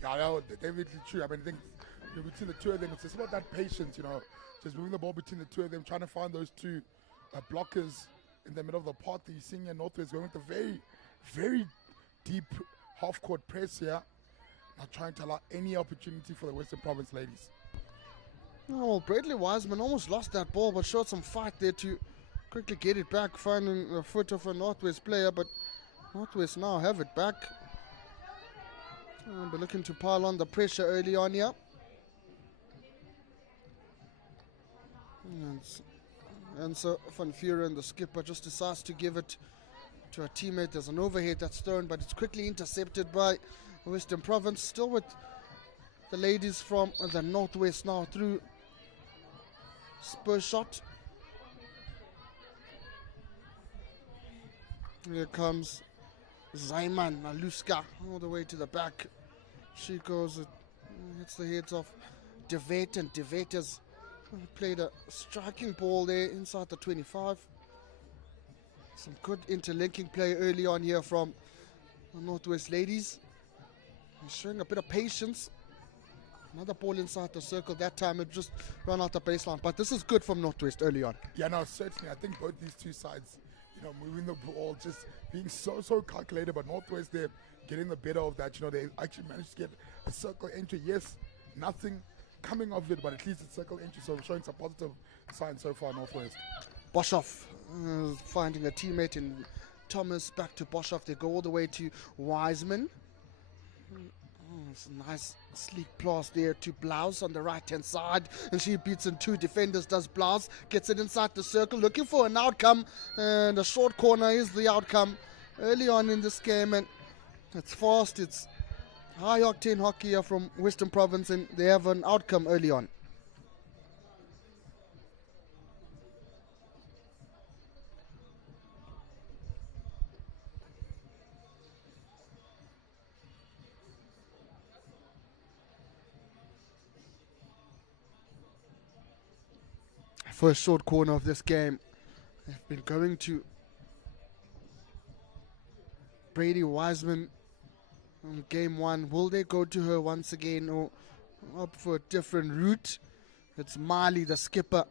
Yeah, no, definitely true. I mean, I think between the two of them, it's just about that patience, just moving the ball between the two of them, trying to find those two blockers in the middle of the park that you're seeing here. Northwest going with a very, very deep half-court press here, not trying to allow any opportunity for the Western Province ladies. Oh, well, Bradley Wiseman almost lost that ball, but showed some fight there to quickly get it back, finding the foot of a Northwest player, but Northwest now have it back. But looking to pile on the pressure early on here. And so Van Vuren, the skipper, just decides to give it to a teammate. There's an overhead that's thrown, but it's quickly intercepted by Western Province. Still with the ladies from the Northwest now through spur shot. Here comes Zaiman Maluska all the way to the back. She goes, hits the heads of DeVet, and DeVet has played a striking ball there inside the 25. Some good interlinking play early on here from the Northwest ladies. Showing a bit of patience. Another ball inside the circle. That time it just ran out the baseline. But this is good from Northwest early on. Yeah, no, certainly. I think both these two sides, moving the ball, just being so calculated. But Northwest, they're getting the better of that. They actually managed to get a circle entry. Yes, nothing coming of it, but at least it's circle entry. So showing some positive signs so far, Northwest. Boshoff finding a teammate in Thomas. Back to Boshoff. They go all the way to Wiseman. It's a nice sleek pass there to Blouse on the right hand side, and she beats in two defenders. Does Blouse, gets it inside the circle, looking for an outcome, and a short corner is the outcome early on in this game. And it's fast, it's high octane hockey here from Western Province, and they have an outcome early on. First short corner of this game. They've been going to Brady Wiseman on game one. Will they go to her once again or opt for a different route? It's Marley, the skipper,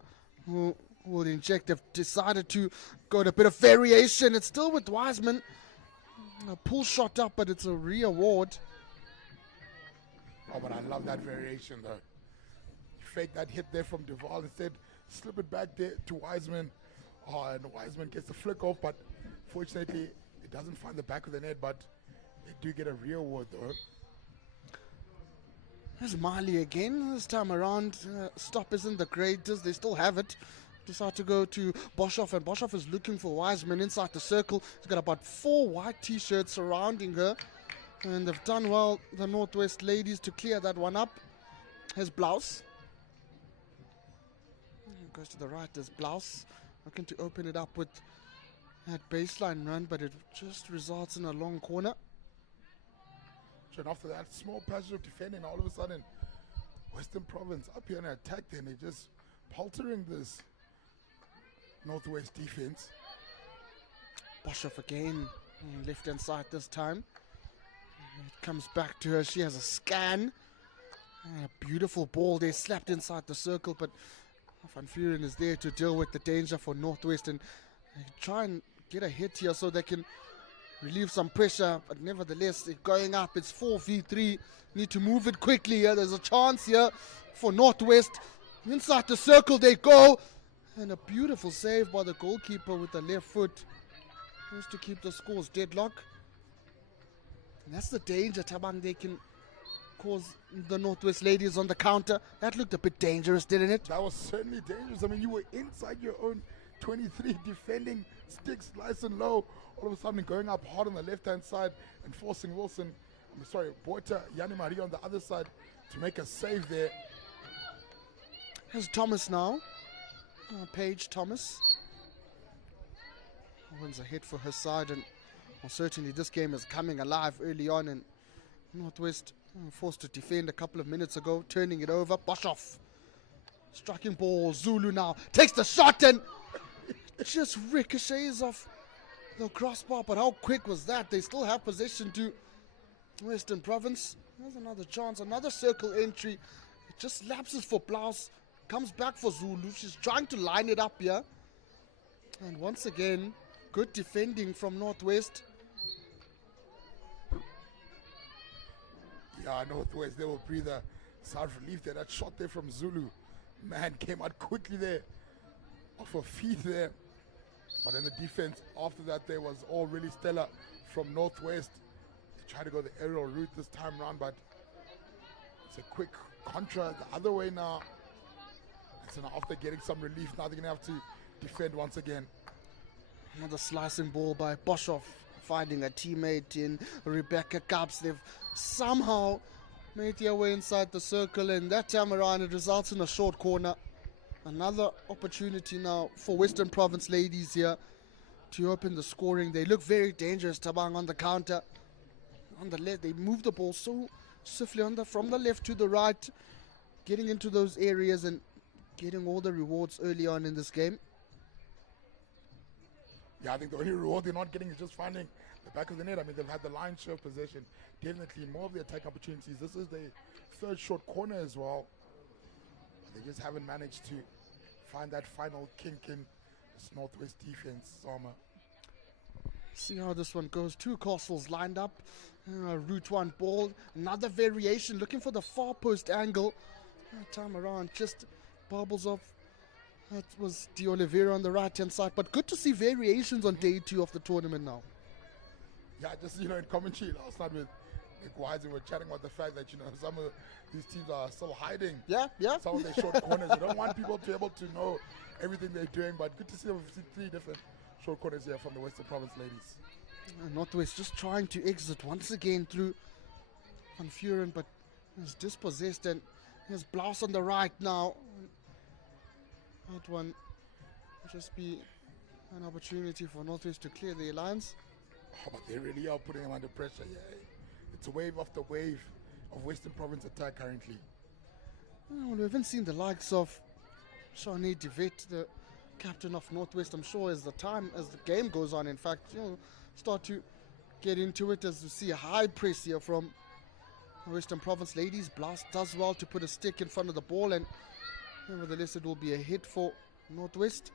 who will inject. They've decided to go to a bit of variation. It's still with Wiseman. A pull shot up, but it's a re-award. Oh, but I love that variation, though. Fake that hit there from Duval. Instead, slip it back there to Wiseman. Oh, and Wiseman gets the flick off, but fortunately, it doesn't find the back of the net, but they do get a real award, though. There's Marley again. This time around, stop isn't the greatest. They still have it. Decide to go to Boshoff, and Boshoff is looking for Wiseman inside the circle. He's got about 4 white t-shirts surrounding her, and they've done well, the Northwest ladies, to clear that one up. Here's Blouse. Goes to the right, there's Blouse looking to open it up with that baseline run, but it just results in a long corner. And after that small passage of defending, all of a sudden Western Province up here in attack, then they're just paltering this Northwest defense. Boshoff again, left hand side this time. It comes back to her, she has a scan. A beautiful ball there, slapped inside the circle, but Van Vuren is there to deal with the danger for Northwest and try and get a hit here so they can relieve some pressure. But nevertheless, it's going up. It's 4v3. Need to move it quickly here. There's a chance here for Northwest. Inside the circle they go. And a beautiful save by the goalkeeper with the left foot. Just to keep the scores deadlock. And that's the danger, Tabang. They can cause the Northwest ladies on the counter. That looked a bit dangerous, didn't it? That was certainly dangerous. I mean, you were inside your own 23 defending, sticks nice and low. All of a sudden going up hard on the left-hand side and forcing Boita Yanni Marie on the other side to make a save there. Here's Thomas now. Paige Thomas. Wins a hit for her side, and certainly this game is coming alive early on, and Northwest forced to defend a couple of minutes ago, turning it over. Boshoff, striking ball. Zulu now takes the shot and It just ricochets off the crossbar, but how quick was that? They still have possession to Western Province. There's another chance, another circle entry. It just lapses for Blouse. Comes back for Zulu. She's trying to line it up here. And once again, good defending from Northwest. Yeah, Northwest, they will breathe a sigh of relief there. That shot there from Zulu, man, came out quickly there. Off her feet there. But in the defense, after that, there was all really stellar from Northwest. They tried to go the aerial route this time around, but it's a quick contra the other way now. And so now after getting some relief, now they're going to have to defend once again. Another slicing ball by Boshoff, finding a teammate in Rebecca Kaps. They've somehow made their way inside the circle, and that time around it results in a short corner. Another opportunity now for Western Province ladies here to open the scoring. They look very dangerous, Tabang, on the counter. On the left, they move the ball so swiftly from the left to the right, getting into those areas and getting all the rewards early on in this game. Yeah, I think the only reward they're not getting is just finding the back of the net. I mean, they've had the lion's share of possession. Definitely more of the attack opportunities. This is the third short corner as well. They just haven't managed to find that final kink in this Northwest defense, Sama. See how this one goes. Two Castles lined up. Route one ball. Another variation, looking for the far post angle. That time around, just bubbles off. That was De Oliveira on the right-hand side. But good to see variations on day 2 of the tournament now. Yeah, just, in commentary last night with Nick Wise, we were chatting about the fact that, some of these teams are still hiding some of their short corners. They don't want people to be able to know everything they're doing, but good to see them 3 different short corners here from the Western Province ladies. Northwest just trying to exit once again through Van Vuren, but he's dispossessed, and here's Blouse on the right now. That one will just be an opportunity for Northwest to clear the lines. Oh, but they really are putting them under pressure. Yeah, it's wave after wave of Western Province attack currently. Well, we haven't seen the likes of Shawnee DeVette, the captain of Northwest. I'm sure as the game goes on, in fact, start to get into it as we see a high press here from Western Province ladies. Blast does well to put a stick in front of the ball, and nevertheless it will be a hit for Northwest.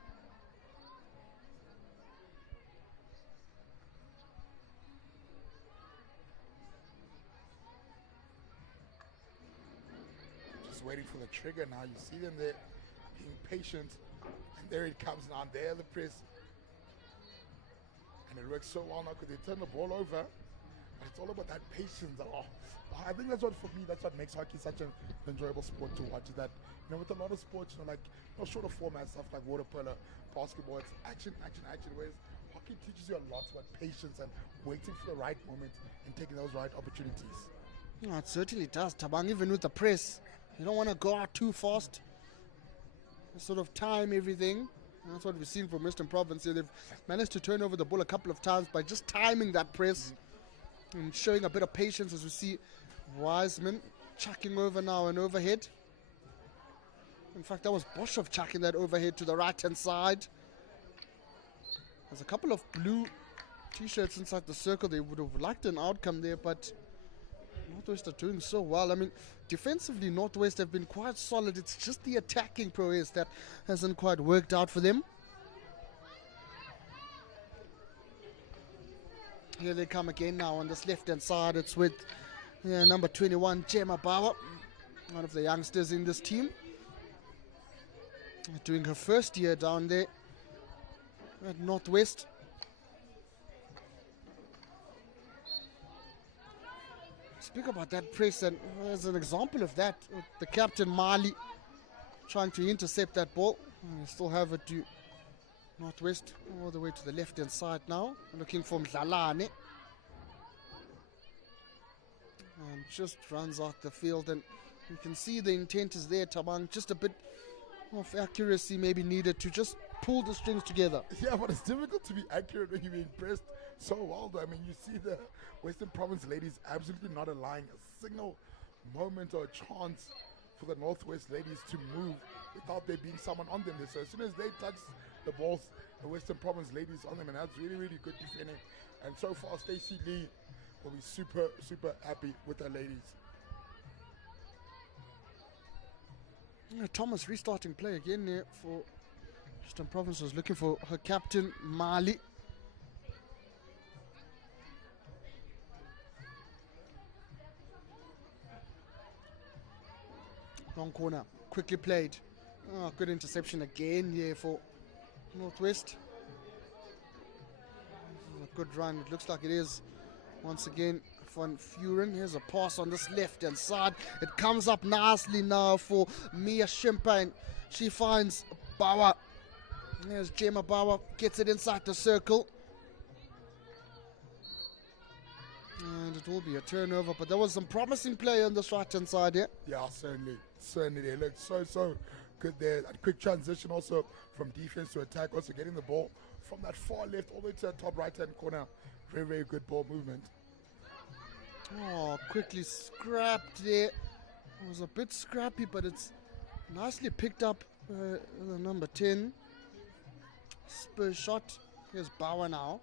Waiting for the trigger now. You see them there being patient, and there it comes now. There the press, and it works so well now because they turn the ball over, but it's all about that patience. I think that's what makes hockey such an enjoyable sport to watch, is that with a lot of sports, like shorter format stuff like water polo, basketball, it's action, whereas hockey teaches you a lot about patience and waiting for the right moment and taking those right opportunities. It certainly does, Tabang. Even with the press, you don't want to go out too fast. Sort of time everything. And that's what we've seen from Western Province here. They've managed to turn over the ball a couple of times by just timing that press and showing a bit of patience, as we see Wiseman chucking over now and overhead. In fact, that was Boshoff chucking that overhead to the right-hand side. There's a couple of blue T-shirts inside the circle. They would have liked an outcome there, but Northwest are doing so well. I mean, defensively, Northwest have been quite solid. It's just the attacking prowess that hasn't quite worked out for them. Here they come again now on this left-hand side. It's with number 21, Gemma Bauer, one of the youngsters in this team. Doing her first year down there at Northwest. Speak about that press, and as an example of that, the captain Mali trying to intercept that ball. We still have it to Northwest all the way to the left hand side now, looking for Mdlalane, and just runs out the field, and you can see the intent is there, Tabang. Just a bit of accuracy maybe needed to just pull the strings together. Yeah, but it's difficult to be accurate when you're being pressed so well, though. I mean, you see the Western Province ladies absolutely not allowing a single moment or a chance for the Northwest ladies to move without there being someone on them. So as soon as they touch the balls, the Western Province ladies on them, and that's really, really good defending. And so far, Stacey Lee will be super, super happy with her ladies. Thomas restarting play again there for Western Province. Was looking for her captain, Mali. Long corner, quickly played. Oh, good interception again here for Northwest. This is a good run, it looks like it is. Once again, Van Furen. Here's a pass on this left-hand side. It comes up nicely now for Mia Shimpa, and she finds Bauer. There's Gemma Bauer, gets it inside the circle. And it will be a turnover, but there was some promising play on this right-hand side here. Yeah, certainly. Certainly, they looked so good there. That quick transition also from defense to attack, also getting the ball from that far left all the way to the top right-hand corner. Very, very good ball movement. Oh, quickly scrapped there. It was a bit scrappy, but it's nicely picked up. The number 10. Spur shot. Here's Bauer now,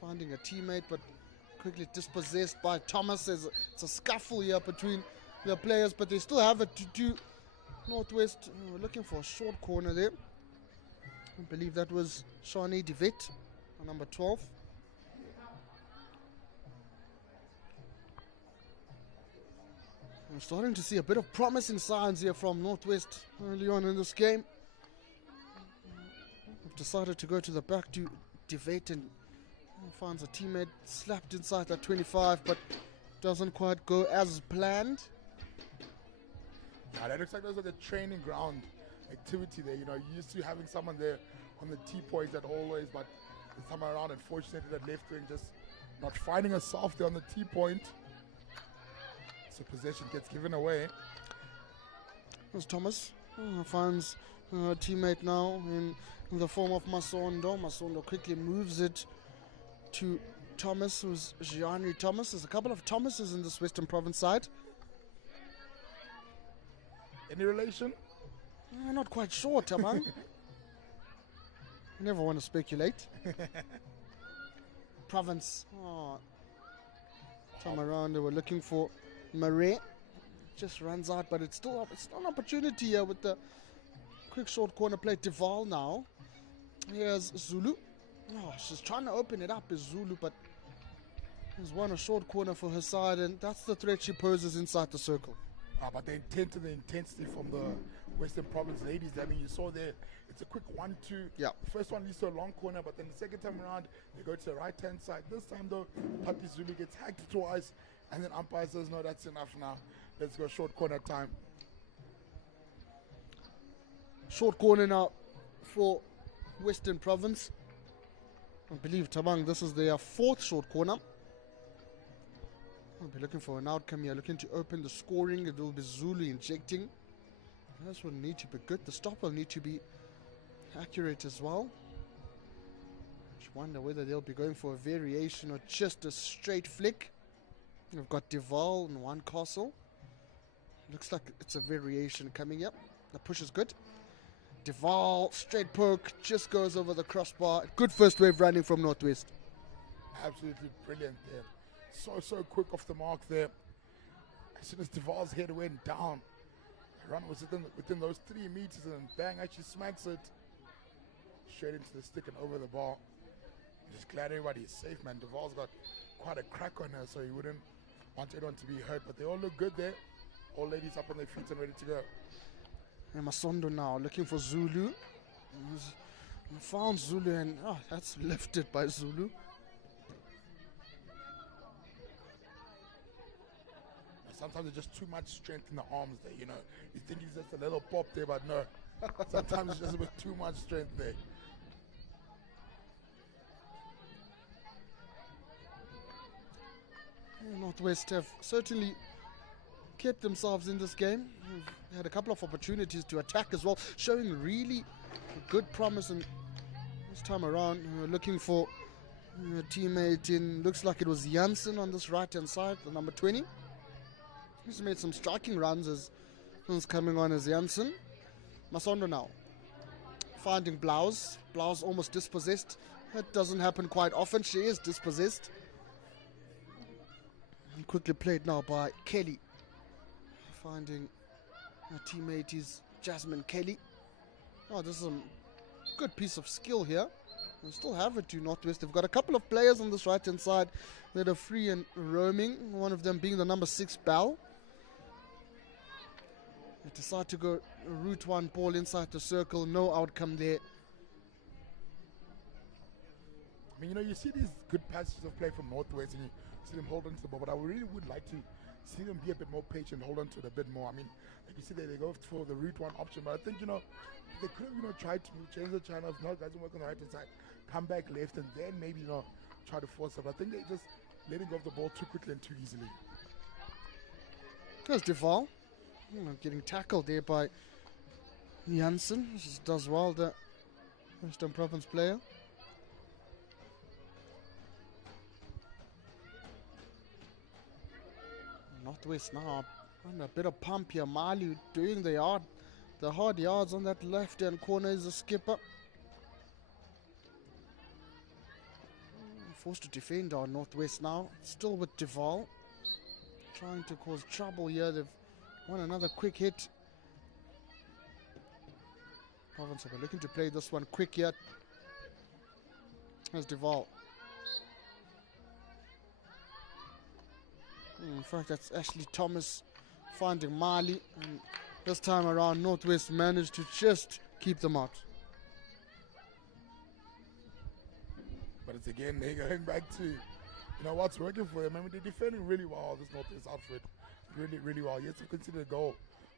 finding a teammate, but quickly dispossessed by Thomas. It's a scuffle here between the players, but they still have it to do. Northwest looking for a short corner there. I believe that was Shani DeVet, number 12. I'm starting to see a bit of promising signs here from Northwest early on in this game. I've decided to go to the back to DeVet and finds a teammate slapped inside that 25, but doesn't quite go as planned. Yeah, that looks like there's like a training ground activity there. You know, you're used to having someone there on the T-points that always, but this time around, unfortunately, that left wing just not finding herself there on the T-point. So possession gets given away. There's Thomas. Finds a teammate now in the form of Masondo. Masondo quickly moves it to Thomas, who's Gianni Thomas. There's a couple of Thomases in this Western Province side. Any relation? Not quite sure, Tamang. Never want to speculate. Province. Oh. Time around, they were looking for Marais. Just runs out, but it's still an opportunity here with the quick short corner play. Deval now. Here's Zulu. Oh, she's trying to open it up as Zulu, but there's a short corner for her side, and that's the threat she poses inside the circle. But the intent and the intensity from the Western Province ladies, I mean, you saw there, it's a quick 1-2. Yeah. First one leads to a long corner, but then the second time around, they go to the right-hand side. This time, though, Patti Zulu gets hacked twice, and then umpire says, no, that's enough now. Let's go short corner time. Short corner now for Western Province. I believe, Tabang, this is their fourth short corner. We'll be looking for an outcome here, looking to open the scoring. It will be Zulu injecting. This will need to be good. The stop will need to be accurate as well. Just wonder whether they'll be going for a variation or just a straight flick. We've got Deval and one Castle. Looks like it's a variation coming up. The push is good. Deval, straight poke, just goes over the crossbar. Good first wave running from Northwest. Absolutely brilliant there. So quick off the mark there. As soon as Deval's head went down, the run was within those 3 meters, and then bang, actually smacks it straight into the stick and over the bar. I'm just glad everybody is safe, man. Deval's got quite a crack on her, so he wouldn't want anyone to be hurt, but they all look good there. All ladies up on their feet and ready to go. And Masondo now looking for Zulu. Found Zulu, and that's lifted by Zulu. Sometimes there's just too much strength in the arms there, you know. You think it's just a little pop there, but no. Sometimes it's just a bit too much strength there. Northwest have certainly kept themselves in this game. They've had a couple of opportunities to attack as well, showing really good promise. And this time around, looking for a teammate in, looks like it was Janssen on this right-hand side, the number 20. He's made some striking runs as he's coming on as Janssen. Masondo now finding Blouse. Blouse almost dispossessed. That doesn't happen quite often. She is dispossessed. And quickly played now by Kelly. Finding her teammate is Jasmine Kelly. Oh, this is a good piece of skill here. They still have it to Northwest. They've got a couple of players on this right-hand side that are free and roaming. One of them being the number 6 Bell. They decide to go route one ball inside the circle. No outcome there. I mean, you see these good passages of play from Northwest and you see them hold on to the ball, but I really would like to see them be a bit more patient, hold on to it a bit more. I mean, like you see they go for the route one option, but I think, they could have, tried to change the channels. No, it doesn't work on the right hand side. Come back left and then maybe, try to force it. I think they just letting go of the ball too quickly and too easily. There's Duval. Getting tackled there by Janssen. Just does well, the Western Province player. Northwest now on a bit of pump here. Mali doing the hard yards on that left hand corner is the skipper. Forced to defend our Northwest now. Still with Duval. Trying to cause trouble here. They've won another quick hit. Province are looking to play this one quick yet. There's Duval. In fact, that's Ashley Thomas finding Mali. And this time around, Northwest managed to just keep them out. But it's again, they're going back to, what's working for them. I mean, they're defending really well, this Northwest outfit. Really, really well. Yes, we consider a goal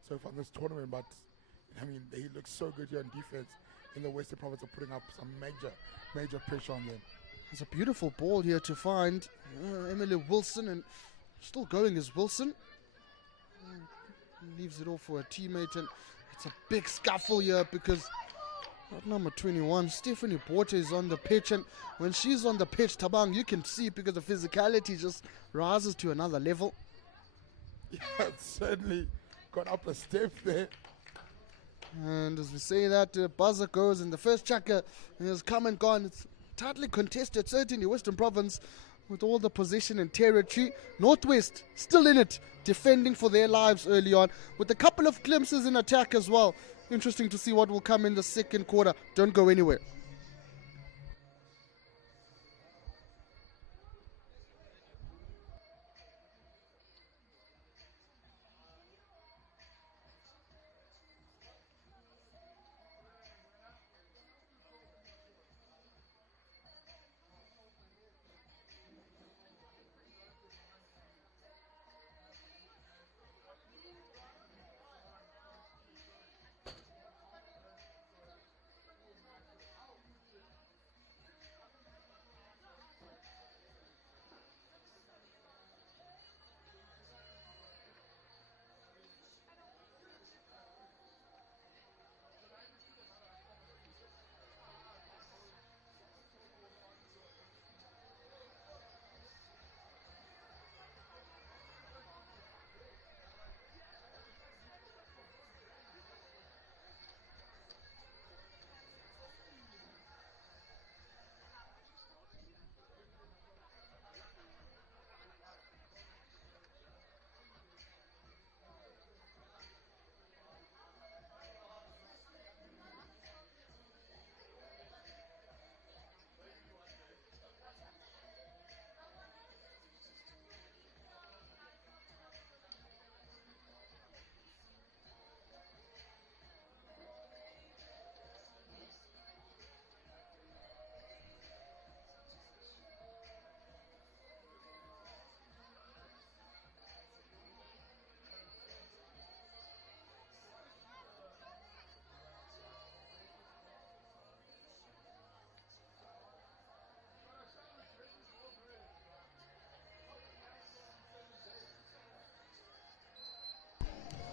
so far in this tournament, but, they look so good here in defense in the Western Province of putting up some major pressure on them. It's a beautiful ball here to find. Emily Wilson, and still going is Wilson. Leaves it off for a teammate, and it's a big scuffle here because number 21, Stephanie Porter, is on the pitch, and when she's on the pitch, Tabang, you can see because the physicality just rises to another level. Yeah, it's certainly got up a step there. And as we say that, buzzer goes, and the first checker has come and gone. It's tightly contested, certainly Western Province with all the possession and territory. Northwest still in it, defending for their lives early on, with a couple of glimpses in attack as well. Interesting to see what will come in the second quarter. Don't go anywhere.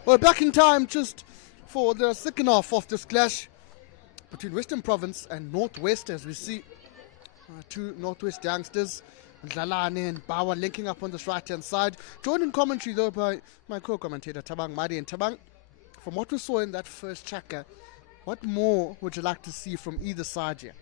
Well, back in time just for the second half of this clash between Western Province and Northwest, as we see two Northwest youngsters, Dlalane and Bauer, linking up on this right-hand side. Joined in commentary, though, by my co-commentator, Tabang Madi. And Tabang, from what we saw in that first chaka, What more would you like to see from either side here?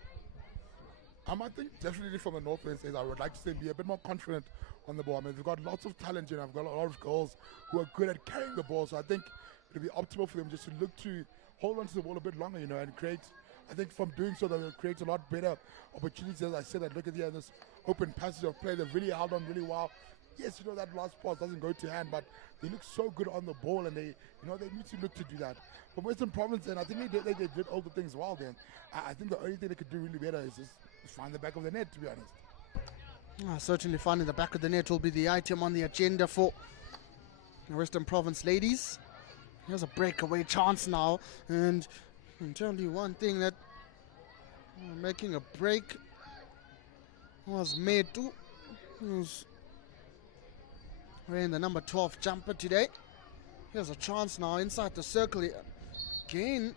I think definitely from the Northwest is I would like to see them be a bit more confident on the ball. I mean, we've got lots of talent and I've got a lot of girls who are good at carrying the ball. So I think it'll be optimal for them just to look to hold on to the ball a bit longer, and create. I think from doing so, that they'll create a lot better opportunities. As I said, that look at this open passage of play. They've really held on really well. Yes, that last pass doesn't go to hand, but they look so good on the ball, and they need to look to do that. But Western Province, and I think they did all the things well. Then I think the only thing they could do really better is just find the back of the net, to be honest. Certainly finding the back of the net will be the item on the agenda for the Western Province ladies. Here's a breakaway chance now, and I can tell you one thing, that making a break was Metu, who's wearing the number 12 jumper today. Here's a chance now inside the circle again.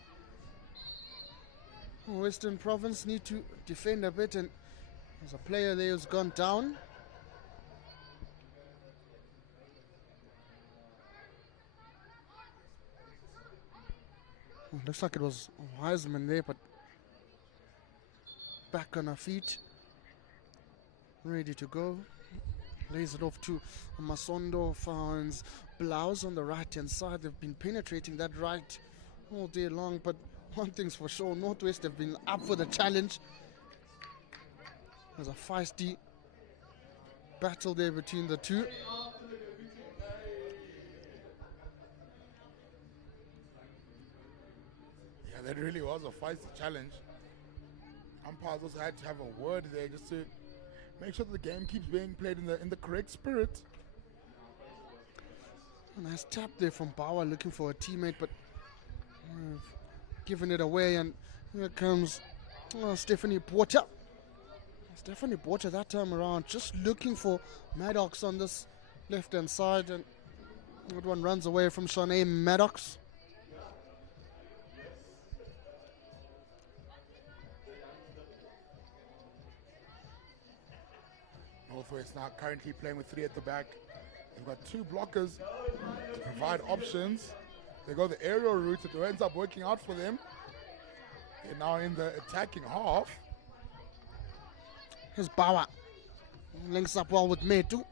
Western Province need to defend a bit, and there's a player there who's gone down. Looks like it was Wiseman there, but back on her feet, ready to go. Lays it off to Masondo, finds Blouse on the right hand side. They've been penetrating that right all day long, but one thing's for sure, Northwest have been up for the challenge. There's a feisty battle there between the two. Yeah, that really was a feisty challenge. Umpires also had to have a word there just to make sure that the game keeps being played in the correct spirit. A nice tap there from Bauer, looking for a teammate, but giving it away, and here comes Stephanie Porter. Stephanie Porter that time around just looking for Maddox on this left hand side, and that one runs away from Shanae Maddox. Northwest now currently playing with 3 at the back. They've got 2 blockers to provide options. They go the aerial route, it ends up working out for them. They're now in the attacking half. Here's Bauer. Links up well with Metu.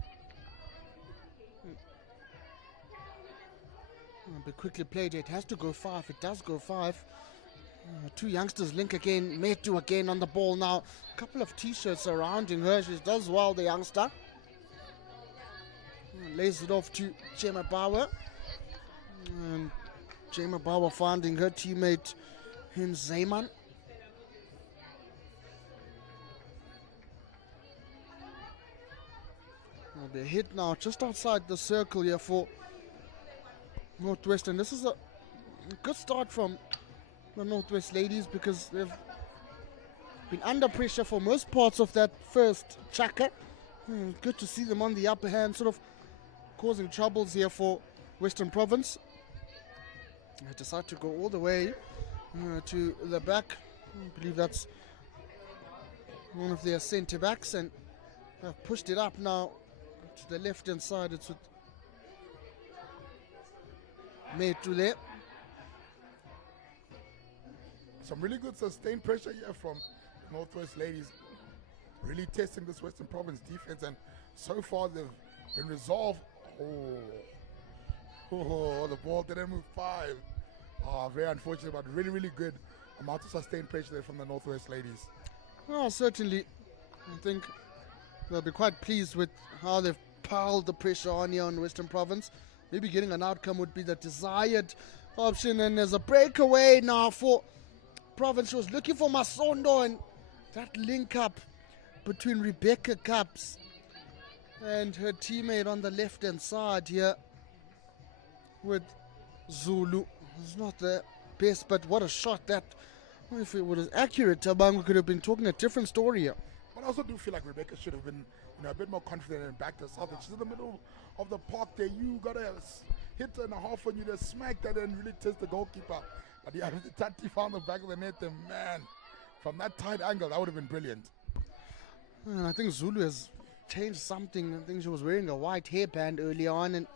Be quickly played. It has to go 5. It does go 5. 2 youngsters link again. Metu again on the ball now. A couple of t-shirts surrounding her. She does well, the youngster. Lays it off to Gemma Bauer. And Gemma Bauer finding her teammate Hin Zayman. They're hit now just outside the circle here for Northwest, and this is a good start from the Northwest ladies, because they've been under pressure for most parts of that first chaka. Good to see them on the upper hand, sort of causing troubles here for Western Province. They decide to go all the way to the back. I believe that's one of their centre backs, and they've pushed it up now to the left hand side. It's with Metu there. Some really good sustained pressure here from Northwest ladies, really testing this Western Province defense, and so far they've been resolved. The ball didn't move 5. Very unfortunate, but really good amount of sustained pressure there from the Northwest ladies. Oh, certainly. I think they'll be quite pleased with how they've piled the pressure on here on Western Province. Maybe getting an outcome would be the desired option, and there's a breakaway now for Province. She was looking for Masondo, and that link up between Rebecca Caps and her teammate on the left hand side here with Zulu. It's not the best, but what a shot that. If it was accurate, Tabang, we could have been talking a different story here. But I also do feel like Rebecca should have been a bit more confident and backed herself. And she's in the middle of the park there. You got to hit her in a half when you just smack that and really test the goalkeeper. But yeah, the Tati found the back of the net, and man, from that tight angle, that would have been brilliant. I think Zulu has changed something. I think she was wearing a white hairband early on and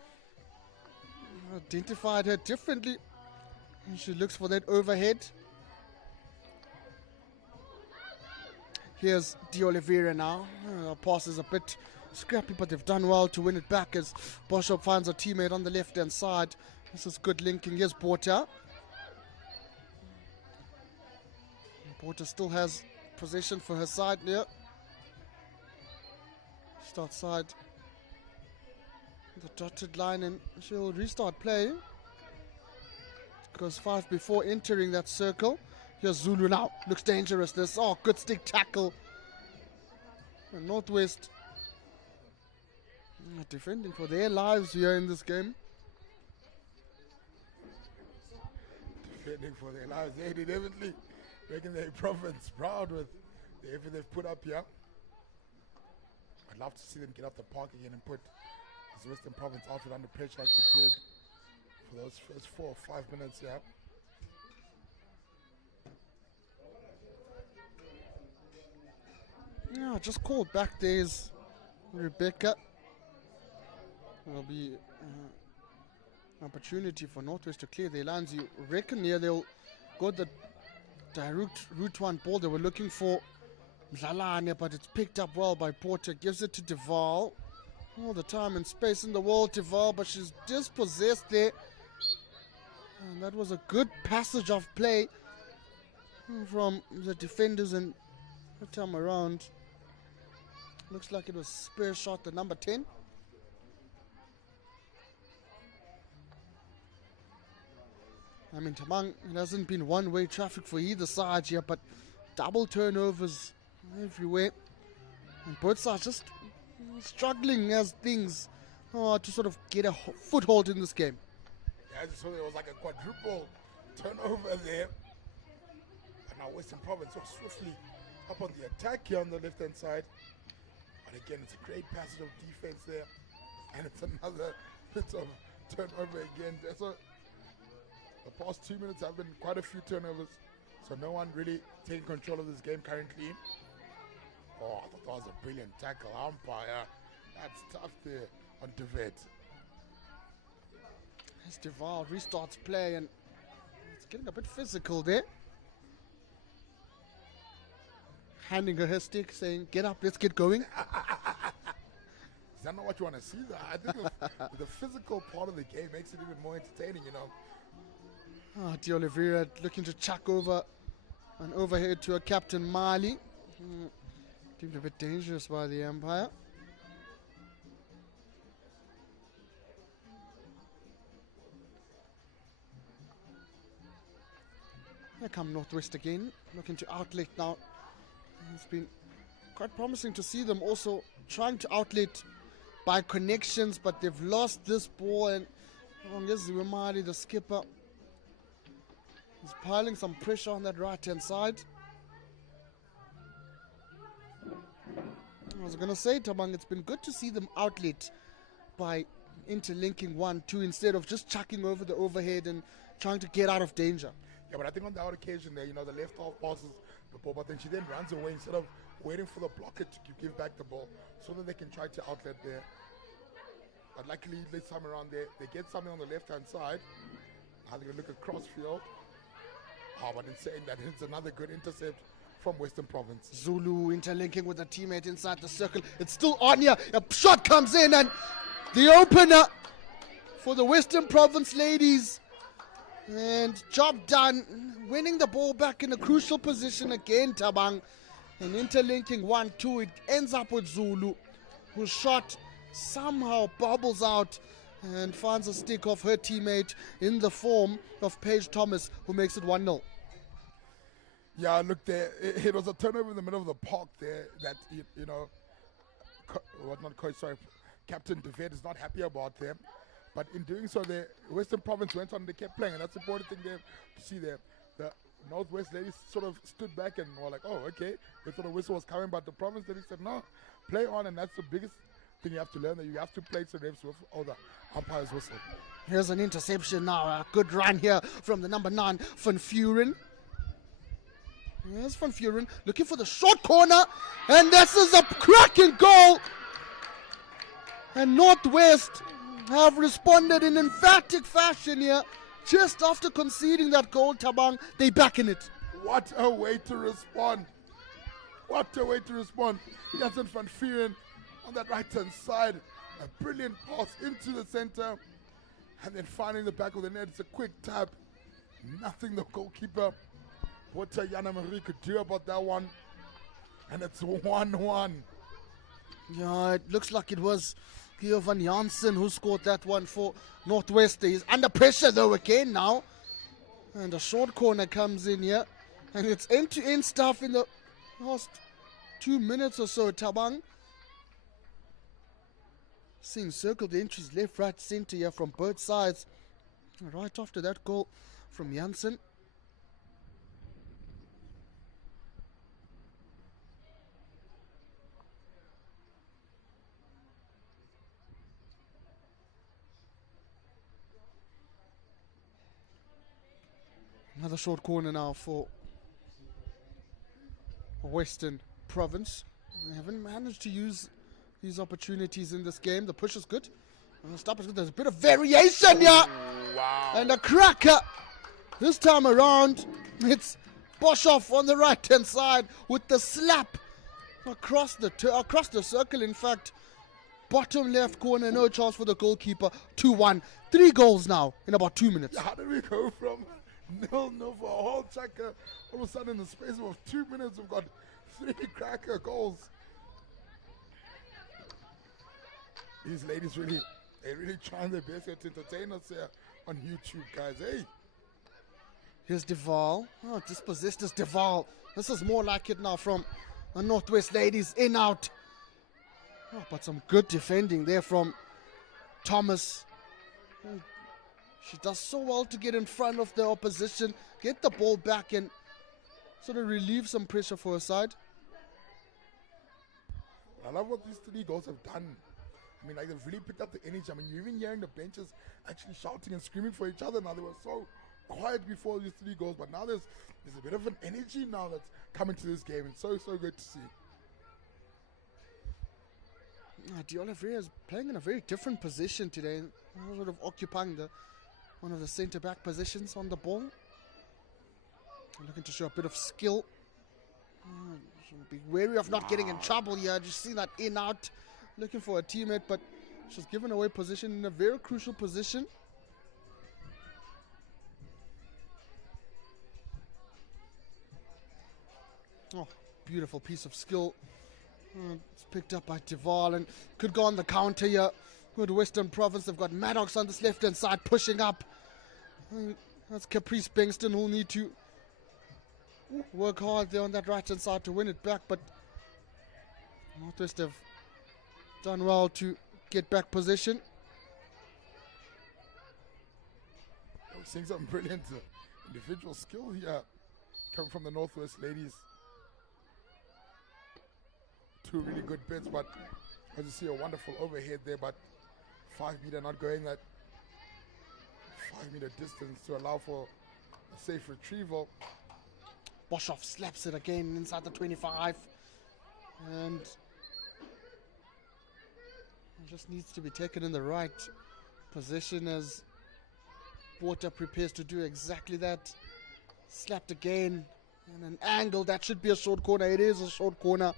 identified her differently. And she looks for that overhead. Here's De Oliveira now. Pass is a bit scrappy, but they've done well to win it back as Boschop finds a teammate on the left-hand side. This is good linking. Here's Porter. Porter still has possession for her side here. Just outside the dotted line, and she'll restart play. Goes 5 before entering that circle. Here's Zulu now. Looks dangerous. This. Oh, good stick tackle. And Northwest defending for their lives here in this game. Defending for their lives. They definitely making their province proud with the effort they've put up here. I'd love to see them get up the park again and put this Western Province outfit under pressure like they did for those first 4 or 5 minutes here. Yeah, just called back there's Rebecca. There'll be an opportunity for Northwest to clear their lines. You reckon here they'll go the direct route one ball. They were looking for Mzalane, but it's picked up well by Porter. Gives it to Deval. All the time and space in the world, Deval, but she's dispossessed there. And that was a good passage of play from the defenders, and the time around looks like it was spare shot, the number 10. I mean, Tamang, it hasn't been one-way traffic for either side here, but double turnovers everywhere. And both sides just struggling as things to sort of get a foothold in this game. Yeah, I just saw there was like a quadruple turnover there. And now Western Province so swiftly up on the attack here on the left-hand side. But again, it's a great passage of defense there. And it's another bit of turnover again. So the past 2 minutes have been quite a few turnovers. So no one really taking control of this game currently. Oh, I thought that was a brilliant tackle. Umpire. That's tough there on Devet. As Deval restarts play, and it's getting a bit physical there. Handing her stick, saying, "Get up, let's get going." Is that not what you want to see, though? I think the physical part of the game makes it even more entertaining, you know. De Oliveira looking to chuck over an overhead to a Captain Mali. Deemed a bit dangerous by the umpire. Here come Northwest again, looking to outlet now. It's been quite promising to see them also trying to outlet by connections, but they've lost this ball, and Ziwemali, the skipper, is piling some pressure on that right-hand side. I was going to say, Tamang, it's been good to see them outlet by interlinking 1-2 instead of just chucking over the overhead and trying to get out of danger. Yeah, but I think on that occasion there, you know, the left half passes the ball, but then she then runs away instead of waiting for the blocker to give back the ball so that they can try to outlet there. But luckily, this time around there, they get something on the left-hand side. Now they're going to look across field. Oh, but in saying that, it's another good intercept from Western Province. Zulu interlinking with a teammate inside the circle. It's still on here. A shot comes in, and the opener for the Western Province ladies. And job done. Winning the ball back in a crucial position again, Tabang. And interlinking 1-2. It ends up with Zulu, whose shot somehow bobbles out and finds a stick of her teammate in the form of Paige Thomas, who makes it 1-0. Yeah, look there. It was a turnover in the middle of the park there that, you know, Captain Devet is not happy about them. But in doing so, the Western Province went on and they kept playing. And that's the important thing there to see there. The Northwest ladies sort of stood back and were like, oh, okay. They thought the whistle was coming, but the Province ladies said, no, play on. And that's the biggest thing you have to learn, that you have to play to the refs or the umpire's whistle. Here's an interception now. A good run here from the number 9, Van Furen. Here's Van Furen looking for the short corner. And this is a cracking goal. And Northwest have responded in emphatic fashion here. Just after conceding that goal, Tabang, they back in it. What a way to respond. What a way to respond. Janssen van Vieren on that right-hand side. A brilliant pass into the center. And then finding the back of the net. It's a quick tap. Nothing the goalkeeper, Porter Jana Marie, could do about that one. And it's 1-1. Yeah, it looks like it was Theo van Janssen who scored that one for Northwest. He's under pressure though again now. And a short corner comes in here. And it's end-to-end stuff in the last 2 minutes or so, Tabang. Seeing circled entries left, right, center here from both sides. Right after that goal from Janssen. Another short corner now for Western Province. They haven't managed to use these opportunities in this game. The push is good. And the stop is good. There's a bit of variation here. Wow. And a cracker. This time around, it's Boshoff on the right-hand side with the slap across the circle. In fact, bottom left corner, no chance for the goalkeeper. 2-1. 3 goals now in about 2 minutes. How did we go from 0-0 for a whole checker? All of a sudden, in the space of 2 minutes, we've got 3 cracker goals. These ladies really trying their best to entertain us here on YouTube, guys. Hey. Here's Deval. Oh, dispossessed is Deval. This is more like it now from the Northwest ladies. In, out. Oh, but some good defending there from Thomas. Oh, she does so well to get in front of the opposition, get the ball back and sort of relieve some pressure for her side. I love what these 3 goals have done. I mean, like, they've really picked up the energy. I mean, you're even hearing the benches actually shouting and screaming for each other now. They were so quiet before these 3 goals, but now there's a bit of an energy now that's coming to this game. It's so good to see. Diola Freya is playing in a very different position today, sort of occupying one of the centre-back positions on the ball. Looking to show a bit of skill. Be wary of not getting in trouble here. Just see that in, out. Looking for a teammate, but she's given away position in a very crucial position. Oh, beautiful piece of skill. It's picked up by Deval and could go on the counter here. With Western Province, they've got Maddox on this left-hand side pushing up. That's Caprice Bengston who'll need to work hard there on that right-hand side to win it back, but Northwest have done well to get back position. We're seeing some brilliant individual skill here coming from the Northwest ladies. 2 really good bits, but as you see, a wonderful overhead there, but 5 meter not going that 5 meter distance to allow for a safe retrieval. Boshoff slaps it again inside the 25. And it just needs to be taken in the right position as Water prepares to do exactly that. Slapped again and an angle. That should be a short corner. It is a short corner.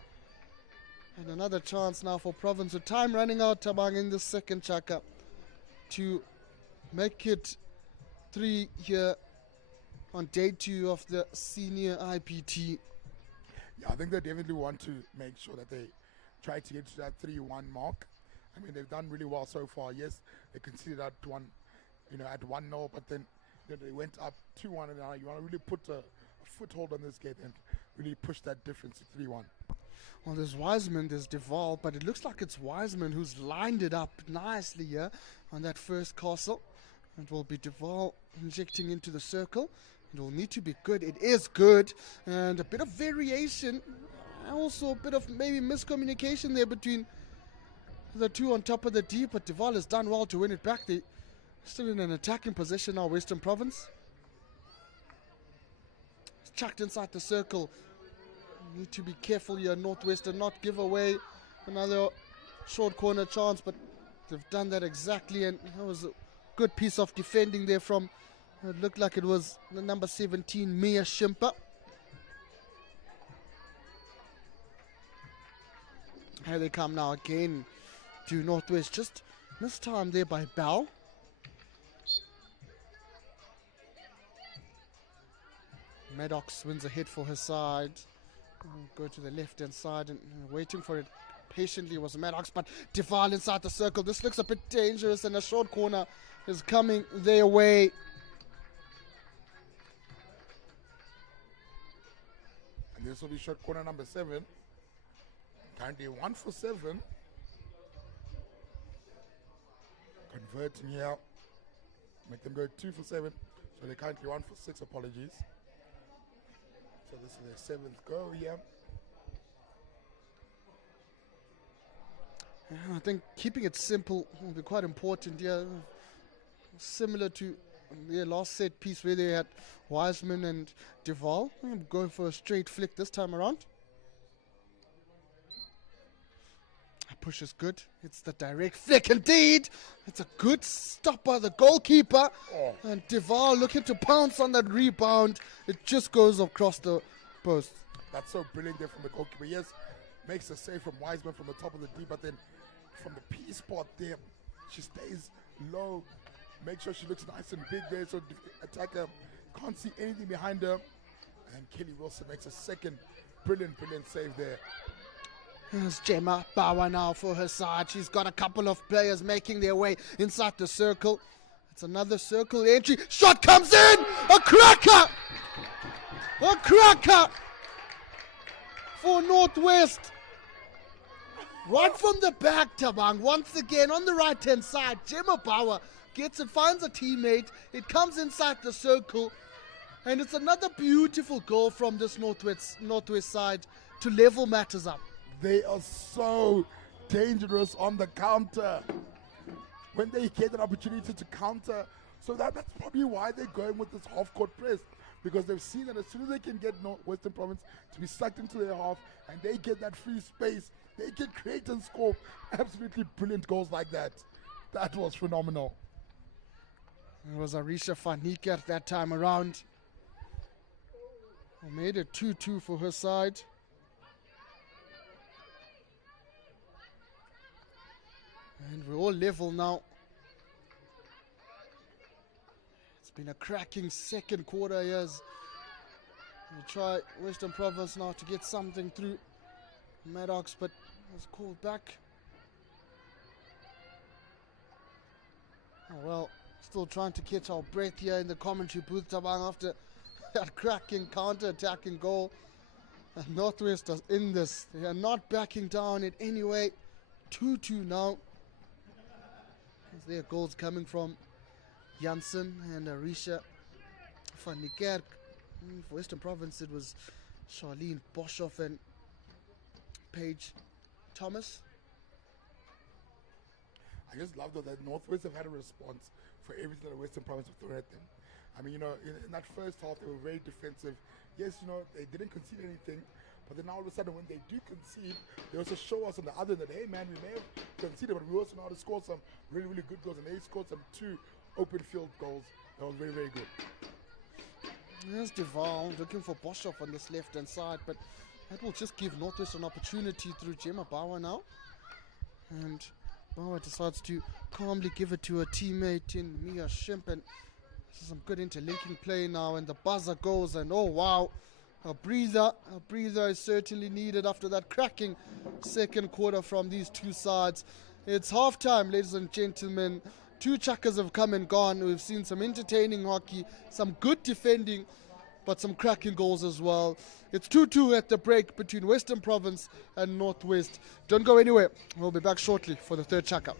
And another chance now for Province. With time running out, Tabang in the second chaka to make it 3 here on day 2 of the Senior IPT. Yeah, I think they definitely want to make sure that they try to get to that 3-1 mark. I mean, they've done really well so far. Yes, they conceded at 1, at 1-0, but then they went up 2-1, and now you want to really put a foothold on this game and really push that difference to 3-1. Well, there's Wiseman, there's Deval, but it looks like it's Wiseman who's lined it up nicely here on that first castle. It will be Deval injecting into the circle. It will need to be good. It is good. And a bit of variation. Also a bit of maybe miscommunication there between the 2 on top of the D. But Deval has done well to win it back. They're still in an attacking position now, Western Province. It's chucked inside the circle. Need to be careful here, Northwest, and not give away another short corner chance. But they've done that exactly. And that was a good piece of defending there from, it looked like it was the number 17, Mia Shimpa. Here they come now again to Northwest. Just missed time there by Bell. Maddox wins a hit for her side. Go to the left-hand side and waiting for it patiently was Maddox, but Deval inside the circle. This looks a bit dangerous, and a short corner is coming their way. And this will be short corner number 7. Currently 1 for 7. Converting here. Make them go 2 for 7. So they're currently 1 for 6, apologies. So this is their 7th go here. I think keeping it simple will be quite important here. Similar to their last set piece where they had Wiseman and Deval. Going for a straight flick this time around. Push is good. It's the direct flick indeed. It's a good stop by the goalkeeper. Oh. And Deval looking to pounce on that rebound. It just goes across the post. That's so brilliant there from the goalkeeper. Yes, makes a save from Wiseman from the top of the D, but then from the P spot there, she stays low. Make sure she looks nice and big there so the attacker can't see anything behind her. And Kelly Wilson makes a second brilliant save there. Here's Gemma Bauer now for her side. She's got a couple of players making their way inside the circle. It's another circle entry. Shot comes in! A cracker! A cracker for Northwest. Right from the back, Tabang. Once again on the right-hand side. Gemma Bauer gets it, finds a teammate. It comes inside the circle. And it's another beautiful goal from this Northwest side to level matters up. They are so dangerous on the counter. When they get an opportunity to counter, so that's probably why they're going with this half-court press, because they've seen that as soon as they can get Western Province to be sucked into their half and they get that free space, they can create and score absolutely brilliant goals like that. That was phenomenal. It was Arisha van Niekerk that time around. Who made it 2-2 for her side. And we're all level now. It's been a cracking second quarter here. We'll try Western Province now to get something through. Maddox, but was called back. Oh well, still trying to catch our breath here in the commentary booth, Tabang, after that cracking counter-attacking goal. And Northwest is in this. They are not backing down in any way. 2-2 now. As their goals coming from Janssen and Arisha van Niekerk. For Western Province, it was Charlene Boshoff and Paige Thomas. I just love though that Northwest have had a response for everything that Western Province have thrown at them. I mean, in that first half, they were very defensive. Yes, they didn't concede anything, but then all of a sudden, when they do concede, they also show us on the other end that, hey man, we may have conceded, but we also know how to score some really, really good goals, and they scored some 2 open field goals. That was very, very good. There's Deval looking for Boshoff on this left-hand side, but that will just give Northwest an opportunity through Gemma Bauer now. And Bauer decides to calmly give it to her teammate in Mia Shimp, and this is some good interlinking play now, and the buzzer goes, and oh wow, a breather is certainly needed after that cracking second quarter from these two sides. It's halftime, ladies and gentlemen. 2 chuckers have come and gone. We've seen some entertaining hockey, some good defending, but some cracking goals as well. It's 2-2 at the break between Western Province and Northwest. Don't go anywhere. We'll be back shortly for the third chucker.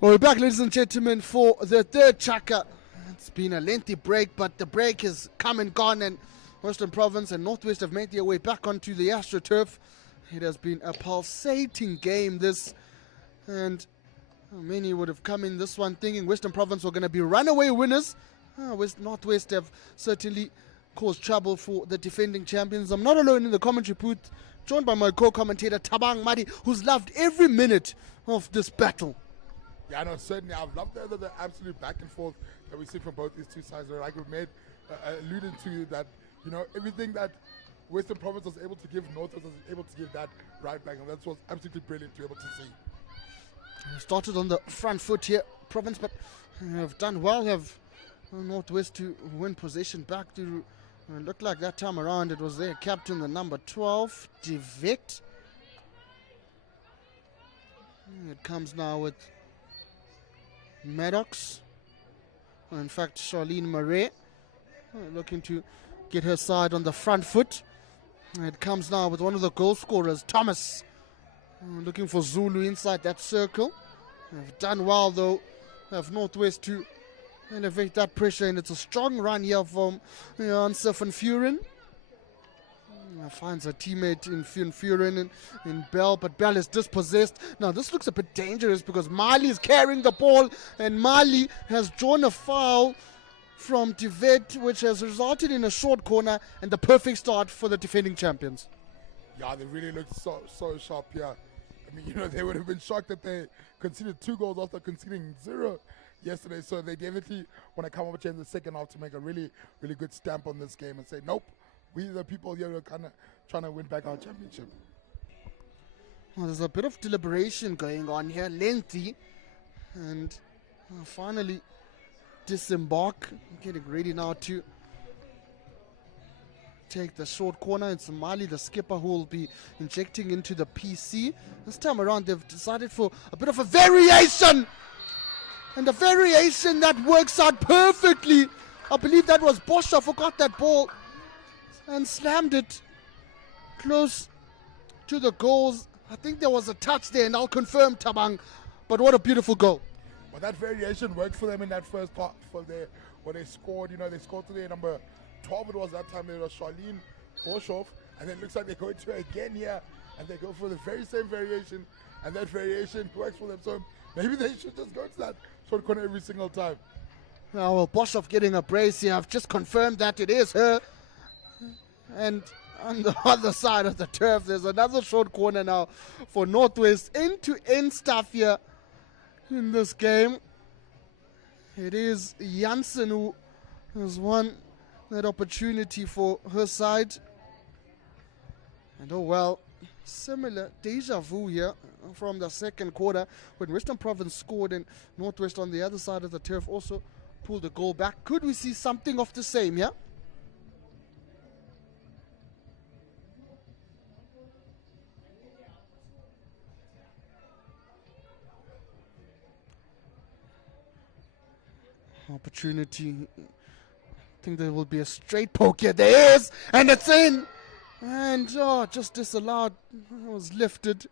Well, we're back, ladies and gentlemen, for the third chaka. It's been a lengthy break, but the break has come and gone, and Western Province and Northwest have made their way back onto the AstroTurf. It has been a pulsating game, this, and many would have come in this one thinking Western Province were going to be runaway winners. Northwest have certainly caused trouble for the defending champions. I'm not alone in the commentary booth, joined by my co-commentator Tabang Madi, who's loved every minute of this battle. Yeah, no, certainly. I've loved the absolute back and forth that we see from both these two sides. Like we've made alluded to that, you know, everything that Western Province was able to give, Northwest was able to give that right back, and that was absolutely brilliant to be able to see. Started on the front foot here, Province, but have done well, have Northwest to win possession back to, looked like that time around it was their captain, the number 12, DeVet. It comes now with Maddox, in fact Charlene Murray, looking to get her side on the front foot. It comes now with one of the goal scorers, Thomas, looking for Zulu inside that circle. Have done well though, have Northwest to elevate that pressure, and it's a strong run here from Janse van Vuren. Finds a teammate in Van Vuren in Bell, but Bell is dispossessed. Now this looks a bit dangerous because Mali is carrying the ball, and Mali has drawn a foul from DeVet, which has resulted in a short corner and the perfect start for the defending champions. Yeah, they really looked so sharp here. I mean, you know, they would have been shocked that they conceded 2 goals after conceding 0 yesterday. So they definitely want to come up in the second half to make a really, really good stamp on this game and say, nope, we the people here are kind of trying to win back our championship. Well, there's a bit of deliberation going on here, lengthy, and finally disembark, getting ready now to take the short corner. It's Mali, the skipper, who will be injecting into the PC. This time around they've decided for a bit of a variation, and a variation that works out perfectly. I believe that was Boscha who got that ball and slammed it close to the goals. I think there was a touch there, and I'll confirm, Tabang, but what a beautiful goal. But that variation worked for them in that first half when they scored. You know, they scored to their number 12, it was that time. It was Charlene Boschoff, and then it looks like they're going to again here, and they go for the very same variation, and that variation works for them. So maybe they should just go to that short corner every single time. Now, well, Boschoff getting a brace here. I've just confirmed that it is her. And on the other side of the turf, there's another short corner now for Northwest. End-to-end stuff here in this game. It is Janssen who has won that opportunity for her side. And oh well, similar deja vu here from the second quarter when Western Province scored and Northwest on the other side of the turf also pulled the goal back. Could we see something of the same here? Opportunity. I think there will be a straight poke here. There is, and it's in. And just disallowed. It was lifted.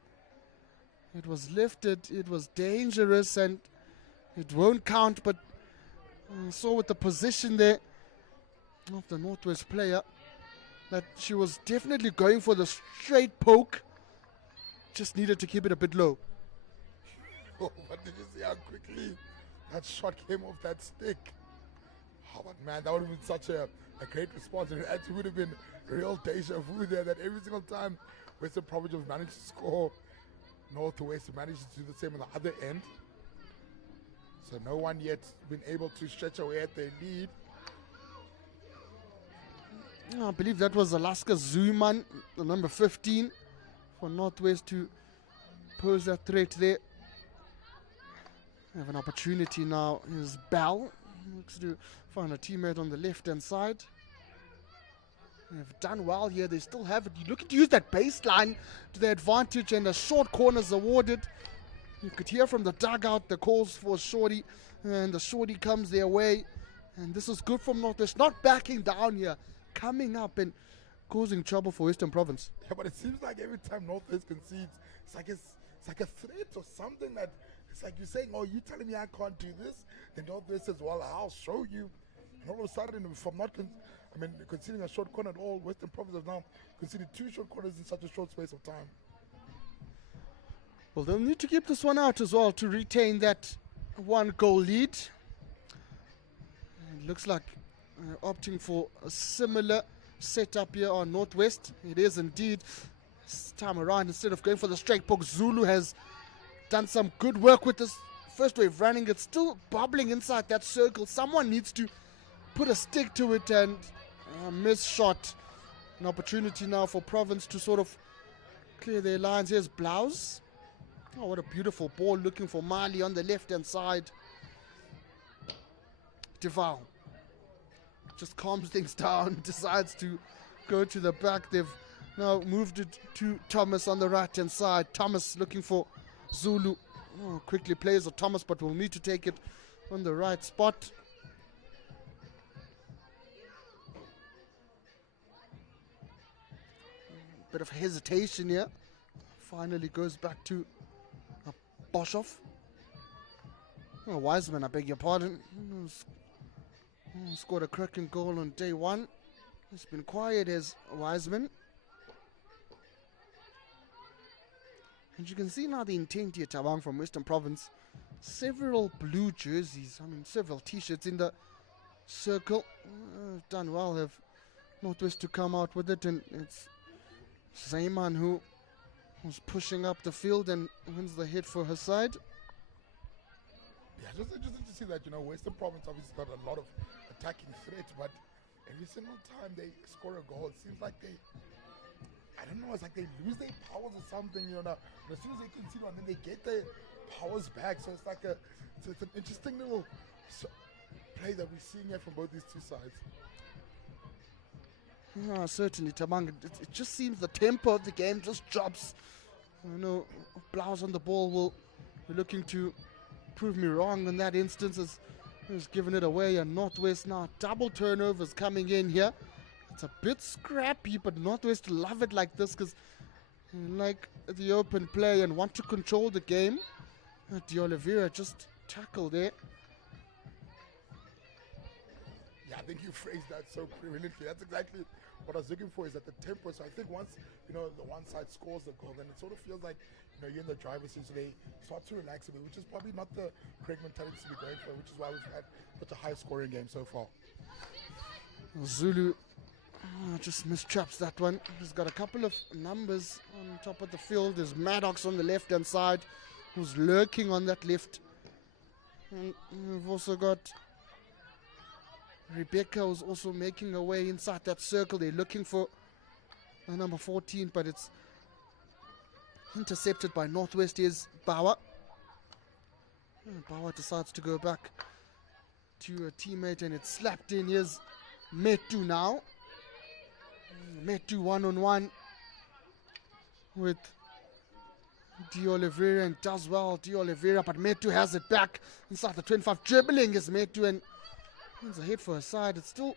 It was lifted. It was dangerous, and it won't count. But saw with the position there of the Northwest player that she was definitely going for the straight poke. Just needed to keep it a bit low. Oh, but did you see how quickly that shot came off that stick? Oh, but man, that would have been such a great response. It actually would have been real deja vu there, that every single time Western Province have managed to score, Northwest managed to do the same on the other end. So no one yet been able to stretch away at their lead. I believe that was Alaska Zuman, the number 15, for Northwest to pose that threat there. We have an opportunity now. Is Bell looks to find a teammate on the left-hand side. They've done well here. They still have it. You're looking to use that baseline to their advantage, and a short corner's awarded. You could hear from the dugout the calls for Shorty, and the Shorty comes their way. And this is good from Northwest, not backing down here, coming up and causing trouble for Western Province. Yeah, but it seems like every time Northwest concedes, it's like a threat or something that It's like you're saying, oh, you telling me I can't do this? Then Northwest says, well, I'll show you. And all of a sudden, if I'm not, considering a short corner at all, Western Province has now conceded 2 short corners in such a short space of time. Well, they'll need to keep this one out as well to retain that 1-goal lead. It looks like opting for a similar setup here on Northwest. It is indeed. This time around, instead of going for the straight poke, Zulu has done some good work with this first wave running. It's still bubbling inside that circle. Someone needs to put a stick to it, and a missed shot. An opportunity now for Province to sort of clear their lines. Here's Blouse. Oh, what a beautiful ball, looking for Mali on the left-hand side. Deval just calms things down, decides to go to the back. They've now moved it to Thomas on the right-hand side. Thomas looking for Zulu. Oh, quickly plays a Thomas, but will need to take it on the right spot. Bit of hesitation here. Finally goes back to Boshoff. Oh, Wiseman, I beg your pardon. Scored a cracking goal on day 1. It's been quiet as Wiseman. And you can see now the intent here, Tabang, from Western Province. Several blue jerseys, several t-shirts in the circle. Done well, have Northwest to come out with it, and it's Zayman who was pushing up the field and wins the hit for her side. Yeah, just interesting to see that, Western Province obviously got a lot of attacking threat, but every single time they score a goal, it seems like I don't know, it's like they lose their powers or something, But as soon as they concede one, then they get their powers back. So it's like it's an interesting little play that we're seeing here from both these two sides. Certainly, Tamang. It just seems the tempo of the game just drops. Blouse on the ball will be looking to prove me wrong in that instance. Has given it away, and Northwest now double turnovers coming in here. It's a bit scrappy, but Northwest love it like this because like the open play and want to control the game. De Oliveira just tackled it. Yeah, I think you phrased that so brilliantly. That's exactly what I was looking for, is at the tempo. So I think once, the one side scores the goal, then it sort of feels like, you're in the driver's seat, so they start to relax a bit, which is probably not the correct mentality to be going for, which is why we've had such a high-scoring game so far. Zulu just mistraps that one. He's got a couple of numbers on top of the field. There's Maddox on the left-hand side, who's lurking on that left. And we've also got Rebecca, who's also making her way inside that circle. They're looking for number 14, but it's intercepted by Northwest. Is Bauer. Bauer decides to go back to a teammate, and it's slapped in. Here's Metu now. Metu one-on-one with De Oliveira, and does well, De Oliveira, but Metu has it back inside the 25. Dribbling is Metu, and wins a hit for her side. It's still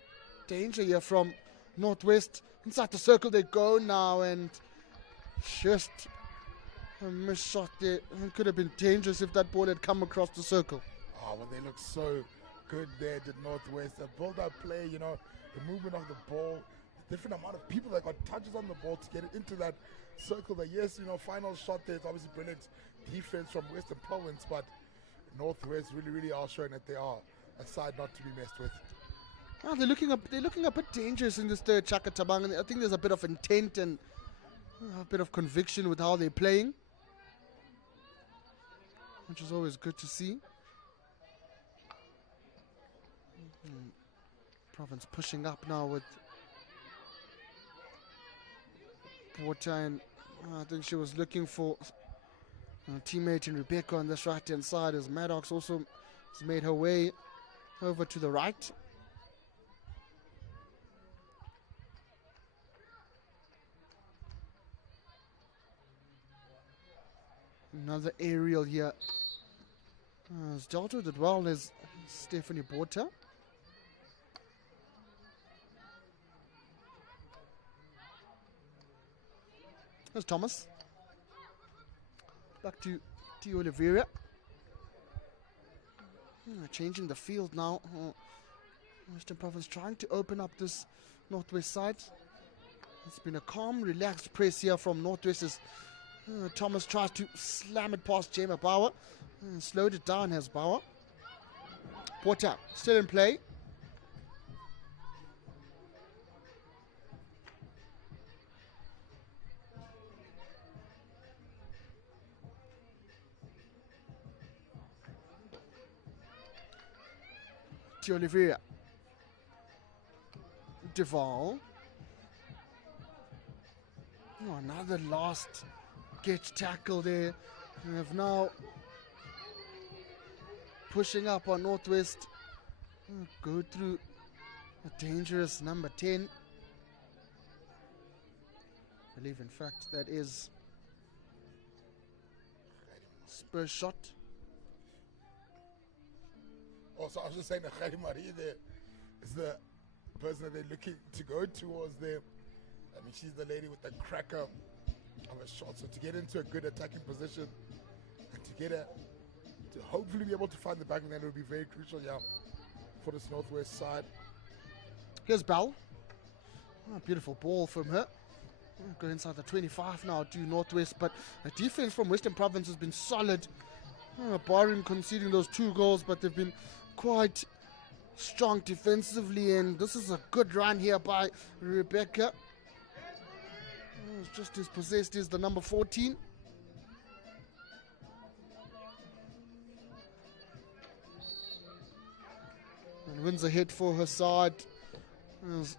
danger here from Northwest. Inside the circle they go now, and just a missed shot there. It could have been dangerous if that ball had come across the circle. Oh, well, they look so good there, did Northwest. The build-up play, the movement of the ball, the different amount of people that got touches on the ball to get it into that circle. But yes, final shot there. It's obviously brilliant defense from Western Province, but Northwest really are showing that they are a side not to be messed with. Oh, they're looking a bit dangerous in this third Chaka Tabang. I think there's a bit of intent and a bit of conviction with how they're playing, which is always good to see. Province pushing up now with Porter, and I think she was looking for a teammate in Rebecca on this right-hand side, as Maddox also has made her way over to the right. Another aerial here. Has dealt with it well as Stephanie Porter. There's Thomas. Back to De Oliveira. Changing the field now. Western Province trying to open up this Northwest side. It's been a calm, relaxed press here from Northwest as Thomas tries to slam it past Jema Bauer. Slowed it down has Bauer. Porter still in play. To Oliveira. Duval. Oh, another last catch tackle there. We have now pushing up on Northwest. Go through a dangerous number 10. I believe, in fact, that is Spurs shot. Also, I was just saying that Khadi Marie there is the person that they're looking to go towards there. I mean, she's the lady with the cracker of a shot. So to get into a good attacking position and to get her to hopefully be able to find the back end will be very crucial, yeah, for this Northwest side. Here's Bell. Oh, beautiful ball from her. Go inside the 25 now to Northwest, but the defense from Western Province has been solid. Barring conceding those 2 goals, but they've been quite strong defensively, and this is a good run here by Rebecca. Just as possessed is the number 14. And wins a hit for her side.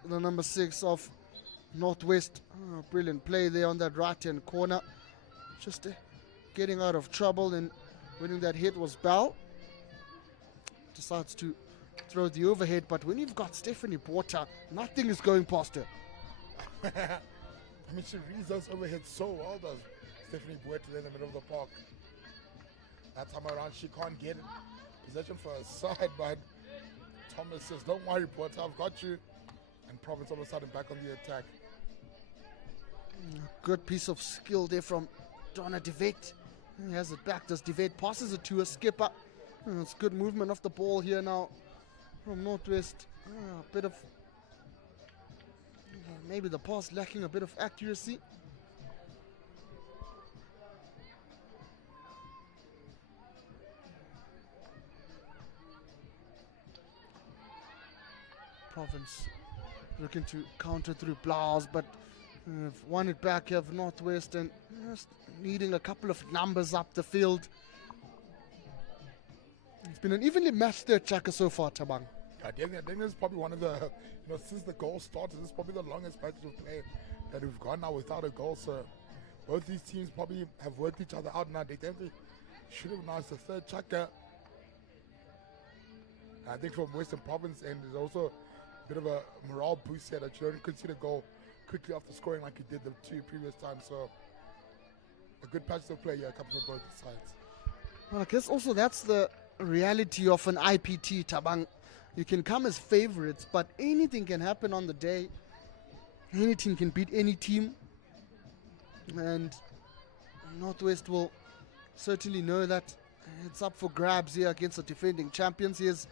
The number 6 of Northwest. Brilliant play there on that right-hand corner. Just getting out of trouble, and winning that hit was Bell. Decides to throw the overhead, but when you've got Stephanie Porter, nothing is going past her. I mean, she reads those overheads so well, does Stephanie Porter in the middle of the park. That time around, she can't get possession for her side, but Thomas says, don't worry, Porter, I've got you. And Province all of a sudden back on the attack. Good piece of skill there from Donna DeVette. He has it back. Does DeVette passes it to a skipper. It's good movement of the ball here now from Northwest. A bit of maybe the pass lacking a bit of accuracy. Province looking to counter through Blaus, but won it back here of Northwest, and just needing a couple of numbers up the field. It's been an evenly matched third checker so far, Tabang. I think this is probably one of the, since the goal started, this is probably the longest patch of play that we've gone now without a goal. So both these teams probably have worked each other out now. They definitely should have announced the third checker. I think from Western Province end, there's also a bit of a morale boost here that you don't concede a goal quickly after scoring like you did the 2 previous times. So a good patch of play here, coming from both sides. Well, I guess also that's the reality of an IPT, Tabang. You can come as favorites, but anything can happen on the day. Any team can beat any team. And Northwest will certainly know that it's up for grabs here against the defending champions. Here's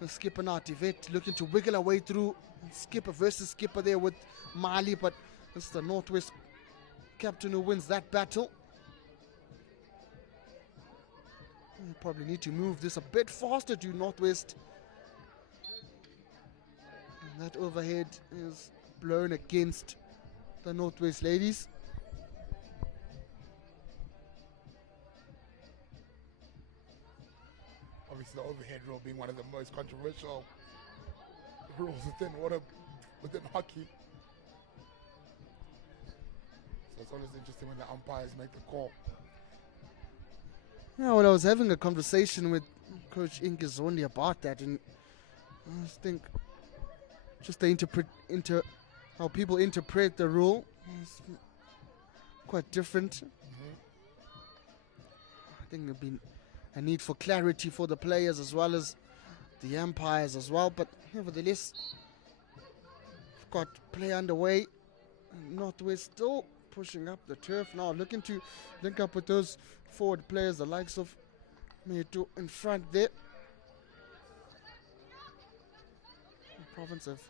the skipper now, DeVette, looking to wiggle her way through. Skipper versus skipper there with Mali, but it's the Northwest captain who wins that battle. You probably need to move this a bit faster to Northwest. And that overhead is blown against the Northwest ladies. Obviously, the overhead rule being one of the most controversial rules within hockey. So it's always interesting when the umpires make the call. Yeah, well, I was having a conversation with Coach Ingezondi about that, and I think just the how people interpret the rule is quite different. I think there'd be a need for clarity for the players as well as the umpires as well, but nevertheless, we've got play underway. Northwest still pushing up the turf now, looking to link up with those forward players, the likes of Metu in front there. Province have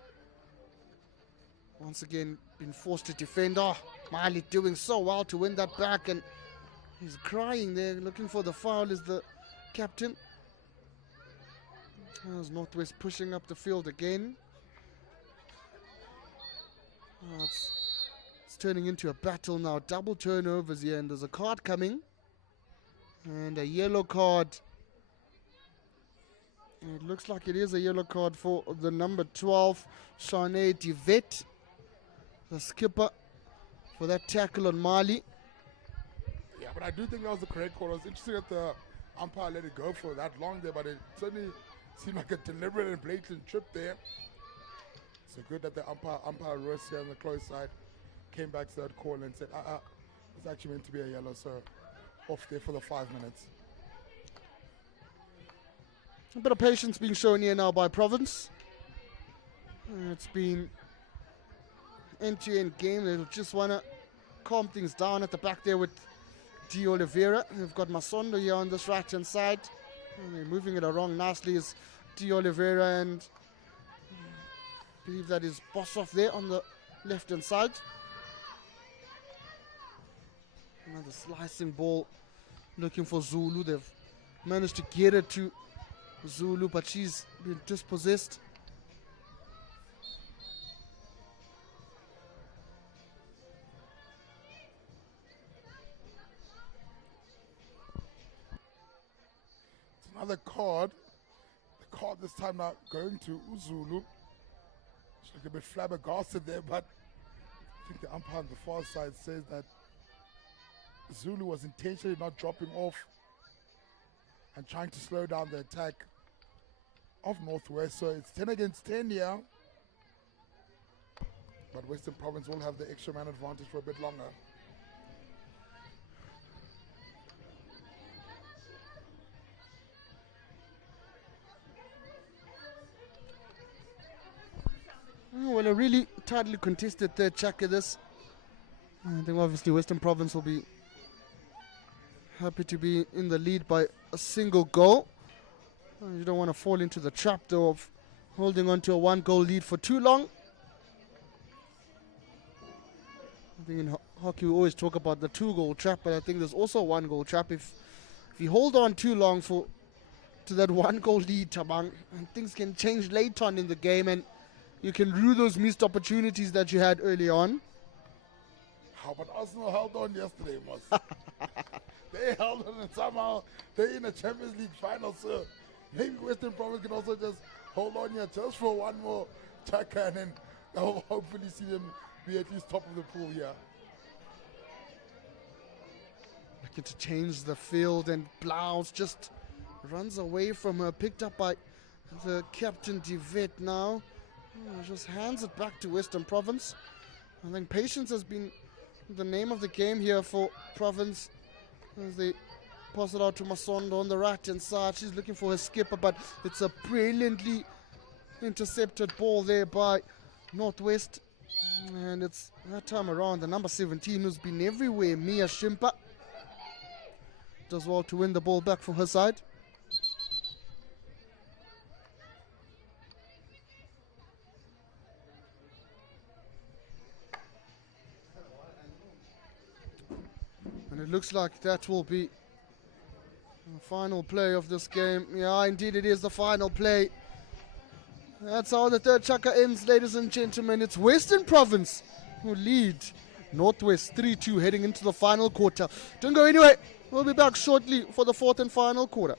once again been forced to defend. Oh, Mali doing so well to win that back, and he's crying there, looking for the foul is the captain. There's Northwest pushing up the field again. Oh, it's turning into a battle now. Double turnovers here, and there's a card coming. And a yellow card. It looks like it is a yellow card for the number 12, Shane DeVet, the skipper, for that tackle on Mali. Yeah, but I do think that was the correct call. It was interesting that the umpire let it go for that long there, but it certainly seemed like a deliberate and blatant trip there. So good that the umpire Ross here on the close side came back to that call and said, it's actually meant to be a yellow, so off there for the 5 minutes. A bit of patience being shown here now by Province. It's been end-to-end game. They'll just want to calm things down at the back there with Di Oliveira. They've got Masondo here on this right-hand side. And they're moving it around nicely is Di Oliveira, and I believe that is Boshoff there on the left-hand side. Another slicing ball looking for Zulu. They've managed to get it to Zulu, but she's been dispossessed. It's another card. The card this time now going to Uzulu. She's like a bit flabbergasted there, but I think the umpire on the far side says that Zulu was intentionally not dropping off and trying to slow down the attack of Northwest. So it's 10 against 10 here. But Western Province will have the extra man advantage for a bit longer. Oh, well, a really tightly contested third check of this. I think obviously Western Province will be happy to be in the lead by a single goal. You don't want to fall into the trap though of holding on to a 1-goal lead for too long. I think in hockey we always talk about the 2-goal trap, but I think there's also a 1-goal trap. If you hold on too long to that 1-goal lead, Tabang, and things can change late on in the game, and you can rue those missed opportunities that you had early on. How about Arsenal held on yesterday, Moss? They held on, and somehow they're in a Champions League final, so maybe Western Province can also just hold on here just for one more checker, and then they'll hopefully see them be at least top of the pool here. Looking to change the field, and Blouse just runs away from her, picked up by the captain DeVet now. Just hands it back to Western Province. I think patience has been the name of the game here for Province as they pass it out to Masondo on the right hand side. She's looking for her skipper, but it's a brilliantly intercepted ball there by Northwest. And it's that time around the number 17 who's been everywhere, Mia Shimpa, does well to win the ball back for her side. And it looks like that will be the final play of this game. Yeah, indeed it is the final play. That's how the third chaka ends, ladies and gentlemen. It's Western Province who lead Northwest 3-2 heading into the final quarter. Don't go anywhere. We'll be back shortly for the fourth and final quarter.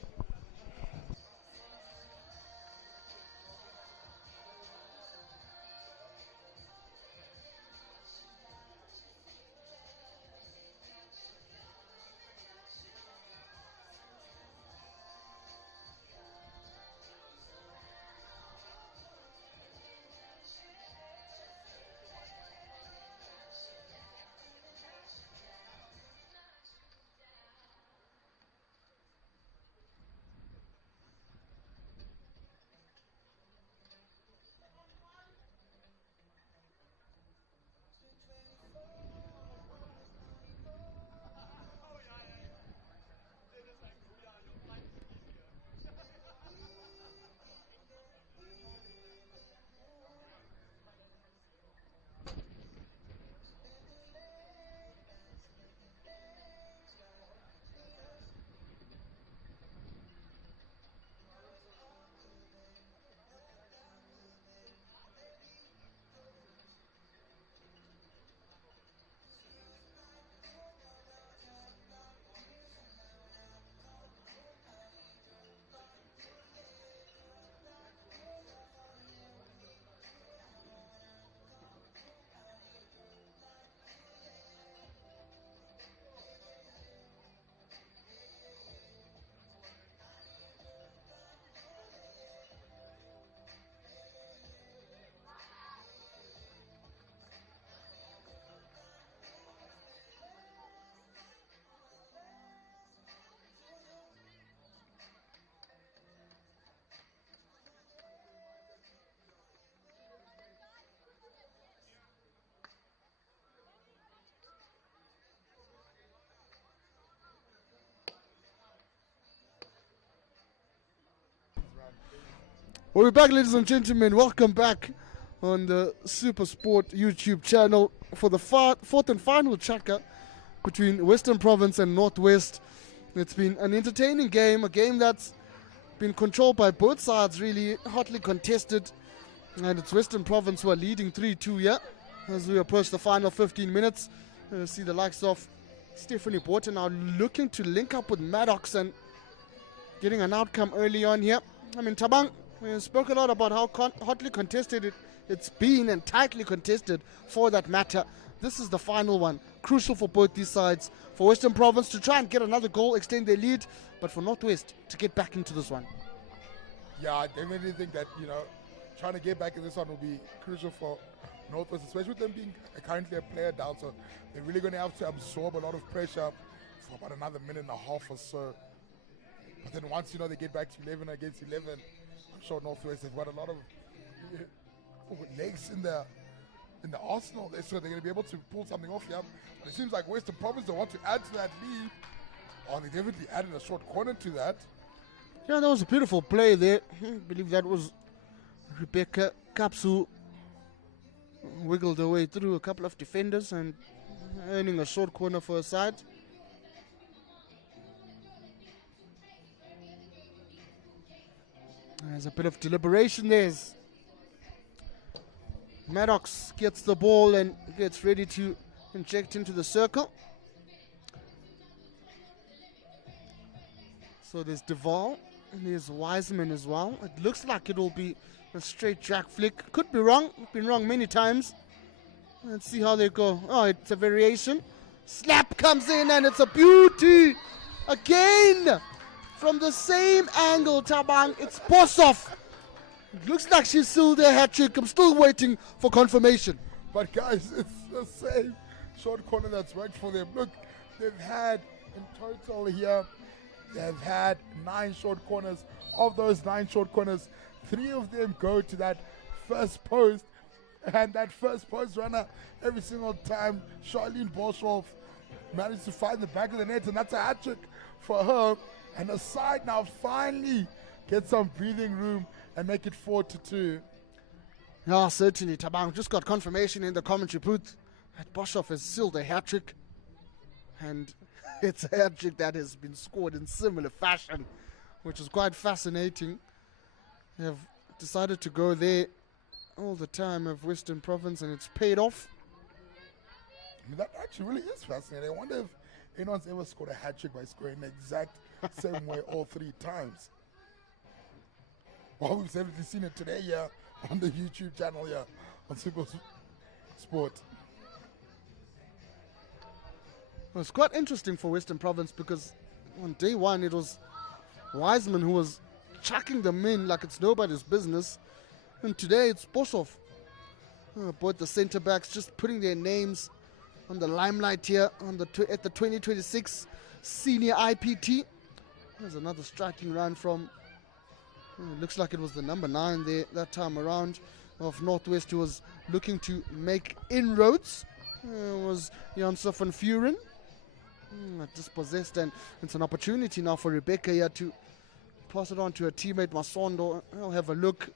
Well, we're back, ladies and gentlemen. Welcome back on the SuperSport YouTube channel for the fourth and final tracker between Western Province and Northwest. It's been an entertaining game, a game that's been controlled by both sides, really hotly contested. And it's Western Province who are leading 3-2 here as we approach the final 15 minutes. See the likes of Stephanie Borton now looking to link up with Maddox and getting an outcome early on here. I mean, Tabang, we spoke a lot about how hotly contested it's been and tightly contested for that matter. This is the final one. Crucial for both these sides. For Western Province to try and get another goal, extend their lead, but for Northwest to get back into this one. Yeah, I definitely think that, trying to get back in this one will be crucial for Northwest, especially with them being currently a player down. So they're really going to have to absorb a lot of pressure for about another minute and a half or so. But then once, they get back to 11 against 11, I'm sure Northwest have got a lot of legs in the arsenal there, so they're going to be able to pull something off here. But it seems like Western Province, they want to add to that lead. Oh, they definitely added a short corner to that. Yeah, that was a beautiful play there. I believe that was Rebecca Kapsu wiggled her way through a couple of defenders and earning a short corner for her side. There's a bit of deliberation there. Maddox gets the ball and gets ready to inject into the circle. So there's Duval and there's Wiseman as well. It looks like it will be a straight jack flick. Could be wrong. Been wrong many times. Let's see how they go. Oh, it's a variation. Slap comes in and it's a beauty. Again from the same angle, Tabang. It's Bossoff. It looks like she sealed their hat trick. I'm still waiting for confirmation. But guys, it's the same short corner that's worked for them. Look, they've had in total here, they've had 9 short corners. Of those 9 short corners, 3 of them go to that first post. And that first post runner, every single time, Charlene Boshoff managed to find the back of the net, and that's a hat trick for her. And the side now finally get some breathing room and make it 4-2. Yeah, certainly. Tabang just got confirmation in the commentary booth that Boshoff has sealed a hat trick. And it's a hat trick that has been scored in similar fashion, which is quite fascinating. They have decided to go there all the time of Western Province, and it's paid off. I mean, that actually really is fascinating. I wonder if anyone's ever scored a hat trick by scoring the exact same way all 3 times. Well, we've definitely seen it today here on the YouTube channel here on SuperSport. It was quite interesting for Western Province because on day one it was Wiseman who was chucking them in like it's nobody's business. And today it's Boshoff. Both the centre backs just putting their names on the limelight here on the at the 2026 Senior IPT. There's another striking run from, it looks like it was the number 9 there that time around of Northwest, who was looking to make inroads. Was Janssen van Vuren. Dispossessed, and it's an opportunity now for Rebecca here to pass it on to her teammate Masondo. I'll have a look.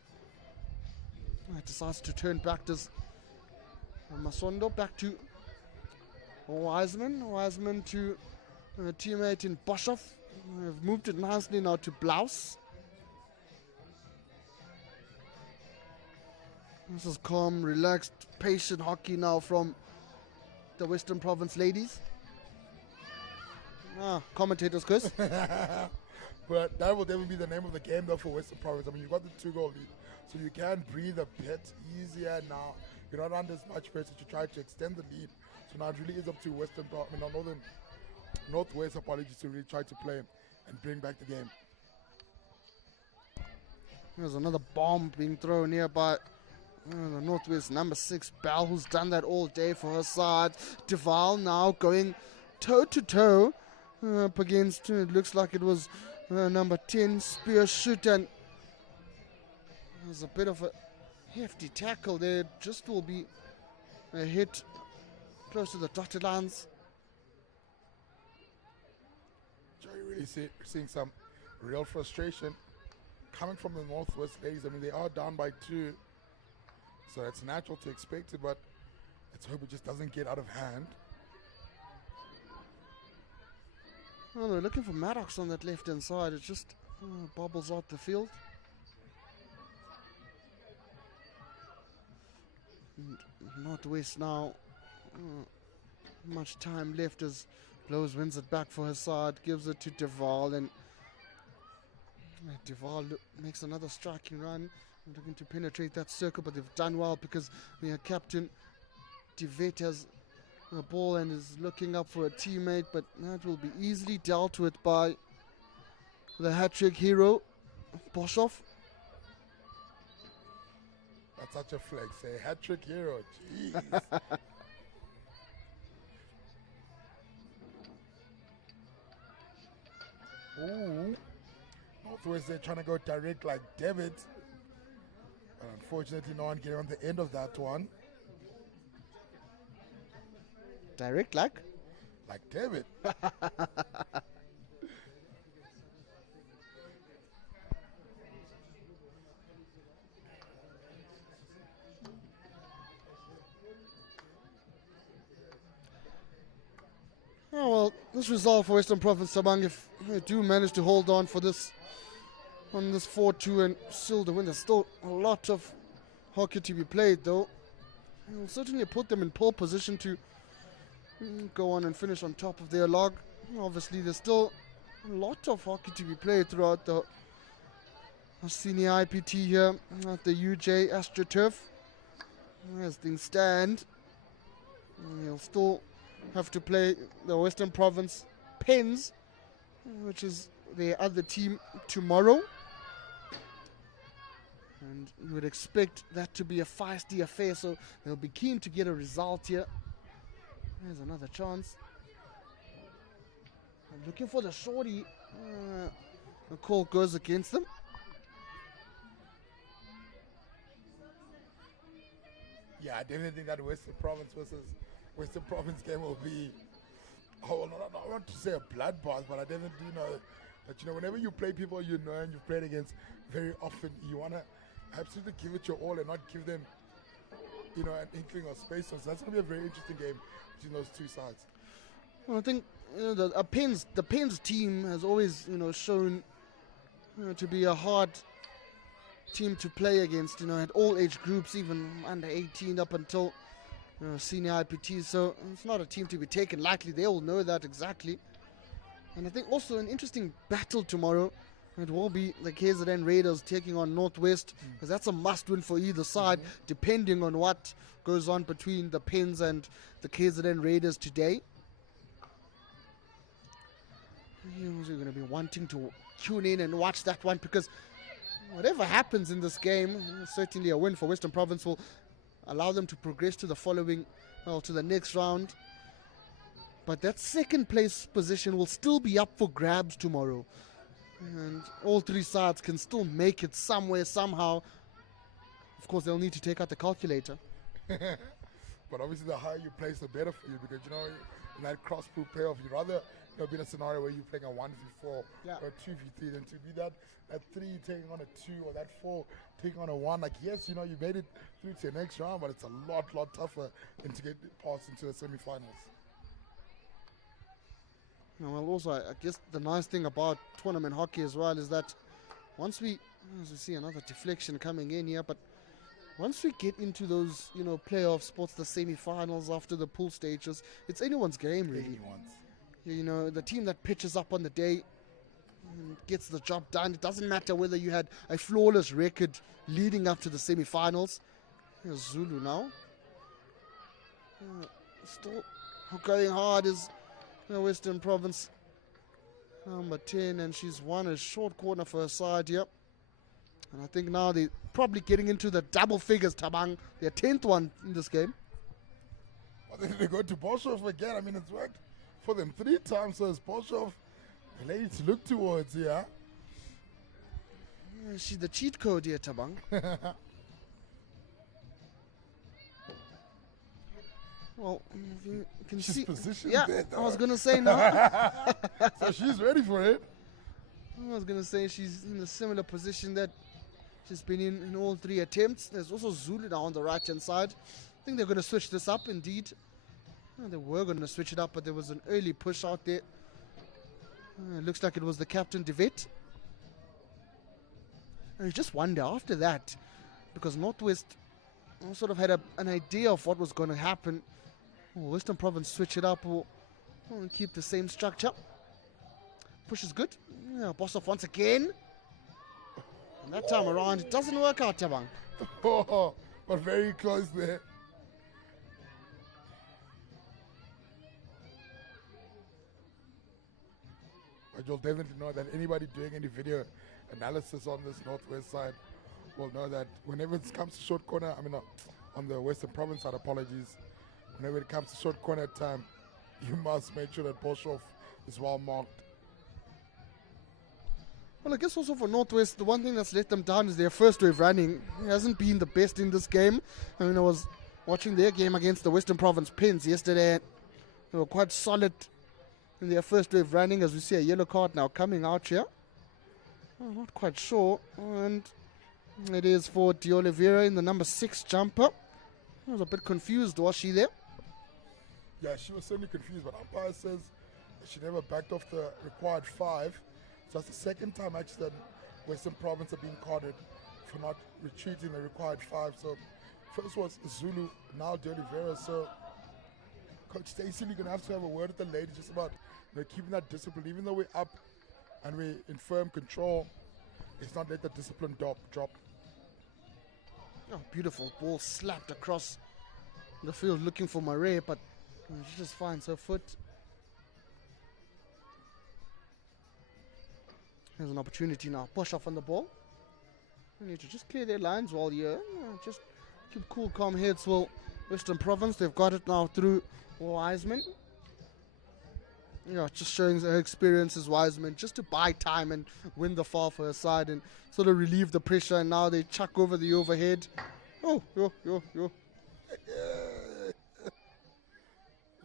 Decides to turn back this Masondo back to Wiseman. Wiseman to teammate in Boshoff. Have moved it nicely now to Blouse. This is calm, relaxed, patient hockey now from the Western Province ladies. Commentators, Chris. But that will definitely be the name of the game though for Western Province. I mean, you've got the 2-goal lead, so you can breathe a bit easier now. You're not under as much pressure to try to extend the lead. So now it really is up to Northwest, apologies, to really try to play and bring back the game. There's another bomb being thrown here by the Northwest number 6 Bell, who's done that all day for her side. Duval now going toe-to-toe up against, it looks like it was number 10 Spear Shoot, and there's a bit of a hefty tackle there. Just will be a hit close to the dotted lines. Joey really seeing some real frustration coming from the Northwest ladies, I mean, they are down by 2. So it's natural to expect it, but let's hope it just doesn't get out of hand. Well, they're looking for Maddox on that left-hand side. It just bobbles out the field. And Northwest now, much time left as Blows wins it back for his side, gives it to Duval, and Duval makes another striking run, looking to penetrate that circle, but they've done well because their captain DeVet has the ball and is looking up for a teammate, but that will be easily dealt with by the hat-trick hero, Boshoff. That's such a flex, a hat-trick hero, jeez. Ooh. Northwest, they're trying to go direct like David. But unfortunately, no one getting on the end of that one. Direct like? Like David. Oh, well, this result for Western Province Sabang, if they do manage to hold on for this, on this 4-2 and still to win, there's still a lot of hockey to be played, though. It will certainly put them in pole position to go on and finish on top of their log. Obviously, there's still a lot of hockey to be played throughout the Senior IPT here at the UJ AstroTurf. As things stand, they'll still have to play the Western Province Pens, which is their other team, tomorrow. And you would expect that to be a feisty affair, so they'll be keen to get a result here. There's another chance. I'm looking for the shorty. The call goes against them. Yeah, I definitely think that Western Province versus Western Province game will be, I don't want to say a bloodbath, but I definitely do know that, whenever you play people you know and you've played against very often, you want to absolutely give it your all and not give them, an inkling or space. So that's going to be a very interesting game between those two sides. Well, I think the Pens team has always, shown to be a hard team to play against, at all age groups, even under 18 up until Senior IPT. So it's not a team to be taken lightly. They all know that exactly. And I think also an interesting battle tomorrow. It will be the KZN Raiders taking on Northwest, because that's a must-win for either side, depending on what goes on between the Pens and the KZN Raiders today. You're going to be wanting to tune in and watch that one, because whatever happens in this game, certainly a win for Western Province will allow them to progress to the to the next round. But that second place position will still be up for grabs tomorrow. And all three sides can still make it somewhere, somehow. Of course, they'll need to take out the calculator. But obviously, the higher you place, the better for you, because, in that cross-pool playoff, you'd rather be in a scenario where you're playing a 1v4 or a 2v3 than to be that 3 taking on a 2 or that 4 taking on a 1. Like, yes, you made it through to the next round, but it's a lot tougher than to get past into the semi-finals. Well, also, I guess the nice thing about tournament hockey as well is that once we see another deflection coming in here, but once we get into those, playoff spots, the semi-finals after the pool stages, it's anyone's game, really. Anyone's. The team that pitches up on the day gets the job done. It doesn't matter whether you had a flawless record leading up to the semi-finals. Here's Zulu now. Still going hard is Western Province number 10, and she's won a short corner for her side here. And I think now they're probably getting into the double figures, Tabang. Their 10th one in this game. But then they go to Boshoff again. I mean, it's worked for them 3 times, so it's Boshoff the lady to look towards here. She's the cheat code here, Tabang. Well, you can she's see. Positioned Yeah, there, I was going to say no. So she's ready for it. I was going to say she's in a similar position that she's been in all 3 attempts. There's also Zulu now on the right-hand side. I think they're going to switch this up, indeed. They were going to switch it up, but there was an early push out there. It looks like it was the captain, DeVet. And you just wonder after that, because Northwest sort of had an idea of what was going to happen. Will Western Province switch it up or keep the same structure? Push is good. Yeah, Boshoff once again. And that time around, it doesn't work out, Tabang. Oh, but very close there. But you'll definitely know that anybody doing any video analysis on this Northwest side will know that whenever it comes to short corner, on the Western Province side, apologies, whenever it comes to short corner time, you must make sure that Boshoff is well marked. Well, I guess also for Northwest, the one thing that's let them down is their first wave running. It hasn't been the best in this game. I was watching their game against the Western Province Pins yesterday. They were quite solid in their first wave running, as we see a yellow card now coming out here. I'm not quite sure. And it is for D'Oliveira in the number 6 jumper. I was a bit confused, was she there? Yeah, she was certainly confused, but umpire says that she never backed off the required 5. So that's the second time actually that Western Province have been carded for not retreating the required 5. So first was Zulu, now D'Oliveira. So Coach Stacey, you're going to have a word with the ladies just about keeping that discipline. Even though we're up and we're in firm control, let's not let the discipline drop. Oh, beautiful ball slapped across the field looking for Murray, but she just finds her foot. There's an opportunity now. Push off on the ball. We need to just clear their lines while you're just keep cool, calm heads. Well, Western Province, they've got it now through Wiseman. Just showing her experience as Wiseman, just to buy time and win the foul for her side and sort of relieve the pressure. And now they chuck over the overhead. Oh, yo.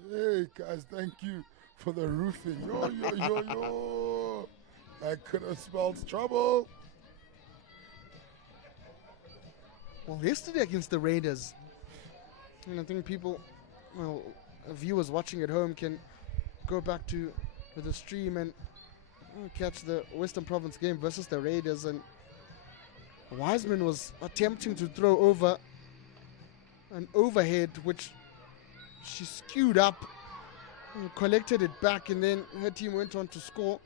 Hey, guys, thank you for the roofing. Yo. That could have spelled trouble. Well, yesterday against the Raiders, and I think viewers watching at home can go back to the stream and catch the Western Province game versus the Raiders, and Wiseman was attempting to throw over an overhead which she skewed up and collected it back, and then her team went on to score.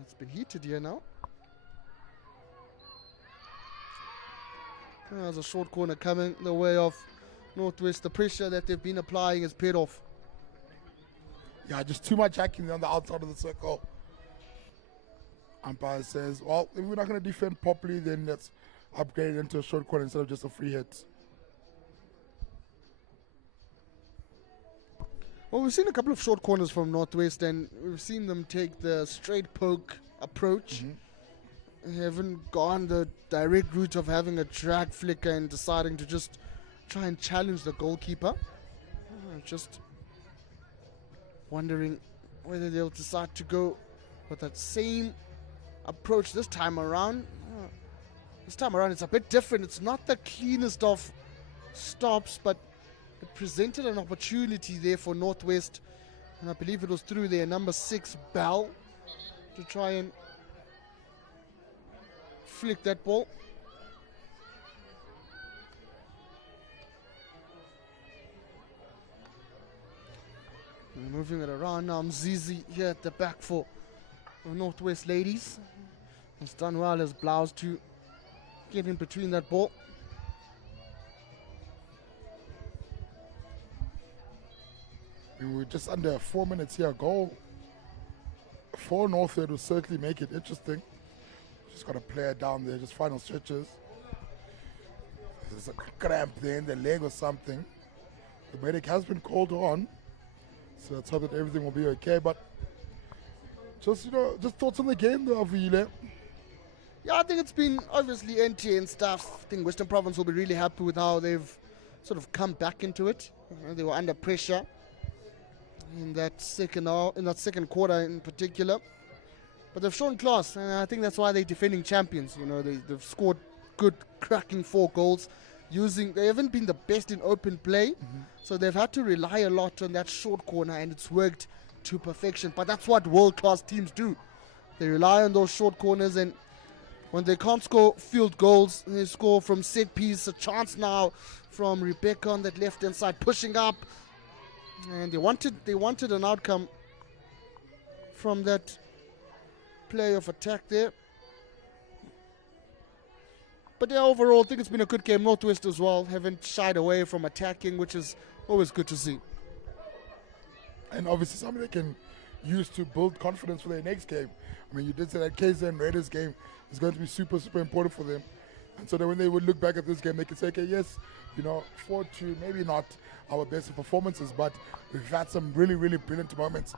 It's been heated here now. There's a short corner coming the way of Northwest. The pressure that they've been applying has paid off. Yeah, just too much hacking on the outside of the circle. Umpire says, well, if we're not going to defend properly, then let's upgrade it into a short corner instead of just a free hit. Well, we've seen a couple of short corners from Northwest, and we've seen them take the straight poke approach. They haven't gone the direct route of having a drag flicker and deciding to just try and challenge the goalkeeper. Just wondering whether they'll decide to go with that same approach this time around. This time around it's a bit different. It's not the cleanest of stops, but it presented an opportunity there for Northwest, and I believe it was through their number 6 Bell to try and flick that ball. And moving it around now, Mzizi here at the back for the Northwest ladies. It's done well as Blouse to get in between that ball. We're just under 4 minutes here. Goal for Northwest will certainly make it interesting. Just got a player down there, just final stretches. There's a cramp there in the leg or something. The medic has been called on, so let's hope that everything will be okay. But just thoughts on the game though, Avile. Yeah, I think it's been obviously end-to-end stuff. I think Western Province will be really happy with how they've sort of come back into it. They were under pressure. in that second quarter in particular. But they've shown class, and I think that's why they're defending champions. You know, they've scored good, cracking 4 goals. They haven't been the best in open play, so they've had to rely a lot on that short corner, and it's worked to perfection. But that's what world-class teams do. They rely on those short corners, and when they can't score field goals, they score from set piece. A chance now from Rebecca on that left-hand side, pushing up, and they wanted an outcome from that play of attack there. But yeah, overall, I think it's been a good game. Northwest as well haven't shied away from attacking, which is always good to see. And obviously something they can use to build confidence for their next game. I mean, you did say that KZN Raiders game is going to be super, super important for them. And so that when they would look back at this game, they can say, okay, yes, 4-2, maybe not our best performances, but we've had some really, really brilliant moments.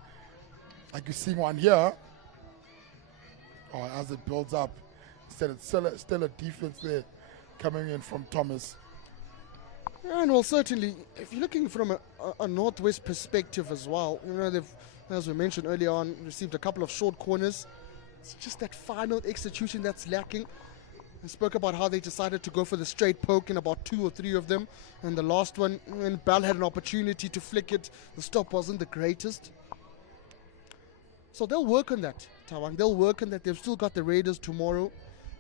Like you're seeing one here. As it builds up, still a defense there coming in from Thomas. Yeah, and well, certainly, if you're looking from a Northwest perspective as well, they've, as we mentioned earlier on, received a couple of short corners. It's just that final execution that's lacking. I spoke about how they decided to go for the straight poke in about 2 or 3 of them, and the last one, when Bell had an opportunity to flick it, the stop wasn't the greatest. So they'll work on that, Tawang. They'll work on that. They've still got the Raiders tomorrow,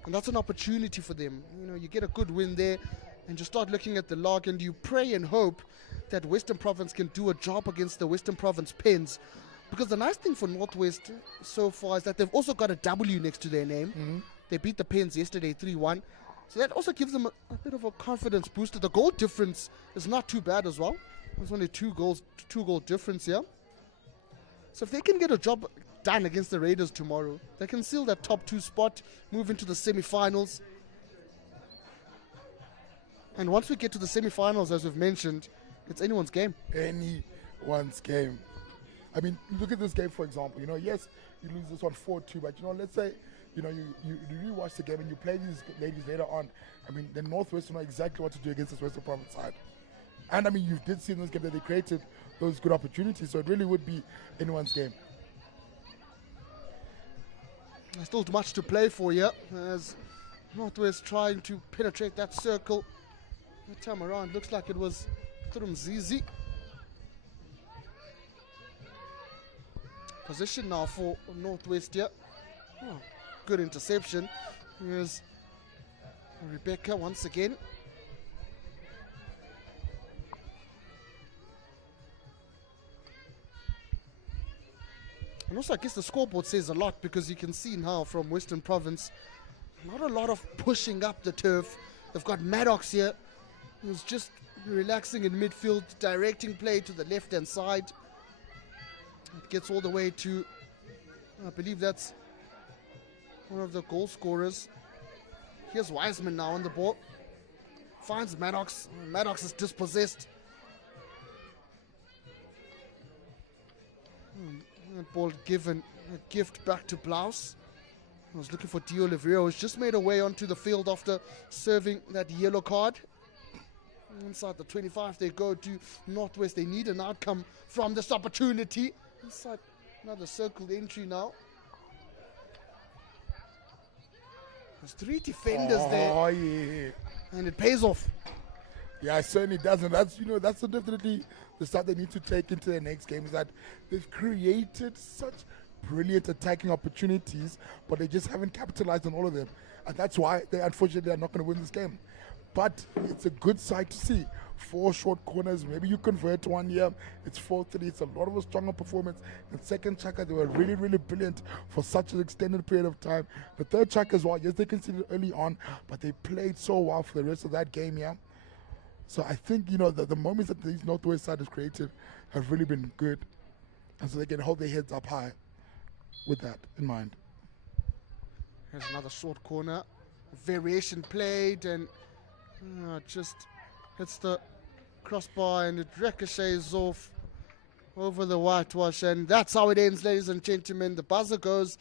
and that's an opportunity for them. You get a good win there, and you start looking at the log, and you pray and hope that Western Province can do a job against the Western Province Pens. Because the nice thing for Northwest so far is that they've also got a W next to their name. They beat the Pens yesterday 3-1. So that also gives them a bit of a confidence booster. The goal difference is not too bad as well. There's only 2-goal difference here. So if they can get a job done against the Raiders tomorrow, they can seal that top 2 spot, move into the semi-finals. And once we get to the semi-finals, as we've mentioned, it's anyone's game. Anyone's game. I mean, look at this game, for example. Yes, you lose this one 4-2, but let's say, you rewatch the game and you play these ladies later on. I mean, the Northwest know exactly what to do against this Western Province side. And I mean, you did see in this game that they created those good opportunities, so it really would be anyone's game. There's still much to play for here, as Northwest trying to penetrate that circle. That time around, looks like it was Zizi. Position now for Northwest here. Oh, good interception. Here's Rebecca once again. And also, I guess the scoreboard says a lot, because you can see now from Western Province, not a lot of pushing up the turf. They've got Maddox here, who's just relaxing in midfield, directing play to the left-hand side. It gets all the way to, I believe that's one of the goal scorers. Here's Wiseman now on the ball. Finds Maddox. Maddox is dispossessed. That ball given a gift back to Blouse. I was looking for Dio Oliveira, who's just made a way onto the field after serving that yellow card. Inside the 25 they go to Northwest. They need an outcome from this opportunity. Inside another circled entry now. There's 3 defenders there. Oh, yeah. And it pays off. Yeah, it certainly does. And that's, that's definitely the stuff they need to take into their next game, is that they've created such brilliant attacking opportunities, but they just haven't capitalized on all of them. And that's why they unfortunately are not going to win this game. But it's a good sight to see. 4 short corners, maybe you convert one here, it's 4-3, it's a lot of a stronger performance. And second chaka, they were really, really brilliant for such an extended period of time. The third chaka as well, yes, they conceded early on, but they played so well for the rest of that game here. So I think, the moments that these Northwest side has created have really been good. And so they can hold their heads up high with that in mind. Here's another short corner. Variation played, and just hits the crossbar, and it ricochets off over the whitewash. And that's how it ends, ladies and gentlemen. The buzzer goes,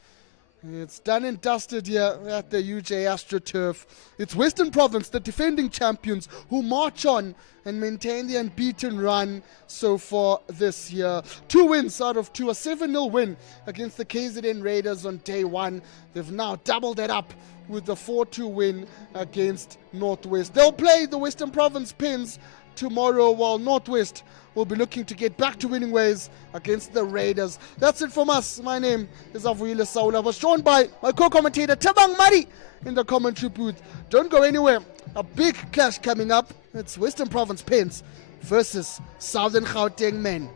It's done and dusted here at the UJ AstroTurf. It's Western Province, the defending champions, who march on and maintain the unbeaten run so far this year. 2 wins out of 2, a 7-0 win against the KZN Raiders on day 1. They've now doubled it up with the 4-2 win against Northwest. They'll play the Western Province Pens tomorrow, while Northwest will be looking to get back to winning ways against the Raiders. That's it from us. My name is Avuyile Saul. I was joined by my co-commentator Tabang Mari in the commentary booth. Don't go anywhere. A big clash coming up. It's Western Province Pens versus Southern Gauteng men.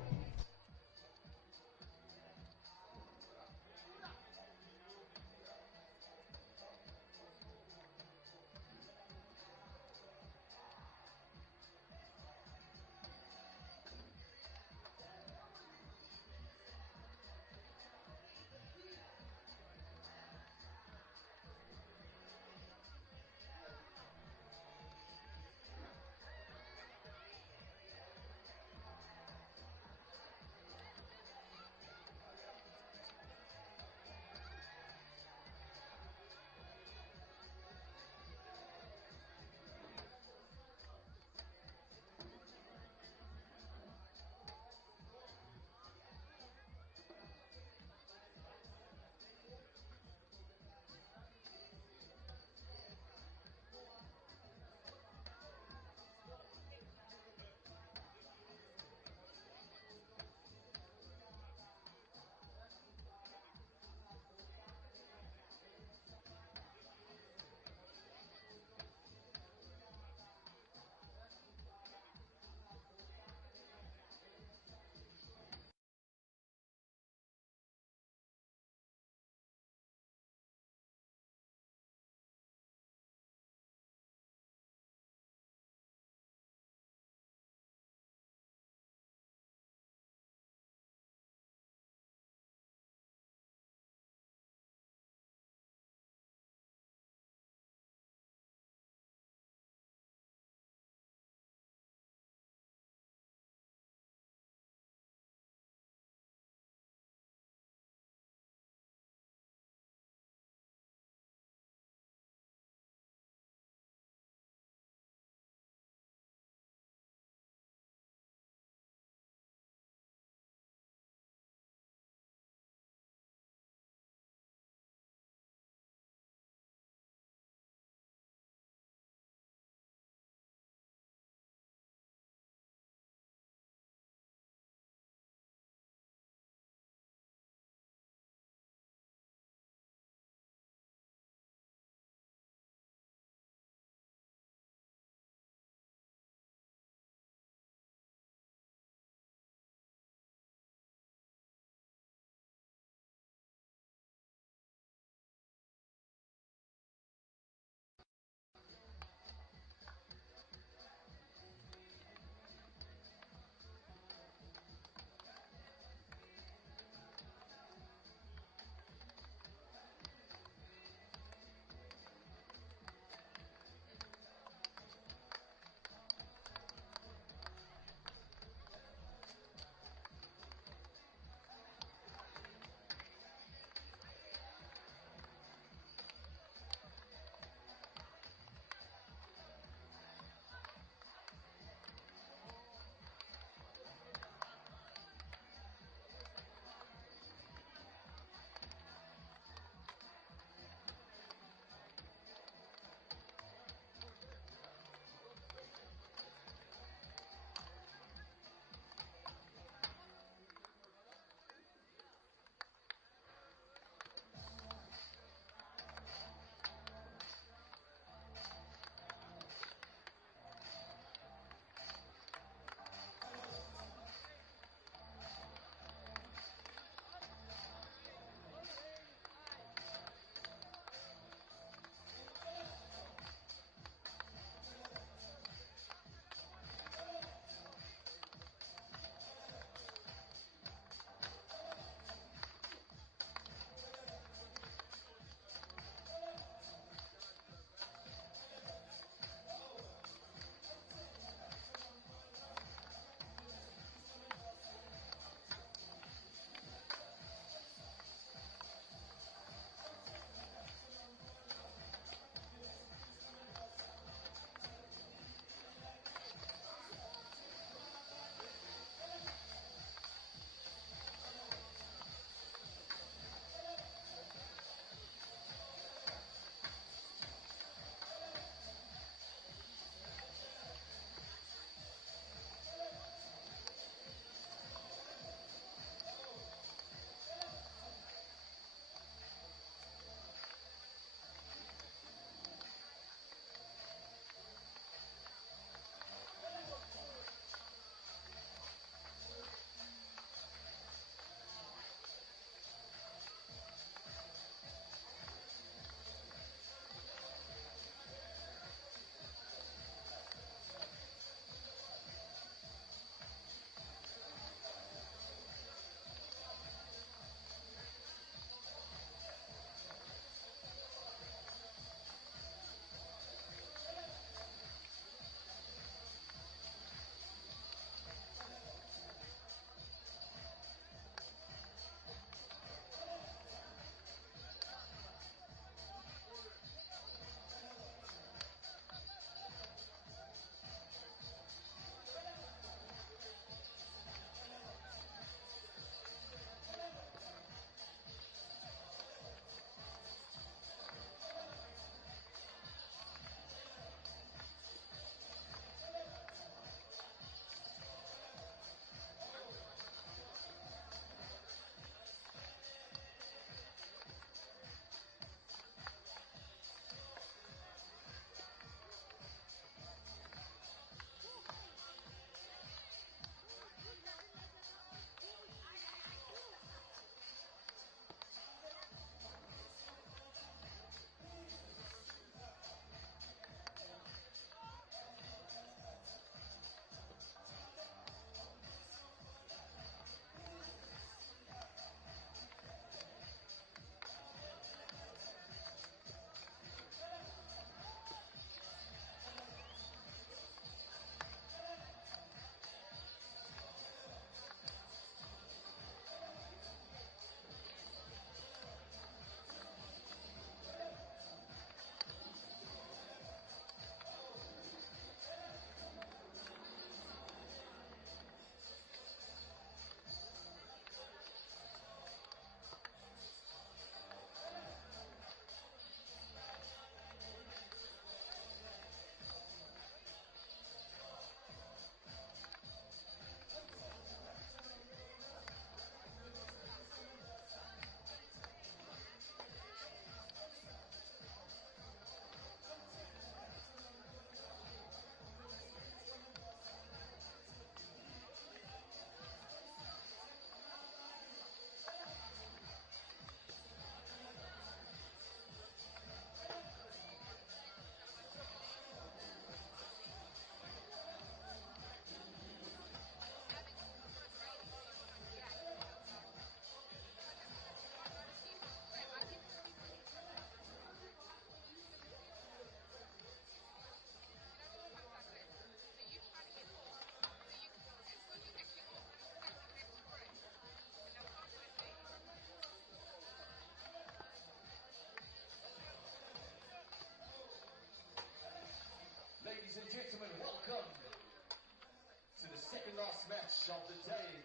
last match of the day.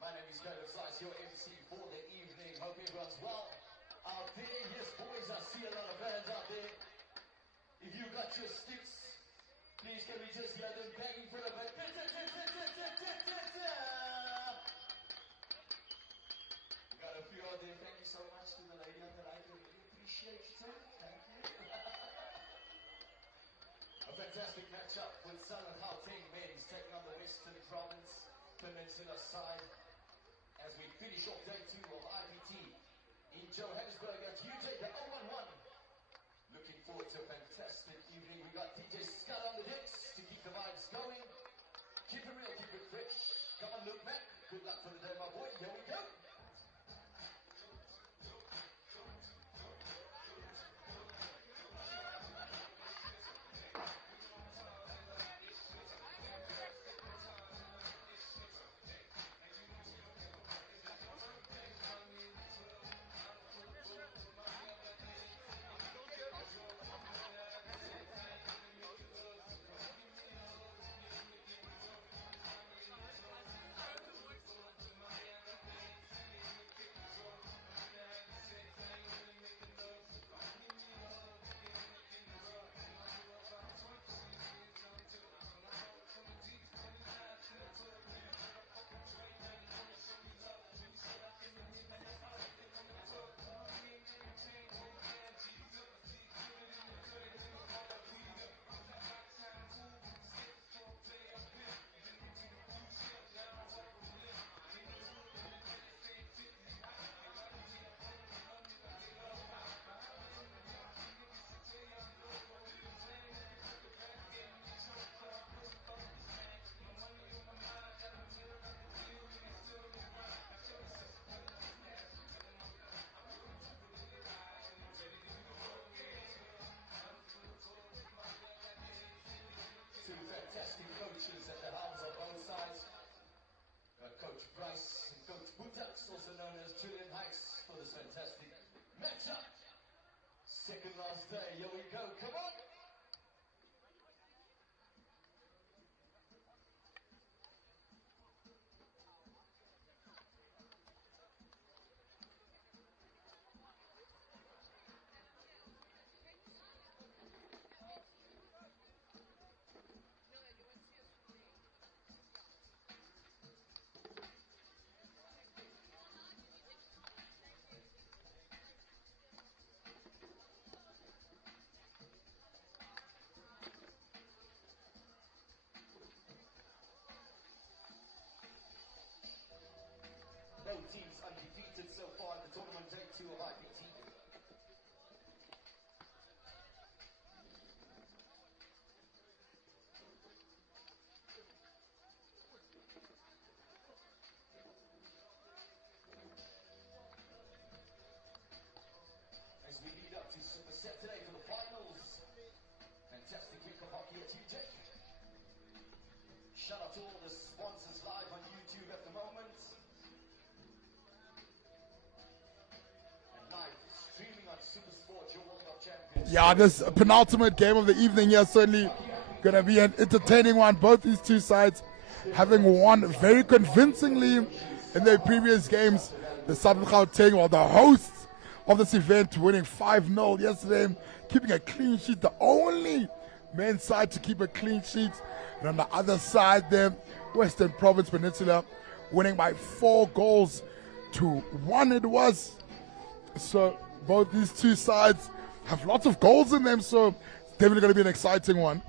My name is Caleb Slice, your MC for the evening. Hope everyone's well out there. Yes, boys, I see a lot of fans out there. If you got your sticks, please can we just hear them banging for the back? We got a few out there. Thank you so much to the lady on the right. We really appreciate you. Thank you. A fantastic matchup with Southern Gauteng men's taking on the Western Province Peninsula side as we finish off day 2 of IPT in Johannesburg at UJ, the 011. Looking forward to a fantastic evening. We got DJ Scott on the decks to keep the vibes going. Keep it real, keep it fresh. Come on, Luke Mac. Good luck for the day, my boy. Here we go. Two fantastic coaches at the helms of both sides. Coach Bryce and Coach Butax, also known as Julian Heights, for this fantastic matchup. Second last day, here we go, come on! Both teams undefeated so far in the tournament, day 2 of IPT. As we lead up to Super Saturday for the finals. Fantastic week of hockey at UJ. Shout out to all the sponsors live on YouTube at the moment. Live streaming on SuperSport, your World Cup champions. Yeah, this penultimate game of the evening here certainly going to be an entertaining one. Both these two sides having won very convincingly in their previous games. The Southern Gauteng, or the hosts of this event, winning 5-0 yesterday, keeping a clean sheet, the only men's side to keep a clean sheet. And on the other side there, Western Province Peninsula winning by 4-1 it was. So both these two sides have lots of goals in them, so it's definitely going to be an exciting one.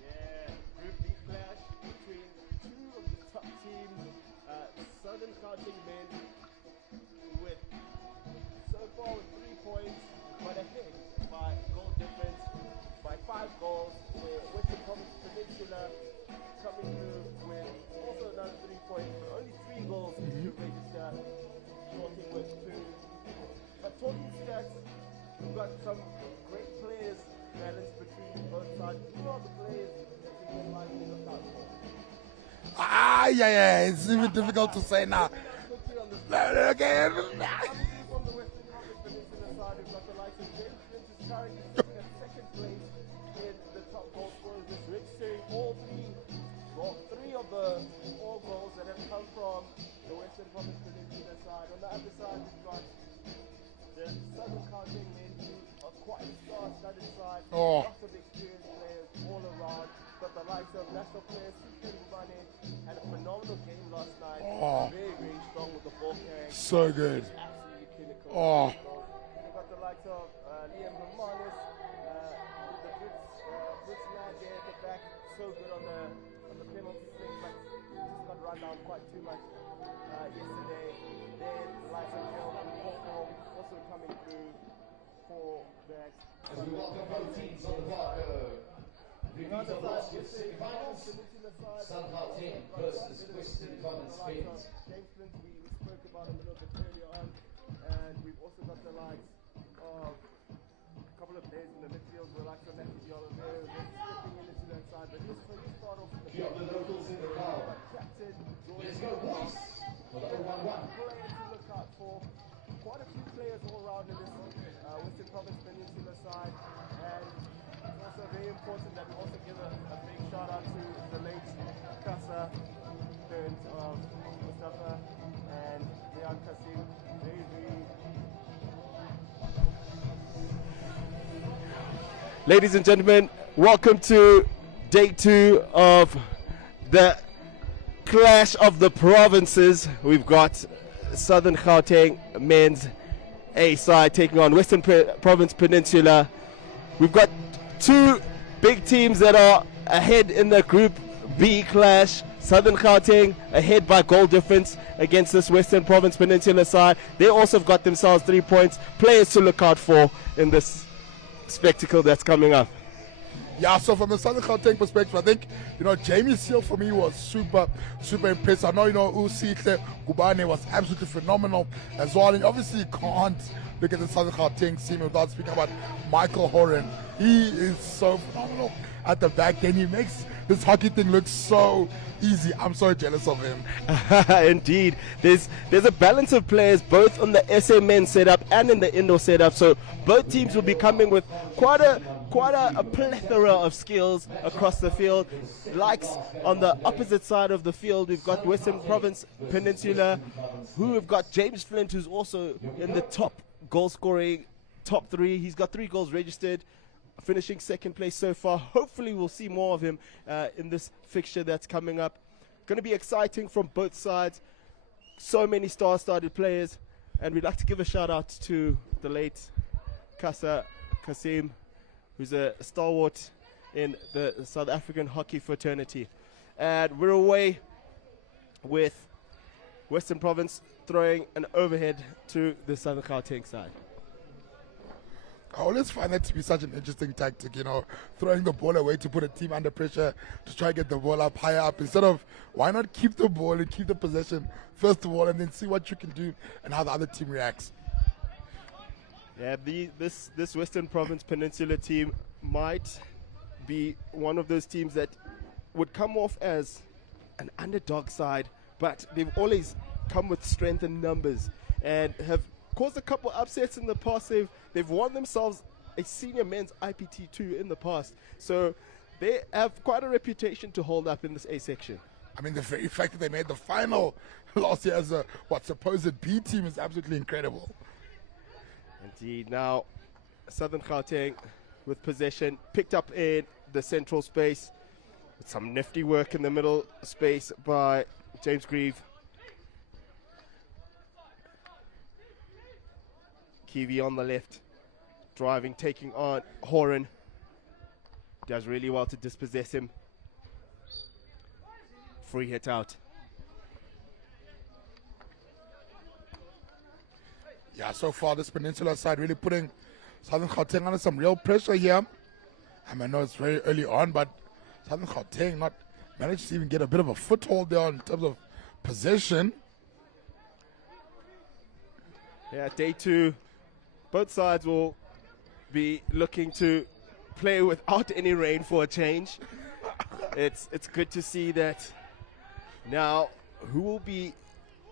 Yeah, Group B clash between two of the top teams, Southern Gauteng men with so far with 3 points, but ahead by goal difference by 5 goals. Western Province Peninsula coming through with also another 3 points, but only 3 goals to register, talking with 2. But talking stats, we've got some great players balanced between both sides. Who are the players that you would like to look out for? Yeah, it's even difficult to say now. Quickly on this Okay. Obviously from the Western Province Peninsula side, we've got the likes of James Flint, who's currently sitting at 2nd place in the top goal scorers, just registering all 3 of the 4 goals that have come from the Western Province Peninsula side. On the other side, we've got the Southern Gauteng men who are quite a star-studded side. Oh. Lots of experienced players all around. Got the likes of national players Ngubane had a phenomenal game last night. Oh. Very, very strong with the ball carrying. So good. Absolutely clinical. Oh. We've got the likes of Liam Romanis, the Brits lad there at the back. So good on the penalty thing, but just got run down quite too much yesterday. Then the likes of Gerald and Coco also coming through for that. As we welcome both teams on the clock. Repeat of last year's semi-finals. Southern Gauteng versus Western Province Men's. James Flint, we spoke about him a little bit earlier on, and we've also got the likes of a couple of players in the midfield, the likes of Matthew Oliveira, stepping into that side. But let's start off with The other locals in the crowd. captain. Let's go, boys. For the 0-1-1. Players to look out for. Quite a few players all around in this Western Province Peninsula side, and it's also very important that we also give a big shout out to the late Kasa, parents of Mustafa and Leon Kasim. Very, very. Ladies and gentlemen, welcome to day 2 of the Clash of the Provinces. We've got Southern Gauteng men's A side taking on Western Province Peninsula. We've got 2 big teams that are ahead in the Group B clash. Southern Gauteng ahead by goal difference against this Western Province Peninsula side. They also have got themselves 3 points. Players to look out for in this spectacle that's coming up. Yeah, so from a Southern Gauteng perspective, I think, Jamie Seal for me was super impressive. I know, Usihle Ngubane was absolutely phenomenal as well. And obviously you can't look at the Southern Gauteng team without speaking about Michael Horan. He is so phenomenal at the back end. He makes this hockey thing look so easy. I'm so jealous of him. Indeed. There's a balance of players both on the SA men's setup and in the indoor setup. So both teams will be coming with quite a plethora of skills across the field. Likes on the opposite side of the field, we've got Western Province Peninsula, who have got James Flint, who's also in the top goal scoring, top 3. He's got 3 goals registered, finishing second place so far. Hopefully we'll see more of him in this fixture that's coming up. Going to be exciting from both sides. So many star-studded players, and we'd like to give a shout out to the late Kasa Kasim, who's a stalwart in the South African hockey fraternity. And we're away with Western Province throwing an overhead to the Southern Gauteng side. I always find that to be such an interesting tactic, throwing the ball away to put a team under pressure to try to get the ball up, higher up, instead of why not keep the ball and keep the possession first of all and then see what you can do and how the other team reacts. Yeah, this Western Province Peninsula team might be one of those teams that would come off as an underdog side, but they've always come with strength in numbers and have caused a couple upsets in the past. They've won themselves a senior men's IPT2 in the past, so they have quite a reputation to hold up in this A section. I mean, the very fact that they made the final last year as a supposed B team is absolutely incredible. Indeed. Now Southern Gauteng with possession, picked up in the central space with some nifty work in the middle space by James Grieve. Kiwi on the left, driving, taking on Horan. Does really well to dispossess him. Free hit out. Yeah, so far this Peninsula side really putting Southern Gauteng under some real pressure here. I know it's very early on, but Southern Gauteng not managed to even get a bit of a foothold there in terms of possession. Yeah, day 2, both sides will be looking to play without any rain for a change. It's good to see that. Now, who will be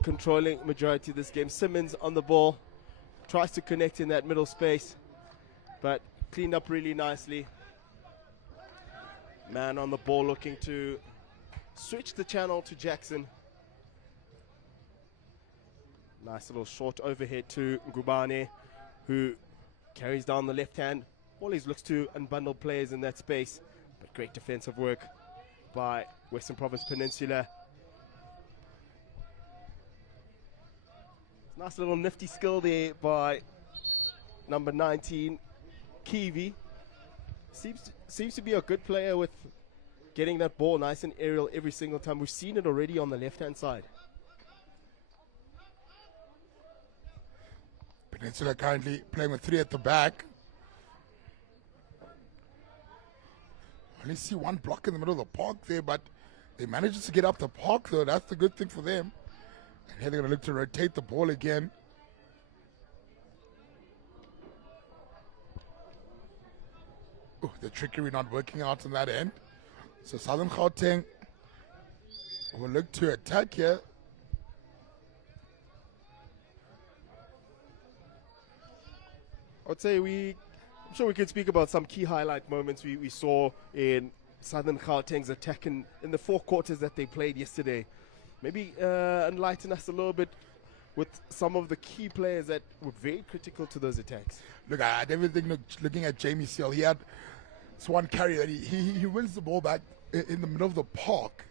controlling majority of this game? Simmons on the ball, tries to connect in that middle space, but cleaned up really nicely. Man on the ball looking to switch the channel to Jackson. Nice little short overhead to Ngubane, who carries down the left hand. Always looks to unbundle players in that space, but great defensive work by Western Province Peninsula. Nice little nifty skill there by number 19, Kiwi. Seems to be a good player with getting that ball nice and aerial every single time. We've seen it already on the left-hand side. Peninsula currently playing with 3 at the back. Only see one block in the middle of the park there, but they managed to get up the park though. That's the good thing for them. And here they're going to look to rotate the ball again. Oh, the trickery not working out on that end. So Southern Gauteng will look to attack here. I'd say I'm sure we can speak about some key highlight moments we saw in Southern Gauteng's attack in the 4 quarters that they played yesterday. Maybe enlighten us a little bit with some of the key players that were very critical to those attacks. Look, I had everything looking at Jamie Seal. He had this one carry that he wins the ball back in the middle of the park.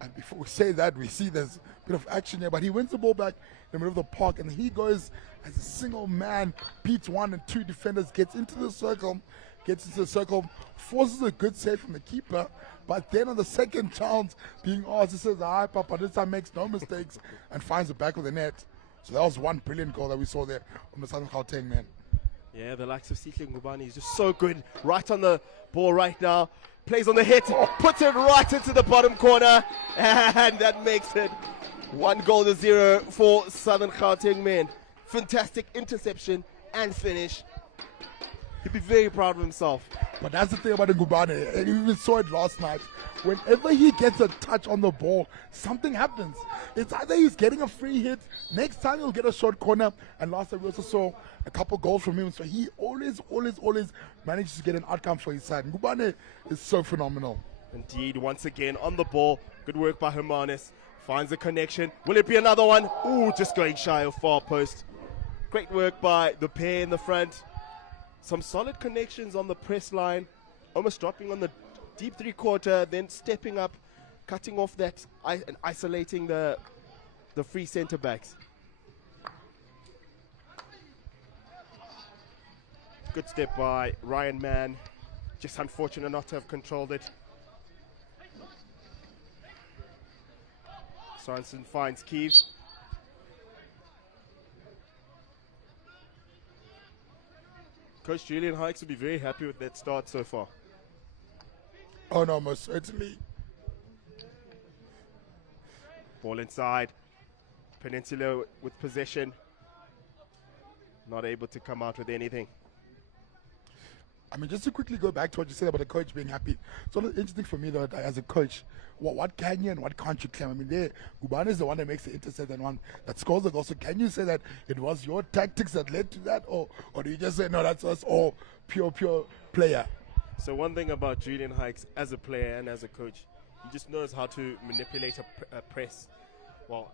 And before we say that, we see there's a bit of action here, but he wins the ball back in the middle of the park, and he goes as a single man, beats 1 and 2 defenders, gets into the circle, forces a good save from the keeper, but then on the second chance, being asked, he says, "Hi, Papa, this time makes no mistakes," and finds the back of the net. So that was one brilliant goal that we saw there from the Southern Gauteng man. Yeah, the likes of Sihle Ngubane is just so good. Right on the ball right now. Plays on the hit, puts it right into the bottom corner, and that makes it 1-0 for Southern Gauteng men. Fantastic interception and finish. He'd be very proud of himself. But that's the thing about Ngubane, and you even saw it last night. Whenever he gets a touch on the ball, something happens. It's either he's getting a free hit, next time he'll get a short corner, and last time we also saw a couple goals from him. So he always manages to get an outcome for his side. Ngubane is so phenomenal. Indeed, once again on the ball. Good work by Hermanus. Finds the connection. Will it be another one? Ooh, just going shy of far post. Great work by the pair in the front. Some solid connections on the press line. Almost dropping on the deep 3-quarter, then stepping up, cutting off that and isolating the free centre backs. Good step by Ryan Mann. Just unfortunate not to have controlled it. Sorensen finds Keeve. Coach Julian Hikes will be very happy with that start so far. Oh no, most certainly. Ball inside. Peninsula with possession. Not able to come out with anything. I mean, just to quickly go back to what you said about the coach being happy. It's always interesting for me though, as a coach, what can you and what can't you claim? I mean, Ngubane is the one that makes the intercept and one that scores the goal. So can you say that it was your tactics that led to that, or do you just say no, that's us all pure player? So one thing about Julian Hikes as a player and as a coach, he just knows how to manipulate a press, a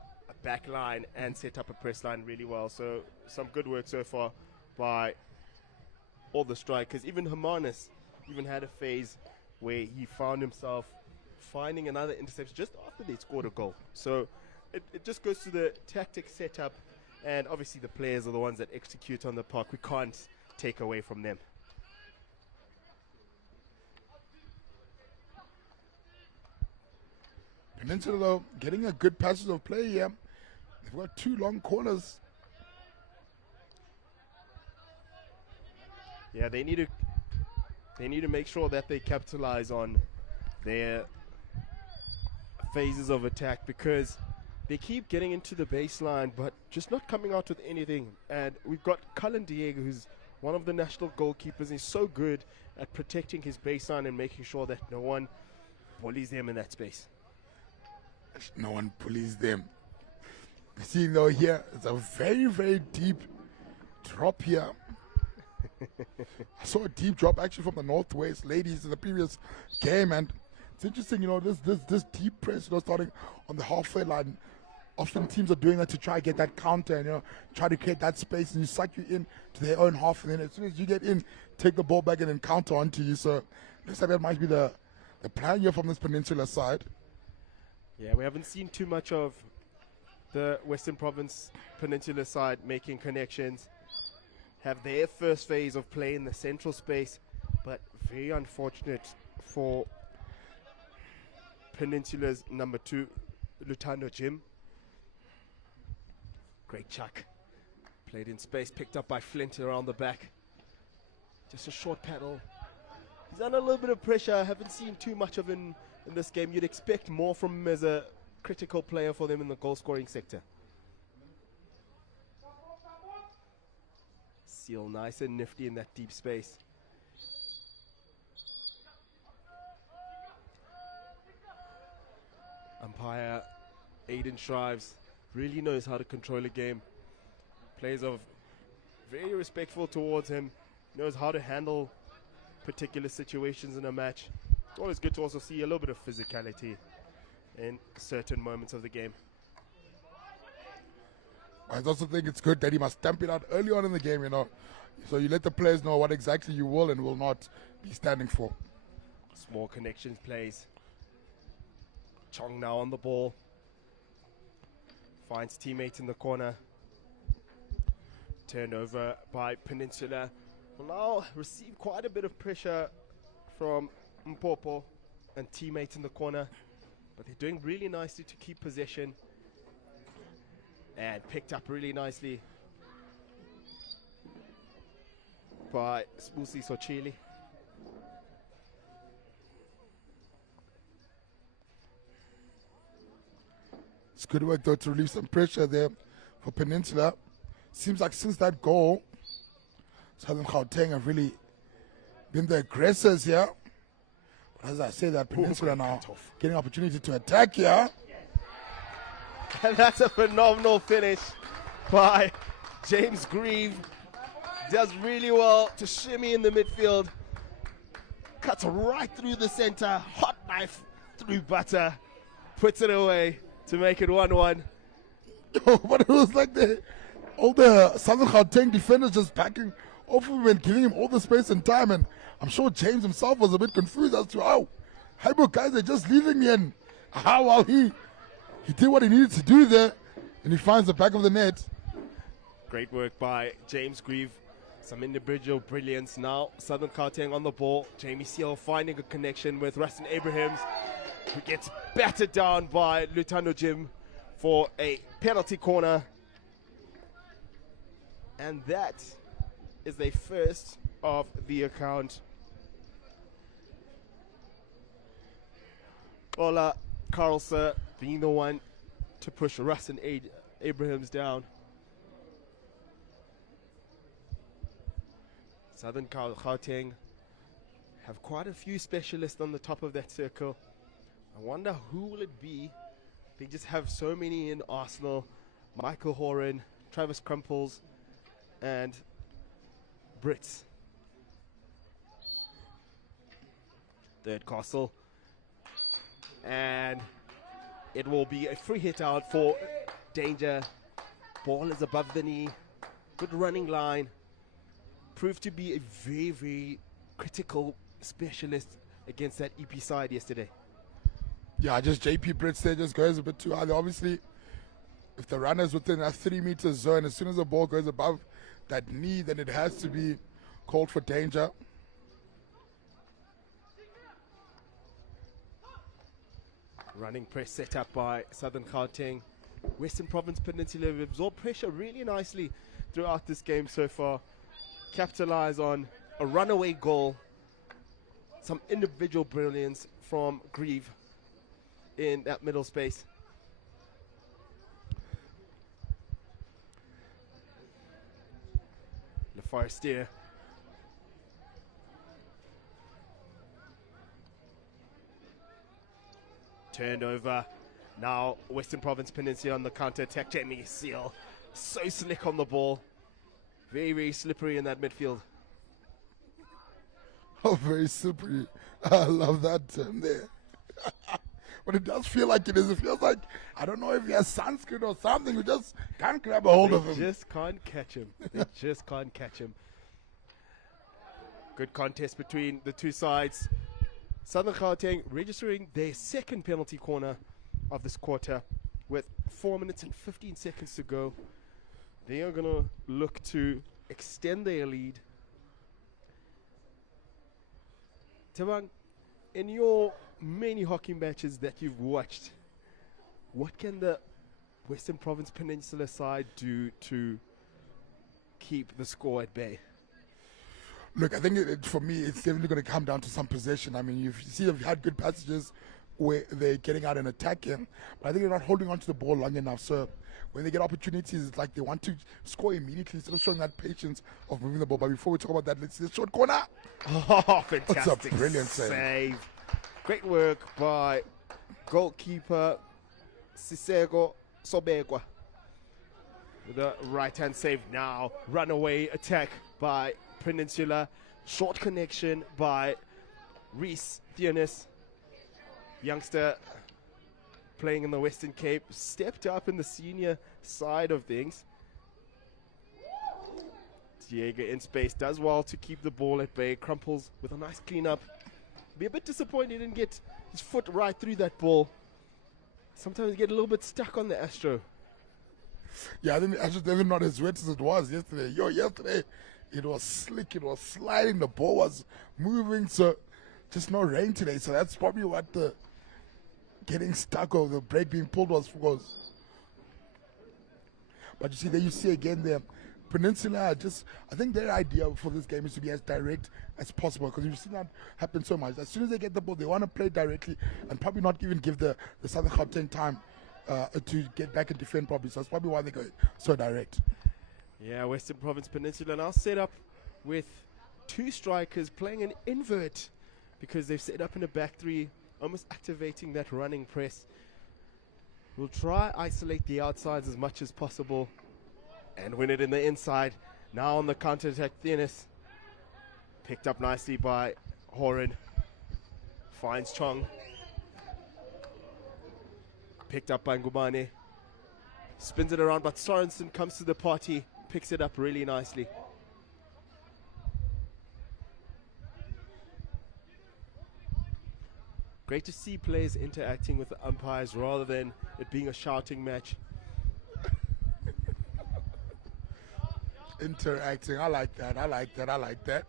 back line, and set up a press line really well. So some good work so far by all the strikers. Even Hermanus even had a phase where he found himself finding another interception just after they scored a goal. So it just goes to the tactic setup, and obviously the players are the ones that execute on the park. We can't take away from them. Peninsula though, getting a good passage of play here. They've got 2 long corners. Yeah, they need to make sure that they capitalize on their phases of attack, because they keep getting into the baseline but just not coming out with anything. And we've got Cullen Diego, who's one of the national goalkeepers. He's so good at protecting his baseline and making sure that no one bullies them in that space. No one bullies them. Seeing though here, it's a very deep drop here. I saw a deep drop actually from the Northwest ladies in the previous game, and it's interesting, this deep press, starting on the halfway line. Often teams are doing that to try to get that counter and, try to create that space and you suck you in to their own half. And then as soon as you get in, take the ball back and then counter onto you. So looks like that might be the plan here from this Peninsula side. Yeah, we haven't seen too much of the Western Province Peninsula side making connections. Have their first phase of play in the central space, but very unfortunate for Peninsula's number 2, Lutando Jim. Great chuck. Played in space, picked up by Flint around the back. Just a short paddle. He's under a little bit of pressure. I haven't seen too much of him in this game. You'd expect more from him as a critical player for them in the goal-scoring sector. Seal nice and nifty in that deep space. Umpire Aiden Shrives really knows how to control a game. Players are very respectful towards him. Knows how to handle particular situations in a match. It's always good to also see a little bit of physicality in certain moments of the game. I also think it's good that he must stamp it out early on in the game, So you let the players know what exactly you will and will not be standing for. Small connections plays. Chong now on the ball. Finds teammates in the corner. Turned over by Peninsula. Will now receive quite a bit of pressure from Mpopo and teammates in the corner. But they're doing really nicely to keep possession. And picked up really nicely by Spusi Sochili. It's good work, though, to relieve some pressure there for Peninsula. Seems like since that goal, Southern Gauteng have really been the aggressors here. But as I say, that Peninsula now getting opportunity to attack here. And that's a phenomenal finish by James Grieve. Does really well to shimmy in the midfield. Cuts right through the center. Hot knife through butter. Puts it away to make it 1-1. But it was like all the Southern Gauteng defenders just backing off of him and giving him all the space and time. And I'm sure James himself was a bit confused as to how guys are just leaving me and how he did what he needed to do there, and he finds the back of the net. Great work by James Grieve. Some individual brilliance now. Southern Gauteng on the ball. Jamie Seal finding a connection with Rustin Abrahams, who gets battered down by Lutando Jim for a penalty corner. And that is the first of the account. Ola Carlser being the one to push Rustin Abrahams down. Southern Gauteng have quite a few specialists on the top of that circle. I wonder who will it be. They just have so many in Arsenal. Michael Horan, Travis Crumples, and Brits. Third Castle. And it will be a free hit out for Danger. Ball is above the knee. Good running line. Proved to be a very, very critical specialist against that EP side yesterday. Yeah, just JP Brits there just goes a bit too high. Obviously, if the runner's within a 3 meter zone, as soon as the ball goes above that knee, then it has to be called for danger. Running press set up by Southern Gauteng. Western Province Peninsula have absorbed pressure really nicely throughout this game so far. Capitalize on a runaway goal. Some individual brilliance from Grieve in that middle space. Le Forestier. Turned over. Now Western Province Peninsula on the counter attack. Jamie Seal so slick on the ball. Very, very slippery in that midfield. Oh, very slippery. I love that term there. But it does feel like it is. It feels like, I don't know if he has sunscreen or something. We just can't grab a hold of him. Just can't catch him. They just can't catch him. Good contest between the two sides. Southern Gauteng registering their second penalty corner of this quarter with 4 minutes and 15 seconds to go. They are going to look to extend their lead. Tabang, in your many hockey matches that you've watched, what can the Western Province Peninsula side do to keep the score at bay? Look, I think for me, it's definitely going to come down to some possession. I mean, you see they've had good passages where they're getting out and attacking, but I think they're not holding on to the ball long enough. So when they get opportunities, it's like they want to score immediately instead of showing that patience of moving the ball. But before we talk about that, let's see the short corner. Oh, fantastic. That's a brilliant save. Great work by goalkeeper Sisego Sobegwa. With the right-hand save now. Runaway attack by Peninsula. Short connection by Reese Theonis. Youngster playing in the Western Cape. Stepped up in the senior side of things. Diego in space. Does well to keep the ball at bay. Crumples with a nice clean-up. Be a bit disappointed he didn't get his foot right through that ball. Sometimes get a little bit stuck on the Astro. Yeah, I think the Astro never not as wet as it was yesterday. Yesterday it was slick, it was sliding, the ball was moving, so just no rain today. So that's probably what the getting stuck or the break being pulled was. But you see, there you see again there, Peninsula I think their idea for this game is to be as direct as possible, because you've seen that happen so much. As soon as they get the ball, they want to play directly and probably not even give the Southern Gauteng time to get back and defend properly. So that's probably why they go so direct. Yeah, Western Province Peninsula now set up with two strikers playing an invert because they've set up in a back three, almost activating that running press. We'll try isolate the outsides as much as possible and win it in the inside. Now on the counter-attack, Theonis. Picked up nicely by Horan. Finds Chong. Picked up by Ngubane. Spins it around, but Sorensen comes to the party. Picks it up really nicely. Great to see players interacting with the umpires rather than it being a shouting match. Interacting, I like that.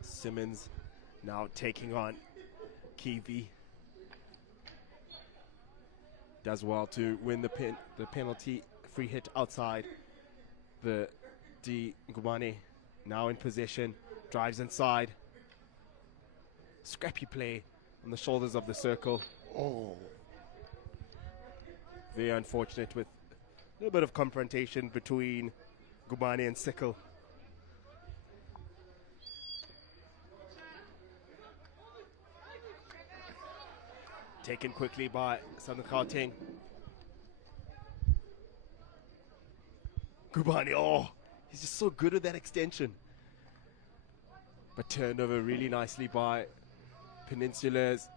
Simmons now taking on Kiwi. Does well to win the penalty. Free hit outside. The D Ngubane now in possession. Drives inside. Scrappy play on the shoulders of the circle. Oh. Very unfortunate with a little bit of confrontation between Ngubane and Sickle. Taken quickly by Southern Gauteng. Ngubane, oh, he's just so good at that extension. But turned over really nicely by Peninsula's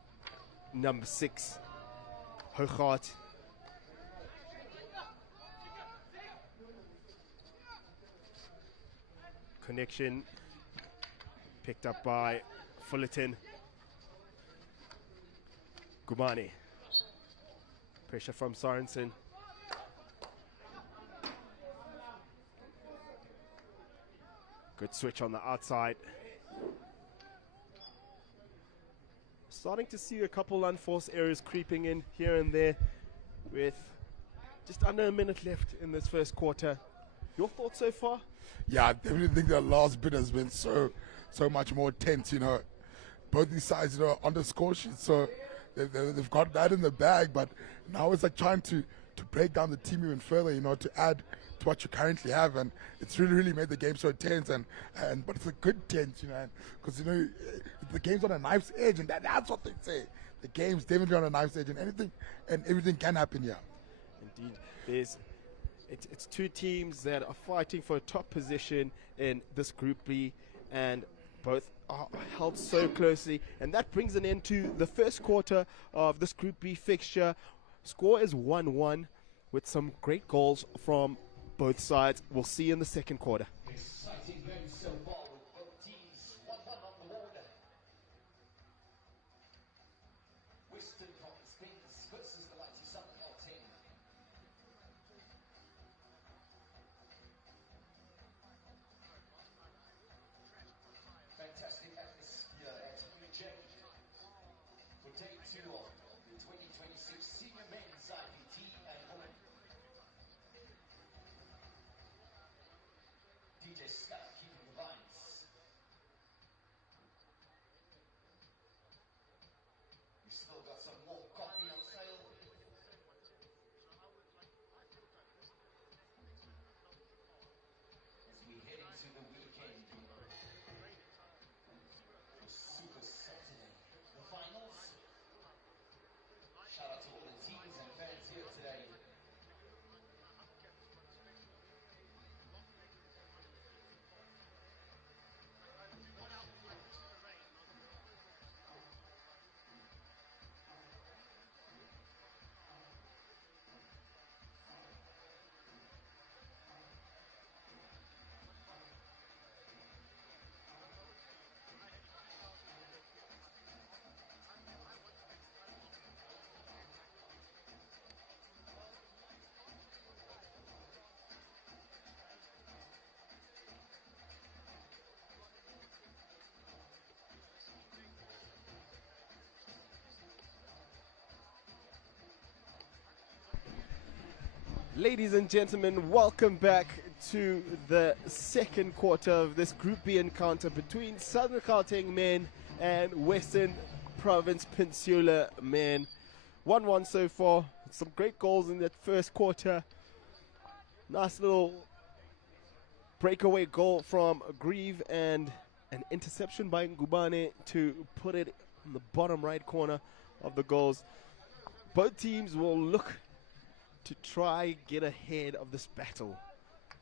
number 6, Hoogart. Connection picked up by Fullerton. Ngubane. Pressure from Sorensen. Good switch on the outside. Starting to see a couple unforced errors creeping in here and there with just under a minute left in this first quarter. Your thoughts so far? Yeah, I definitely think the last bit has been so much more tense, you know. Both these sides, you know, on the score sheet, so they've got that in the bag, but now it's like trying to break down the team even further, you know, to add to what you currently have, and it's really made the game so tense, but it's a good tense, you know, because, you know, the game's on a knife's edge, and that's what they say. The game's definitely on a knife's edge, and everything can happen here. It's two teams that are fighting for a top position in this Group B, and both are held so closely, and that brings an end to the first quarter of this Group B fixture. Score is 1-1 with some great goals from both sides. We'll see you in the second quarter. Exciting game so far with both teams 1-1 on the board. Western Province Kings versus the mighty Southern Gauteng. Fantastic atmosphere at UJ for day 2 of the 2026 Senior Men's IPT and Women. DJ Scott keeping the lines. We've still got some more coffee on sale. As we head into the weekend for Super Saturday, the finals. Shout out to all the teams and fans here today. Ladies and gentlemen, welcome back to the second quarter of this Group B encounter between Southern Gauteng men and Western Province Peninsula men. 1-1 so far. Some great goals in that first quarter. Nice little breakaway goal from Grieve and an interception by Ngubane to put it in the bottom right corner of the goals. Both teams will look to try get ahead of this battle.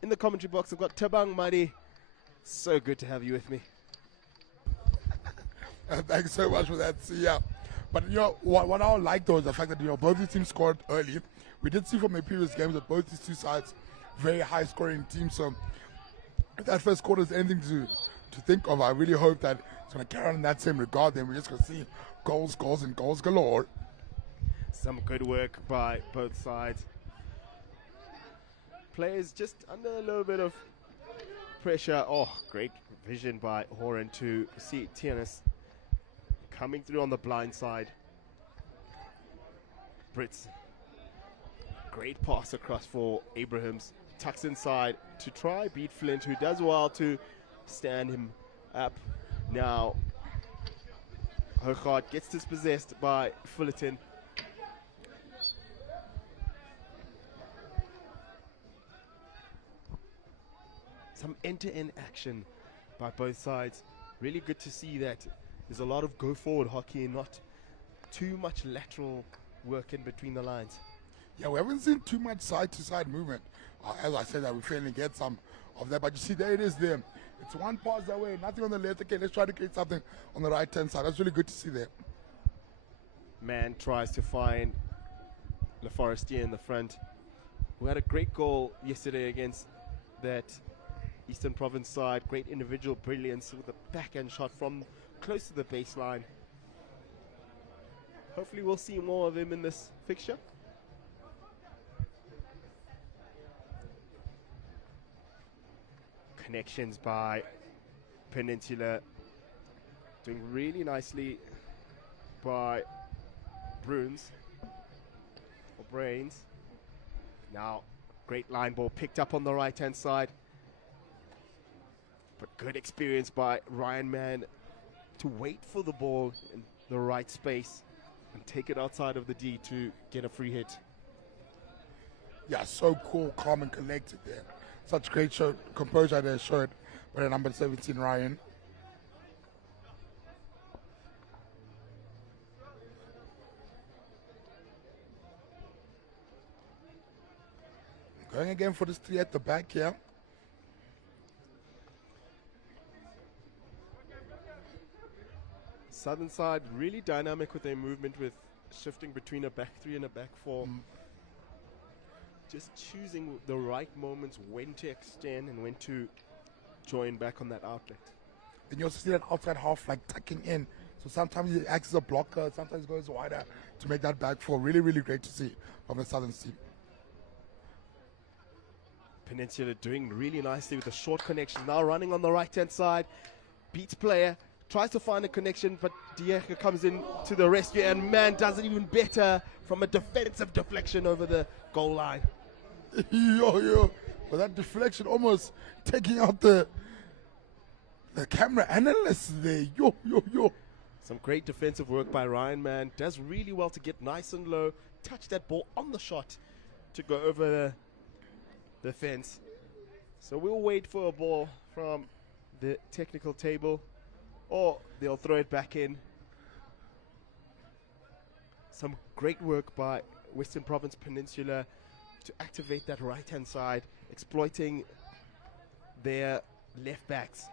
In the commentary box, I've got Tabang Madi. So good to have you with me. Thanks so much for that. So, yeah. But, what I like, though, is the fact that, both these teams scored early. We did see from the previous games that both these two sides, very high-scoring teams. So, if that first quarter is anything to think of, I really hope that it's going to carry on in that same regard. Then we're just going to see goals, and goals galore. Some good work by both sides. Players just under a little bit of pressure. Oh, great vision by Horan to see Tianis coming through on the blind side. Brits. Great pass across for Abrahams. Tucks inside to try beat Flint, who does well to stand him up. Now, Hurkard gets dispossessed by Fullerton. Some end-to-end action by both sides. Really good to see that there's a lot of go-forward hockey and not too much lateral work in between the lines. Yeah, we haven't seen too much side-to-side movement. As I said, that we finally get some of that. But you see, there it is there. It's one pass away, nothing on the left. Okay, let's try to create something on the right-hand side. That's really good to see there. Man tries to find Le Forestier in the front, who had a great goal yesterday against that Eastern Province side. Great individual brilliance with a backhand shot from close to the baseline. Hopefully we'll see more of him in this fixture. Connections by Peninsula. Doing really nicely by Bruins. Or Brains. Now, great line ball picked up on the right-hand side. But good experience by Ryan Mann to wait for the ball in the right space and take it outside of the D to get a free hit. Yeah, so cool, calm and collected there. Such great composure there showed by the number 17, Ryan. Going again for this 3 at the back here. Southern side really dynamic with their movement, with shifting between a back 3 and a back 4. Just choosing the right moments when to extend and when to join back on that outlet. Then you also see that outside half like tucking in. So sometimes he acts as a blocker, sometimes goes wider to make that back 4. Really, really great to see from the Southern team. Peninsula doing really nicely with the short connection. Now running on the right-hand side. Beats player. Tries to find a connection, but Dieka comes in to the rescue, and man does it even better from a defensive deflection over the goal line. Yo. But that deflection almost taking out the camera analyst there. Yo. Some great defensive work by Ryan, man. Does really well to get nice and low, touch that ball on the shot to go over the fence. So we'll wait for a ball from the technical table, or they'll throw it back in. Some great work by Western Province Peninsula to activate that right-hand side, exploiting their left backs.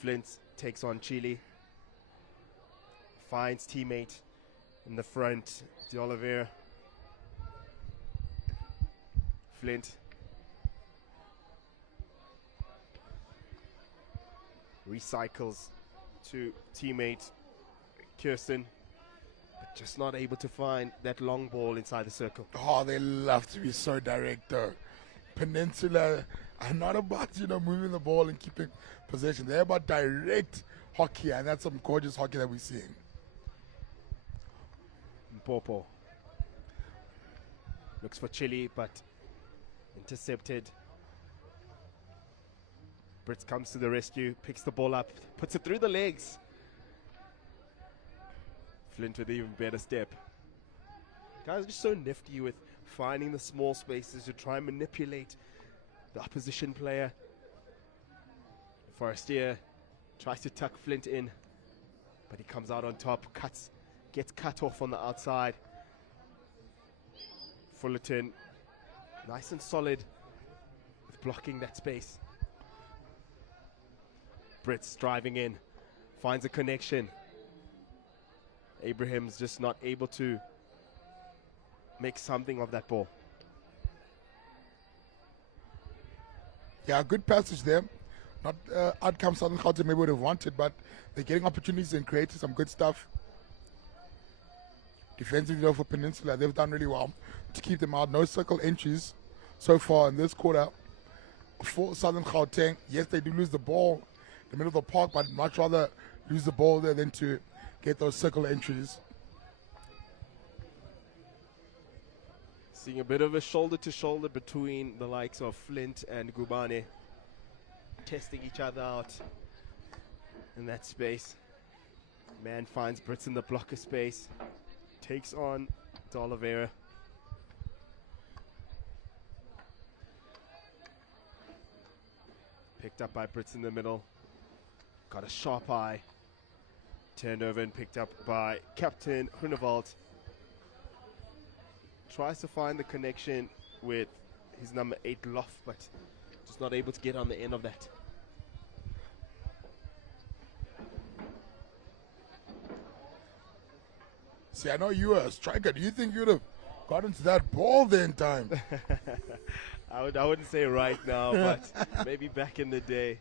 Flint takes on Chile, finds teammate in the front, De Oliveira. Flint recycles to teammate Kirsten, but just not able to find that long ball inside the circle. Oh, they love to be so direct though. Peninsula are not about, moving the ball and keeping possession. They're about direct hockey, and that's some gorgeous hockey that we're seeing. Mpopo looks for Chile, but intercepted. Brits comes to the rescue, picks the ball up, puts it through the legs. Flint with an even better step. Guys are just so nifty with finding the small spaces to try and manipulate the opposition player. Forestier tries to tuck Flint in, but he comes out on top, gets cut off on the outside. Fullerton, nice and solid with blocking that space. Brits driving in, finds a connection. Abraham's just not able to make something of that ball. Yeah, good passage there. Not outcome Southern Gauteng maybe would have wanted, but they're getting opportunities and creating some good stuff. Defensively though for Peninsula, they've done really well to keep them out. No circle entries so far in this quarter for Southern Gauteng. Yes, they do lose the ball in the middle of the park, but much rather lose the ball there than to get those circle entries. Seeing a bit of a shoulder-to-shoulder between the likes of Flint and Gubane, testing each other out in that space. Man finds Brits in the blocker space, takes on De Oliveira. Picked up by Brits in the middle, got a sharp eye, turned over and picked up by Captain Grunewald. Tries to find the connection with his number 8 Loft, but just not able to get on the end of that. See, I know you were a striker. Do you think you'd have gotten to that ball there in time? I wouldn't say right now, but maybe back in the day,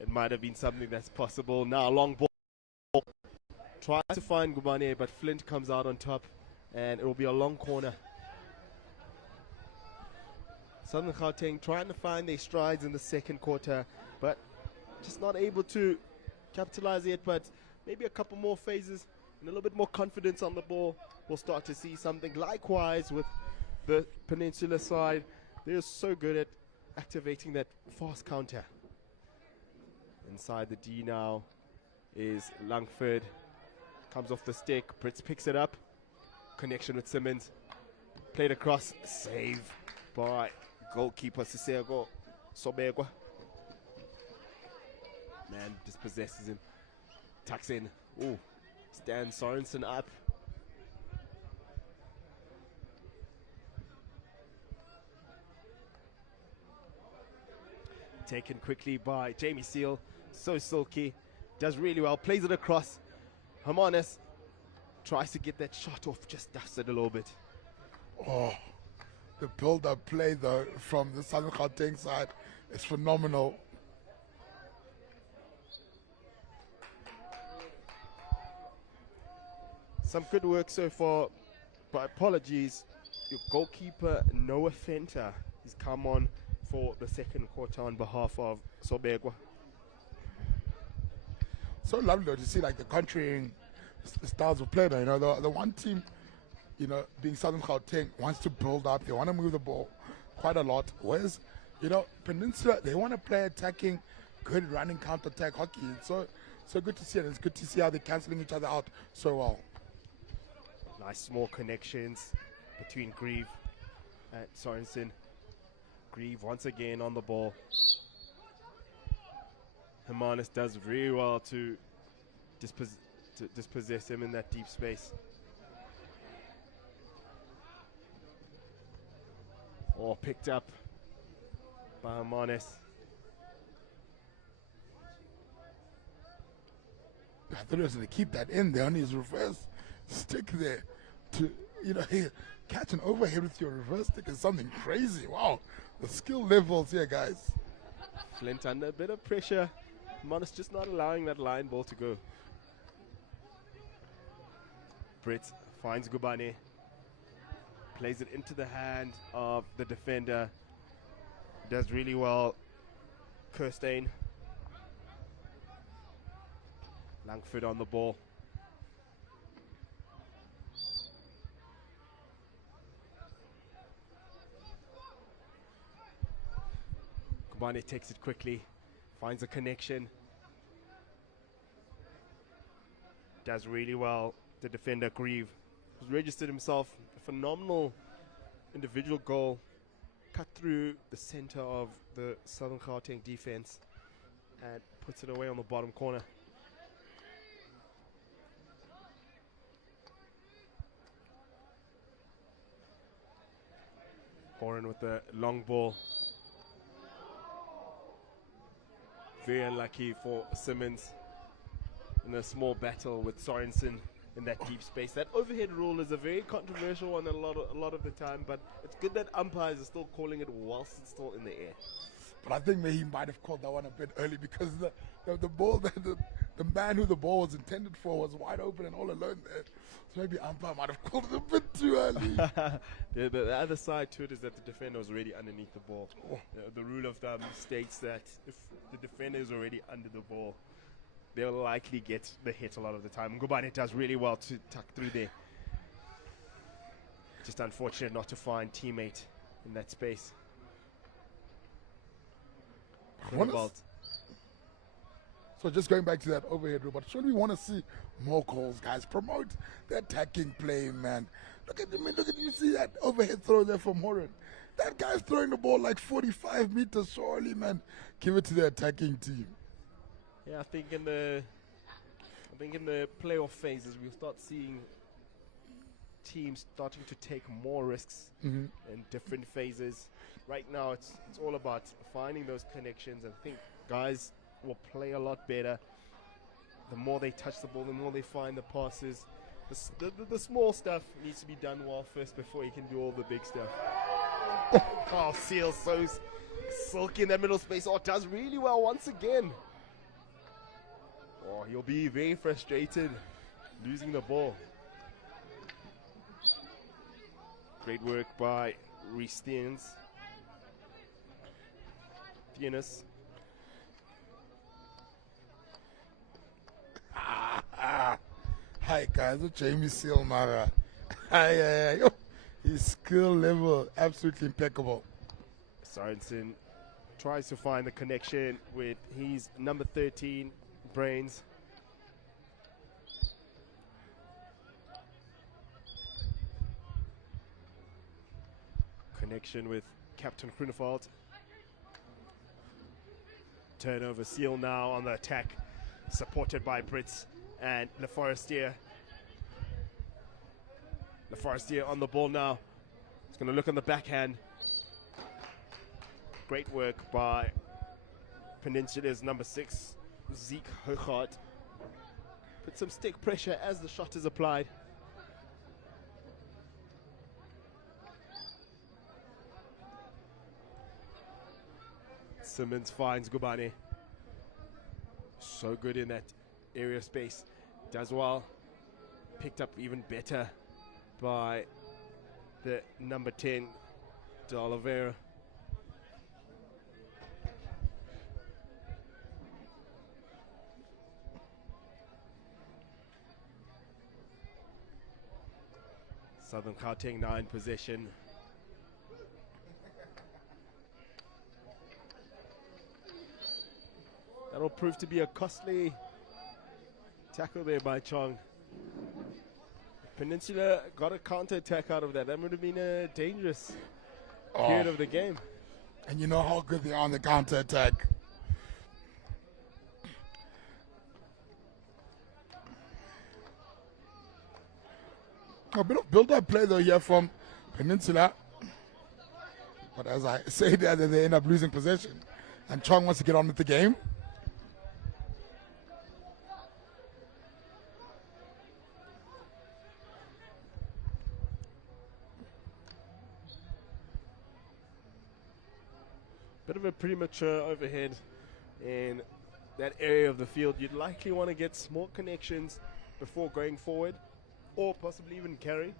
it might have been something that's possible. Now, long ball. Tries to find Gubane, but Flint comes out on top, and it will be a long corner. Southern Gauteng trying to find their strides in the second quarter, but just not able to capitalize yet. But maybe a couple more phases and a little bit more confidence on the ball, we'll start to see something. Likewise with the Peninsula side, they're so good at activating that fast counter. Inside the D now is Langford, comes off the stick, Brits picks it up, connection with Simmons, played across, save by goalkeeper Sisego Sobegwa. Man dispossesses him, tucks in, ooh, stands Sorensen up. Taken quickly by Jamie Seal. So silky. Does really well. Plays it across. Hermanes tries to get that shot off. Just dusts it a little bit. Oh, the build-up play though from the Southern Gauteng side is phenomenal. Some good work so far, but apologies. Your goalkeeper, Noah Fenter, he's come on for the second quarter on behalf of Sobegwa. So lovely though to see like the contrarying styles of play. You know, the one team, you know, being Southern Gauteng, wants to build up. They want to move the ball quite a lot. Whereas, you know, Peninsula, they want to play attacking, good running counter-attack hockey. It's so good to see it. It's good to see how they're cancelling each other out so well. Nice small connections between Grieve and Sorensen. Grieve once again on the ball. Hermanes does very well to dispossess him in that deep space. Oh, picked up by Hermanes. I thought he was going to keep that in there on his reverse stick there. To, you know, hey, catch an overhead with your reverse stick is something crazy. Wow, the skill levels here, guys. Flint under a bit of pressure. Hermanes just not allowing that line ball to go. Britt finds Gubane. Plays it into the hand of the defender. Does really well. Kirstein. Langford on the ball. Gubane takes it quickly. Finds a connection. Does really well. The defender Grieve has registered himself a phenomenal individual goal. Cut through the center of the Southern Gauteng defense and puts it away on the bottom corner. Horan with the long ball. Very unlucky for Simmons in a small battle with Sorensen in that deep space. That overhead rule is a very controversial one a lot of the time, but it's good that umpires are still calling it whilst it's still in the air. But I think maybe he might have called that one a bit early because the ball, the man who the ball was intended for was wide open and all alone there. So maybe umpire might have called it a bit too early. The other side to it is that the defender was already underneath the ball. Oh. The rule of thumb states that if the defender is already under the ball, they'll likely get the hit a lot of the time. Ngubane does really well to tuck through there. Just unfortunate not to find teammate in that space. So just going back to that overhead rule, but should we want to see more calls, guys? Promote the attacking play, man. Look at you see that overhead throw there from Horan. That guy's throwing the ball like 45 meters, surely, man. Give it to the attacking team. Yeah, I think in the playoff phases we'll start seeing teams starting to take more risks in different phases. Right now it's all about finding those connections, and I think guys will play a lot better the more they touch the ball, the more they find the passes. The small stuff needs to be done well first before you can do all the big stuff. Oh, Seal so silky in that middle space. Oh, does really well once again. Oh, he'll be very frustrated losing the ball. Great work by Reece Theans. Hi guys, it's Jamie Seal Mara. His skill level absolutely impeccable. Sorensen tries to find the connection with his number 13 Brains. Connection with Captain Grunewald. Turnover. Seal now on the attack, supported by Brits and Le Forestier. Le Forestier on the ball now. He's going to look on the backhand. Great work by Peninsula's number 6, Zeke Hochart. Put some stick pressure as the shot is applied. Simmons finds Gubane. So good in that area space. Does well. Picked up even better by the number 10, De Oliveira. Southern Gauteng now in possession. That'll prove to be a costly tackle there by Chong. Peninsula got a counter attack out of that. That would have been a dangerous period of the game. And you know how good they are on the counter attack. A bit of build-up play though here from Peninsula. But as I say there, they end up losing possession. And Chong wants to get on with the game. Bit of a premature overhead in that area of the field. You'd likely want to get small connections before going forward, or possibly even carry.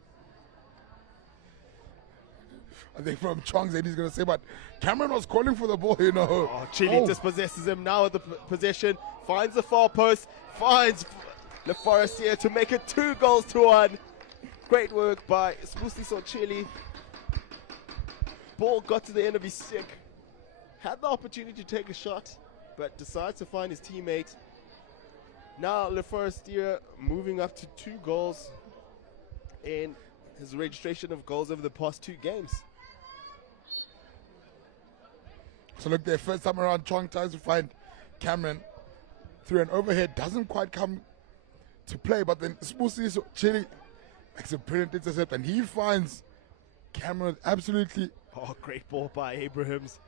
I think from Chong's end he's going to say, but Cameron was calling for the ball, you know. Oh, Chile dispossesses him now at the possession, finds the far post, finds Le Forestier to make it 2-1. Great work by Spusiso Chile. Ball got to the end of his stick. Had the opportunity to take a shot, but decides to find his teammate. Now Le Forestier moving up to 2 goals in his registration of goals over the past 2 games. So look, their first time around, Chong tries to find Cameron through an overhead. Doesn't quite come to play, but then Spusiso Chile makes a brilliant intercept, and he finds Cameron absolutely. Oh, great ball by Abrahams.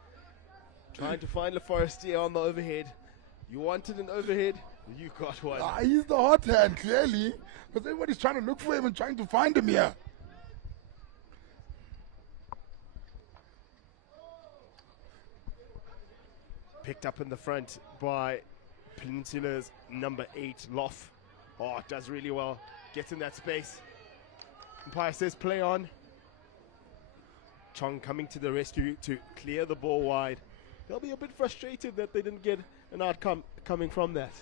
Trying to find Le Forestier on the overhead. You wanted an overhead, you got one. He's the hot hand, clearly. Because everybody's trying to look for him and trying to find him here. Picked up in the front by Peninsula's number 8, Loff. Oh, it does really well. Gets in that space. Umpire says play on. Chong coming to the rescue to clear the ball wide. They'll be a bit frustrated that they didn't get an outcome coming from that.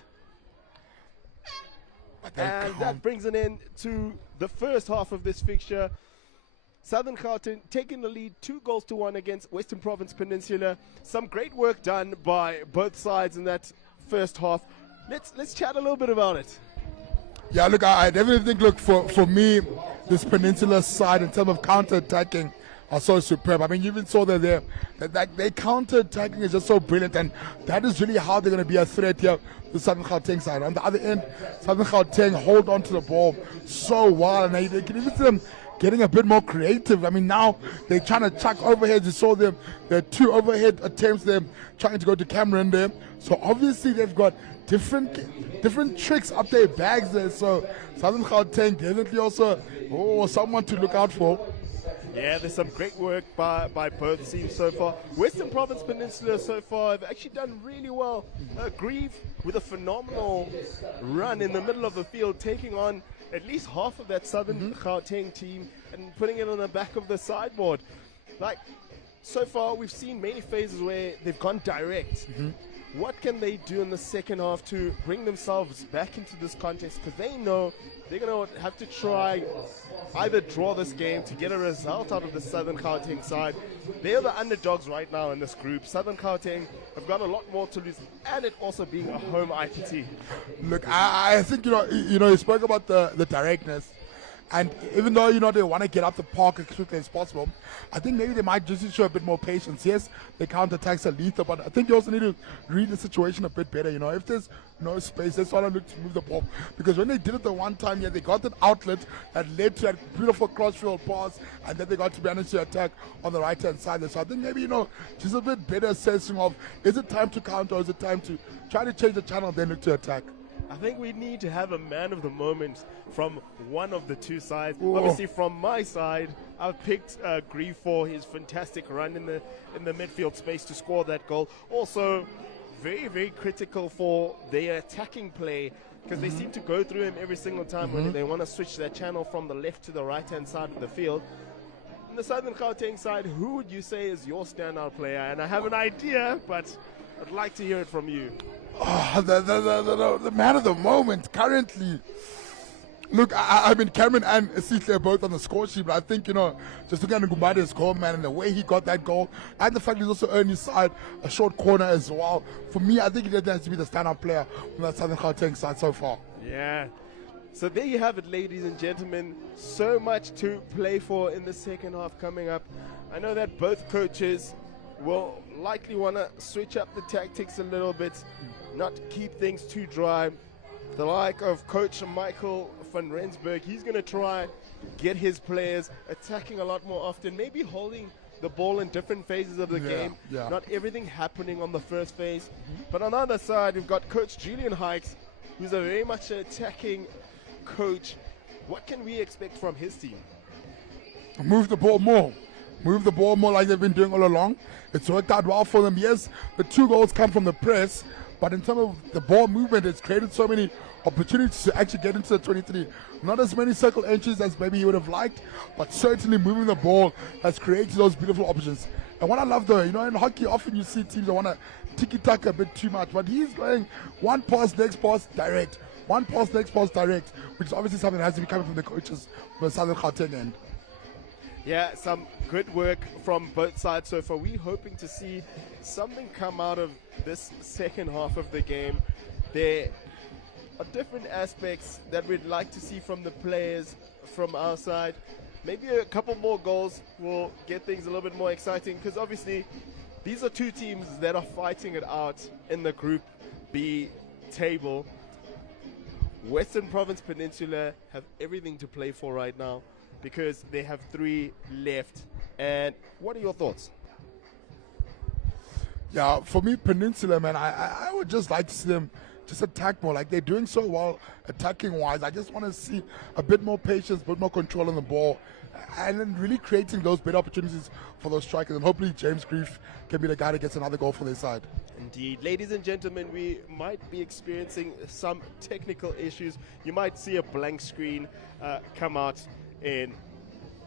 And that brings an end to the first half of this fixture. Southern Gauteng taking the lead 2-1 against Western Province Peninsula. Some great work done by both sides in that first half. Let's chat a little bit about it. Yeah, look, I definitely think, look, for me, this Peninsula side in terms of counter-attacking are so superb. I mean, you even saw that their counter-attacking is just so brilliant, and that is really how they're going to be a threat here, the Southern Gauteng side. On the other end, Southern Gauteng hold on to the ball so well, and they can even see them getting a bit more creative. I mean, now they're trying to chuck overheads. You saw them, there are 2 overhead attempts, them trying to go to Cameron there. So obviously they've got different tricks up their bags there. So Southern Gauteng definitely also someone to look out for. Yeah, there's some great work by both teams so far. Western Province Peninsula so far have actually done really well. Grieve with a phenomenal run in the middle of the field, taking on at least half of that Southern Gauteng team and putting it on the back of the sideboard. Like, so far we've seen many phases where they've gone direct. What can they do in the second half to bring themselves back into this contest? Because they know they're going to have to try either draw this game to get a result out of the Southern Gauteng side. They're the underdogs right now in this group. Southern Gauteng have got a lot more to lose, and it also being a home IPT. Look, I think, you spoke about the directness. And even though, they want to get up the park as quickly as possible, I think maybe they might just show a bit more patience. Yes, the counterattacks are lethal, but I think you also need to read the situation a bit better. If there's no space, they want to look to move the ball. Because when they did it the one time, they got an outlet that led to that beautiful crossfield pass, and then they got to manage to attack on the right-hand side there. So I think maybe, just a bit better assessing of, is it time to counter or is it time to try to change the channel, then look to attack? I think we need to have a man of the moment from one of the two sides. Ooh. Obviously, from my side, I've picked Grief for his fantastic run in the midfield space to score that goal. Also, very, very critical for their attacking play, because they seem to go through him every single time when they want to switch their channel from the left to the right-hand side of the field. On the Southern Gauteng side, who would you say is your standout player? And I have an idea, but I'd like to hear it from you. Oh, the man of the moment currently. Look, I mean, Cameron and Sihle are both on the score sheet, but I think, just looking at Ngumbade's goal, man, and the way he got that goal, and the fact he's also earned his side a short corner as well. For me, I think he has to be the standout player on that Southern Gauteng side so far. Yeah. So there you have it, ladies and gentlemen. So much to play for in the second half coming up. I know that both coaches will likely want to switch up the tactics a little bit, not keep things too dry. The like of Coach Michael van Rensburg, he's going to try get his players attacking a lot more often, maybe holding the ball in different phases of the game, not everything happening on the first phase. But on the other side, we've got Coach Julian Hikes, who's a very much attacking coach. What can we expect from his team? Move the ball more. Move the ball more like they've been doing all along. It's worked out well for them. Yes, the 2 goals come from the press, but in terms of the ball movement, it's created so many opportunities to actually get into the 23. Not as many circle entries as maybe he would have liked, but certainly moving the ball has created those beautiful options. And what I love though, in hockey, often you see teams that want to tiki-taka a bit too much, but he's going one pass, next pass, direct. One pass, next pass, direct, which is obviously something that has to be coming from the coaches from the Southern Gauteng end. Yeah, some good work from both sides so far. We're hoping to see something come out of this second half of the game. There are different aspects that we'd like to see from the players from our side. Maybe a couple more goals will get things a little bit more exciting, because obviously these are two teams that are fighting it out in the Group B table. Western Province Peninsula have everything to play for right now, because they have 3 left. And what are your thoughts? Yeah, for me, Peninsula, man, I would just like to see them just attack more. Like, they're doing so well attacking-wise. I just want to see a bit more patience, a bit more control on the ball, and then really creating those better opportunities for those strikers. And hopefully James Grief can be the guy that gets another goal for their side. Indeed. Ladies and gentlemen, we might be experiencing some technical issues. You might see a blank screen come out in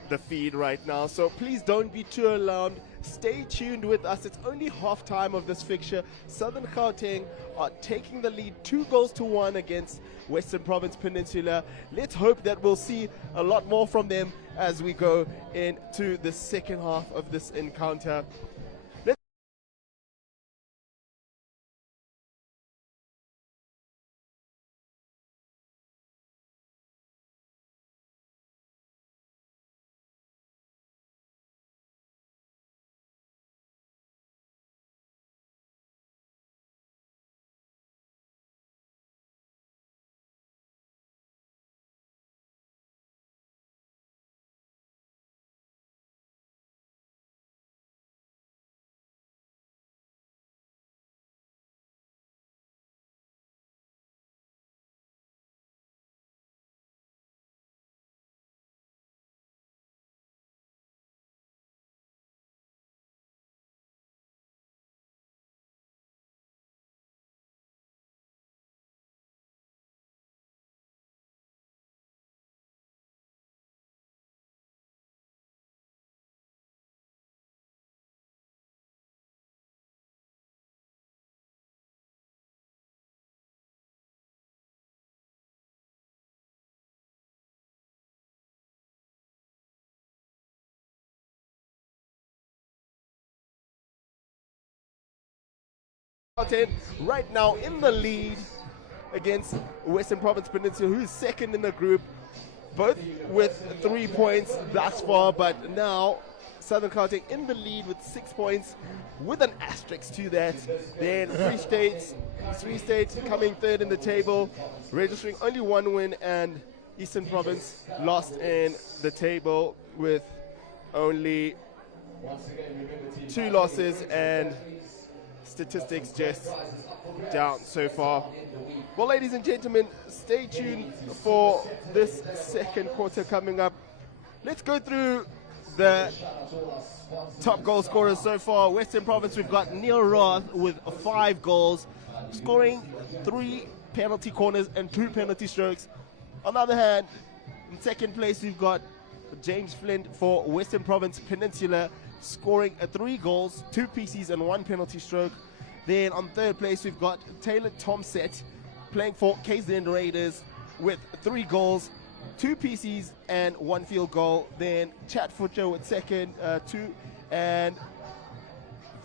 the feed right now, so please don't be too alarmed. Stay tuned with us. It's only half time of this fixture. Southern Gauteng are taking the lead 2-1 against Western Province Peninsula. Let's hope that we'll see a lot more from them as we go into the second half of this encounter. Right now in the lead against Western Province Peninsula, who's second in the group. both with 3 points thus far, but now Southern Gauteng in the lead with 6 points with an asterisk to that. Then Free State coming third in the table, registering only 1 win, and Eastern Province lost in the table with only 2 losses, and statistics just down so far. Well, ladies and gentlemen, stay tuned for this second quarter coming up. Let's go through the top goal scorers so far. Western Province, we've got Neil Roth with 5 goals, scoring 3 penalty corners and 2 penalty strokes. On the other hand, in second place, we've got James Flint for Western Province Peninsula, scoring 3 goals, 2 PCs and 1 penalty stroke. Then on third place, we've got Taylor Tomset playing for KZN Raiders with 3 goals, 2 PCs and 1 field goal. Then Chad Futcher with second, 2, and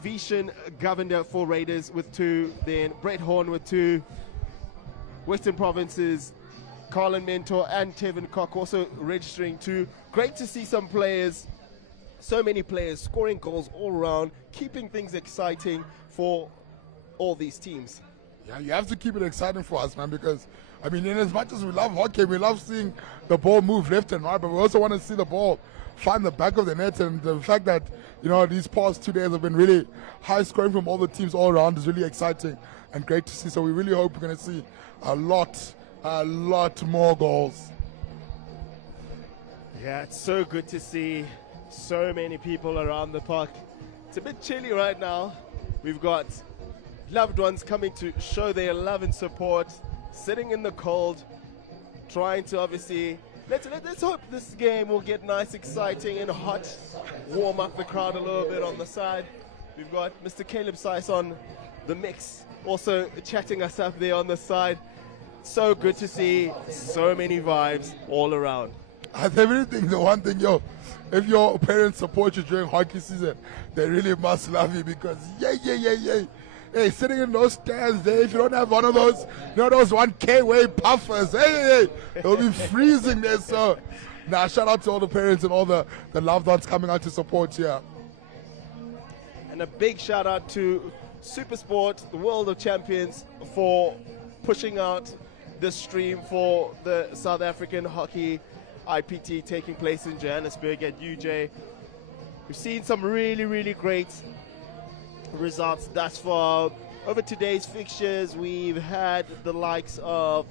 Vishen Govender for Raiders with 2. Then Brett Horn with 2. Western Province's Colin Mentor and Tevin Cock also registering 2. Great to see some players, so many players scoring goals all around, keeping things exciting for all these teams. Yeah, you have to keep it exciting for us, man, because, I mean, in as much as we love hockey, we love seeing the ball move left and right, but we also want to see the ball find the back of the net, and the fact that, you know, these past 2 days have been really high scoring from all the teams all around is really exciting and great to see. So we really hope we're going to see a lot more goals. Yeah, it's so good to see so many people around the park. It's a bit chilly right now. We've got loved ones coming to show their love and support, sitting in the cold, trying to obviously, let's hope this game will get nice, exciting and hot, warm up the crowd a little bit on the side. We've got Mr. Caleb Seiss on the mix, also chatting us up there on the side. So good to see so many vibes all around. As everything, the one thing, if your parents support you during hockey season, they really must love you, because yay. Hey, sitting in those stands there, if you don't have one of those, you know, those 1K wave puffers, hey, it'll be freezing there. So, shout out to all the parents and all the loved ones coming out to support here. And a big shout out to SuperSport, the World of Champions, for pushing out the stream for the South African Hockey IPT taking place in Johannesburg at UJ. We've seen some really great results thus far. Over today's fixtures, we've had the likes of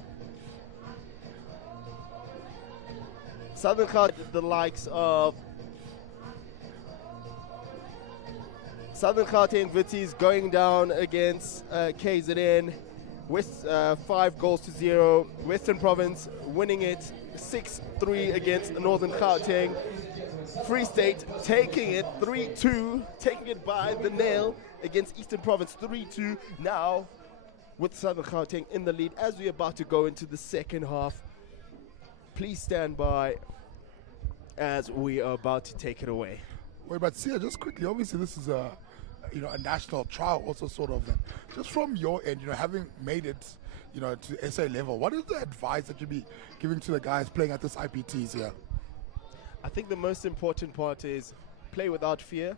Southern Gauteng Witties going down against KZN with 5 goals to 0. Western Province winning it 6-3 against Northern Gauteng. Free State taking it 3-2, taking it by the nail against Eastern Province 3-2. Now with Southern Gauteng in the lead as we're about to go into the second half. Please stand by as we are about to take it away. Wait, but Sia, just quickly, obviously this is a national trial also sort of. Just from your end, having made it, to SA level, what is the advice that you'd be giving to the guys playing at this IPTs here? I think the most important part is play without fear,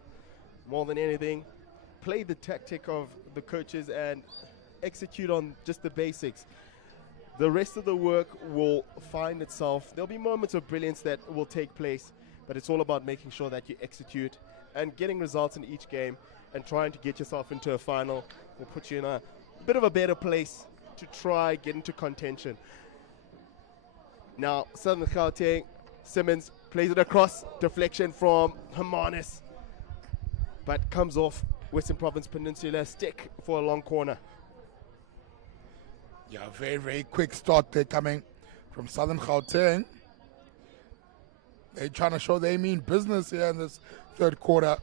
more than anything. Play the tactic of the coaches and execute on just the basics. The rest of the work will find itself. There'll be moments of brilliance that will take place, but it's all about making sure that you execute and getting results in each game, and trying to get yourself into a final will put you in a bit of a better place to try get into contention. Now, Southern Gauteng, Simmons plays it across, deflection from Hermanus, but comes off Western Province Peninsula stick for a long corner. Yeah, very quick start there coming from Southern Gauteng. They're trying to show they mean business here in this third quarter.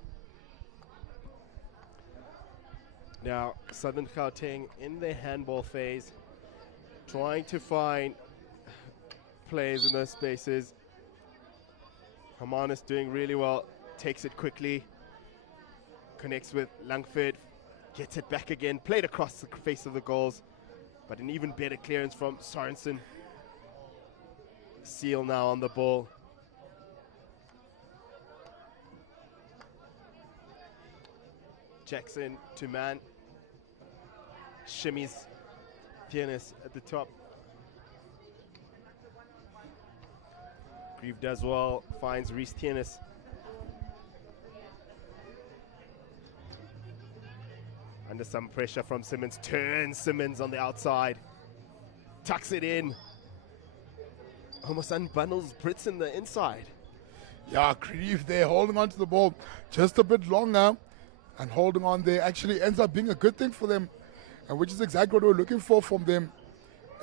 Now, Southern Gauteng in their handball phase, trying to find players in those spaces. Hermanus doing really well, takes it quickly, connects with Langford, gets it back again, played across the face of the goals, but an even better clearance from Sorensen. Seal now on the ball. Jackson to man. Shimmies. Tiernes at the top. Grieve does well. Finds Reese Tiernes. Under some pressure from Simmons. Turns Simmons on the outside. Tucks it in. Almost unbundles Brits in the inside. Yeah, Grieve there holding on to the ball just a bit longer and holding on there actually ends up being a good thing for them, and which is exactly what we're looking for from them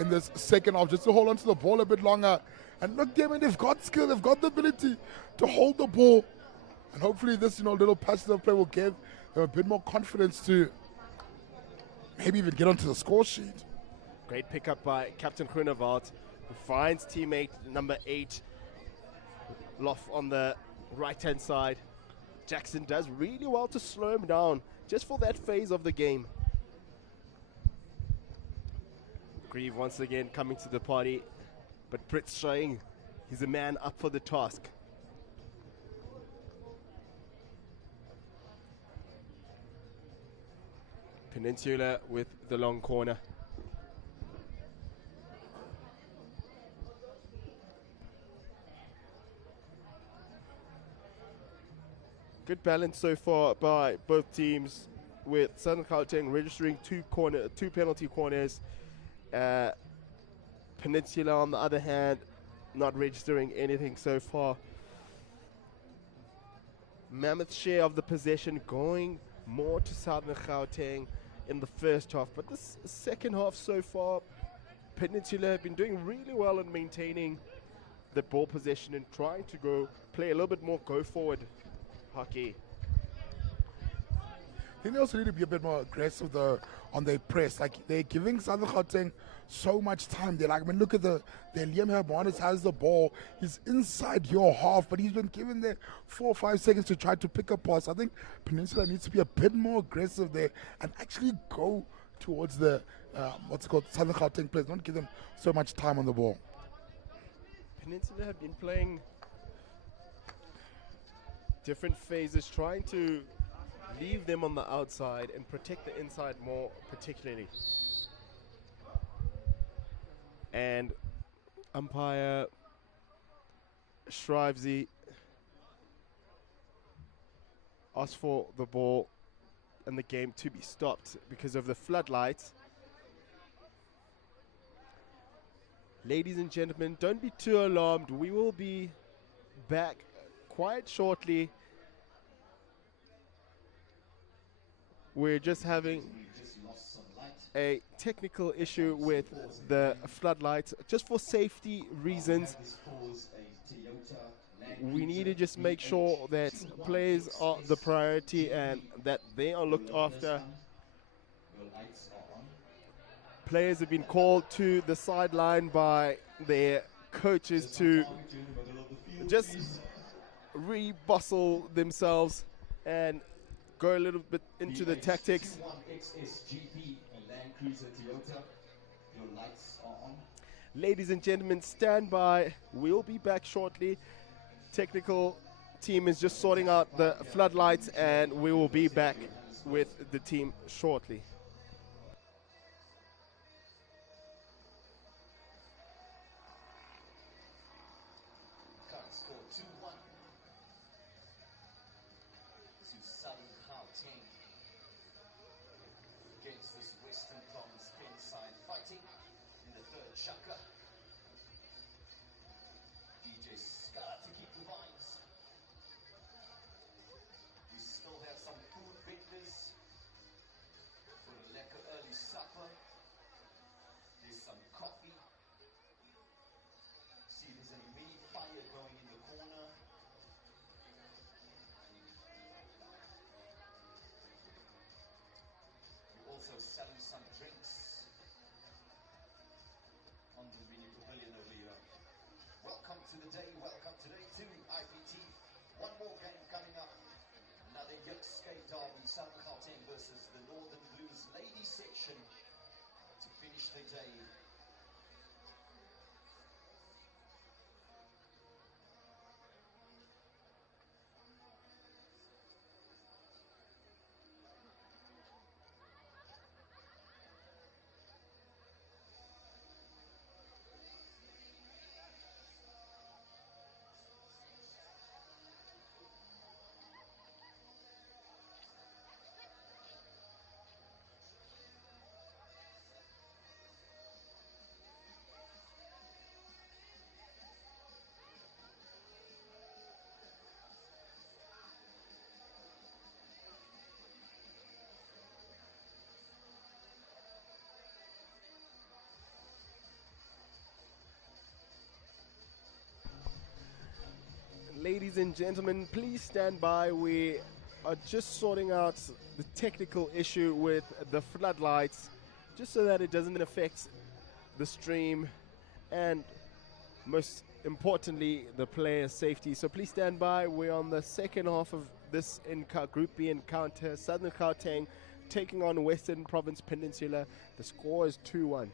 in this second half, just to hold on to the ball a bit longer. And look, them, and they've got skill, they've got the ability to hold the ball, and hopefully this little patches of play will give them a bit more confidence to maybe even get onto the score sheet. Great pickup by Captain Groenewald, who finds teammate number 8 Loff on the right-hand side. Jackson does really well to slow him down just for that phase of the game. Grieve once again coming to the party, but Britt's showing he's a man up for the task. Peninsula with the long corner. Good balance so far by both teams, with Southern Gauteng registering two penalty corners. Peninsula, on the other hand, not registering anything so far. Mammoth's share of the possession going more to Southern Gauteng in the first half, but this second half so far, Peninsula have been doing really well in maintaining the ball possession and trying to go play a little bit more go forward hockey. I think they also need to be a bit more aggressive on their press. Like, they're giving Southern Gauteng so much time. They're like, I mean, look at Liam Hermanus has the ball. He's inside your half, but he's been given there 4 or 5 seconds to try to pick a pass. I think Peninsula needs to be a bit more aggressive there and actually go towards the, Southern Gauteng players. Don't give them so much time on the ball. Peninsula have been playing different phases, trying to leave them on the outside and protect the inside more particularly. And umpire Shrivesy asked for the ball and the game to be stopped because of the floodlights. Ladies and gentlemen, don't be too alarmed. We will be back quite shortly. We're just having a technical issue with the floodlights. Just for safety reasons, we need to just make sure that players are the priority and that they are looked after. Players have been called to the sideline by their coaches to just re-bustle themselves and go a little bit into the tactics. Ladies and gentlemen, stand by. We'll be back shortly. Technical team is just sorting out the floodlights, and we will be back with the team shortly. Current score 2-1 to Southern Gauteng against this Western Province pin side, fighting in the third chakra. DJ Scar to keep the vibes. We still have some food vendors for a lekker early supper. There's some coffee. See, there's a mini fire going in the corner. We're also selling some drinks on the mini pavilion over here. Welcome to the day, welcome to day 2 IPT. One more game coming up. Another Yoke Skate derby, Southern Gauteng versus the Northern Blues ladies section to finish the day. Ladies and gentlemen, please stand by. We are just sorting out the technical issue with the floodlights, just so that it doesn't affect the stream and, most importantly, the player safety. So please stand by. We're on the second half of this Group B encounter. Southern Gauteng taking on Western Province Peninsula. The score is 2-1.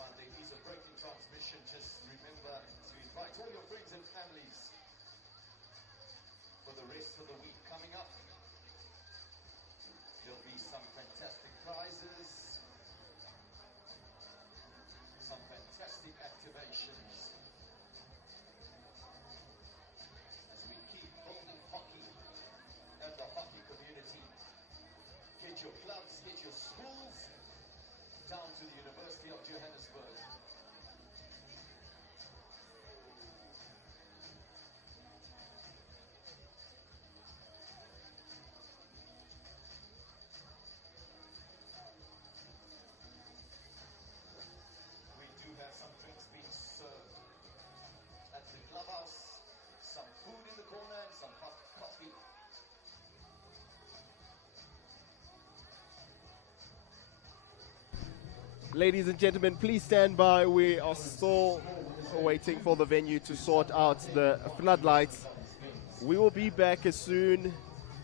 While there is a break in transmission, just remember to invite all your friends and families for the rest of the week coming up. There'll be some fantastic prizes, some fantastic activations as we keep building hockey and the hockey community. Get your clubs, get your schools down to the University of Johannesburg. We do have some drinks being served at the clubhouse, some food in the corner and some hot coffee. Ladies and gentlemen, please stand by. We are still waiting for the venue to sort out the floodlights. We will be back as soon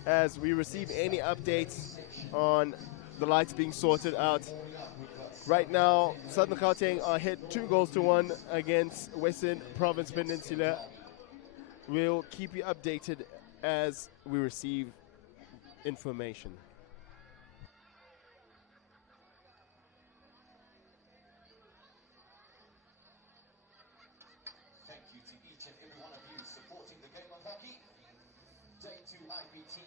as we receive any updates on the lights being sorted out. Right now, Southern Gauteng are ahead 2-1 against Western Province Peninsula. We'll keep you updated as we receive information. Thank you to each and every one of you supporting the game of hockey. Day 2 IPT.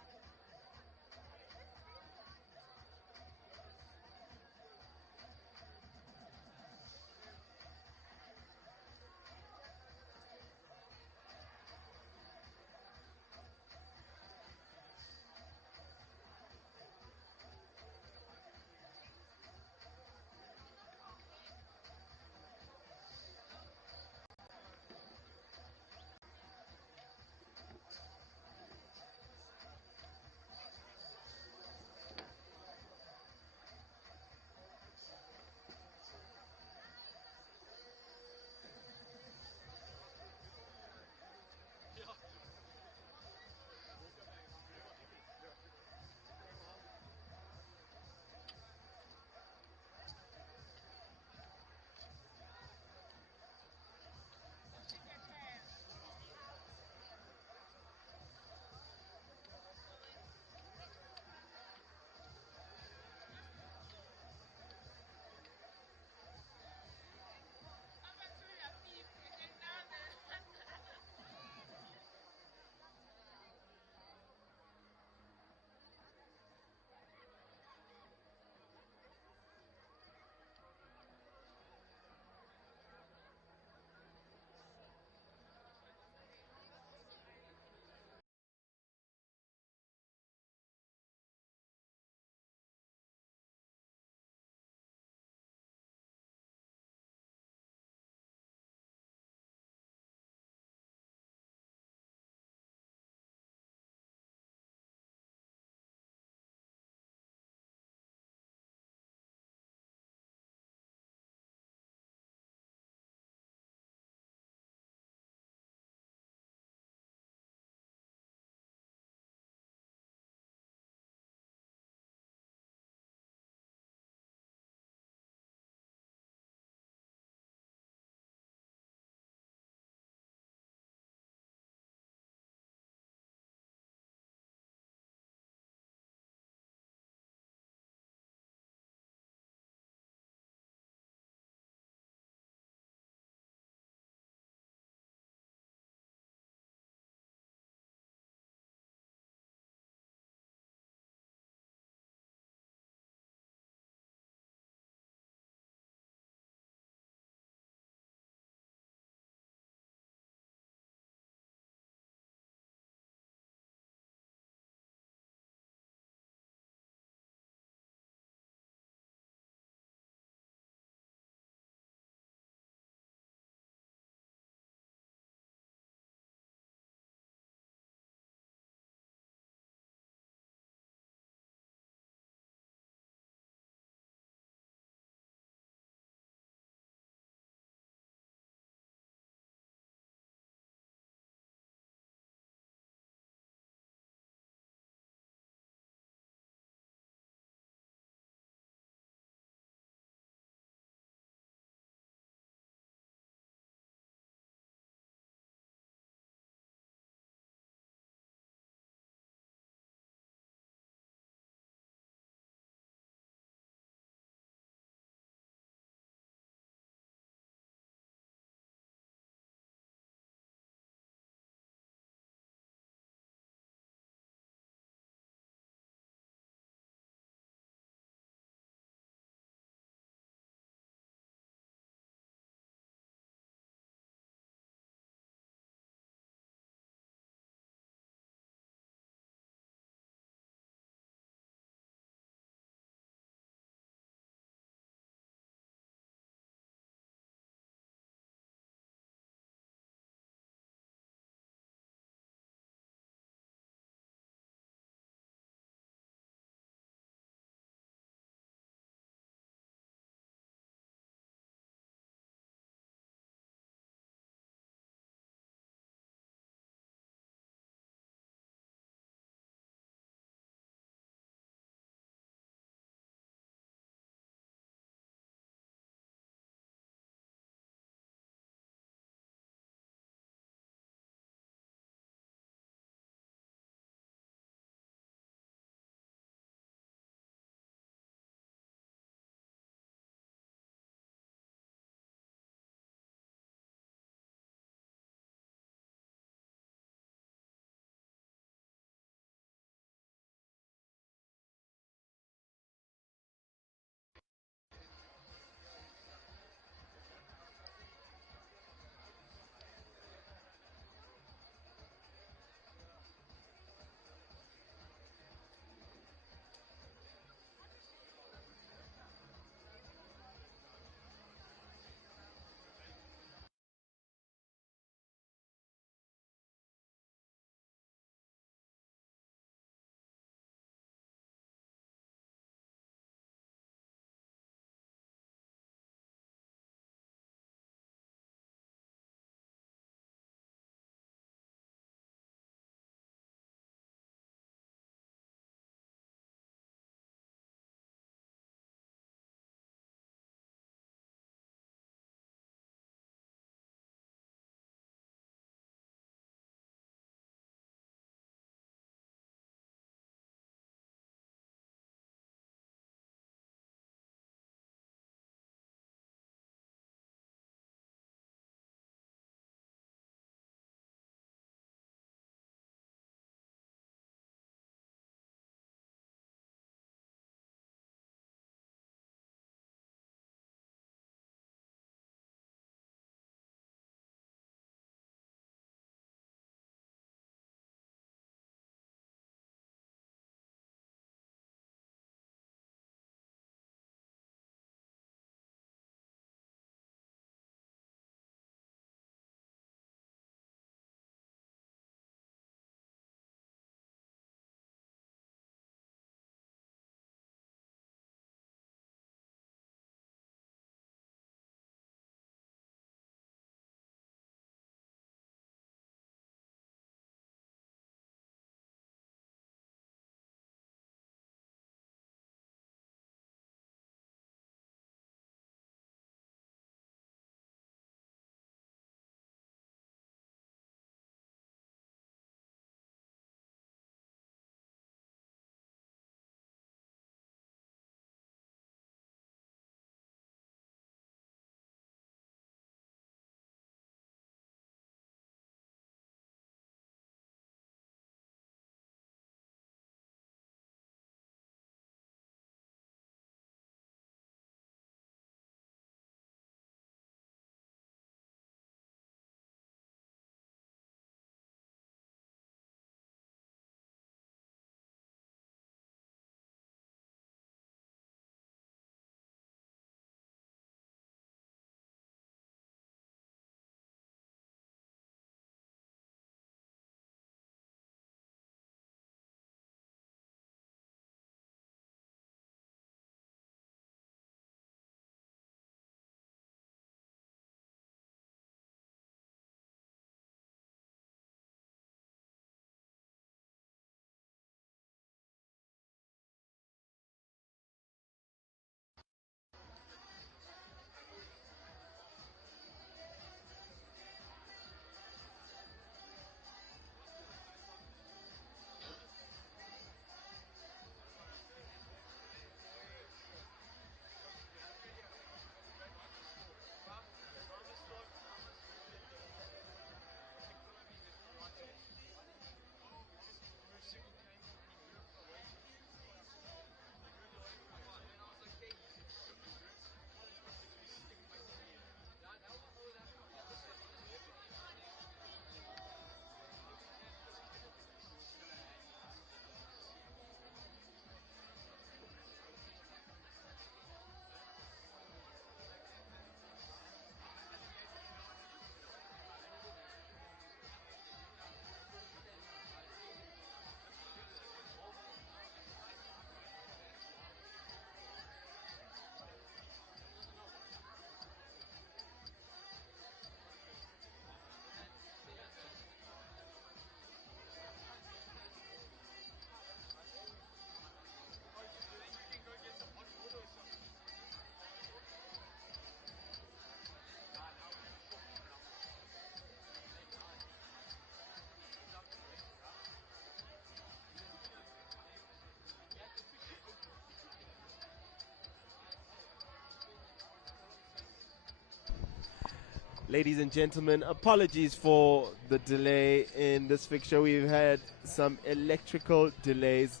Ladies and gentlemen, apologies for the delay in this fixture. We've had some electrical delays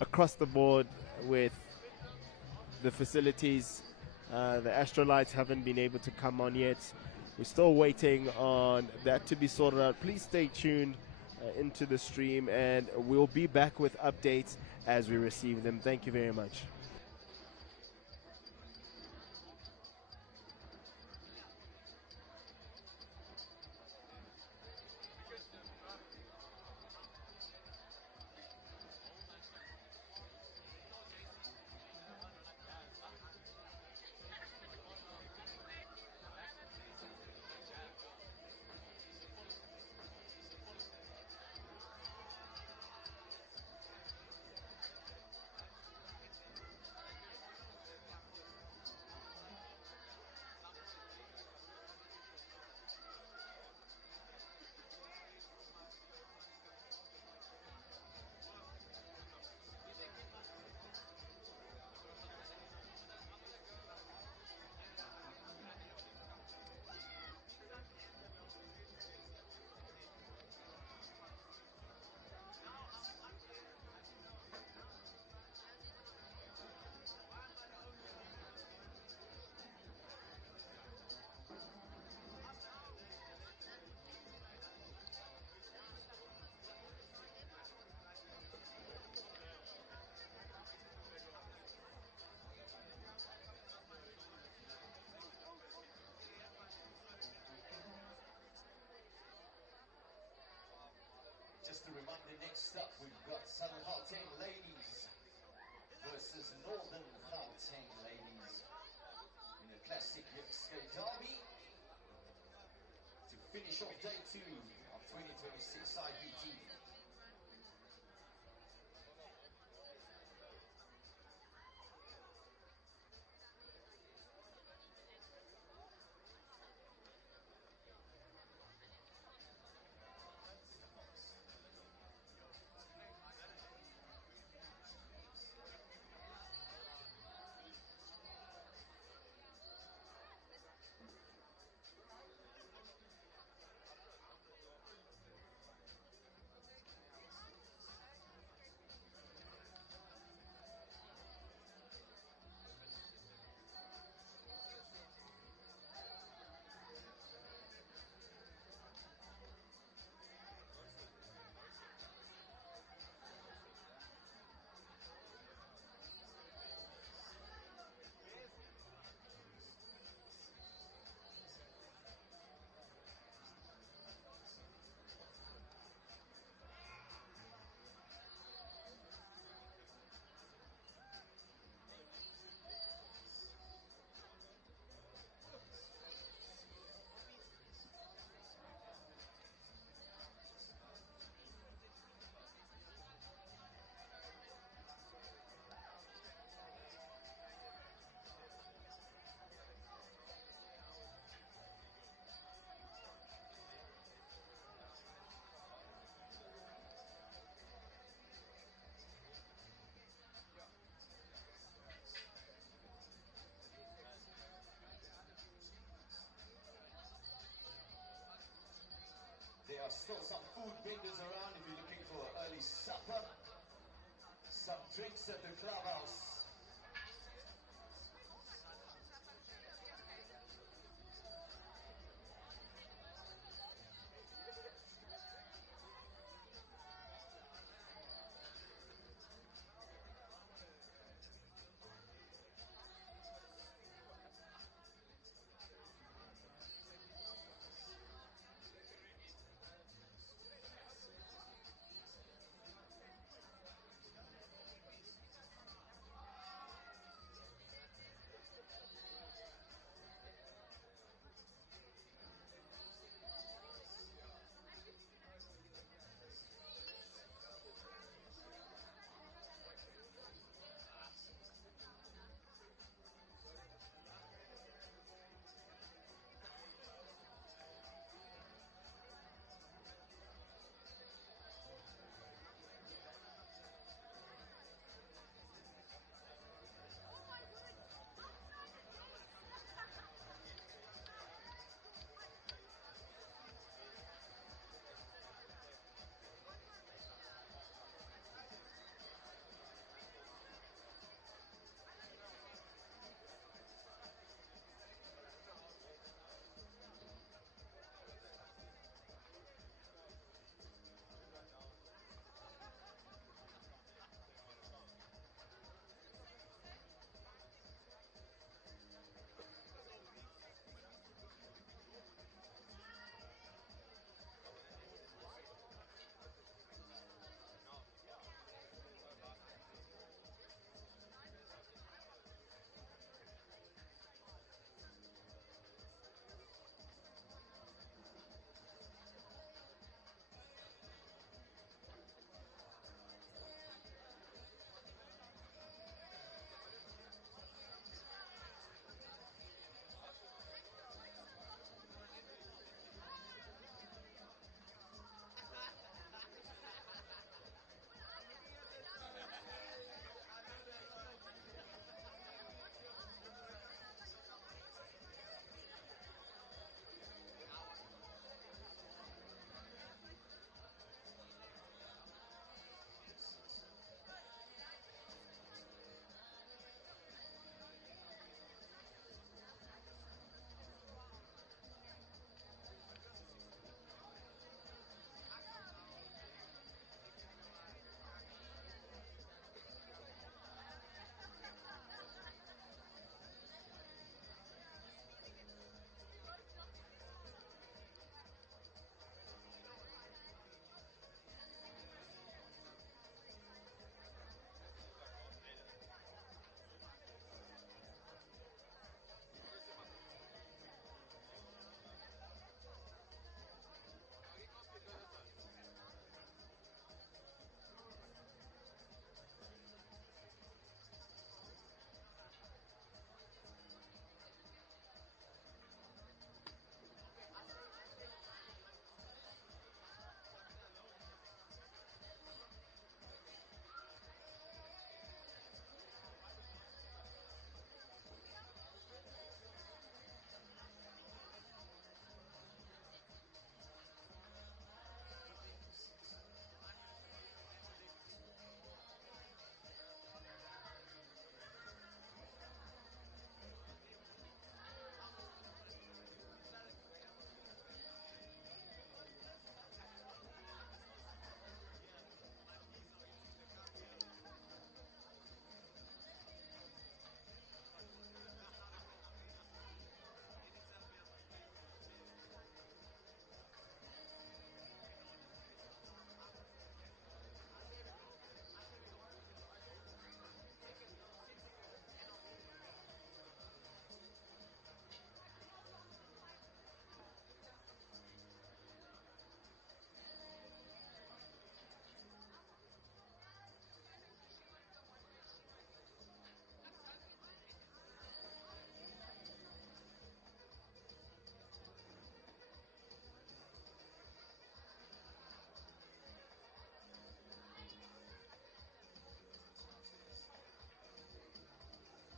across the board with the facilities. The Astrolites haven't been able to come on yet. We're still waiting on that to be sorted out. Please stay tuned into the stream, and we'll be back with updates as we receive them. Thank you very much. Just a reminder, next up we've got Southern Gauteng ladies versus Northern Gauteng ladies in a classic skate derby to finish off day 2 of 2026 IPT. There are still some food vendors around if you're looking for an early supper. Some drinks at the clubhouse.